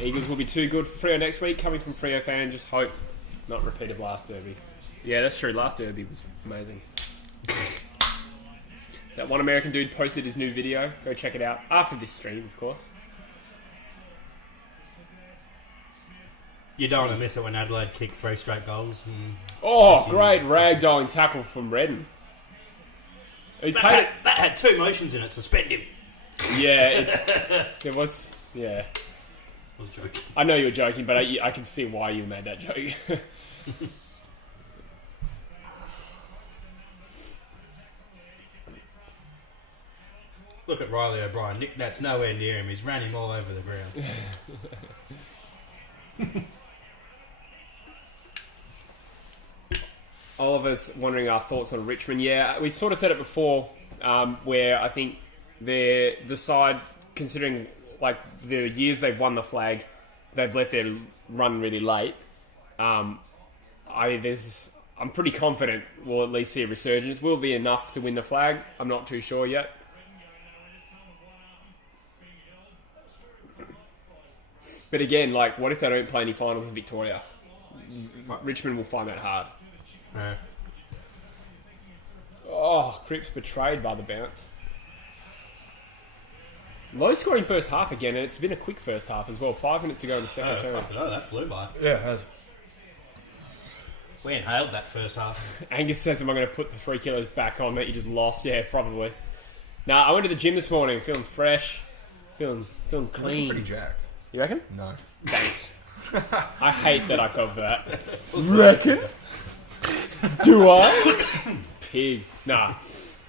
Eagles will be too good for Freo next week. Coming from Freo fan, just hope not repeat of last derby. Yeah, that's true. Last derby was amazing. That one American dude posted his new video. Go check it out. After this stream, of course. You don't want to miss it when Adelaide kick 3 straight goals. And Oh, great ragdolling tackle from Redden. He's played it. that had 2 motions in it. Suspend him. Yeah, it was. Yeah. I was joking. I know you were joking, but I can see why you made that joke. Look at Riley O'Brien. Nick, that's nowhere near him. He's ran him all over the ground. Oliver's wondering our thoughts on Richmond. Yeah, we sort of said it before, where I think the side, considering the years they've won the flag, they've let their run really late. I'm pretty confident we'll at least see a resurgence. Will it be enough to win the flag? I'm not too sure yet. But again, what if they don't play any finals in Victoria? Richmond will find that hard. No. Oh, Cripps betrayed by the bounce. Low scoring first half again, and it's been a quick first half as well. 5 minutes to go in the second term. That flew by. Yeah, it has. We inhaled that first half. Angus says, am I going to put the 3 kilos back on that you just lost? Yeah, probably. Nah, I went to the gym this morning, feeling fresh, feeling clean. Pretty jacked. You reckon? No. Thanks. I hate that I fell for that. Reckon? Do I? Pig. Nah.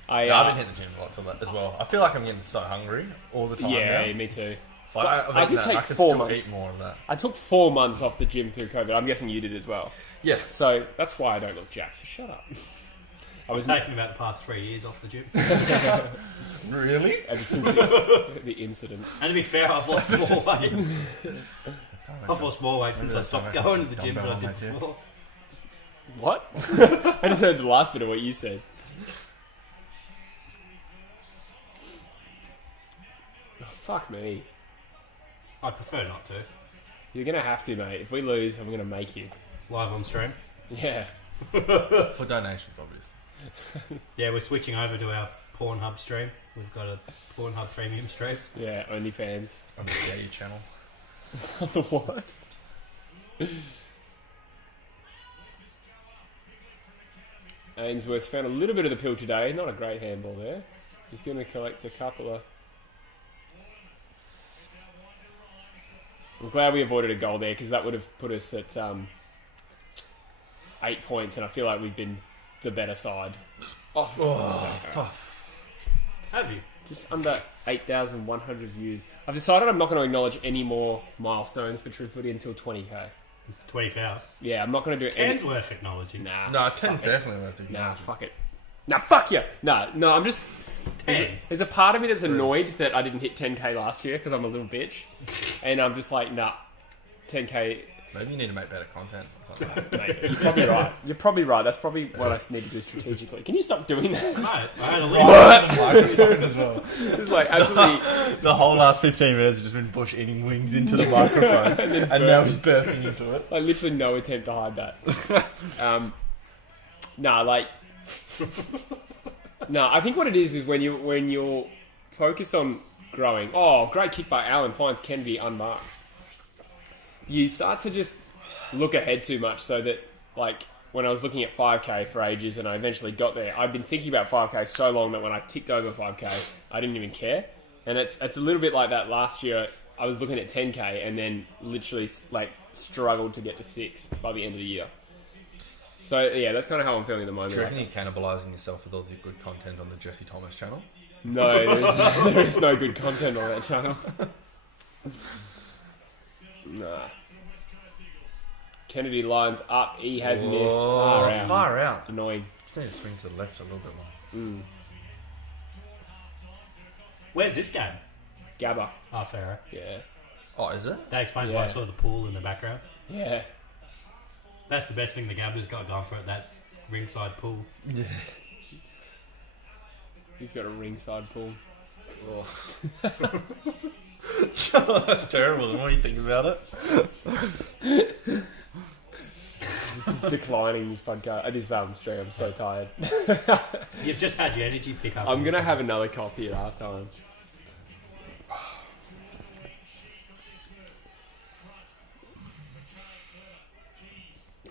I've been hitting the gym lots of that as well. I feel like I'm getting so hungry all the time Yeah, now. me too. I did take I could 4 still months. eat more of that. I took 4 months off the gym through COVID. I'm guessing you did as well. Yeah. So that's why I don't look jacked. So shut up. I was Taking about the past 3 years off the gym. Really? ever since the incident. And to be fair, I've lost more weight. I've lost more weight since I stopped going to the gym than I did before. What? I just heard the last bit of what you said. Oh, fuck me. I'd prefer not to. You're going to have to, mate. If we lose, I'm going to make you. Live on stream. Yeah. For donations, obviously. Yeah, we're switching over to our Pornhub stream. We've got a Pornhub premium stream. Yeah, OnlyFans. On the Yay channel. The what? Ainsworth found a little bit of the pill today. Not a great handball there. He's going to collect a couple of... I'm glad we avoided a goal there because that would have put us at 8 points, and I feel like we've been the better side. Oh, fuck. Have you? Just under 8,100 views. I've decided I'm not going to acknowledge any more milestones for True Footy until 20k. 20 foul. Yeah, I'm not going to do any... 10's worth acknowledging. Nah. No, 10's definitely worth it. Nah, fuck it. Nah, fuck you. No, I'm just... 10. There's a part of me that's annoyed that I didn't hit 10k last year because I'm a little bitch. And I'm just like, nah, 10k... Maybe you need to make better content or something. Mate, you're probably right. You're probably right. That's probably what I need to do strategically. Can you stop doing that? Right, I had a lead. Microphone as well. It's like absolutely... The whole last 15 minutes has just been Bush eating wings into the microphone, and now he's burping into it. Like literally no attempt to hide that. I think what it is when you're focused on growing. Oh, great kick by Allen, finds Kennedy unmarked. You start to just look ahead too much, so that like when I was looking at 5k for ages and I eventually got there, I've been thinking about 5k so long that when I ticked over 5k, I didn't even care. And it's a little bit like that last year. I was looking at 10k and then literally like struggled to get to 6 by the end of the year. So yeah, that's kind of how I'm feeling at the moment. Do you reckon you're cannibalising yourself with all the good content on the Jesse Thomas channel? No, there is no good content on that channel. Nah. Kennedy lines up. He has missed. Far out. Annoying. Just need to swing to the left a little bit more. Where's this game? Gabba. Oh, fair. Yeah. Oh, is it? That explains why I saw the pool in the background. Yeah. That's the best thing the Gabba's got going for it, that ringside pool. Yeah. You've got a ringside pool. That's terrible. The more you think about it. This is declining, this podcast. This stream. I'm so tired. You've just had your energy pick up. I'm going to have another coffee at half time.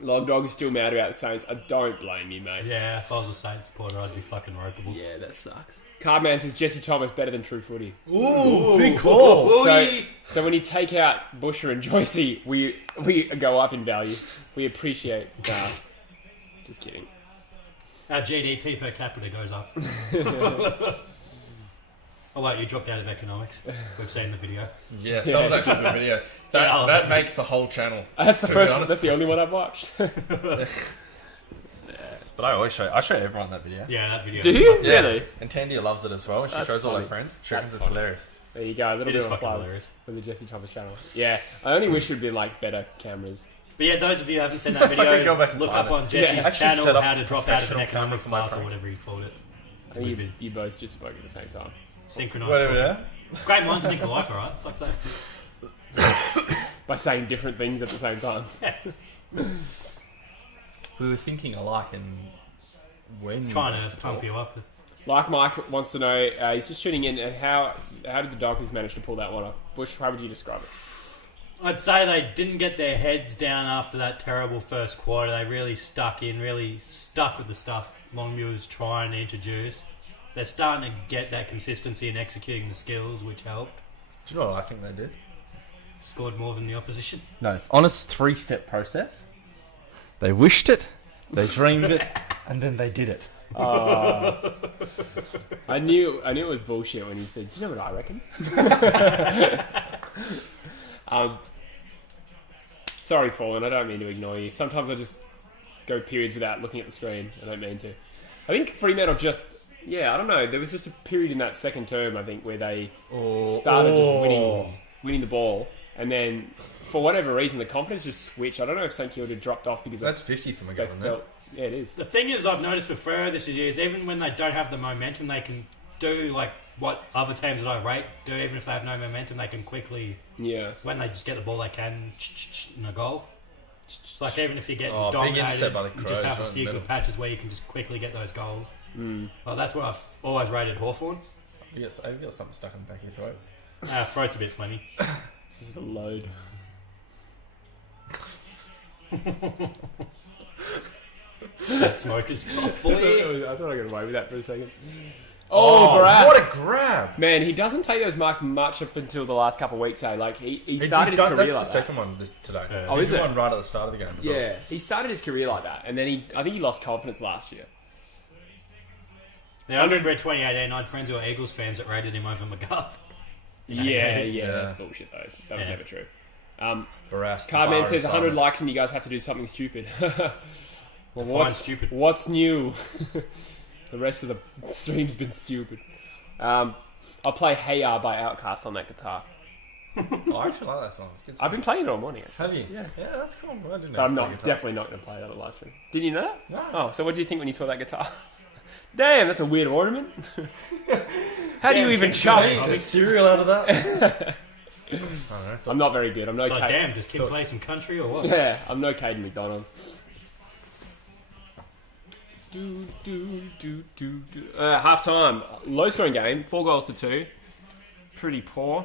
Log Dog is still mad about the Saints. I don't blame you, mate. Yeah, if I was a Saints supporter, I'd be fucking ropeable. Yeah, that sucks. Cardman says Jesse Thomas better than True Footy. Ooh, big call. So when you take out Busher and Joycey, we go up in value. We appreciate that. Just kidding. Our GDP per capita goes up. Oh wait, you dropped out of economics. We've seen the video. Yes, that was actually the video. That makes the whole channel. That's the first one. That's the only one I've watched. But I show everyone that video. Yeah, that video. Do you? Yeah. Really? And Tandia loves it as well. She That's shows all her funny. friends. She reckons it's hilarious. There you go. A little It bit is of a fucking plug hilarious. for the Jesse Thomas channel. Yeah, I only wish it'd been like better cameras. But yeah, those of you who haven't seen that Go video, back and look time up it. on Jesse's Yeah, actually set channel up how to drop out of an professional economics camera for my class or prank. whatever you called it. I think you both just spoke at the same time. Synchronised. Whatever, call. yeah. Great minds think alike, alright? Fuck's that. By saying different things at the same time. We were thinking alike and when... Trying to pump you up. Like Mike wants to know, he's just tuning in, and how did the Dockers manage to pull that one off? Bush, how would you describe it? I'd say they didn't get their heads down after that terrible first quarter. They really stuck with the stuff Longmuir was trying to introduce. They're starting to get that consistency in executing the skills, which helped. Do you know what I think they did? Scored more than the opposition. No, honest 3-step process. They wished it, they dreamed it, and then they did it. I knew it was bullshit when you said, do you know what I reckon? Sorry, Fallen, I don't mean to ignore you. Sometimes I just go periods without looking at the screen. I don't mean to. I think Fremantle I don't know. There was just a period in that second term, I think, where they started just winning the ball. And then, for whatever reason, the confidence just switched. I don't know if St Kilda dropped off because That's 50 from a they gun, isn't felt... it? Yeah, it is. The thing is, I've noticed with Freo this year is even when they don't have the momentum, they can do like what other teams that I rate do. Even if they have no momentum, they can quickly, when they just get the ball, they can in a goal. It's like even if you get big dominated, intercept by the you just Crows, have a right in few the good middle. patches where you can just quickly get those goals. Well, that's what I've always rated Hawthorn. You got something stuck in the back of your throat. Throat's a bit phlegmy. This is the load. That smoker's cough, boy. I thought I got away with that for a second. Oh, grab! What a grab! Man, he doesn't take those marks much up until the last couple of weeks. Like he started his career That's like the that. second one today. Oh, He is did it? one right at the start of the game as well. Yeah, he started his career like that, and then I think he lost confidence last year. Now, I remember in 2018, I had friends who were Eagles fans that rated him over McGuff. Yeah, that's bullshit though. That was Yeah. never true. Barras, the Cardman bar says is 100 silent. likes and you guys have to do something stupid. Well, Define stupid. What's new? The rest of the stream's been stupid. I'll play Hey Ya by Outkast on that guitar. Oh, I actually like that song. It's a good song. I've been playing it all morning, actually. Have you? Yeah. Yeah, that's cool. I didn't know But I'm you not played guitar. definitely not going to play that on the live stream. Didn't you know that? No. Oh, so what do you think when you saw that guitar? Damn, that's a weird ornament. How do you even chop? Get cereal out of that. I don't know. I'm not very good. I'm no It's like, Kate. damn, does Kim play some country or what? Yeah, I'm no Caden McDonald. Half time. Low scoring game. 4 goals to 2. Pretty poor.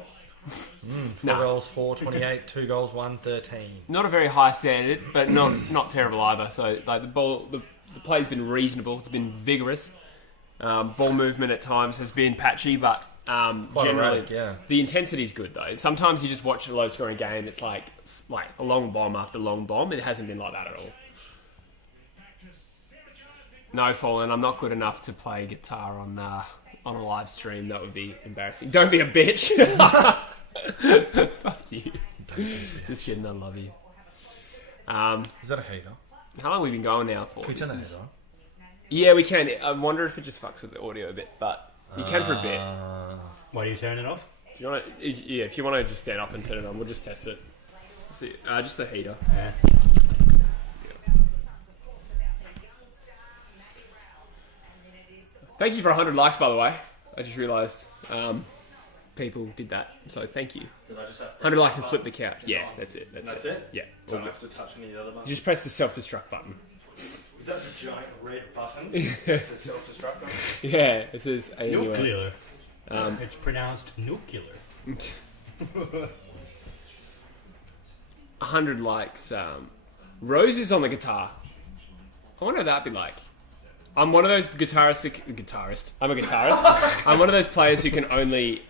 4 goals, 4, 28, 2 goals, 1, 13. Not a very high standard, but not terrible either. So like the play's been reasonable. It's been vigorous. Ball movement at times has been patchy, but generally erratic, yeah. the intensity is good though. Sometimes you just watch a low scoring game. It's like a long bomb after long bomb. It hasn't been like that at all. No, Fallen. I'm not good enough to play guitar on a live stream. That would be embarrassing. Don't be a bitch. Fuck you. Just kidding. I love you. Is that a heater? How long have we been going now for? Can we turn that This is- heater on? Yeah, we can. I wonder if it just fucks with the audio a bit, but you can for a bit. Why do you turn it off? Do you want to? Yeah, if you want to just stand up and turn it on, we'll just test it. See, just the heater. Yeah. Thank you for 100 likes, by the way. I just realised people did that, so thank you. Did I just have 100 likes and flip the couch. Yeah, that's it. That's it? Yeah. Don't have to touch any of the other buttons. You just press the self-destruct button. Is that the giant red button? It's a self-destruct button. Yeah, it says ANUS. Nuclear. It's pronounced nuclear. 100 likes. Rose is on the guitar. I wonder what that'd be like. I'm one of those guitarist. I'm a guitarist. I'm one of those players who can only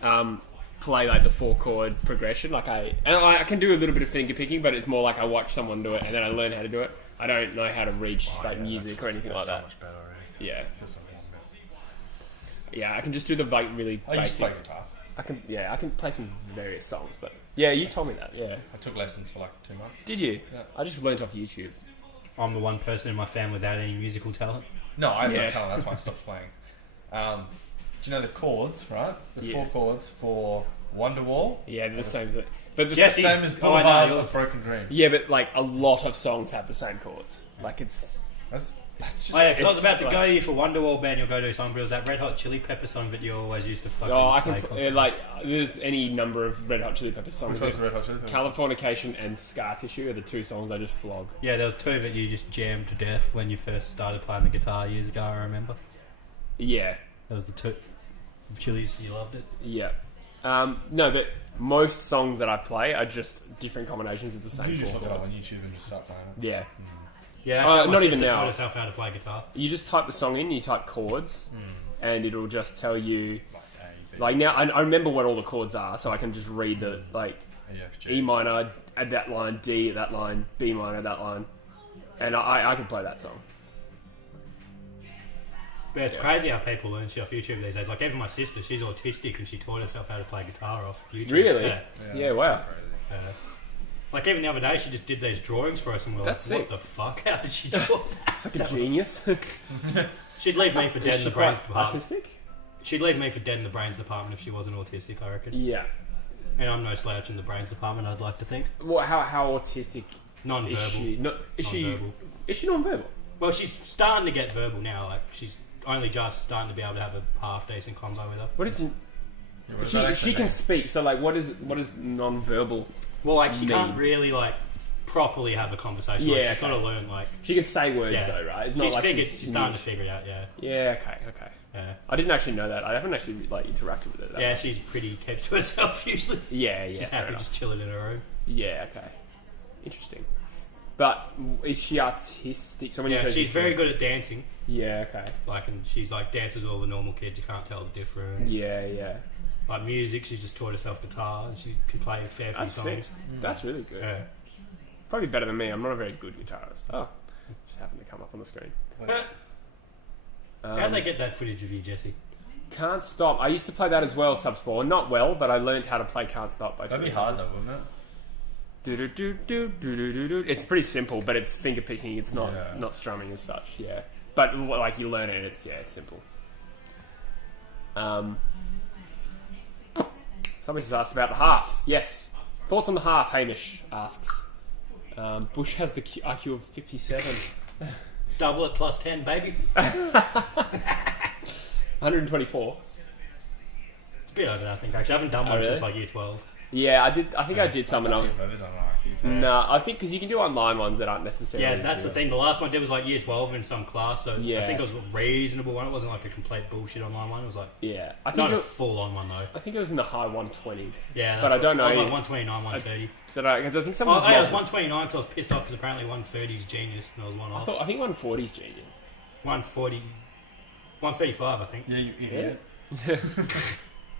play like the 4-chord progression. Like I can do a little bit of finger picking, but it's more like I watch someone do it and then I learn how to do it. I don't know how to reach like music or anything like That's so that. much better already. Yeah, Feels so much better. yeah. I can just do the like really I used to play basic. guitar. I can play some various songs, but yeah, you told me that. Yeah, I took lessons for like 2 months. did you? Yeah. I just learned off YouTube. I'm the one person in my family without any musical talent. No, I have Yeah. no talent. That's why I stopped playing. Do you know the chords, right? The Yeah. 4 chords for Wonderwall. Yeah, they're the same thing. But the Jesse- Same as Oh, I know, Boulevard you're- of Broken Dream. yeah, but like a lot of songs have the same chords. Like it's That's just. Oh yeah, 'cause I was It's about to like- go here for Wonderwall band. You'll go do song, but it was that Red Hot Chili Pepper song that you always used to fucking I play can constantly. like there's any number of Red Hot Chili Peppers songs. Which one's the Red Hot Chili Peppers? Californication and Scar Tissue are the 2 songs I just flog. Yeah, there was 2 that you just jammed to death when you first started playing the guitar years ago. I remember. Yeah, That was the 2 Chili's. You loved it. yeah. No, but most songs that I play are just different combinations of the same You just 4 look it up on chords. YouTube and just start playing it. Yeah, Yeah, that's how my not even sister now. taught herself how to play guitar. you just type the song in, you type chords, and it'll just tell you. Like A, B, Like now, I remember what all the chords are, so I can just read the like E, F, G. E minor at that line, D at that line, B minor at that line, and I can play that song. But it's crazy how people learn shit off YouTube these days. Like even my sister, she's autistic and she taught herself how to play guitar off YouTube. Really? Yeah. Yeah, wow. Crazy. Like even the other day, she just did these drawings for us, and we were That's like, sick. "What the fuck? How did she do that?" It's like a genius. She'd leave me for dead in the brains department. artistic? She'd leave me for dead in the brains department if she wasn't autistic, I reckon. Yeah. And I'm no slouch in the brains department, I'd like to think. Well, how autistic Non-verbal. is she? No, Non-verbal. is she non-verbal? Well, she's starting to get verbal now. Like she's only just starting to be able to have a half decent combo with her. What is Yeah, what does that she actually can mean? speak? So like, what is non-verbal? Well, like she mean? can't really like properly have a conversation. Like, Yeah, she okay. sort of learned like She can say words yeah. though, right? It's She's not like figured. She's starting to mute. figure it out. Yeah. Yeah. Okay. Yeah. I didn't actually know that. I haven't actually like interacted with her. That Yeah, much. she's pretty kept to herself usually. Yeah. She's fair happy enough. just chilling in her room. Yeah. Okay. Interesting. But is she artistic? So when you Yeah, say she's very good at dancing. Yeah. Okay. Like, and she's like dances with all the normal kids. You can't tell the difference. Yeah. Like music, she just taught herself guitar and she can play a fair few That's sick. songs. That's really good. Yeah. Probably better than me. I'm not a very good guitarist. Oh, just happened to come up on the screen. How'd they get that footage of you, Jesse? Can't Stop. I used to play that as well, Subspawn. Not well, but I learned how to play Can't Stop. By That'd be tuning hard this. though, wouldn't it? Do-do-do-do-do-do-do-do. It's pretty simple, but it's finger picking. It's not Yeah. not strumming as such. Yeah. But like you learn it, it's simple. Somebody just asked about the half. Yes. Thoughts on the half, Hamish asks. Bush has the IQ of 57. Double it plus 10, baby. 124. It's a bit over that, I think, actually. I haven't done one really? since like year 12. Yeah, I did. I think I did something else. That is unlucky. No, I think because you can do online ones that aren't necessarily. Yeah, that's the thing. The last one I did was like year 12 in some class, so Yeah. I think it was a reasonable one. It wasn't like a complete bullshit online one. It was like Yeah, I think not a it, full-on one, though. I think it was in the high 120s. Yeah, but I don't know. I was like 129, 130. So because I think some Oh, of I was 129 because I was pissed off because apparently 130 is genius, and I was one off. I think 140 is genius. 140, 135, I think. Yeah, you idiot.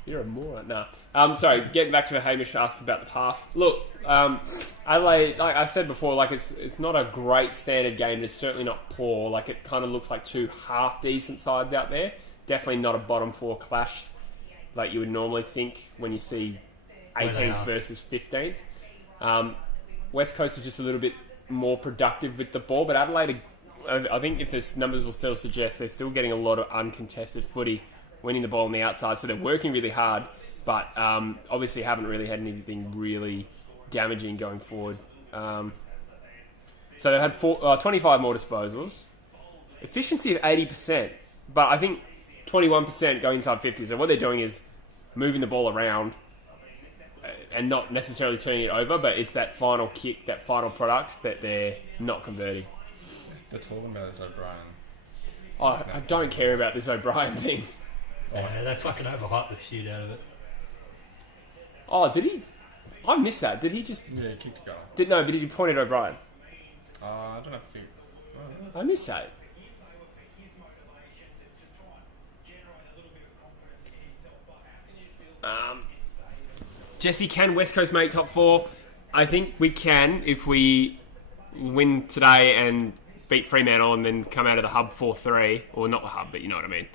You're a moron. No. Sorry, getting back to Hamish asked about the half. Look, Adelaide, like I said before, like it's not a great standard game. It's certainly not poor. Like it kind of looks like two half decent sides out there. Definitely not a bottom four clash like you would normally think when you see 18th versus 15th. West Coast is just a little bit more productive with the ball, but Adelaide, I think if the numbers will still suggest, they're still getting a lot of uncontested footy, winning the ball on the outside, so they're working really hard, but obviously haven't really had anything really damaging going forward. So they had 25 more disposals, efficiency of 80%, but I think 21% go inside 50. So what they're doing is moving the ball around and not necessarily turning it over, but it's that final kick, that final product that they're not converting. They're talking about this O'Brien. Oh, I don't care about this O'Brien thing. Yeah, they fucking overhyped the shit out of it. Oh, did he? I missed that. Did he just... Yeah, he kicked a goal. But did he point at O'Brien? I don't know if he... I missed that. Jesse, can West Coast make top four? I think we can if we win today and beat Fremantle and then come out of the hub 4-3. Or not the hub, but you know what I mean.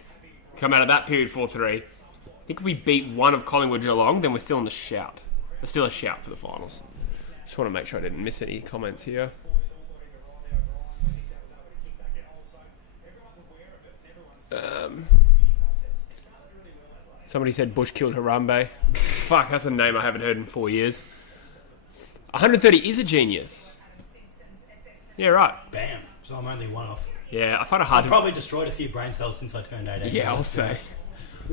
Come out of that period 4-3. I think if we beat one of Collingwood Geelong, then we're still in the shout. There's still a shout for the finals. Just want to make sure I didn't miss any comments here. Somebody said Bush killed Harambe. Fuck, that's a name I haven't heard in 4 years. 130 is a genius. Yeah, right. Bam. So I'm only one off. Yeah, I find it hard I've to... probably destroyed a few brain cells since I turned 18. Yeah, I'll say.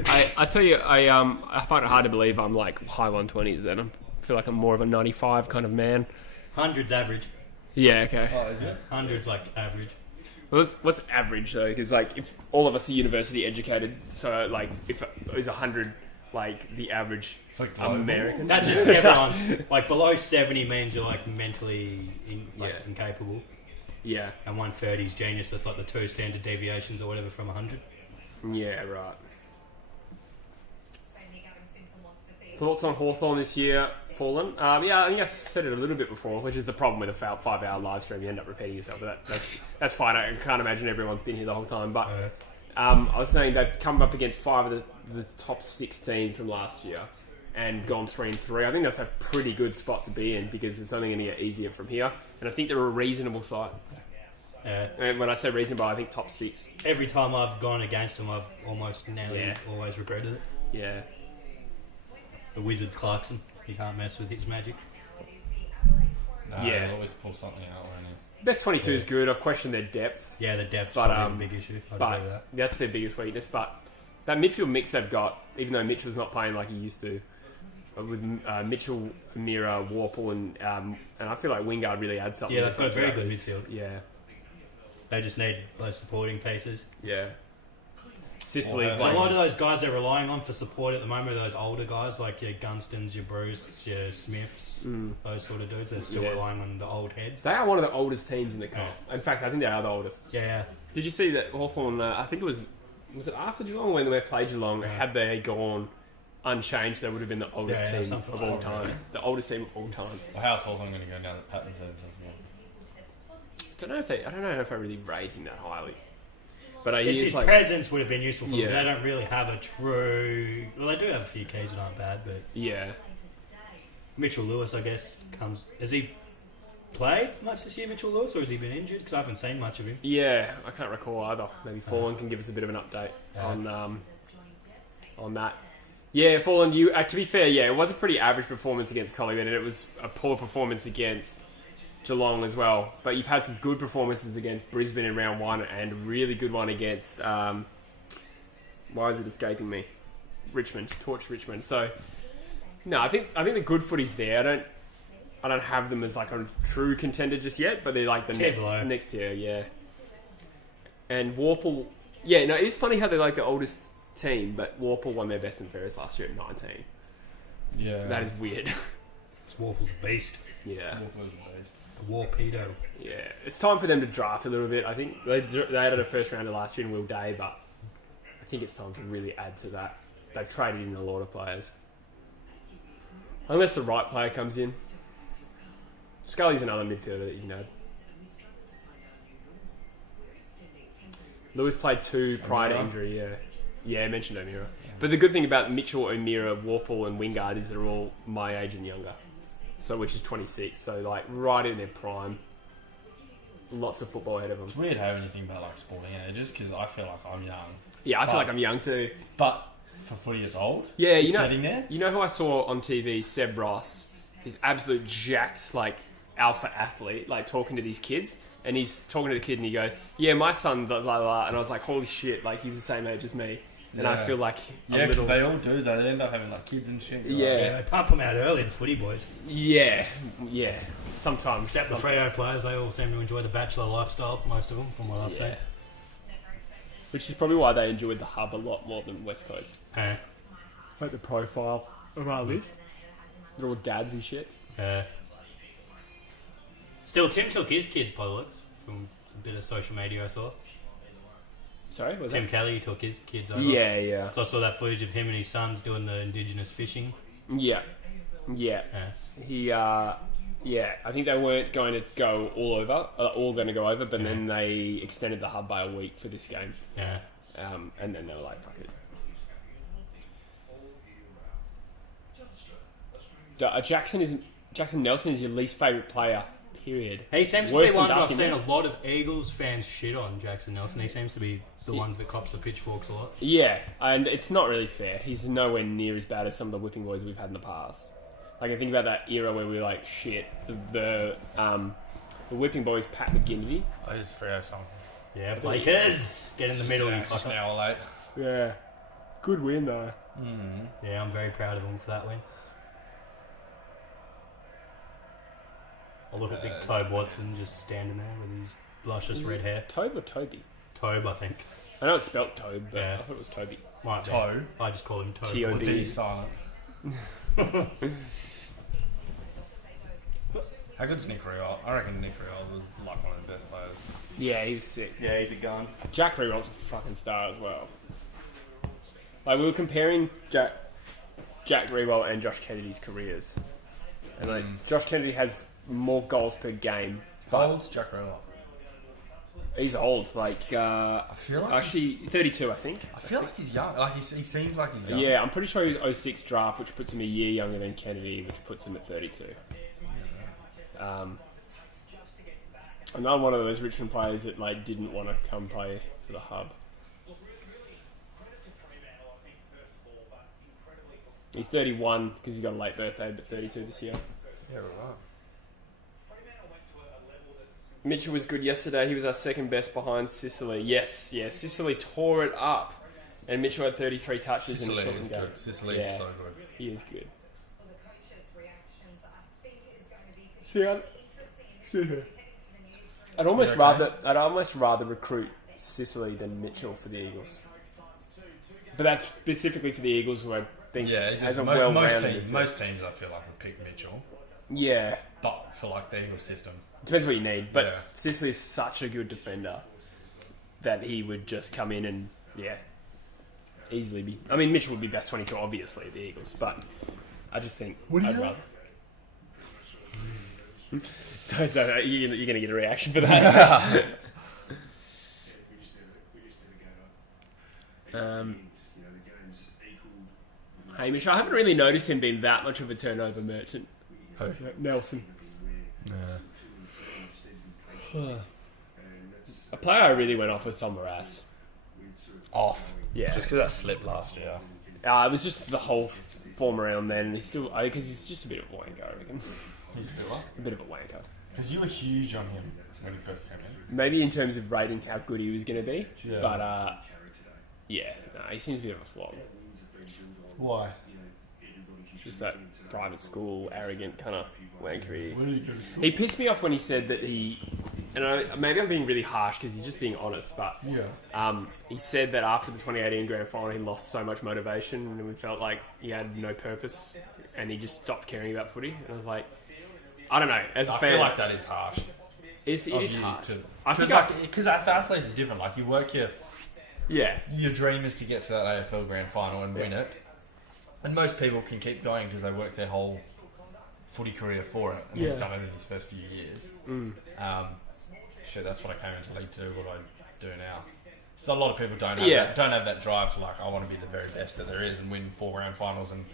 I tell you, I find it hard to believe I'm like high 120s then. I feel like I'm more of a 95 kind of man. 100's average. Yeah, okay. Oh, is it? 100's like average. Well, what's average though? Because like if all of us are university educated, so like if is 100 like the average American? That's just everyone. Like below 70 means you're like mentally incapable. Yeah. And 130 is genius. That's like the 2 standard deviations or whatever from 100. Yeah, right. Thoughts on Hawthorn this year? Fallen? Yeah, I think I said it a little bit before, which is the problem with a 5-hour live stream. You end up repeating yourself, but that's fine. I can't imagine everyone's been here the whole time. But I was saying they've come up against 5 of the top 6 teams from last year and gone 3-3. I think that's a pretty good spot to be in because it's only going to get easier from here. And I think they're a reasonable side. And when I say reasonable, I think top 6. Every time I've gone against them, I've almost nearly always regretted it. Yeah. The wizard Clarkson. You can't mess with his magic. No, Yeah. he'll always pull something out, won't he? Best 22 is good. I've questioned their depth. Yeah, the depth's But, probably a big issue. I'd agree But with that. that's their biggest weakness. But that midfield mix they've got, even though Mitchell's not playing like he used to, with Mitchell, Mira, Warple, and I feel like Wingard really adds something. Yeah, they've got a different very to good others. midfield. Yeah, They just need those supporting pieces. yeah. Sicily's So a lot like of those guys they're relying on for support at the moment are those older guys like your Gunstons, your Bruce, your Smiths, those sort of dudes. They're still relying on the old heads. they are one of the oldest teams in the comp. In fact, I think they are the oldest. Yeah, Did you see that Hawthorn? I think it was it after Geelong when they played Geelong? Had they gone unchanged, they would have been the oldest Yeah, team something of like all that. time. The oldest team of all time. Well, how's Hawthorn going to go now that Patton's over? I don't know if I really rate him that highly. But it's he's his like presence would have been useful for them. Yeah. They don't really have a true. Well, they do have a few keys that aren't bad, but yeah. Mitchell Lewis, I guess, comes. Is he play much this year, Mitchell Lewis, or has he been injured? Because I haven't seen much of him. Yeah, I can't recall either. Maybe Fallen can give us a bit of an update on that. Yeah, Fallen, to be fair, yeah, it was a pretty average performance against Collingwood, and it was a poor performance against Geelong as well. But you've had some good performances against Brisbane in round one, and a really good one against why is it escaping me? Richmond, Torch Richmond. So no, I think the good footy's there. I don't have them as like a true contender just yet, but they're like the next tier, yeah. And Warple, yeah, no, it's funny how they're like the oldest team, but Warple won their best and fairest last year at 19. Yeah, that is weird. Warple's a beast. Yeah, A Warpedo. Yeah, it's time for them to draft a little bit. I think they had a first rounder last year in Will Day, but I think it's time to really add to that. They've traded in a lot of players, unless the right player comes in. Scully's another midfielder that you know. Lewis played 2 prior to injury, yeah. Yeah, I mentioned O'Meara. But the good thing about Mitchell, O'Meara, Warple and Wingard is they're all my age and younger. So, which is 26, so like right in their prime. Lots of football ahead of them. It's weird having anything about like sporting ages because I feel like I'm young. Yeah, I feel like I'm young too. But for footy, it's old. Yeah, it's getting there. You know who I saw on TV? Seb Ross. He's absolute jacked, like alpha athlete, like talking to these kids, and he's talking to the kid, and he goes, "Yeah, my son does blah blah," and I was like, "Holy shit!" Like he's the same age as me, and I feel like because they all do. They end up having like kids and shit. Yeah, they pump them out early, the footy boys. Yeah. Sometimes, except the Freo players, they all seem to enjoy the bachelor lifestyle. Most of them, from what I've seen. Which is probably why they enjoyed the hub a lot more than West Coast. Like the profile of our list. They're all dads and shit. Still, Tim took his kids by the looks from a bit of social media I saw. Sorry, was Tim Kelly took his kids over. Yeah. So I saw that footage of him and his sons doing the indigenous fishing. Yeah. He, I think they weren't going to go all going to go over, but then they extended the hub by a week for this game. Yeah. And then they were like, fuck it. Jackson Nelson is your least favourite player, period. He seems to be one I've seen a lot of Eagles fans shit on, Jackson Nelson. He seems to be the one that cops the pitchforks a lot. Yeah, and it's not really fair. He's nowhere near as bad as some of the whipping boys we've had in the past. Like, I think about that era where we were like, shit, the whipping boys, Pat McGinnity. Oh, he's a Freo song. Yeah, Blakers! Get in the middle, you fucker. An hour late. Yeah. Good win, though. Yeah, I'm very proud of him for that win. I'll look at big Tobe Watson just standing there with his luscious red hair. Tobe or Toby? Tobe, I think. I know it's spelt Tobe, but I thought it was Toby. Might be. Tobe? I just call him Tobe. T-O-B. He's silent. How good's Nick Riewoldt? I reckon Nick Riewoldt was like one of the best players. Yeah, he was sick. Yeah, he's a gun. Jack Riewoldt's a fucking star as well. Like, we were comparing Jack Riewoldt and Josh Kennedy's careers. And like, Josh Kennedy has more goals per game. How old's Jack Riewoldt? He's old, like, I feel like actually 32, I think. I feel like he's young. Like, he seems like he's young. Yeah, I'm pretty sure he was 06 draft, which puts him a year younger than Kennedy, which puts him at 32. Another one of those Richmond players that like didn't want to come play for the hub. He's 31 because he got a late birthday, but 32 this year. Yeah, right. Mitchell was good yesterday. He was our second best behind Sicily. Yes, Sicily tore it up, and Mitchell had 33 touches in the short game. Sicily is so good. He is good. Well, the coach's reactions, I think, is going to be See, interesting. I'd almost rather recruit Sicily than Mitchell for the Eagles. But that's specifically for the Eagles, who I think has a well-rounded most teams I feel like would pick Mitchell. Yeah. But for like the Eagles system. Depends what you need. But Sicily is such a good defender that he would just come in and, easily be... I mean, Mitchell would be best 22, obviously, at the Eagles. But I just think I'd rather... You're going to get a reaction for that. Hamish, I haven't really noticed him being that much of a turnover merchant. Who? Nelson. Yeah. A player I really went off was Tom Barras. Off. Yeah. Just because that slipped last year. It was just the whole form around then. And he's still, because he's just a bit of a wanker, I reckon. He's a bit what? A bit of a wanker. Because you were huge on him when he first came in. Maybe in terms of rating how good he was going to be. Yeah. But, he seems a bit of a flop. Why? Just that private school, arrogant kind of wankery. Where did he go to school? He pissed me off when he said that maybe I'm being really harsh because he's just being honest, but he said that after the 2018 grand final he lost so much motivation and we felt like he had no purpose and he just stopped caring about footy. And I was like, I don't know. As a fan, I feel like that is harsh. It is hard. Because for athletes it's different. Like you work your dream is to get to that AFL grand final and win it. And most people can keep going because they work their whole footy career for it. And he's done it in his first few years. That's what I came into league to do, what I do now. So a lot of people don't have that drive to I want to be the very best that there is and win 4 grand finals and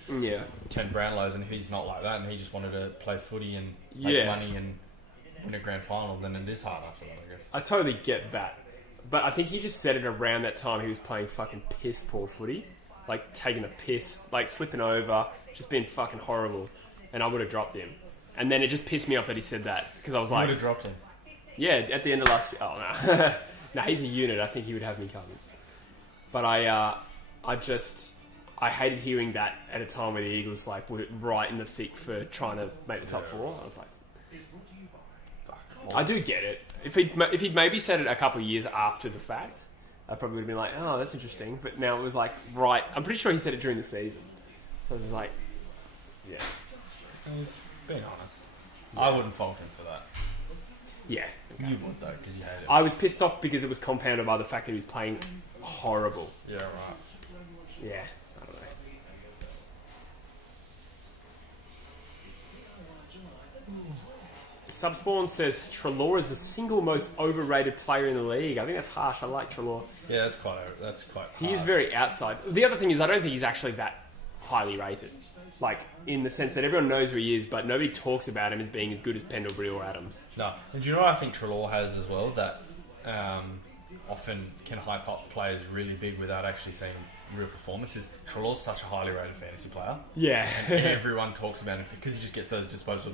10 Brownlows. And if he's not like that and he just wanted to play footy and make money and win a grand final, then it is hard after that, I guess. I totally get that. But I think he just said it around that time he was playing fucking piss poor footy. Like taking a piss, like slipping over, just being fucking horrible. And I would have dropped him. And then it just pissed me off that he said that. Because I was like... would have dropped him. Yeah, at the end of last year. Oh, no. No, he's a unit. I think he would have me covered. But I hated hearing that at a time where the Eagles were right in the thick for trying to make the top 4. I was like... I do get it. If he'd maybe said it a couple of years after the fact... I probably would have been like, oh, that's interesting. But now it was right. I'm pretty sure he said it during the season. So I was like, yeah. Being honest. I wouldn't fault him for that. Yeah. Okay. You would, though, because you hate it. I was pissed off because it was compounded by the fact that he was playing horrible. Yeah, right. Yeah, I don't know. Subspawn says Treloar is the single most overrated player in the league. I think that's harsh. I like Treloar. Yeah, that's quite He is hard. very outside. The other thing is I don't think he's actually that highly rated. In the sense that everyone knows who he is, but nobody talks about him as being as good as Pendlebury or Adams. No. And do you know what I think Treloar has as well? That often can hype up players really big without actually seeing real performances. Trelawn's such a highly rated fantasy player. Yeah. And everyone talks about him because he just gets those disposal.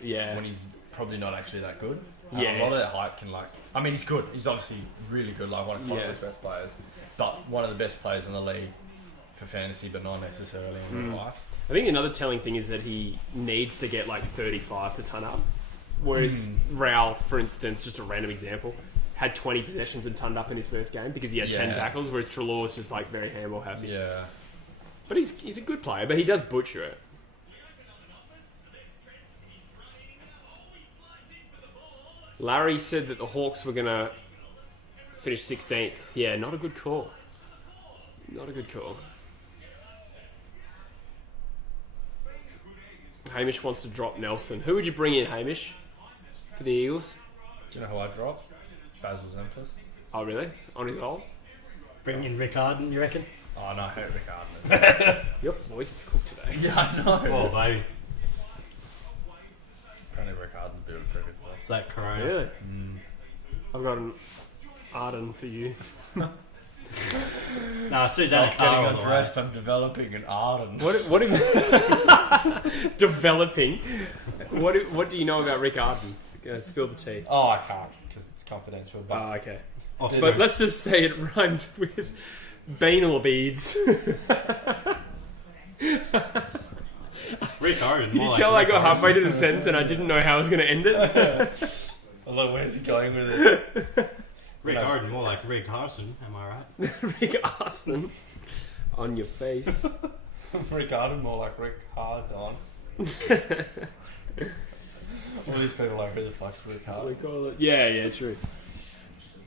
Yeah. When he's probably not actually that good. Yeah. A lot of that hype can he's good. He's obviously really good, one of Clemson's best players. But one of the best players in the league for fantasy, but not necessarily in real life. I think another telling thing is that he needs to get 35 to ton up. Whereas Raul, for instance, just a random example, had 20 possessions and tonned up in his first game because he had 10 tackles, whereas Treloar was just very handball happy. Yeah. But he's a good player, but he does butcher it. Larry said that the Hawks were going to finish 16th. Yeah, not a good call. Not a good call. Hamish wants to drop Nelson. Who would you bring in, Hamish, for the Eagles? Do you know who I'd drop? Basil Zempilas. Oh, really? On his old? Bring in Rick Arden, you reckon? Oh, no, I hate Rick Arden. Your voice is cooked today. Yeah, I know. Oh, baby. Apparently Rick Arden's a bit of a cricket player. Is that corona? Really? I've got an Arden for you. No, Susanna Stop Carr. getting undressed. I'm developing an Arden. What developing? What do you know about Rick Arden? Spill the tea. Oh, I can't because it's confidential. But Oh, okay. Offspring. But let's just say it rhymes with banal beads. Rick Arden. Did you tell I got halfway to the sentence and I didn't know how I was going to end it? I was like, where's he going with it? Rick Arden, more like Rick Harson, am I right? Rick Arden on your face. Rick Arden, more like Rick Hard on. All these people are who the fuck's Rick We Hard? call it. Yeah, true.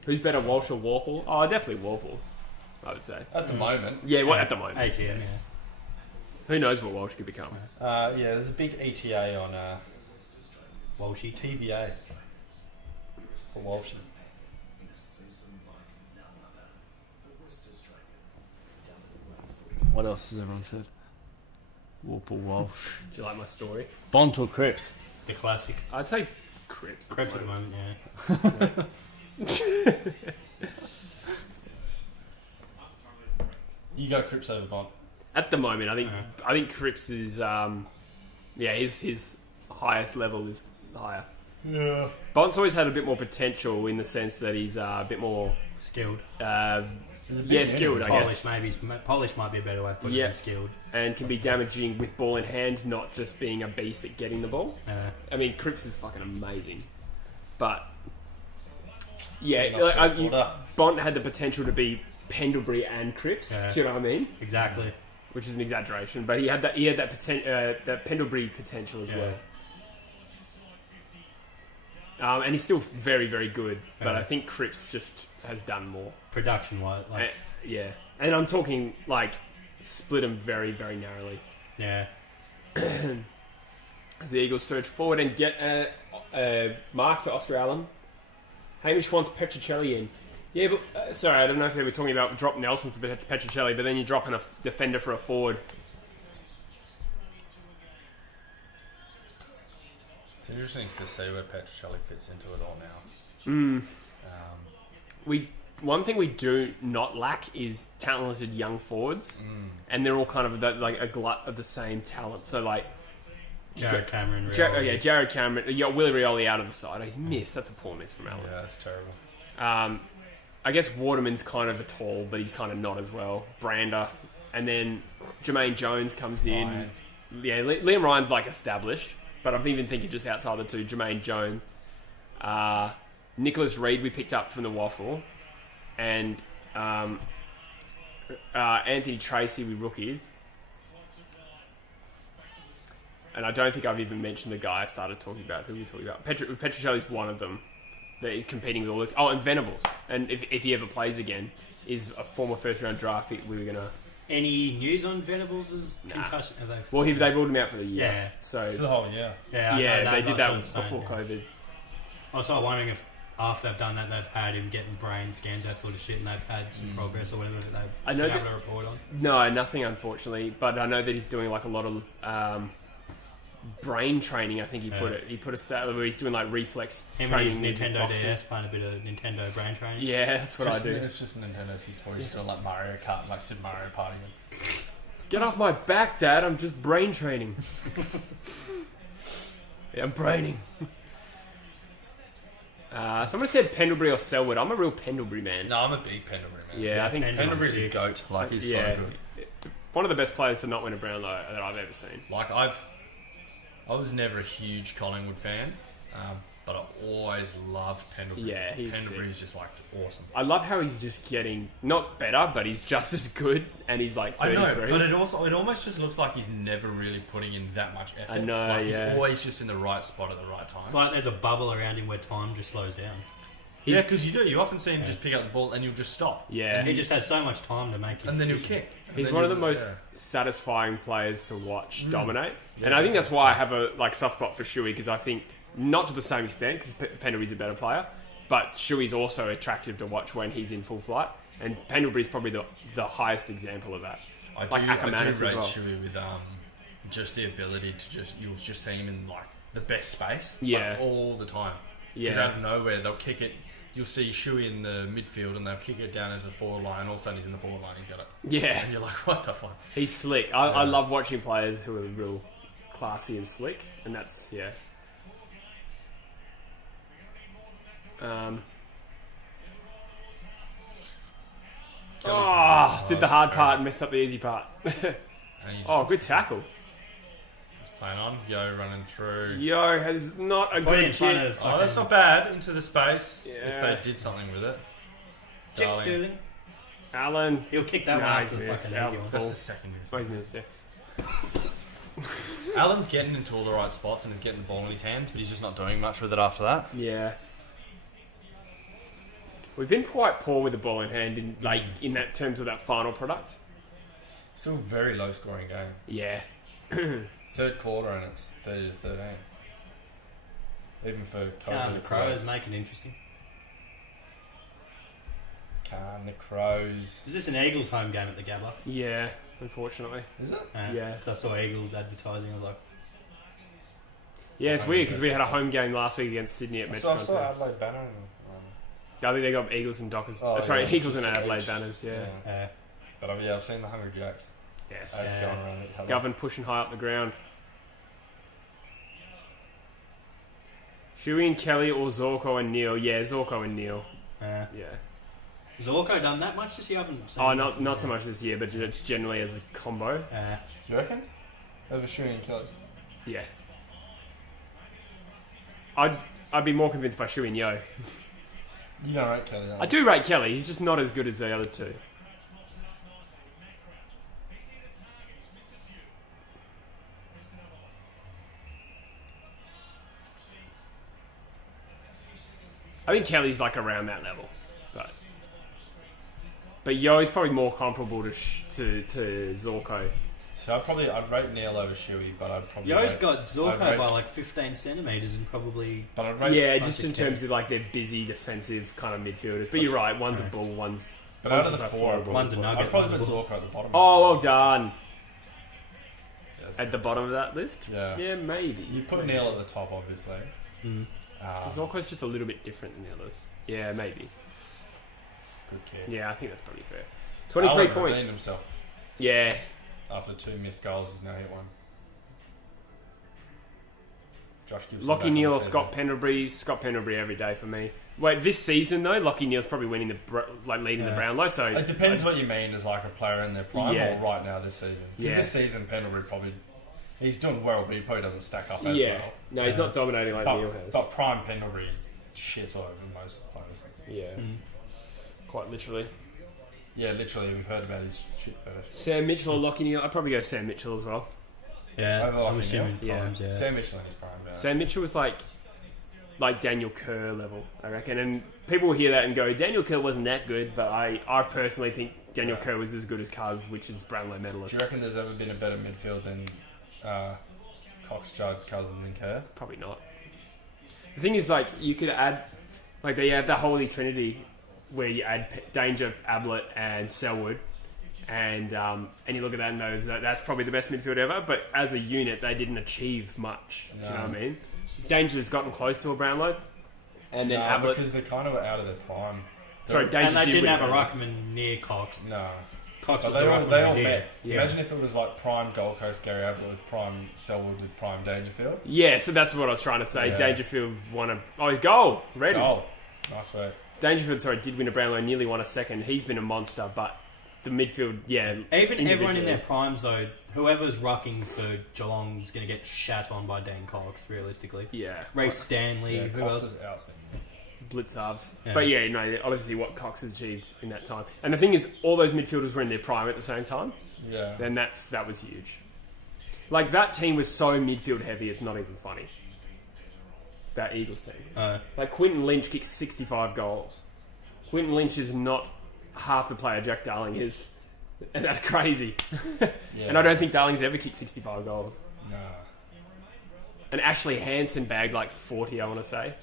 Who's better, Walsh or Warple? Oh, definitely Warple, I would say. At the moment. Yeah, well, at the moment. ATM, yeah. Who knows what Walsh could become? Yeah, there's a big ETA on Walshy. TBA for Walshy. What else has everyone said? Warple Walsh. Do you like my story? Bont or Cripps? The classic. I'd say Cripps. Cripps at the moment, You go Cripps over Bont. At the moment, I think Cripps is his highest level is higher. Yeah. Bont's always had a bit more potential in the sense that he's a bit more skilled. Skilled. I Polish, guess. polish might be a better way of putting it than skilled. And can be damaging with ball in hand, not just being a beast at getting the ball. I mean, Cripps is fucking amazing, but Bont had the potential to be Pendlebury and Cripps. Yeah. Do you know what I mean? Exactly. Which is an exaggeration, but he had that Pendlebury potential as well. And he's still very, very good, but I think Cripps just has done more. Production-wise. And I'm talking, like, split them very, very narrowly. Yeah. As the Eagles surge forward and get a mark to Oscar Allen. Hamish wants Petricelli in. Yeah, but, sorry, I don't know if they were talking about drop Nelson for Petricelli, but then you're dropping a defender for a forward. It's interesting to see where Petricelli fits into it all now. One thing we do not lack is talented young forwards, and they're all kind of a glut of the same talent. So like Jared Cameron, Jared Cameron. You got Willie Rioli out of the side. He's missed. That's a poor miss from Allen. Yeah, that's terrible. I guess Waterman's kind of a tall, but he's kind of not as well. Brander, and then Jermaine Jones comes in. Ryan. Yeah, Liam Ryan's like established, but I'm even thinking just outside the two. Jermaine Jones, Nicholas Reid we picked up from the Waffle, and Anthony Tracy we rookied. And I don't think I've even mentioned the guy I started talking about. Who are we talking about? Petricelli's one of them that is competing with all this. Oh, and Venables. And if he ever plays again, is a former first-round draft pick. We were going to... Any news on Venables' concussion? Well, they ruled him out for the year. Yeah. So, For the whole year. Yeah, they did that before COVID. I was sort of wondering if after they've done that, they've had him getting brain scans, that sort of shit, and they've had some progress or whatever that they've been able to report on. No, nothing, unfortunately. But I know that he's doing like a lot of brain training. I think he put it. He put a stat where he's doing like reflex training. Him and his Nintendo DS playing a bit of Nintendo brain training. Yeah, that's what I do. It's just Nintendo 64. He's doing like Mario Kart and like Super Mario Party. Get off my back, Dad. I'm just brain training. Yeah, I'm braining. Someone said Pendlebury or Selwood. I'm a real Pendlebury man. No, I'm a big Pendlebury man. Yeah, I think Pendlebury's a goat. Like, he's so good. One of the best players to not win a Brownlow that I've ever seen. Like, I was never a huge Collingwood fan, but I always loved Pendlebury. Yeah, Pendlebury's just like awesome. I love how he's just getting not better, but he's just as good, and he's like 33. I know, but it almost just looks like he's never really putting in that much effort. I know, like, he's always just in the right spot at the right time. It's like there's a bubble around him where time just slows down. Yeah, because you do. You often see him just pick up the ball and you'll just stop. Yeah, and he just has so much time to make his and then decision. he'll kick. He's one of the most satisfying players to watch dominate, and I think that's why I have a soft spot for Shuey, because I think not to the same extent because Pendlebury's a better player, but Shuey's also attractive to watch when he's in full flight, and Pendlebury's probably the highest example of that. I do rate Shuey with just the ability to you'll just see him in like the best space, like, all the time. Because out of nowhere they'll kick it. You'll see Shuey in the midfield and they'll kick it down into the forward line. All of a sudden he's in the forward line. He's got it. Yeah, and you're like, what the fuck? He's slick. I love watching players who are real classy and slick, and that's did the hard part and messed up the easy part. Good tackle. Playing on, Yo running through. Yo has not a good kick. That's not bad. Into the space. If they did something with it. Darling. Alan. He'll kick that one after the fucking easy one. That's the second miss. Yeah. Alan's getting into all the right spots and he's getting the ball in his hands, but he's just not doing much with it after that. Yeah. We've been quite poor with the ball in hand in that terms of that final product. Still a very low scoring game. Yeah. Third quarter and it's 30-13. Even for Khan the Crows make it interesting. Khan the Crows. Is this an Eagles home game at the Gabba? Yeah, unfortunately. Is it? Yeah. So I saw Eagles advertising. I was like, Yeah, it's weird because we had a home game last week against Sydney at So I Metricon. saw Adelaide banner. I think they got Eagles and Dockers. Oh, sorry, yeah, Eagles and just Adelaide each. banners, yeah. But I've seen the Hungry Jacks. Yes. Going around each other. Govan pushing high up the ground. Shuey and Kelly or Zorko and Neil? Yeah, Zorko and Neil. Yeah. Zorko done that much this year? I haven't seen Oh, him. not so much this year, but it's generally as a combo. You reckon? Over Shuey and Kelly. Yeah. I'd be more convinced by Shuey and Yo. You don't rate Kelly, I do rate Kelly. He's just not as good as the other two. I think Kelly's like around that level, but Yo is probably more comparable to Zorko. So I'd rate Neil over Shuey, but I'd probably Yo's rate, got Zorko I'd rate- by like 15 centimetres and probably... But I'd rate, Yeah, I just think in terms of like their busy defensive kind of midfielders. But you're right, one's a bull, one's but out of just the a four, slow ball. One's a nugget. I'd probably one's put a bull. Zorko at the bottom. Oh, well done. Yes. At the bottom of that list? Yeah. Yeah, maybe. You put Neil at the top, obviously. Zorko's just a little bit different than the others. Yeah, maybe. Good kid. Yeah, I think that's probably fair. 23 Allen points. redeemed himself Yeah. after 2 missed goals. He's now hit one. Josh Gibson. Lockie back Neal on or the season. Scott Pendlebury? Scott Pendlebury every day for me. Wait, this season though, Lockie Neal's probably winning leading the Brownlow. So It depends what you mean as like a player in their prime Yeah. or right now this season. Because Yeah. this season Pendlebury probably he's doing well, but he probably doesn't stack up as Yeah. well. No, he's not dominating like Neal But, has. but prime Pendlebury is shit over most players. Yeah. Quite literally. Yeah, literally, we've heard about his shit fetish. Sam Mitchell or Lockie Neal? I'd probably go Sam Mitchell as well. Yeah, Over I'm Lockie assuming Neal? times, yeah. Sam Mitchell in his prime, yeah. Sam Mitchell was like Daniel Kerr level, I reckon. And people will hear that and go, Daniel Kerr wasn't that good, but I personally think Daniel Kerr was as good as Cuz, which is Brownlow medalist. Do you reckon there's ever been a better midfield than Cox, Judd, Cousins, and Kerr? Probably not. The thing is, like, you could add, like, they have the Holy Trinity where you add Danger, Ablett, and Selwood, and you look at that and know that's probably the best midfield ever. But as a unit, they didn't achieve much. Do you know what I mean? Danger's gotten close to a Brownlow, and then Ablett. because they kind of were out of their prime. Sorry, Danger And they did didn't win have a Brownlow. ruckman near Cox. No. Cox But was the ruckman they who all was here. met. Yeah. Imagine if it was like prime Gold Coast Gary Ablett with prime Selwood with prime Dangerfield. Yeah, so that's what I was trying to say. Yeah. Dangerfield won a goal. Red. Oh, nice work. Dangerfield, did win a Brownlow, nearly won a second. He's been a monster, but the midfield, Even everyone in individually. their primes, though, whoever's rucking for Geelong is going to get shat on by Dan Cox, realistically. Yeah. Ray Stanley, Yeah, who Cox else? is outstanding. Blitzarves. Yeah. But yeah, no, obviously what Cox has achieved in that time. And the thing is, all those midfielders were in their prime at the same time. Yeah. Then that was huge. Like, that team was so midfield heavy, it's not even funny. That Eagles team. Like, Quinton Lynch kicked 65 goals. Quinton Lynch is not half the player Jack Darling is. And that's crazy. Yeah. And I don't think Darling's ever kicked 65 goals. Nah. And Ashley Hansen bagged like 40, I want to say.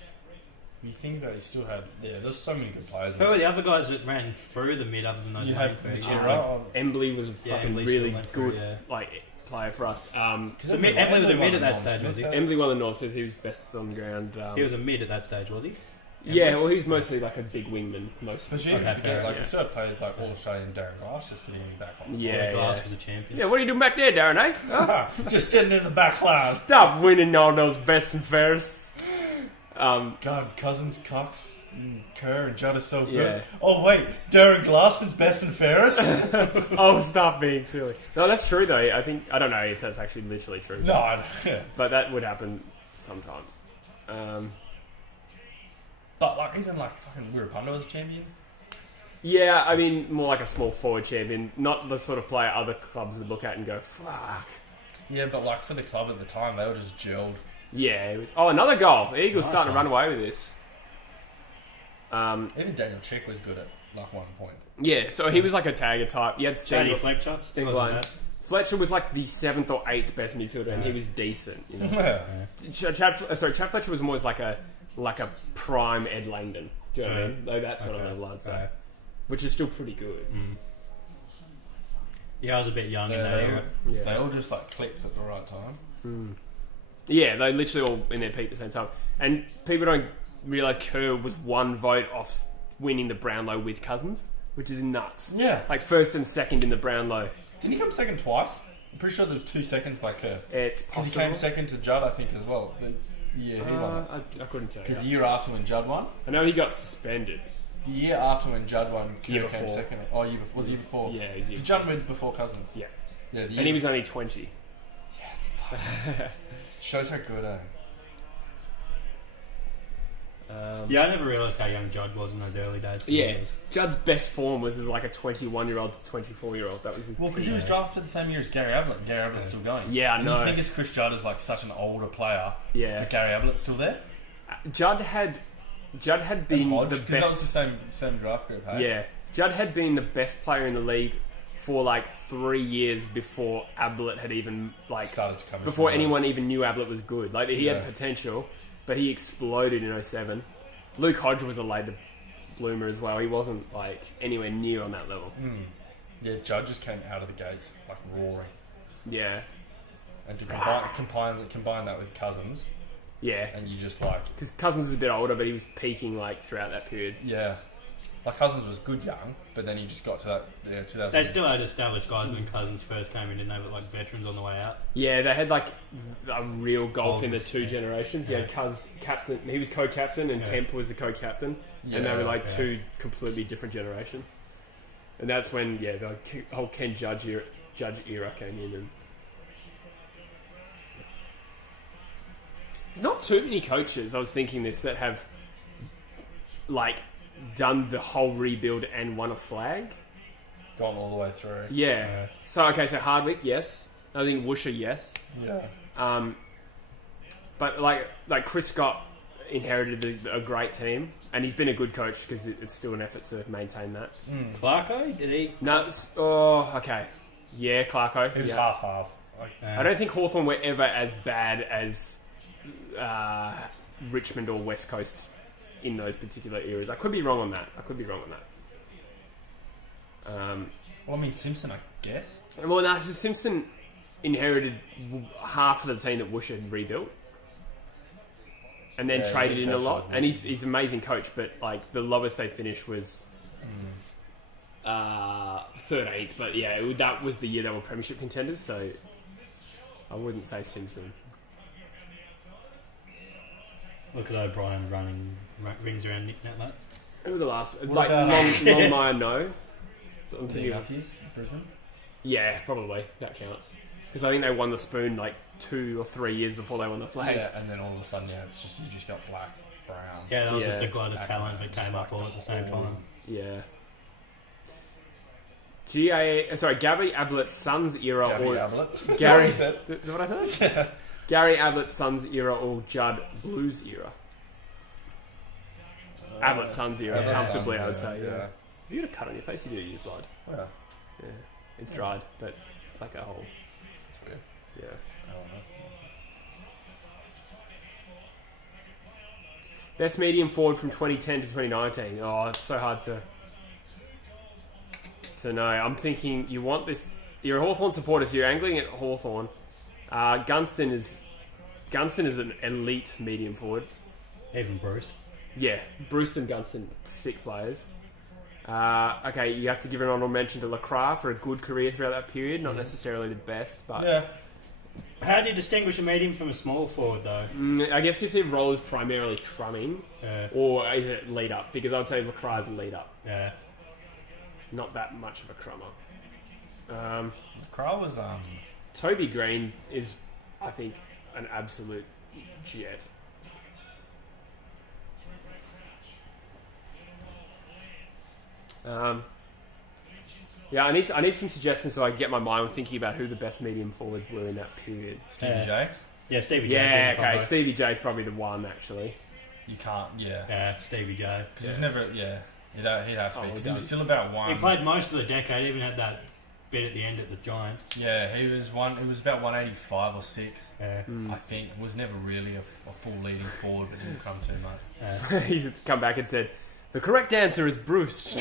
You think about it, he still had... Yeah, there's so many good players. Who were the other guys that ran through the mid other than those You main had three? Matera. Embley was a Yeah, fucking Embley still really went through, good yeah. like player for us. So Embley was a mid at that stage, was he? Embley won the North, so he was best on the ground. He was a mid at that stage, was he? Yeah, well, he was mostly like a big wingman. Most. But you Okay, forget, fair, like, yeah. you still had players like All Australian Darren Glass just sitting in the back line. Yeah, Glass yeah. was a champion. Yeah, what are you doing back there, Darren, eh? Huh? Just sitting in the back line. Stop winning all those best and fairest. God, Cousins, Cox, and Kerr, and Judd are so good. Yeah. Oh, wait, Darren Glassman's best and fairest? Oh, stop being silly. No, that's true, though. I don't know if that's actually literally true. No, yeah. But that would happen sometime. But, like, even, like, fucking Wirapunda was a champion. Yeah, I mean, more like a small forward champion. Not the sort of player other clubs would look at and go, fuck. Yeah, but, like, for the club at the time, they were just gelled. Yeah, it was. Oh, another goal. Eagles Nice starting one. to run away with this. Even Daniel Chick was good at, like, one point. Yeah, so he was like a tagger type. You had Danny Steve Fletcher. Steve Wasn't Lyon. bad. Fletcher was like the 7th or 8th best midfielder, and he was decent. You know? Yeah. Chad Fletcher was more as like a prime Ed Langdon. Do you know what I mean? Like that sort of Okay. level, I'd say. Right. Which is still pretty good. Yeah, I was a bit young in Yeah, that era. Yeah. They all just, like, clicked at the right time. Yeah, they literally all in their peak at the same time. And people don't realise Kerr was one vote off winning the Brownlow with Cousins, which is nuts. Yeah. Like first and second in the Brownlow. Didn't he come second twice? I'm pretty sure there was 2 seconds by Kerr. It's Because possible. he came second to Judd, I think, as well. The year he won it. I couldn't tell you. Because the year after when Judd won, I know he got suspended. the year after when Judd won, Year Kerr came before. second. Oh, year before. Was the year before? Yeah, he was Did Judd win before Cousins? Yeah. Yeah, the year And he was only 20. Shows how good, eh? Yeah, I never realised how young Judd was in those early days. Yeah, Judd's best form was as like a 21-year-old to 24-year-old. That was his Well, because he was drafted the same year as Gary Ablett. Gary Ablett's still going. Yeah, I And know. you think as Chris Judd is like such an older player, Yeah. but Gary Ablett's still there? Judd had been Hodge, the 'cause that was best. the same draft group, hey? Yeah, Judd had been the best player in the league for like 3 years before Ablett had even like Started to come before into his anyone even knew Ablett was good. Like he had Yeah. potential, but he exploded in 07. Luke Hodge was a later bloomer as well. He wasn't like anywhere near on that level. own. Yeah, Judd just came out of the gates like roaring. Yeah, And to combine that with Cousins, yeah. and you just like, Because Cousins is a bit older, but he was peaking like throughout that period. yeah. Like Cousins was good young, but then he just got to that 2000. They still had established guys when Cousins first came in, didn't they? But like veterans on the way out. Yeah, they had like a real golf in the two generations. Yeah, Cuz captain, he was co-captain, and Kemp was the co-captain, and they were like two completely different generations. And that's when the whole Ken Judge era came in. And there's not too many coaches. I was thinking this that have like done the whole rebuild and won a flag. Gone all the way through. Yeah. So Hardwick, yes. I think Woosha, yes. Yeah. But like Chris Scott inherited a great team, and he's been a good coach because it's still an effort to maintain that. Clarko, did he? No, okay. Yeah, Clarko. It was yeah. half. Like, I don't think Hawthorn were ever as bad as Richmond or West Coast in those particular eras. I could be wrong on that. well, I mean, Simpson, I guess. Well, no, so Simpson inherited half of the team that Woosha had rebuilt, and then traded in a lot. And he's an amazing coach, but like the lowest they finished was 13th. But yeah, that was the year they were premiership contenders. So I wouldn't say Simpson. Look at O'Brien running rings around Nick Nat. Who were the last? What Like about- Longmire, no. I'm Nick thinking of, Matthews, Brisbane. yeah, probably that counts because I think they won the spoon like 2 or 3 years before they won the flag. Yeah, and then all of a sudden, it's just you just got black, brown. Yeah, that was Yeah. just a glut of talent that came up all at the same time. Yeah. Gary Ablett's son's era Gary or Ablett. Gary. He Is said. that what I said? Yeah. Gary Ablett's son's era or Judd Blues era? Ablett's son's era, Ablett's comfortably, son's, I would say. yeah. Have you got a cut on your face? You do use blood. Yeah. Yeah, it's dried, but it's like a whole. It's weird. Yeah. I don't know. Best medium forward from 2010 to 2019. Oh, it's so hard to know. I'm thinking you want this. You're a Hawthorn supporter, so you're angling at Hawthorn. Gunston is an elite medium forward. Even Bruce. Yeah, Bruce and Gunston, sick players. Okay, you have to give an honourable mention to Lacroix for a good career throughout that period. Not necessarily the best, but Yeah. How do you distinguish a medium from a small forward, though? I guess if their role is primarily crumbing, or is it lead up? Because I'd say Lacroix is a lead up. Yeah. Not that much of a crummer. Crow was Toby Green is, I think, an absolute jet. Yeah, I need some suggestions so I can get my mind thinking about who the best medium forwards were in that period. Stevie J. Yeah, Stevie J. Yeah, okay, probably. Stevie J's probably the one actually. You can't. Yeah. Yeah, Stevie J. Because he's never. Yeah. He'd have to be. Oh, Because he he was does. still about one. He played most of the decade, even had that bit at the end at the Giants. Yeah, he was one. It was about 185 or 6. Yeah. I think was never really a full leading forward, but didn't come too much. He's come back and said, the correct answer is Bruce.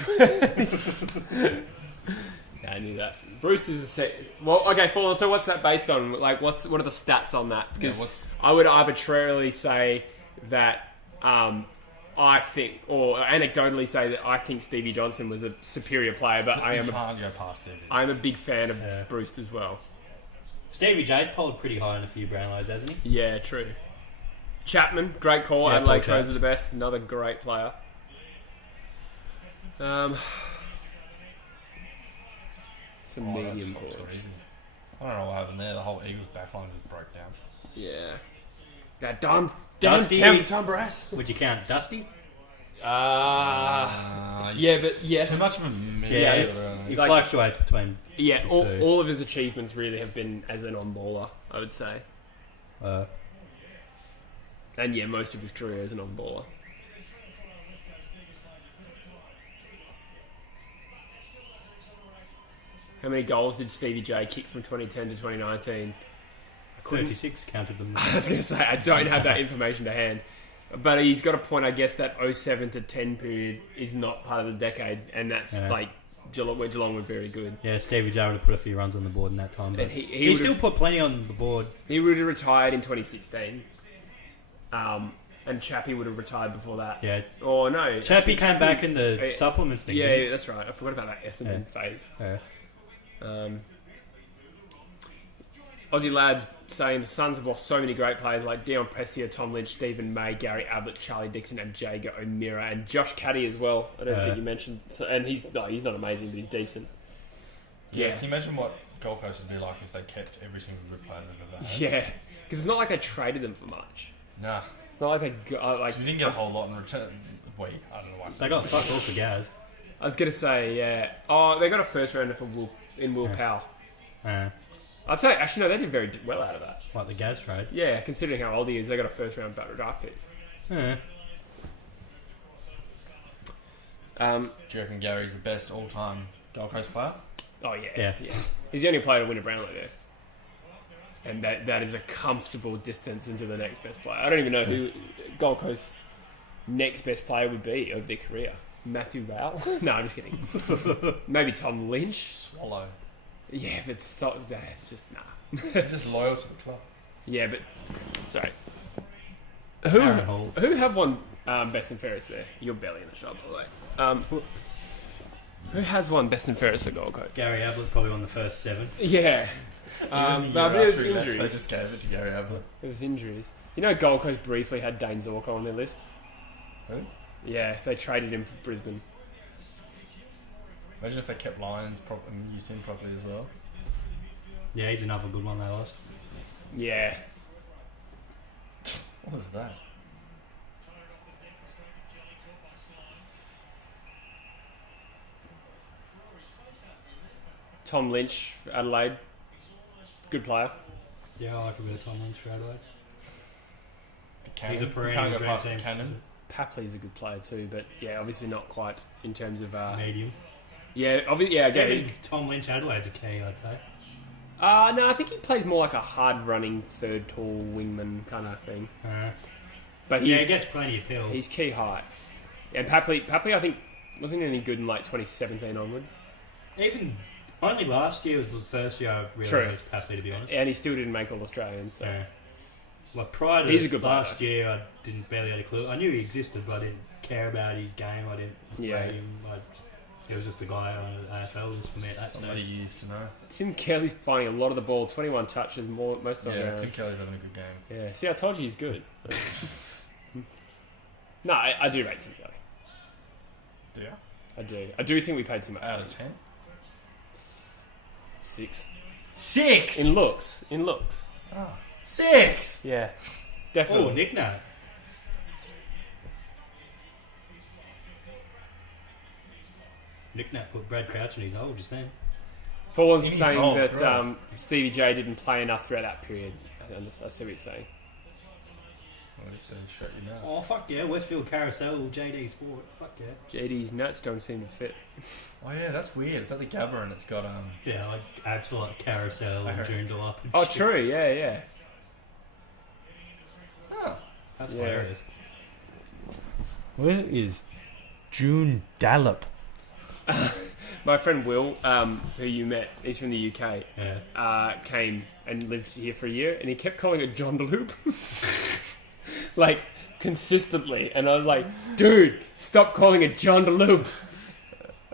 Yeah, I knew that. Bruce is a well, okay, Fallen. So what's that based on? Like, what are the stats on that? Because I would arbitrarily say that I think, or anecdotally say that I think Stevie Johnson was a superior player, but I am can't go past Stevie. I'm a big fan of Bruce as well. Stevie J's polled pretty high in a few Brownlows, hasn't he? Yeah, true. Chapman, great call. Yeah, Adelaide Paul Crows are the best. Another great player. Some medium calls. I don't know what happened there. The whole Eagles backline just broke down. Yeah. That dumb Dusty. Tom Brass. Would you count Dusty? Yeah, but yes. Too much of a He Like- fluctuates between. Yeah, the all, two. all of his achievements really have been as an on-baller, I would say. And yeah, most of his career as an on-baller. How many goals did Stevie J kick from 2010 to 2019? 36 counted them. I was going to say, I don't have that information to hand. But he's got a point, I guess, that 07 to 10 period is not part of the decade, and that's like Geelong were very good. Yeah, Stevie J would have put a few runs on the board in that time. But And he he would still have, put plenty on the board. he would have retired in 2016. And Chappie would have retired before that. Yeah. Or no. Chappie came back in the supplements thing. Yeah, didn't yeah, that's right. I forgot about that Essendon phase. he? Yeah. Aussie Labs saying the Suns have lost so many great players like Dion Prestia, Tom Lynch, Stephen May, Gary Ablett, Charlie Dixon, and Jager O'Meara, and Josh Caddy as well. I don't think you mentioned. So, and he's not amazing, but he's decent. Yeah. Can you imagine what Gold Coast would be like if they kept every single good player they've ever had? Yeah, because it's not like they traded them for much. Nah. It's not like they got like. You didn't get a whole lot in return. I don't know why. They got fuck all for Gaz. I was gonna say, yeah. Oh, they got a first rounder for Will Powell. I'd say actually no, they did very well out of that. Like the Gaz trade. Yeah, considering how old he is, they got a first round draft pick. Yeah. Do you reckon Gary's the best all-time Gold Coast player? Oh yeah. He's the only player to win a Brownlow there, and that is a comfortable distance into the next best player. I don't even know who Gold Coast's next best player would be over their career. Matthew Rowell? No, I'm just kidding. Maybe Tom Lynch. Swallow. Yeah, but it's just nah. He's just loyal to the club. Yeah, but sorry. Aaron Hall. Who have won best and fairest there? You're barely in the shop, by the way. Who has won best and fairest at Gold Coast? Gary Ablett probably won the first 7. Yeah. But But it was they injuries. just gave it to Gary Ablett. It was injuries. You know, Gold Coast briefly had Dane Zorko on their list. Really? Yeah, they traded him for Brisbane. Imagine if they kept Lyons and used him properly as well. Yeah, he's another good one they lost. Yeah. What was that? Tom Lynch for Adelaide. Good player. Yeah, I like a bit of Tom Lynch for Adelaide. Cannon. He's a You perennial can't go dream past the team. Cannon. Papley's a good player too, but yeah, obviously not quite in terms of. Medium. Yeah, obviously, yeah, again. Even Tom Lynch Adelaide's a key, I'd say. No, I think he plays more like a hard-running third tall wingman kind of thing. But Yeah, he's, he gets plenty of pill. he's key height. And Papley, I think, wasn't any good in like 2017 onward. Even only last year was the first year I really True. noticed Papley, to be honest. And he still didn't make All Australian. So Yeah. Like prior to He's a good last year, I didn't barely had a clue. I knew he existed, but I didn't care about his game. I didn't rate him. He was just a guy on the AFL for me at that Somebody stage. you used to know. Tim Kelly's finding a lot of the ball. 21 touches, most of Yeah, them. Tim Kelly's having a good game. Yeah. See, I told you he's good. No, I do rate Tim Kelly. Do you? I do. I do think we paid too much. Out of 10? 6. 6! In looks. Oh. 6! Yeah. Oh, Definitely. Nick Nat. Nick Nat put Brad Crouch in his hole just then. Fallen's He's saying old, that gross. Stevie J didn't play enough throughout that period. I see what you're saying. Well, it's shut you now. Oh, fuck yeah. Westfield Carousel, JD Sport. Fuck yeah. JD's nuts don't seem to fit. Oh yeah, that's weird. It's at the Gabba and it's got Yeah, like ads for like Carousel and heard. Joondalup and Oh, shit. true. Yeah. Oh. That's Yeah. hilarious. Where is June Dallop? My friend Will, who you met, he's from the UK, Yeah. came and lived here for a year, and he kept calling it John DeLoop. Like, consistently. And I was like, dude, stop calling it John DeLoop.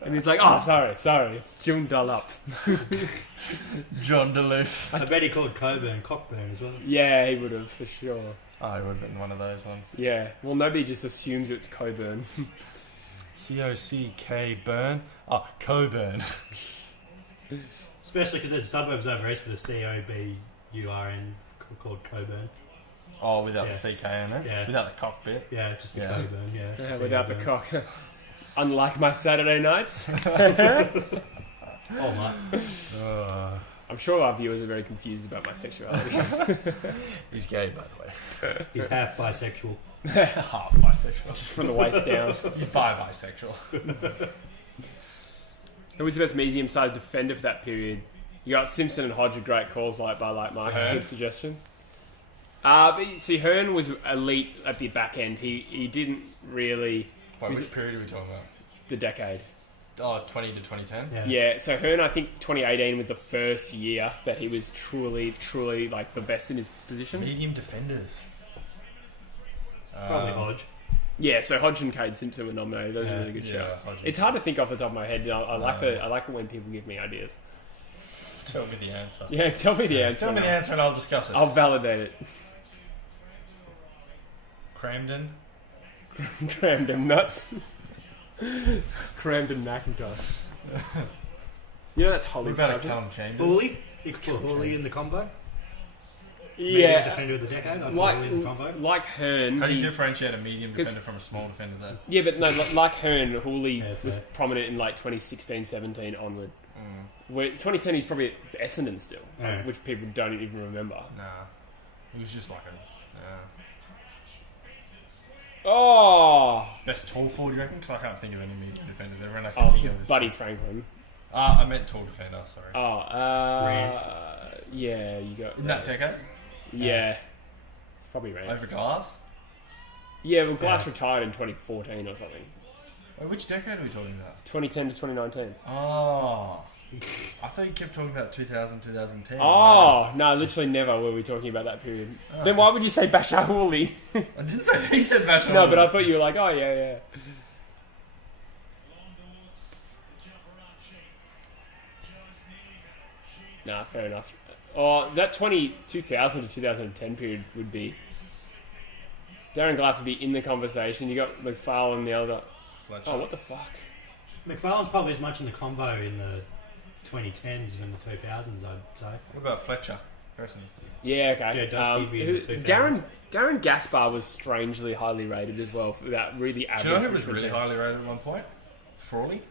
And he's like, oh, sorry, it's June Dunlop. John DeLoop. I bet he called Coburn Cockburn as well. Yeah, he would have, for sure. Oh, he would have been one of those ones. Yeah, well, nobody just assumes it's Coburn. C-O-C-K Burn. Oh, Coburn. Especially because there's suburbs over east for the C-O-B-U-R-N called Coburn. Oh, without Yeah. the CK in it? Yeah. Without the cock bit? Yeah, just the Yeah. Coburn, yeah. Yeah, without the cock. Unlike my Saturday nights. Oh, my. I'm sure our viewers are very confused about my sexuality. He's gay, by the way. He's half bisexual. Half bisexual. From the waist down. He's bisexual. Who was the best medium-sized defender for that period? You got Simpson and Hodge, great calls by Mark. Hearn. Good suggestions. But see, Hearn was elite at the back end. He didn't really... Wait, Was which it- period are we talking about? The decade. Oh, 20 to 2010? Yeah. Yeah, so Hearn, I think 2018 was the first year that he was truly like the best in his position. Medium defenders. Probably Hodge. Yeah, so Hodge and Cade Simpson were nominated. Those are really good shows. It's hard to think off the top of my head. I like it when people give me ideas. Tell me the answer. Yeah, tell me the answer. Tell me the answer and I'll discuss it. I'll validate it. Cramden. Cramden nuts. Cramden Macintosh. You know that's What Holly's about a cousin? Callum Chambers? Hooley? You could put Hooley in the combo? Medium Yeah, defender of the decade? I'd put Hooley in the combo. like Hearn. How do you he- differentiate a medium 'cause- defender from a small defender there? Yeah, but no, like Hearn, Hooley Yeah, was fair. prominent in like 2016, 17 onward. Where 2010 he's probably at Essendon still, Yeah. which people don't even remember. Nah. He was just like a... Oh, Best tall forward, you reckon? Because I can't think of any medium defenders. Everyone I can oh, think so of is Buddy tall. Franklin. I meant tall defender, sorry. Oh, Rant. yeah, you got In that decade? Yeah, it's probably Rance. Over Glass? Yeah, well, Glass Yeah. retired in 2014 or something. Wait, which decade are we talking about? 2010 to 2019. Oh. I thought you kept talking about 2000, 2010. Oh, no, literally never were we talking about that period. Oh. Then why would you say Bashar Hooley? I didn't say he said Bashar. No, but I thought you were like, oh, yeah. Nah, fair enough. Oh, that 2000 to 2010 period would be... Darren Glass would be in the conversation. You got McFarlane, the other... Fletcher. Oh, what the fuck? McFarlane's probably as much in the convo in the 2010s as in the 2000s, I'd say. What about Fletcher? Personally. Yeah, okay. Yeah, Dusty be in the 2000s. Darren Gaspar was strangely highly rated as well for that really average. Do you know who was Richmond really team. highly rated at one point? Frawley?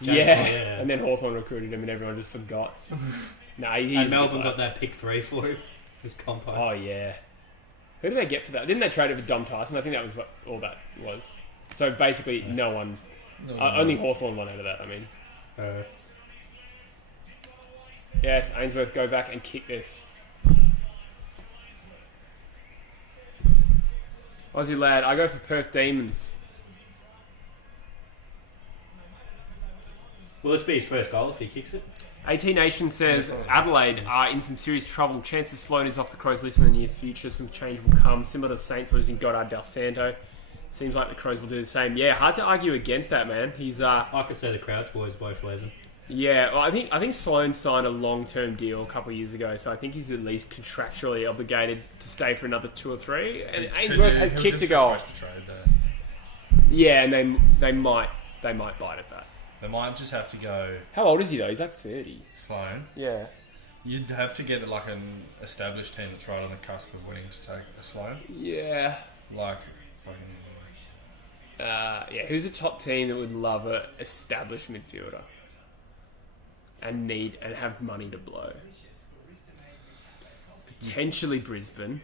Yeah. Yeah. And then Hawthorn recruited him and everyone just forgot. Nah, he's And a Melbourne good got player. that pick 3 for him. His compo. Oh, yeah. Who did they get for that? Didn't they trade it for Dom Tyson? I think that was what all that was. So basically, no one... only Hawthorn won out of that, I mean. Yes, Ainsworth, go back and kick this. Aussie lad, I go for Perth Demons. Will this be his first goal if he kicks it? 18 Nation says Yeah, Adelaide are in some serious trouble. Chances Sloan is off the Crows list in the near future. Some change will come. Similar to Saints losing Goddard Del Santo. Seems like the Crows will do the same. Yeah, hard to argue against that, man. He's I could say the Crouch boys both leaving. yeah. Well, I think Sloan signed a long-term deal a couple of years ago, so I think he's at least contractually obligated to stay for another 2 or 3. And Ainsworth has kicked a goal. Yeah, and they might bite at that. They might just have to go How old is he though? He's like 30. Sloan. Yeah. You'd have to get like an established team that's right on the cusp of winning to take a Sloan. Yeah. Like, fucking... Yeah, who's a top team that would love a established midfielder and have money to blow? Potentially Brisbane.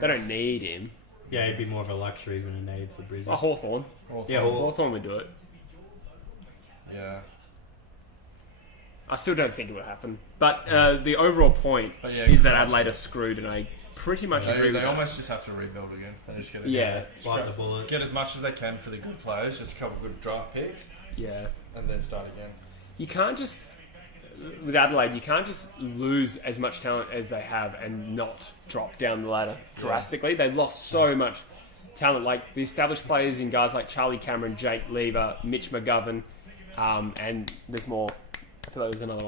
They don't need him. Yeah, it'd be more of a luxury than a need for Brisbane. Oh, Hawthorn. Yeah, Hawthorn would do it. Yeah. I still don't think it will happen. But the overall point But yeah, is that Crouch- Adelaide are screwed, and I pretty much agree They with that. almost just have to rebuild again. They just get Yeah. Bite the bullet. get as much as they can for the good players, just a couple of good draft picks, Yeah. and then start again. You can't just... With Adelaide, you can't just lose as much talent as they have and not drop down the ladder drastically. They've lost so much talent. Like, the established players in guys like Charlie Cameron, Jake Lever, Mitch McGovern, and there's more. I thought there was another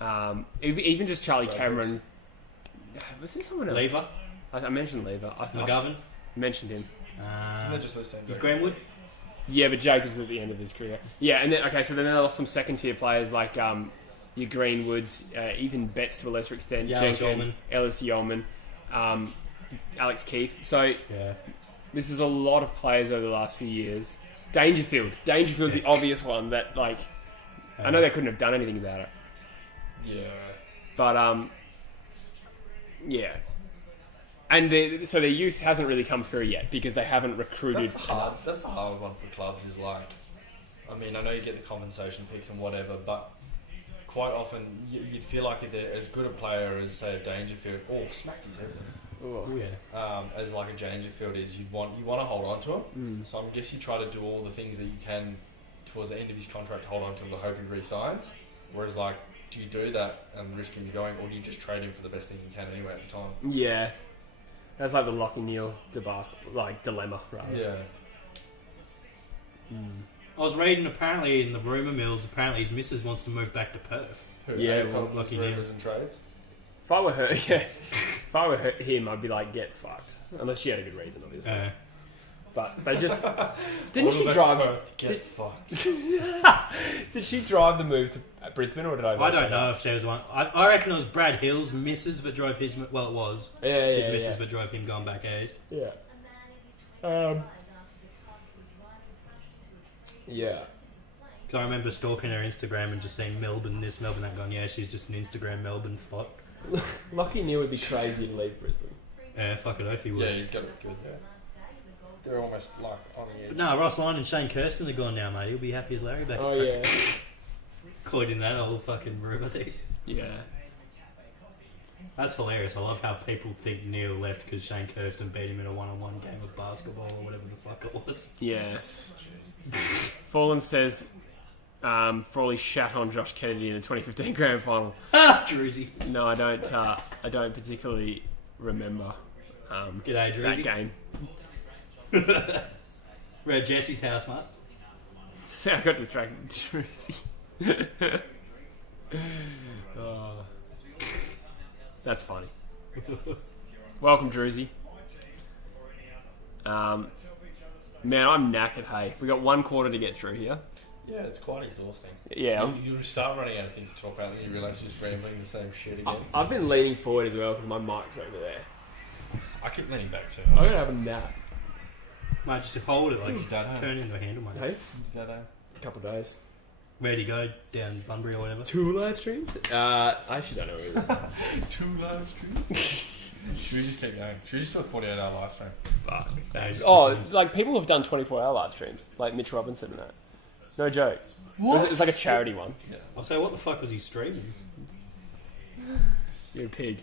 one. Even just Charlie Cameron... Was there someone else? Lever, I mentioned Lever. I McGovern, mentioned him. They're just the same. Greenwood. Yeah, but Jacobs at the end of his career. Yeah, and then so then they lost some second tier players like your Greenwoods, even Betts to a lesser extent, Jenkins, Ellis Yeoman, Alex Keith. So this is a lot of players over the last few years. Dangerfield's the obvious one that I know they couldn't have done anything about it. Yeah. But yeah. And so their youth hasn't really come through yet because they haven't recruited. That's the hard one for clubs. Is like, I mean, I know you get the compensation picks and whatever, but quite often you'd feel like if they're as good a player as say a Dangerfield, smack his head. As like a Dangerfield is, you want to hold on to him. So I guess you try to do all the things that you can towards the end of his contract, hold on to him to hope he resigns. Whereas like, do you do that and risk him going, or do you just trade him for the best thing you can anyway at the time? Yeah. That's like the Lockie Neal dilemma, right? Yeah. I was reading apparently in the rumour mills, apparently his missus wants to move back to Perth. Lucky Neals and trades. If I were her, if I were him, I'd be like, get fucked. Unless she had a good reason, obviously. But they just didn't she drive? Get fucked. Did she drive the move to Brisbane, or did I? I don't know if she was the one. I reckon it was Brad Hill's missus that drove his. Well, it was. His missus that drove him going back east. Yeah. Yeah. Because I remember stalking her Instagram and just seeing Melbourne this, Melbourne that, going, yeah, she's just an Instagram Melbourne fuck. Lockie Neal would be crazy to leave Brisbane. Yeah, fuck it, if he would. Yeah, he's got to be good there. They're almost like on the edge. But no, Ross Lyon and Shane Kirsten are gone now, mate. He'll be happy as Larry back. Oh, yeah. Caught in that whole fucking rumour thing. Yeah. That's hilarious. I love how people think Neil left because Shane Kirsten beat him in a one-on-one game of basketball or whatever the fuck it was. Yeah. Fallen says Frawley shat on Josh Kennedy in the 2015 Grand Final. Druzy. No, I don't particularly remember G'day, Druzy. that game. We're at Jesse's house, mate. So I got distracted. Druzy. Oh, that's funny. Welcome, Druzy. Man, I'm knackered, hey. We got one quarter to get through here. Yeah, it's quite exhausting. Yeah. You start running out of things to talk about and then you realise you're just rambling the same shit again. I've been leaning forward as well because my mic's over there. I keep leaning back too. I'm going to have a nap. Mate, just hold it, like, Dad, turn into a handle, mate. Hey? Dad, A couple of days. Where'd he go? Down Bunbury or whatever? 2 live streams? I actually don't know where it is. 2 live streams? Should we just keep going? Should we just do a 48-hour live stream? Fuck. Oh, like people have done 24-hour live streams, like Mitch Robinson and that. No joke. What? It's like a charity one. Yeah. I'll say, what the fuck was he streaming? You're a pig.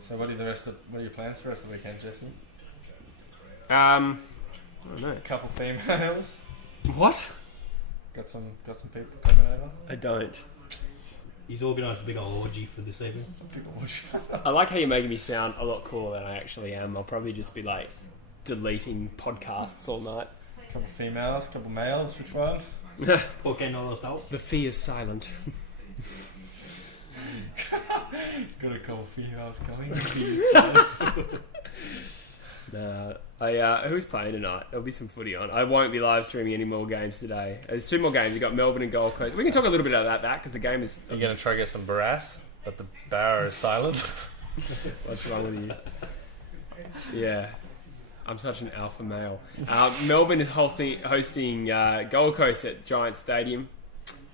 So what are your plans for the rest of the weekend, Jesse? I don't know. A couple females. What? Got some people coming over. I don't. He's organised a big old orgy for this evening. Some people watching. I like how you're making me sound a lot cooler than I actually am. I'll probably just be like deleting podcasts all night. Couple females, couple males. Which one? ¿Por qué no los dos? The fee is silent. Got a couple females coming. Nah, who's playing tonight? There'll be some footy on. I won't be live streaming any more games today. There's 2 more games. You've got Melbourne and Gold Coast. We can talk a little bit about that because the game is... You're going to try to get some barras, but the bar is silent. What's wrong with you? Yeah. I'm such an alpha male. Melbourne is hosting Gold Coast at Giant Stadium.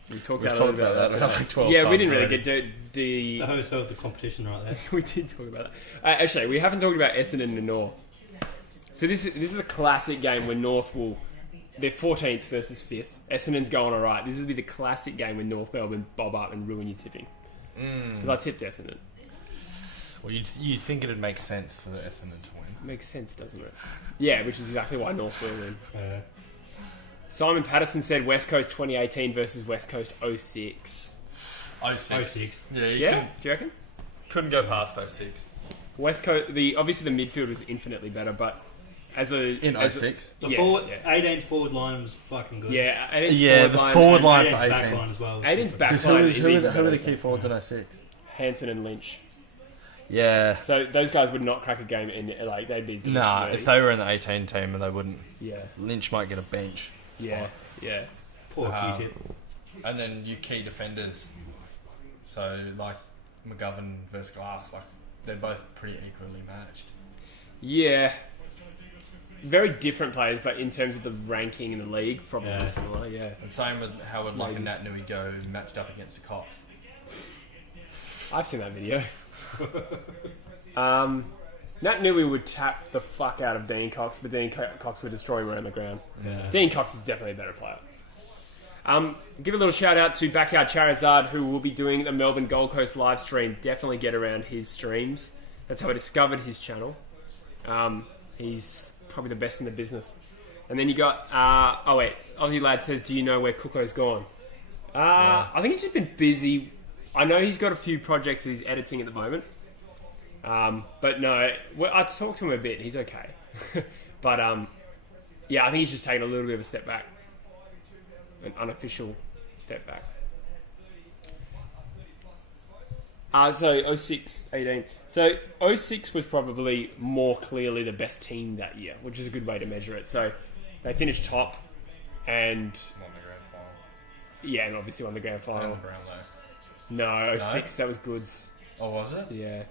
We talked a little bit about that. Like 12 yeah, we didn't really already. get to The host of the competition right there. we did talk about that. Actually, we haven't talked about Essendon and North. So this is a classic game where North will... They're 14th versus 5th. Essendon's going alright. This will be the classic game when North Melbourne bob up and ruin your tipping. Because I tipped Essendon. Well, you'd think it'd make sense for the Essendon to win. Makes sense, doesn't it? Yeah, which is exactly why North will win. Simon Patterson said West Coast 2018 versus West Coast 06. 06. Yeah, you Yeah, do you reckon? couldn't go past 06. West Coast, obviously the midfield was infinitely better, but In 06? The yeah, forward, yeah. 18's forward line was fucking good. Yeah, The forward line for 18's back 18. line as well. 18's back Who line are is even the better. key forwards in 06? Hansen and Lynch. Yeah. So those guys would not crack a game in they'd be Nah, early. if they were in the 18 team and they wouldn't, Yeah, Lynch might get a bench. yeah. Poor Q-tip. And then you key defenders. So, like, McGovern versus Glass, like, they're both pretty equally matched. Yeah. Very different players, but in terms of the ranking in the league, probably Yeah. similar, yeah. And same with how would, like, a Maybe. Nat Nui go matched up against the Cox. I've seen that video. Nat Nui would tap the fuck out of Dean Cox, but Dean Cox would destroy him around the ground. Yeah. Dean Cox is definitely a better player. Give a little shout out to Backyard Charizard, who will be doing the Melbourne Gold Coast live stream. Definitely get around his streams. That's how I discovered his channel. He's probably the best in the business. And then you got Aussie Lad says, do you know where Kuko's gone? I think he's just been busy. I know he's got a few projects that he's editing at the moment. But no, I talked to him a bit. He's okay. But yeah, I think he's just taken a little bit of a step back. An unofficial step back. So 06, 18. So 06 was probably more clearly the best team that year, which is a good way to measure it. So they finished top and Won the grand final. yeah, and obviously won the grand And final. the Brownlow. No, 06, that was Goods. Oh, was it? Yeah.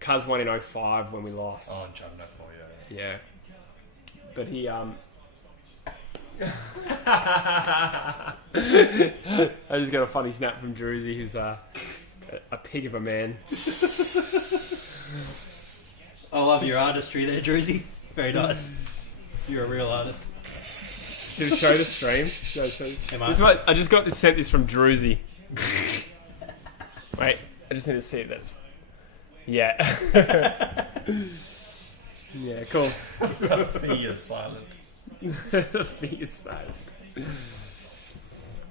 Cuz won in 05 when we lost. Oh, and Chubb no 4, yeah. Yeah. But he, I just got a funny snap from Druzy, who's a pig of a man. I love your artistry there, Druzy. Very nice. You're a real artist. Did it show the stream? Show. Am I? This is what, I just sent this from Druzy. Wait, I just need to see this. Yeah. Yeah, cool. Fee is silent. Fee is silent.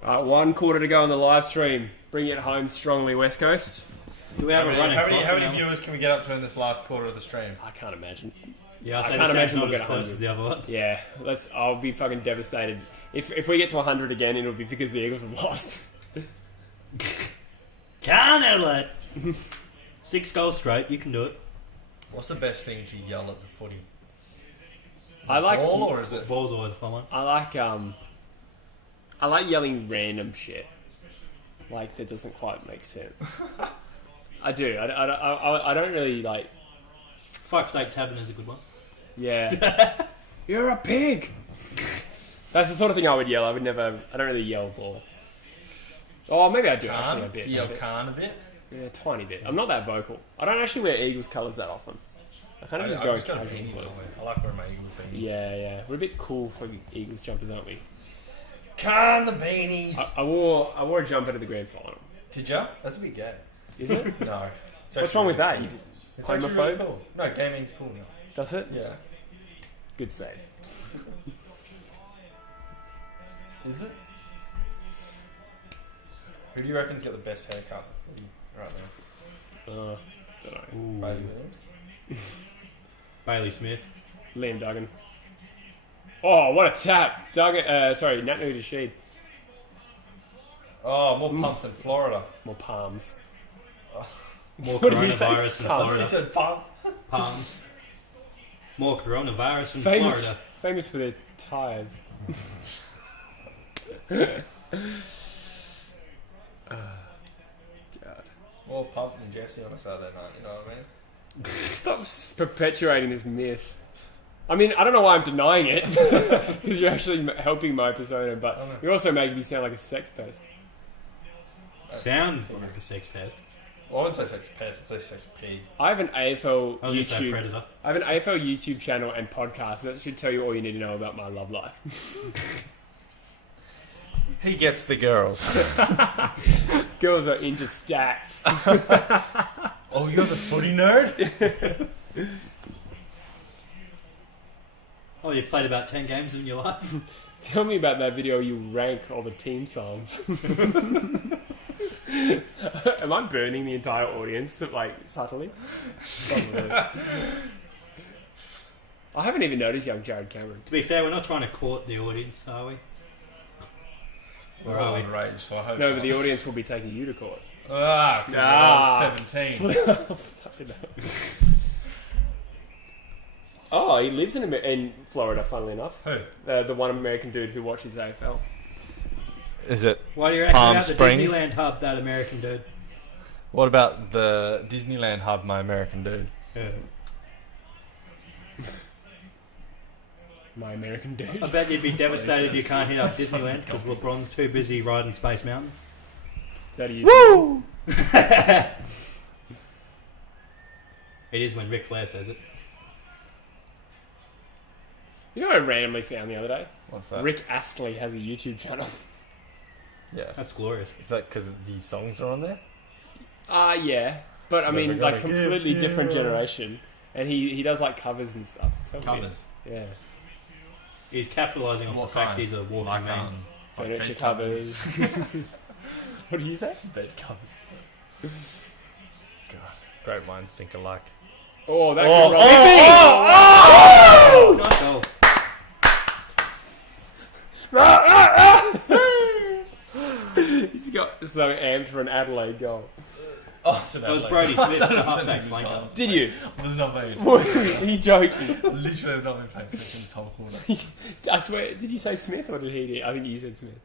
Alright, 1 quarter to go on the live stream. Bring it home strongly, West Coast. Do we have How a many, running how many, clock how many now? viewers can we get up to in this last quarter of the stream? I can't imagine. Yeah, I I say can't this game's imagine not we'll as get close 100. as the other one. Yeah, I'll be fucking devastated. If we get to 100 again, it'll be because the Eagles have lost. Can't Adelaide. 6 goals straight, you can do it. What's the best thing to yell at the footy? I like Ball or is it? Ball's always a fun one. I like yelling random shit. Like that doesn't quite make sense. I do. I don't really like. Fuck's sake, Tavern is a good one. Yeah. You're a pig. That's the sort of thing I would yell. I don't really yell ball. Oh, maybe I do actually a bit. Do you yell Khan a bit? Yeah, a tiny bit. I'm not that vocal. I don't actually wear Eagles colours that often. I kind of just go got a casual. beanie, by the way. I like wearing my Eagles beanie. Yeah. We're a bit cool for Eagles jumpers, aren't we? Khan the beanies! I wore a jumper to the grand final. Did you? That's a bit gay. Is it? No. It's What's actually wrong with really that? cool. You It's actually homophobe? really cool. No, gaming's cool now. Does it? Yeah. Good save. Is it? Who do you reckon's got the best haircut for you right now? Don't know. Bailey Williams? Bailey Smith. Liam Duggan. Oh, what a tap! Duggan. Nat Nui Rashid. Oh, more pumps than Florida. More palms. More What did you say? coronavirus in Oh, I Florida. said pump. Palms. More coronavirus in Famous, Florida. famous for their tyres. God. More pump than Jesse on a Saturday night, you know what I mean? Stop perpetuating this myth. I mean, I don't know why I'm denying it, because you're actually helping my persona, but you're also making me sound like a sex pest. Sound like a sex pest. Well, I wouldn't say sex pest, I'd say sex pig. I have an AFL I was just say YouTube. predator. I have an AFL YouTube channel and podcast that should tell you all you need to know about my love life. He gets the girls. Girls are into stats. Oh, you're the footy nerd? Oh, you've played about 10 games in your life? Tell me about that video you rank all the team songs. Am I burning the entire audience, like, subtly? Probably. I haven't even noticed young Jared Cameron. To be fair, we're not trying to court the audience, are we? Or are we? Rage, so I hope No, not. but the audience will be taking you to court. 17. Fucking hell. Oh, he lives in Florida, funnily enough. Who? The one American dude who watches AFL. Is it? Why do you reckon Palm about the Springs? Disneyland hub, that American dude? What about the Disneyland hub, my American dude? Yeah. My American dude. I bet you'd be devastated you can't hit up Disneyland because LeBron's too busy riding Space Mountain. Is that a Woo! It is when Ric Flair says it. You know what I randomly found the other day? What's that? Rick Astley has a YouTube channel. Yeah. That's glorious. Is that because these songs are on there? Yeah. But I mean, Never like, gonna completely give different you- generation. And he does, like, covers and stuff. So Covers. weird. Yeah. He's capitalising off What the fact kind? he's a walking Like, man. Furniture bed covers. What did you say? Bed covers. God. Great minds think alike. Oh, that Oh, could roll. Nice goal. He's got so amped for an Adelaide goal. Oh, it's It was Brody Smith, the halfback flanker. Did you? I was not paying. Are you joking? Literally have not been paying attention this whole quarter. I swear, did you say Smith or did he? I think you said Smith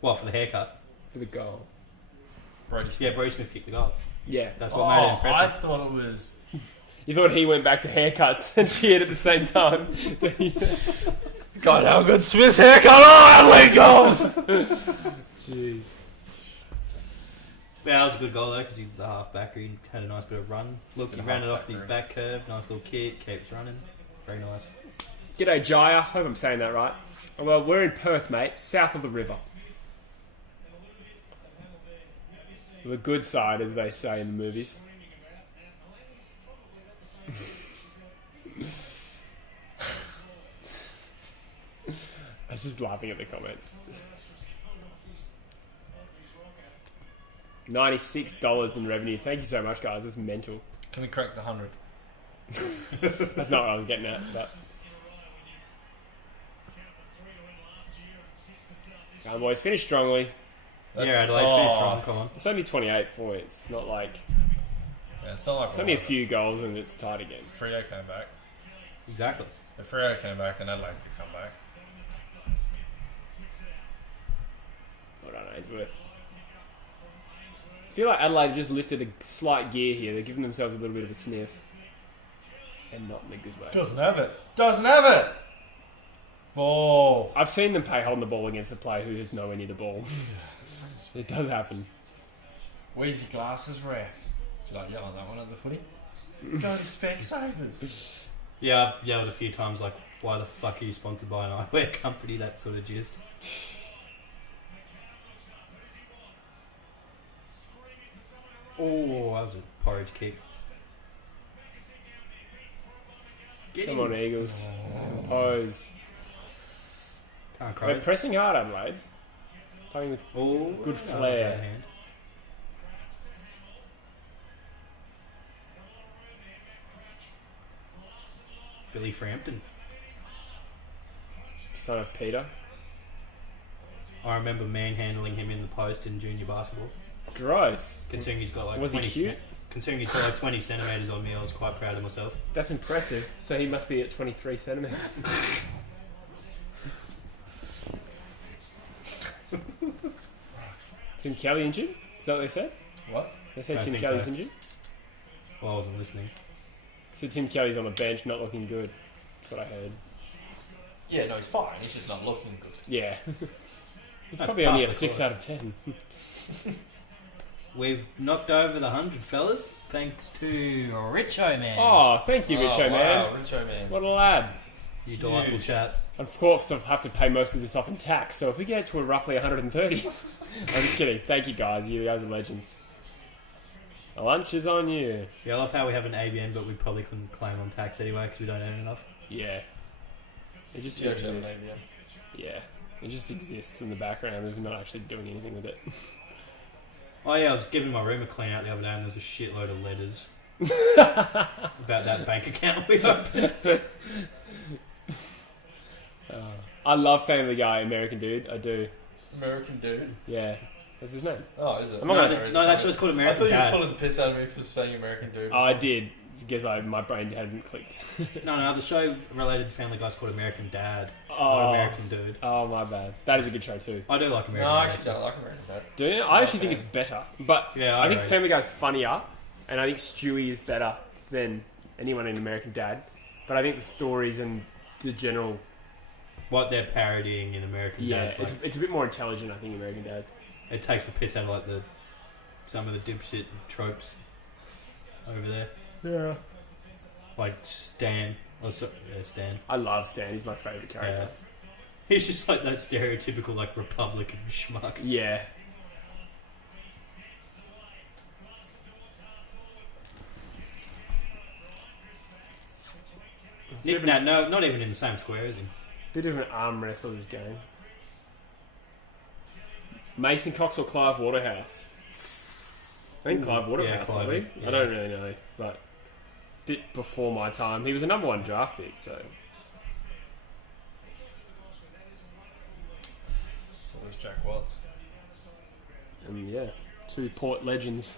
What, for the haircut? for the goal. Brody Smith. Yeah, Brody Smith kicked the goal. Yeah. That's what made it I impressive. thought it was. You thought he went back to haircuts and cheered at the same time. God, how good Smith's haircut! Oh, Adelaide goals! Jeez. Yeah, that was a good goal though because he's the halfback. He had a nice bit of run. Look, he Bit of ran it off halfback his route. back curve. Nice little kick. Keeps running. Very nice. G'day, Jaya. Hope I'm saying that right. Well, we're in Perth, mate, south of the river. The good side, as they say in the movies. I was just laughing at the comments. $96 in revenue. Thank you so much, guys. That's mental. Can we crack the 100? That's not what I was getting at, but... Come on, boys. Finish strongly. Yeah, Adelaide finished strong. Come on. It's only 28 points. It's not like... Yeah, it's not like It's only a few goals and it's tied again. Freo came back. Exactly. If Freo came back, then Adelaide could come back. Well done, Ainsworth. I feel like Adelaide just lifted a slight gear here. They're giving themselves a little bit of a sniff. And not in a good way. Doesn't have it. Doesn't have it! Ball. I've seen them pay holding the ball against a player who is nowhere near the ball. It does happen. Where's your glasses, ref? Did I yell at that one at the footy? Go to Specsavers. Yeah, I've yelled a few times like, why the fuck are you sponsored by an eyewear company? That sort of gist. Oh, that was a porridge kick. Come on, Eagles. Compose. Can't They're crow. pressing hard, Adelaide. Playing with Oh, good that was a flair. bad hand. Billy Frampton. Son of Peter. I remember manhandling him in the post in junior basketball. Gross. Considering he's got like Was he 20 cute? Considering he's got like 20 centimeters on me, I was quite proud of myself. That's impressive. So he must be at 23 centimeters. Tim Kelly injured? Is that what they said? What? They said Don't Tim think Kelly's so. injured? Well, I wasn't listening. So Tim Kelly's on the bench, not looking good. That's what I heard. Yeah, no, he's fine. He's just not looking good. Yeah. He's That's probably only a half the 6 court. out of 10. We've knocked over the 100, fellas, thanks to Richo Man. Oh, thank you, Richo, man. Wow, Richo man. What a lad. You delightful Huge. chat. Of course, I have to pay most of this off in tax, so if we get to roughly 130... I'm just kidding. Thank you, guys. You guys are legends. The lunch is on you. Yeah, I love how we have an ABN, but we probably couldn't claim on tax anyway because we don't earn enough. Yeah. It just Yeah, exists. Yeah, it just exists in the background. We're not actually doing anything with it. Oh yeah, I was giving my room a clean out the other day and there was a shitload of letters about that bank account we opened. I love Family Guy, American Dude. I do. American Dude? Yeah. That's his name. Oh, is it? No, that's just called I American thought you were Dad. pulling the piss out of me for saying American Dude. Oh, I did. Because my brain hadn't clicked. No, the show related to Family Guy's called American Dad, Oh. not American Dude. Oh, my bad. That is a good show too. I do like American No, I Dad. actually don't like American Dad. Do you? I actually think it's better. But Yeah, I think alright. Family Guy's funnier. And I think Stewie is better than anyone in American Dad. But I think the stories and the general... What they're parodying in American Yeah, Dad. it's a bit more intelligent, I think, American Dad. It takes the piss out of like some of the dipshit tropes over there. Yeah. Like Stan. Stan. I love Stan. He's my favourite character. Yeah. He's just like that stereotypical like Republican schmuck. Yeah. Not even in the same square, is he? Bit of an arm wrestle this game. Mason Cox or Clive Waterhouse? I think Clive Waterhouse, Clive, probably. yeah. I don't really know, but bit before my time. He was a number 1 draft pick, so So was Jack Watts. yeah, 2 Port legends.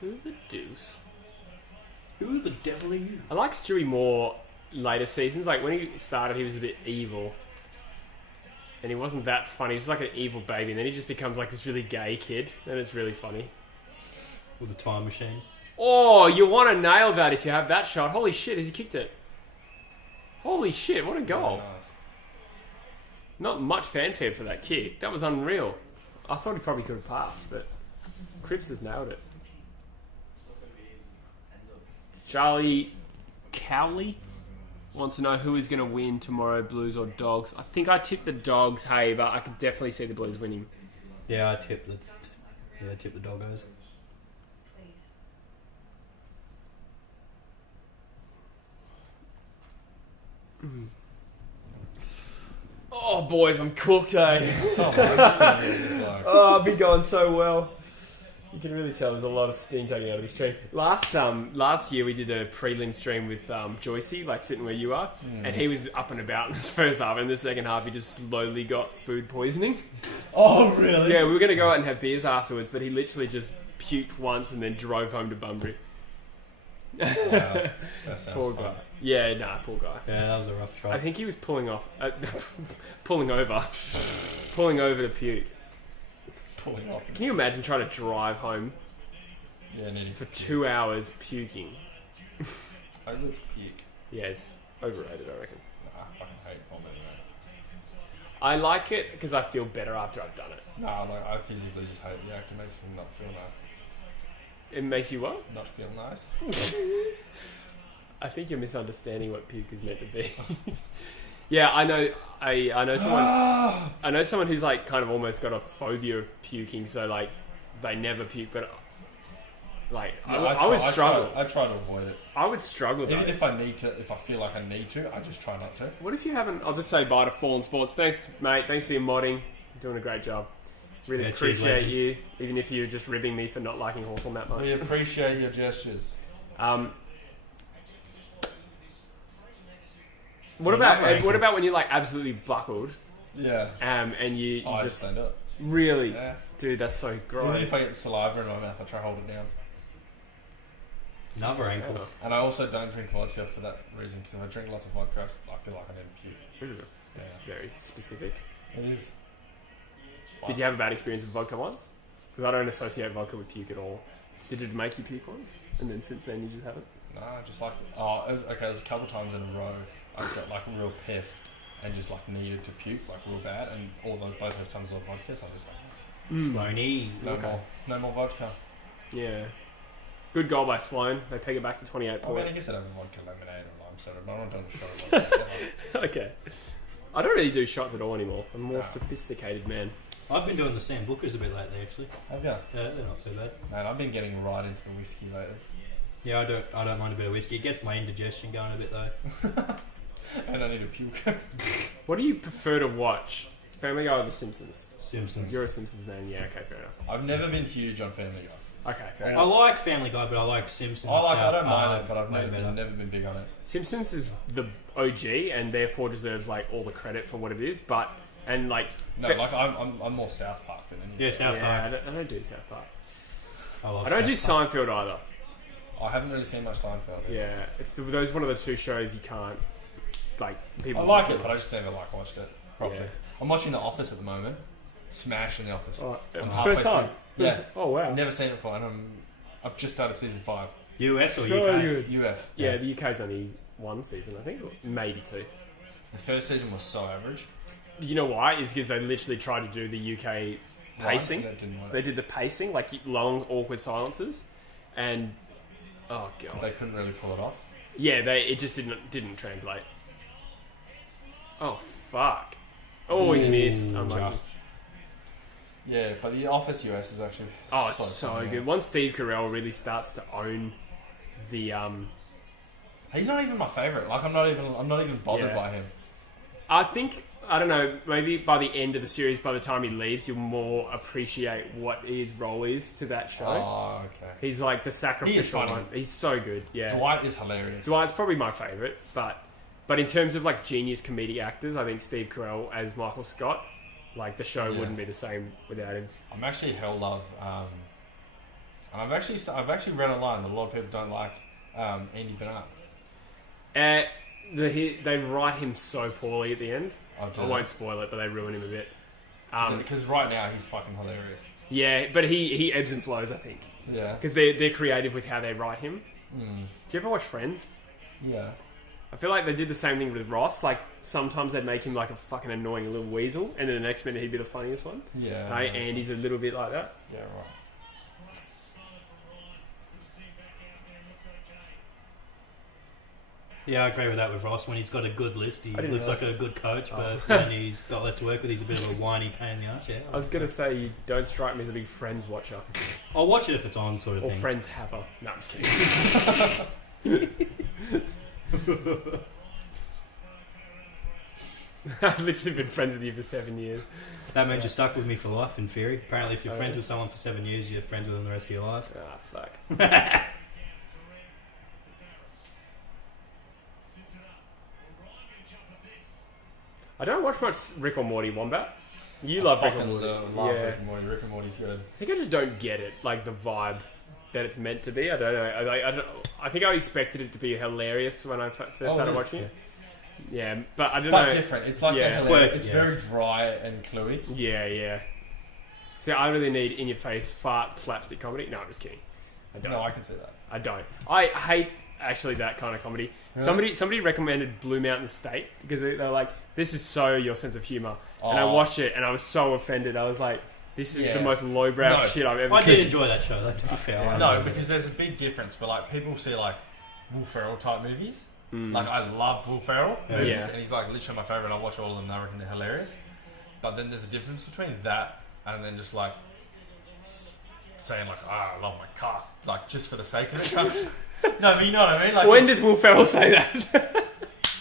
Who the deuce? Who the devil are you? I like Stewie more later seasons. Like when he started, he was a bit evil, and he wasn't that funny. He was like an evil baby, and then he just becomes like this really gay kid, and it's really funny. With a time machine. Oh, you want to nail that if you have that shot. Holy shit, has he kicked it? Holy shit, what a goal. Nice. Not much fanfare for that kick. That was unreal. I thought he probably could have passed, but Cripps has nailed it. Charlie Cowley wants to know who is going to win tomorrow, Blues or Dogs. I think I tipped the Dogs, hey, but I could definitely see the Blues winning. Yeah, I tip the doggos. Oh, boys, I'm cooked, eh? So just like, Oh, I've been going so well. You can really tell there's a lot of steam taking out of this stream. Last year we did a prelim stream with Joycey, like sitting where you are, and he was up and about in this first half. In the second half, he just slowly got food poisoning. oh, really? Yeah, we were going to go out and have beers afterwards, but he literally just puked once and then drove home to Bunbury. Wow. That sounds Poor fun. guy. Yeah, poor guy. Yeah, that was a rough try. I think he was pulling over to puke. Pulling off. Can you imagine trying to drive home Yeah, nearly for 2 hours puking? I would puke. Yeah, it's overrated, I reckon. Nah, I fucking hate vomiting, man. I like it because I feel better after I've done it. Nah, like, I physically just hate the act. It makes me not feel nice. It makes you what? Not feel nice. I think you're misunderstanding what puke is meant to be. Yeah, I know someone. I know someone who's like kind of almost got a phobia of puking, so like they never puke. But like I would struggle. I try to avoid it. I would struggle. Even though. if I need to, if I feel like I need to, I just try not to. What if you haven't? I'll just say bye to Fallen Sports. Thanks, mate. Thanks for your modding. You're doing a great job. Really Yeah, cheers, appreciate legend. you, even if you're just ribbing me for not liking Hawthorn that much. We appreciate your gestures. What about when you're like absolutely buckled, Yeah. and you I just stand up. really, Yeah. dude, that's so Even gross. if I get saliva in my mouth, I try to hold it down. Another ankle. And I also don't drink vodka for that reason, because if I drink lots of vodka, I feel like I need to puke. It's very specific. It is. Did you have a bad experience with vodka once? Because I don't associate vodka with puke at all. Did it make you puke once? And then since then you just haven't? Nah, just like there's a couple times in a row I've got like real pissed and just like needed to puke like real bad, and both those times of vodka, so I was like, Sloaney. no more vodka. Yeah. Good goal by Sloan. They peg it back to 28 I mean, I points. guess I'd have a vodka lemonade or lime soda, but I'm not doing a shot of vodka. Okay. I don't really do shots at all anymore. I'm a more Nah. sophisticated man. I've been doing the Sam Bookers a bit lately, actually. Have you? Yeah, they're not too bad. Man, I've been getting right into the whiskey lately. Yeah, I don't mind a bit of whiskey. It gets my indigestion going a bit though. And I need a puke. What do you prefer to watch? Family Guy or The Simpsons? Simpsons. You're a Simpsons man, yeah, okay, fair enough. I've never been huge on Family Guy. Okay, fair I enough. like Family Guy, but I like Simpsons. I don't South mind Park it, but I've way better. never been big on it. Simpsons is the OG and therefore deserves like all the credit for what it is, but and like No, like I'm more South Park than anything. Yeah, South yeah, Park. I don't do South Park. love I don't do South Park. Seinfeld either. I haven't really seen much Seinfeld. Yeah, it's those one of the two shows you can't like people. I like it, but I just never watched it properly. Yeah. I'm watching The Office at the moment. Smashing The Office. Oh, I'm first time. through. Yeah. Oh wow. I've never seen it before, and I've just started season 5. US or Sure, UK? good. US. Yeah, the UK's only one season, I think, or maybe two. The first season was so average. You know why? Is because they literally tried to do the UK pacing. That didn't work. They did the pacing, like long, awkward silences, and oh god, They couldn't really pull it off. yeah, it just didn't translate. Oh fuck! Always missed. Unlucky. Yeah, but The Office US is actually Oh, it's so good. Once Steve Carell really starts to own the He's not even my favourite. Like I'm not even bothered Yeah. by him. I think, I don't know, maybe by the end of the series, by the time he leaves, you'll more appreciate what his role is to that show. Oh, okay. He's like the sacrificial funny. one. He's so good, yeah. Dwight is hilarious. Dwight's probably my favourite, but in terms of like genius comedic actors, I think Steve Carell as Michael Scott, like the show Yeah. wouldn't be the same without him. I'm actually hell love, and I've actually read online that a lot of people don't like Andy Bernard. They write him so poorly at the end. Oh, I won't spoil it, but they ruin him a bit. Because right now he's fucking hilarious. Yeah, but he ebbs and flows, I think, Yeah. because they're creative with how they write him. Mm. Do you ever watch Friends? Yeah. I feel like they did the same thing with Ross. Like sometimes they'd make him like a fucking annoying little weasel, and then the next minute he'd be the funniest one. Yeah. Andy's a little bit like that. Yeah. Right. Yeah, I agree with that with Ross. When he's got a good list, he didn't looks know. like a good coach, Oh. but when he's got less to work with, he's a bit of a whiny pain in the ass. Yeah, I was gonna say you don't strike me as a big Friends watcher I'll watch it if it's on, sort of or thing. Friends haver. No, I'm just kidding. I've literally been friends with you for 7 years. That means you're stuck with me for life, in theory. Apparently, if you're friends with someone for 7 years, you're friends with them the rest of your life. Ah, fuck. I don't watch much Rick or Morty, Wombat. You love Rick or Fucking Morty. love Yeah. Rick and Morty. Rick and Morty's good. I think I just don't get it, like the vibe that it's meant to be. I don't know. I think I expected it to be hilarious when I first started it is. watching it. Yeah, but I don't But know. different. It's like Yeah. it's, Quirky, it's yeah. very dry and cluey. Yeah. See, I really need in-your-face fart slapstick comedy. No, I'm just kidding. I don't. No, I can see that. I don't. I hate actually that kind of comedy. Really? Somebody recommended Blue Mountain State because they're like, this is so your sense of humor. And I Oh. watched it and I was so offended. I was like, this is Yeah. the most lowbrow No. shit I've ever I seen. did enjoy that show, though, to be fair. I No, enjoyed it. because there's a big difference. But like people see like Will Ferrell type movies. Mm. Like I love Will Ferrell movies, Yeah. and he's like literally my favorite. And I watch all of them. And I reckon they're hilarious. But then there's a difference between that and then just like saying like, I love my car, like just for the sake of it. No, but you know what I mean. Like, When does Will Ferrell say that?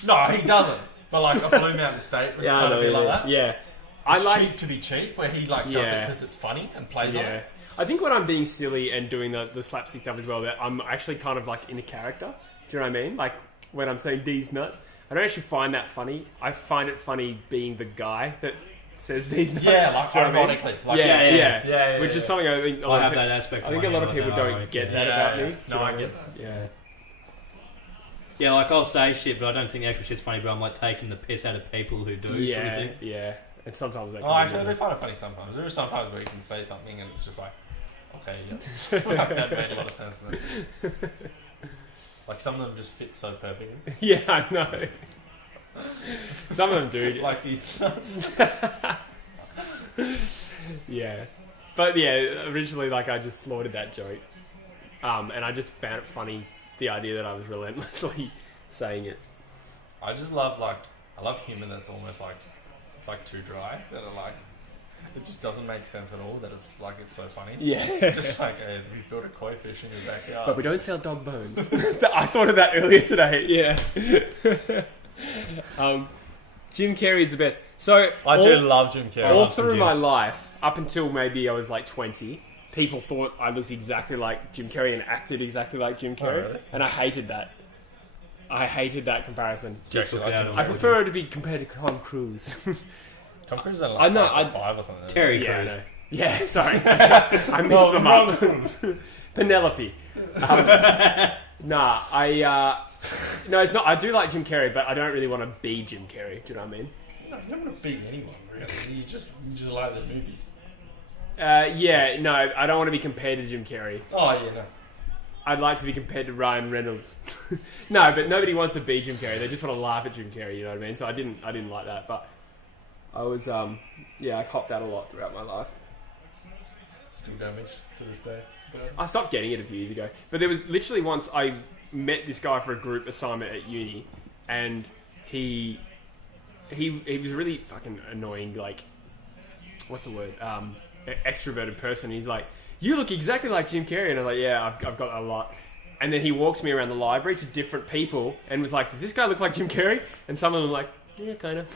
no, he doesn't. But like a Blue Mountain State would Yeah, I kind of know. be like that. Yeah. It's I like. cheap to be cheap, where he like does it Yeah. because it's funny and plays on Yeah. it. I think when I'm being silly and doing the slapstick stuff as well, that I'm actually kind of like in a character. Do you know what I mean? Like when I'm saying D's nuts, I don't actually find that funny. I find it funny being the guy that says D's nuts. Yeah, like Do you know what I mean? ironically. Like, yeah. Which is something I think. I have that aspect. I think a lot of people don't get that about me. Do you No, know I what mean? get that. Yeah. Yeah, like I'll say shit, but I don't think the actual shit's funny, but I'm like taking the piss out of people who do, sort of Yeah, thing. yeah. And sometimes they can Oh, be actually, just- they find it funny sometimes. There are some times where you can say something and it's just like, okay, yeah. That made a lot of sense. Like some of them just fit so perfectly. Yeah, I know. Some of them do. Like these nuts. Yeah. But yeah, originally, like, I just slaughtered that joke. And I just found it funny, the idea that I was relentlessly saying it. I just love I love humour that's almost like, it's like too dry. That are like, It just doesn't make sense at all that it's like it's so funny. Yeah. Just like we built a koi fish in your backyard. But we don't sell dog bones. I thought of that earlier today. Yeah. Jim Carrey is the best. So I do love Jim Carrey. all through my life, up until maybe I was like 20, people thought I looked exactly like Jim Carrey and acted exactly like Jim Carrey. really? And I hated that. I hated that comparison. Do you actually like Jim I Carrey? prefer to be compared to Tom Cruise. Tom Cruise is like I know, 5 or something. Terry Yeah, Crews. no. Yeah, sorry. I mixed them up. Penelope. No, it's not. I do like Jim Carrey, but I don't really want to be Jim Carrey. Do you know what I mean? No, you don't want to beat anyone, really. You just like the movies. Yeah, no, I don't want to be compared to Jim Carrey. Oh, yeah, no. I'd like to be compared to Ryan Reynolds. No, but nobody wants to be Jim Carrey. They just want to laugh at Jim Carrey. You know what I mean? So I didn't like that, but I was I copped that a lot throughout my life. Still damaged to this day. I stopped getting it a few years ago, but there was literally once I met this guy for a group assignment at uni, and he was really fucking annoying. Like, what's the word? Extroverted person. He's like, "You look exactly like Jim Carrey," and I'm like, "Yeah, I've got a lot." And then he walked me around the library to different people and was like, "Does this guy look like Jim Carrey?" And some of them were like, "Yeah, kind of."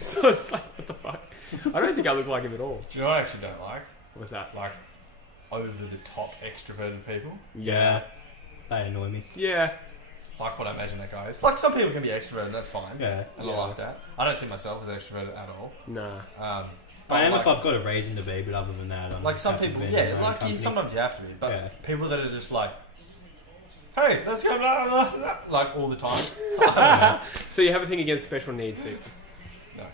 So it's like, what the fuck? I don't think I look like him at all. Do you know what I actually don't like? What's that? Like, over-the-top extroverted people. Yeah. They annoy me. Yeah. Like what I imagine that guy is. Like, some people can be extroverted, and that's fine. Yeah. And I like that. I don't see myself as extroverted at all. Nah. But I am like, if I've got a reason to be, but other than that, I'm like some happy people, being in yeah, my own like company. sometimes you have to be. But Yeah. people that are just like, hey, let's go, blah, blah, blah, like all the time. So you have a thing against special needs people? No.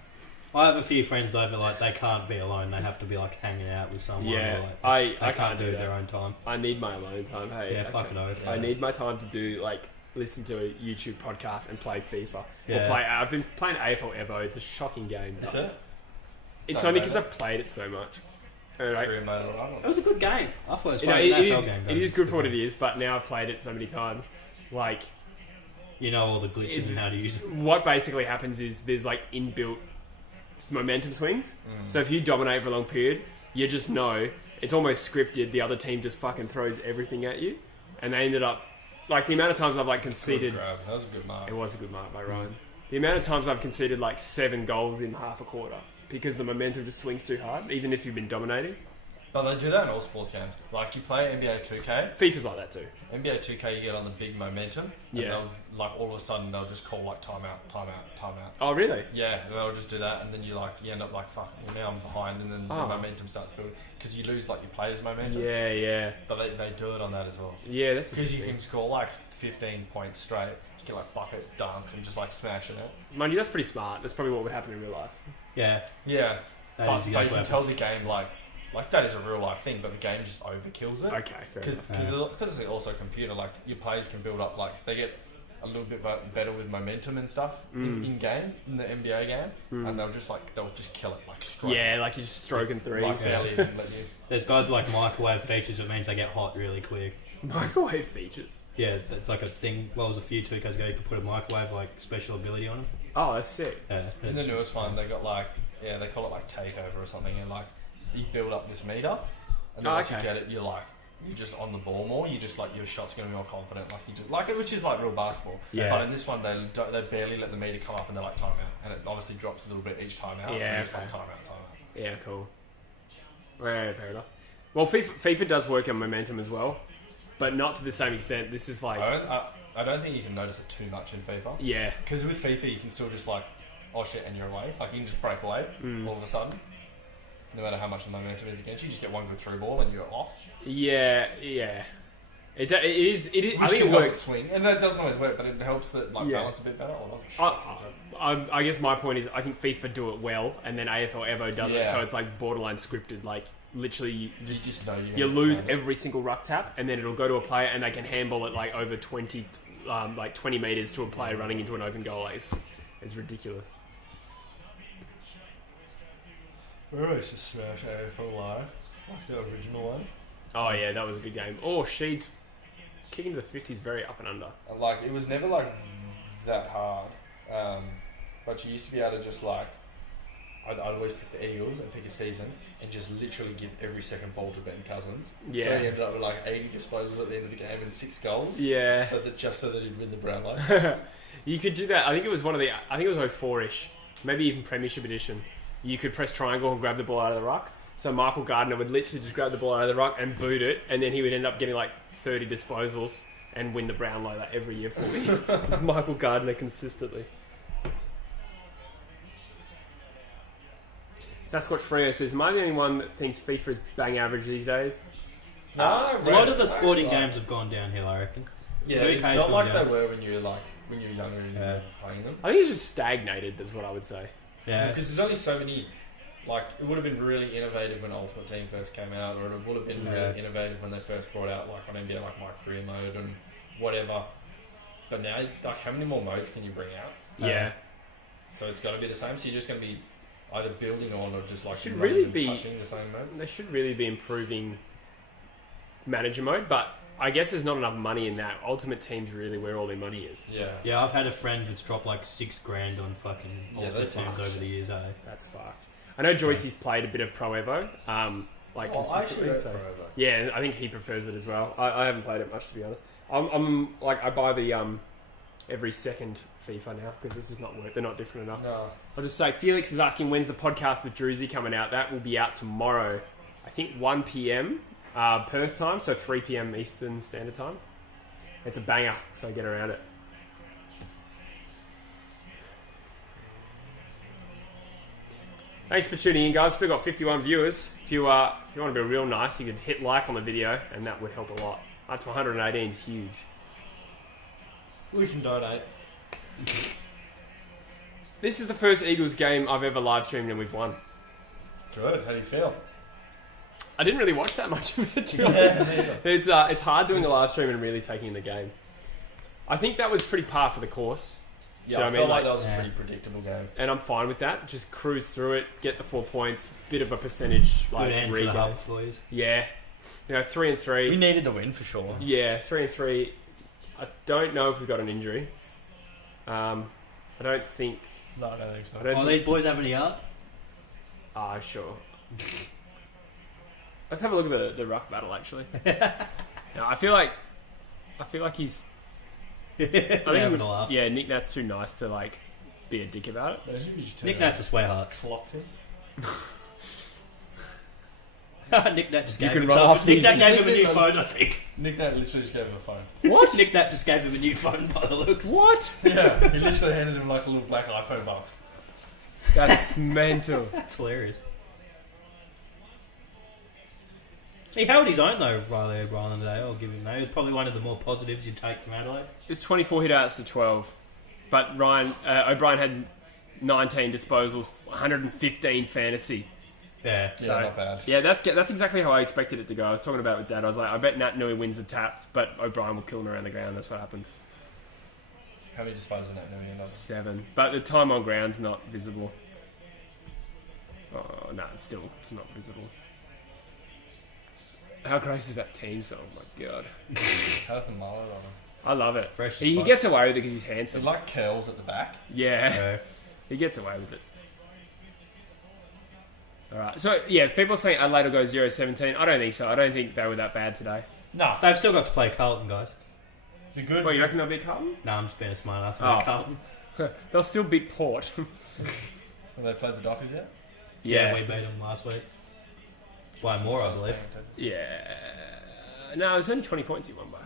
I have a few friends though that like they can't be alone. They have to be like hanging out with someone. Yeah, or, like, I they can't do their that. own time. I need my alone time. Hey, Yeah, fuck it over. I need my time to do listen to a YouTube podcast and play FIFA. Yeah. Or I've been playing AFL Evo. It's a shocking game. Is it? It's Don't only know because that. I've played it so much. And, like, Career mode or It was a good game. I thought it was you know, fun. it An is AFL game, it is good for what it is. But now I've played it so many times, like You know all the glitches and how to use it. what basically happens is there's like inbuilt momentum swings. So if you dominate for a long period, you just know it's almost scripted. The other team just fucking throws everything at you, and they ended up like the amount of times I've conceded. Good grab. That was a good mark. It was a good mark by Ryan. The amount of times I've conceded 7 goals in half a quarter because the momentum just swings too hard, even if you've been dominating. But they do that in all sports games. Like, you play NBA 2K. FIFA's like that too. NBA 2K, you get on the big momentum. And Yeah. they'll, all of a sudden, they'll just call, timeout. Oh, really? Yeah, they'll just do that, and then you end up fuck, well, now I'm behind, and then the momentum starts building. Because you lose, your players' momentum. Yeah. But they do it on that as well. Yeah, that's Because you interesting. can score, 15 points straight. You get, bucket, dunk, and just, smashing it. Mind you, that's pretty smart. That's probably what would happen in real life. Yeah. Yeah. That But is the you game can tell the game, that is a real life thing, but the game just overkills it. Okay, fair enough. Because it's also a computer, your players can build up, they get a little bit better with momentum and stuff in game, in the NBA game, and they'll just kill it, straight. Yeah, you're just stroking threes. Barely even let you. There's guys with microwave features. It means they get hot really quick. Microwave features. Yeah, that's a thing. Well, it was a few 2Ks ago. You could put a microwave special ability on them. Oh, that's sick. Yeah. In the newest one, they got they call it takeover or something, and you build up this meter, and then once you get it, you're just on the ball more. You just your shot's gonna be more confident, which is real basketball. Yeah. But in this one, they barely let the meter come up, and they're timeout, and it obviously drops a little bit each time out. Yeah, and just okay. timeout. Yeah, cool. Right, fair enough. Well, FIFA does work on momentum as well, but not to the same extent. This is I don't think you can notice it too much in FIFA. yeah, Because with FIFA, you can still just oh shit, and you're away. You can just break away all of a sudden. No matter how much the momentum is against you, just get one good through ball and you're off. yeah. It is. Which I think can it help works. swing, and that doesn't always work, but it helps that balance a bit better. Or not. I guess my point is I think FIFA do it well, and then AFL Evo does it, Yeah. so it's borderline scripted. Literally, you just know you lose every single ruck tap, and then it'll go to a player, and they can handball it over 20 meters to a player running into an open goal. It's ridiculous. We always just smash AFL Live, like the original one. Oh yeah, that was a good game. Oh, Sheed's kicking to the 50s, very up and under. And it was never that hard, but you used to be able to just I'd always pick the Eagles and pick a season and just literally give every second ball to Ben Cousins. Yeah. So he ended up with like 80 disposals at the end of the game and 6 goals. Yeah. So that he'd win the Brownlow. You could do that. I think it was 04-ish, maybe even Premiership edition. You could press triangle and grab the ball out of the ruck. So Michael Gardner would literally just grab the ball out of the ruck and boot it, and then he would end up getting like 30 disposals and win the Brownlow like every year for me. With Michael Gardner consistently. Sasquatch Freo says, am I the only one that thinks FIFA is bang average these days? A lot of the sporting games have gone downhill, I reckon. Yeah, 2K's it's not like gone they were when you were younger and playing them. I think it's just stagnated, is what I would say. Yeah. Because there's only so many. Like, it would have been really innovative when Ultimate Team first came out, or it would have been really innovative when they first brought out, like, on NBA, like, My Career Mode and whatever. But now, like, how many more modes can you bring out? Yeah. So it's got to be the same. So you're just going to be either building on or just, like, Should not really even be touching the same modes. They should really be improving manager mode, but I guess there's not enough money in that. Ultimate Team's really where all their money is. Yeah. Yeah, I've had a friend that's dropped like $6,000 on fucking Ultimate Teams over the years, That's fucked. I know Joycey's played a bit of Pro Evo, consistently. Yeah, I think he prefers it as well. I haven't played it much, to be honest. I buy the every second FIFA now because this is not worth. They're not different enough. No. I'll just say Felix is asking when's the podcast with Druzy coming out. That will be out tomorrow. I think 1 p.m. Perth time, so 3 p.m. Eastern Standard Time. It's a banger, so get around it. Thanks for tuning in, guys. Still got 51 viewers. If you want to be real nice, you could hit like on the video, and that would help a lot. Up to 118 is huge. We can donate. This is the first Eagles game I've ever live streamed and we've won. Good. How do you feel? I didn't really watch that much of it, to be honest. It's hard doing a live stream and really taking in the game. I think that was pretty par for the course. Yeah, I felt like that was a pretty predictable game. And I'm fine with that. Just cruise through it, get the 4 points, bit of a percentage, like, good end to the hub for you. Yeah. 3-3. We needed the win for sure. Yeah, 3-3. I don't know if we've got an injury. I don't think... No, I don't think so. Oh, these boys having a yard? Sure. Let's have a look at the ruck battle, actually. No, I feel like he's... having a laugh. Yeah, Nick Nat's too nice to, like, be a dick about it. Nick Nat's a sweetheart. Clocked him. Nick Nat just gave can him run off Nick these- Nat gave him a new phone, I think. Nick Nat literally just gave him a phone. What? Nick Nat just gave him a new phone by the looks. What? Yeah, he literally handed him like a little black iPhone box. That's mental. That's hilarious. He held his own though, Riley O'Brien today. I'll give him that. It was probably one of the more positives you'd take from Adelaide. It was 24 hit-outs to 12. But O'Brien had 19 disposals, 115 fantasy. Yeah. Yeah, not bad. Yeah, that's exactly how I expected it to go. I was talking about it with Dad. I was like, I bet Nat Nui wins the taps, but O'Brien will kill him around the ground. That's what happened. How many disposals Nat Nui end up? 7. But the time on ground's not visible. Oh, no, it's not visible. How gross is that team song? Oh my god. How's the mullet on him? I love it. Fresh as He fuck. gets away with it because he's Is handsome. it like curls at the back? Yeah. He gets away with it. Alright, so yeah, people are saying Adelaide will go 0-17. I don't think so. I don't think they were that bad today. No. They've still got to play Carlton, guys. They're good. Well, you reckon they'll beat Carlton? No, I'm just being a smart ass about Oh. Carlton. They'll still beat Port. Have they played the Dockers yet? Yeah, we beat them last week. By more, I believe. Yeah. No, it was only 20 points you won by.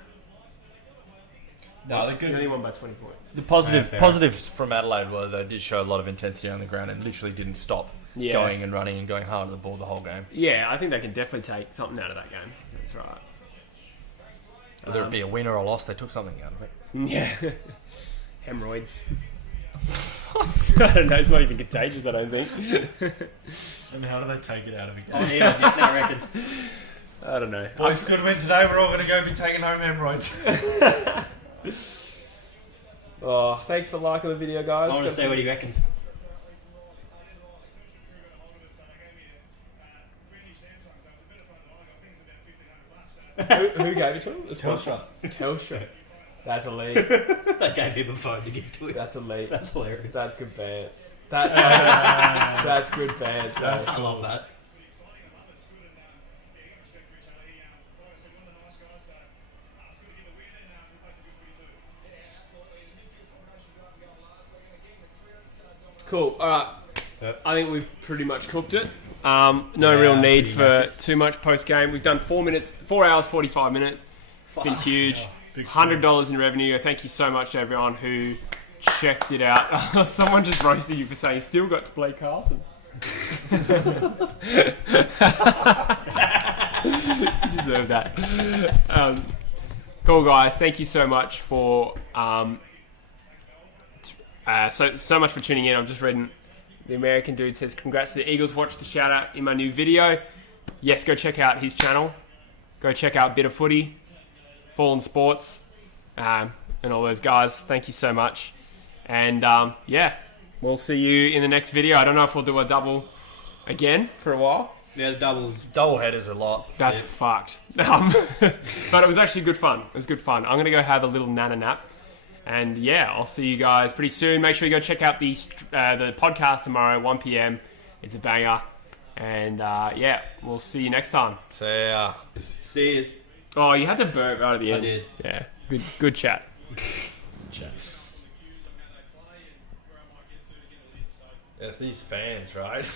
No, they're You good. only won by 20 points. The fair. positives from Adelaide were they did show a lot of intensity on the ground and literally didn't stop going and running and going hard on the ball the whole game. Yeah, I think they can definitely take something out of that game. That's right. Whether it be a win or a loss, they took something out of it. Yeah. Hemorrhoids. I don't know, it's not even contagious, I don't think. And how do they take it out of a game? Oh, yeah, Nick Nat reckons. I don't know. Boys, good win today. We're all going to go be taking home hemorrhoids. Oh, thanks for liking the video, guys. I want to see what he reckons. Who gave it to him? The sponsor. Telstra. That's elite. They gave him a phone to give to him. That's elite. That's hilarious. That's good bands. That's good bands. I love that. Cool. All right. I think we've pretty much cooked it. No real need for too much post game. We've done 4 hours, 45 minutes. It's been huge. $100 in revenue. Thank you so much to everyone who checked it out. Someone just roasted you for saying still got to play Carlton. You deserve that. Cool guys. Thank you so much for so much for tuning in. I'm just reading. The American dude says, congrats to the Eagles. Watch the shout out in my new video. Yes, go check out his channel. Go check out Bit of Footy, Fallen Sports, and all those guys. Thank you so much. And yeah, we'll see you in the next video. I don't know if we'll do a double again for a while. Yeah, the Double headers a lot. That's fucked. But it was actually good fun. It was good fun. I'm going to go have a little nana nap. And yeah, I'll see you guys pretty soon. Make sure you go check out the podcast tomorrow, 1 p.m. It's a banger. And yeah, we'll see you next time. So yeah. See you. Oh, you had to burp right at the end. I did. Yeah, good chat. It's these fans, right?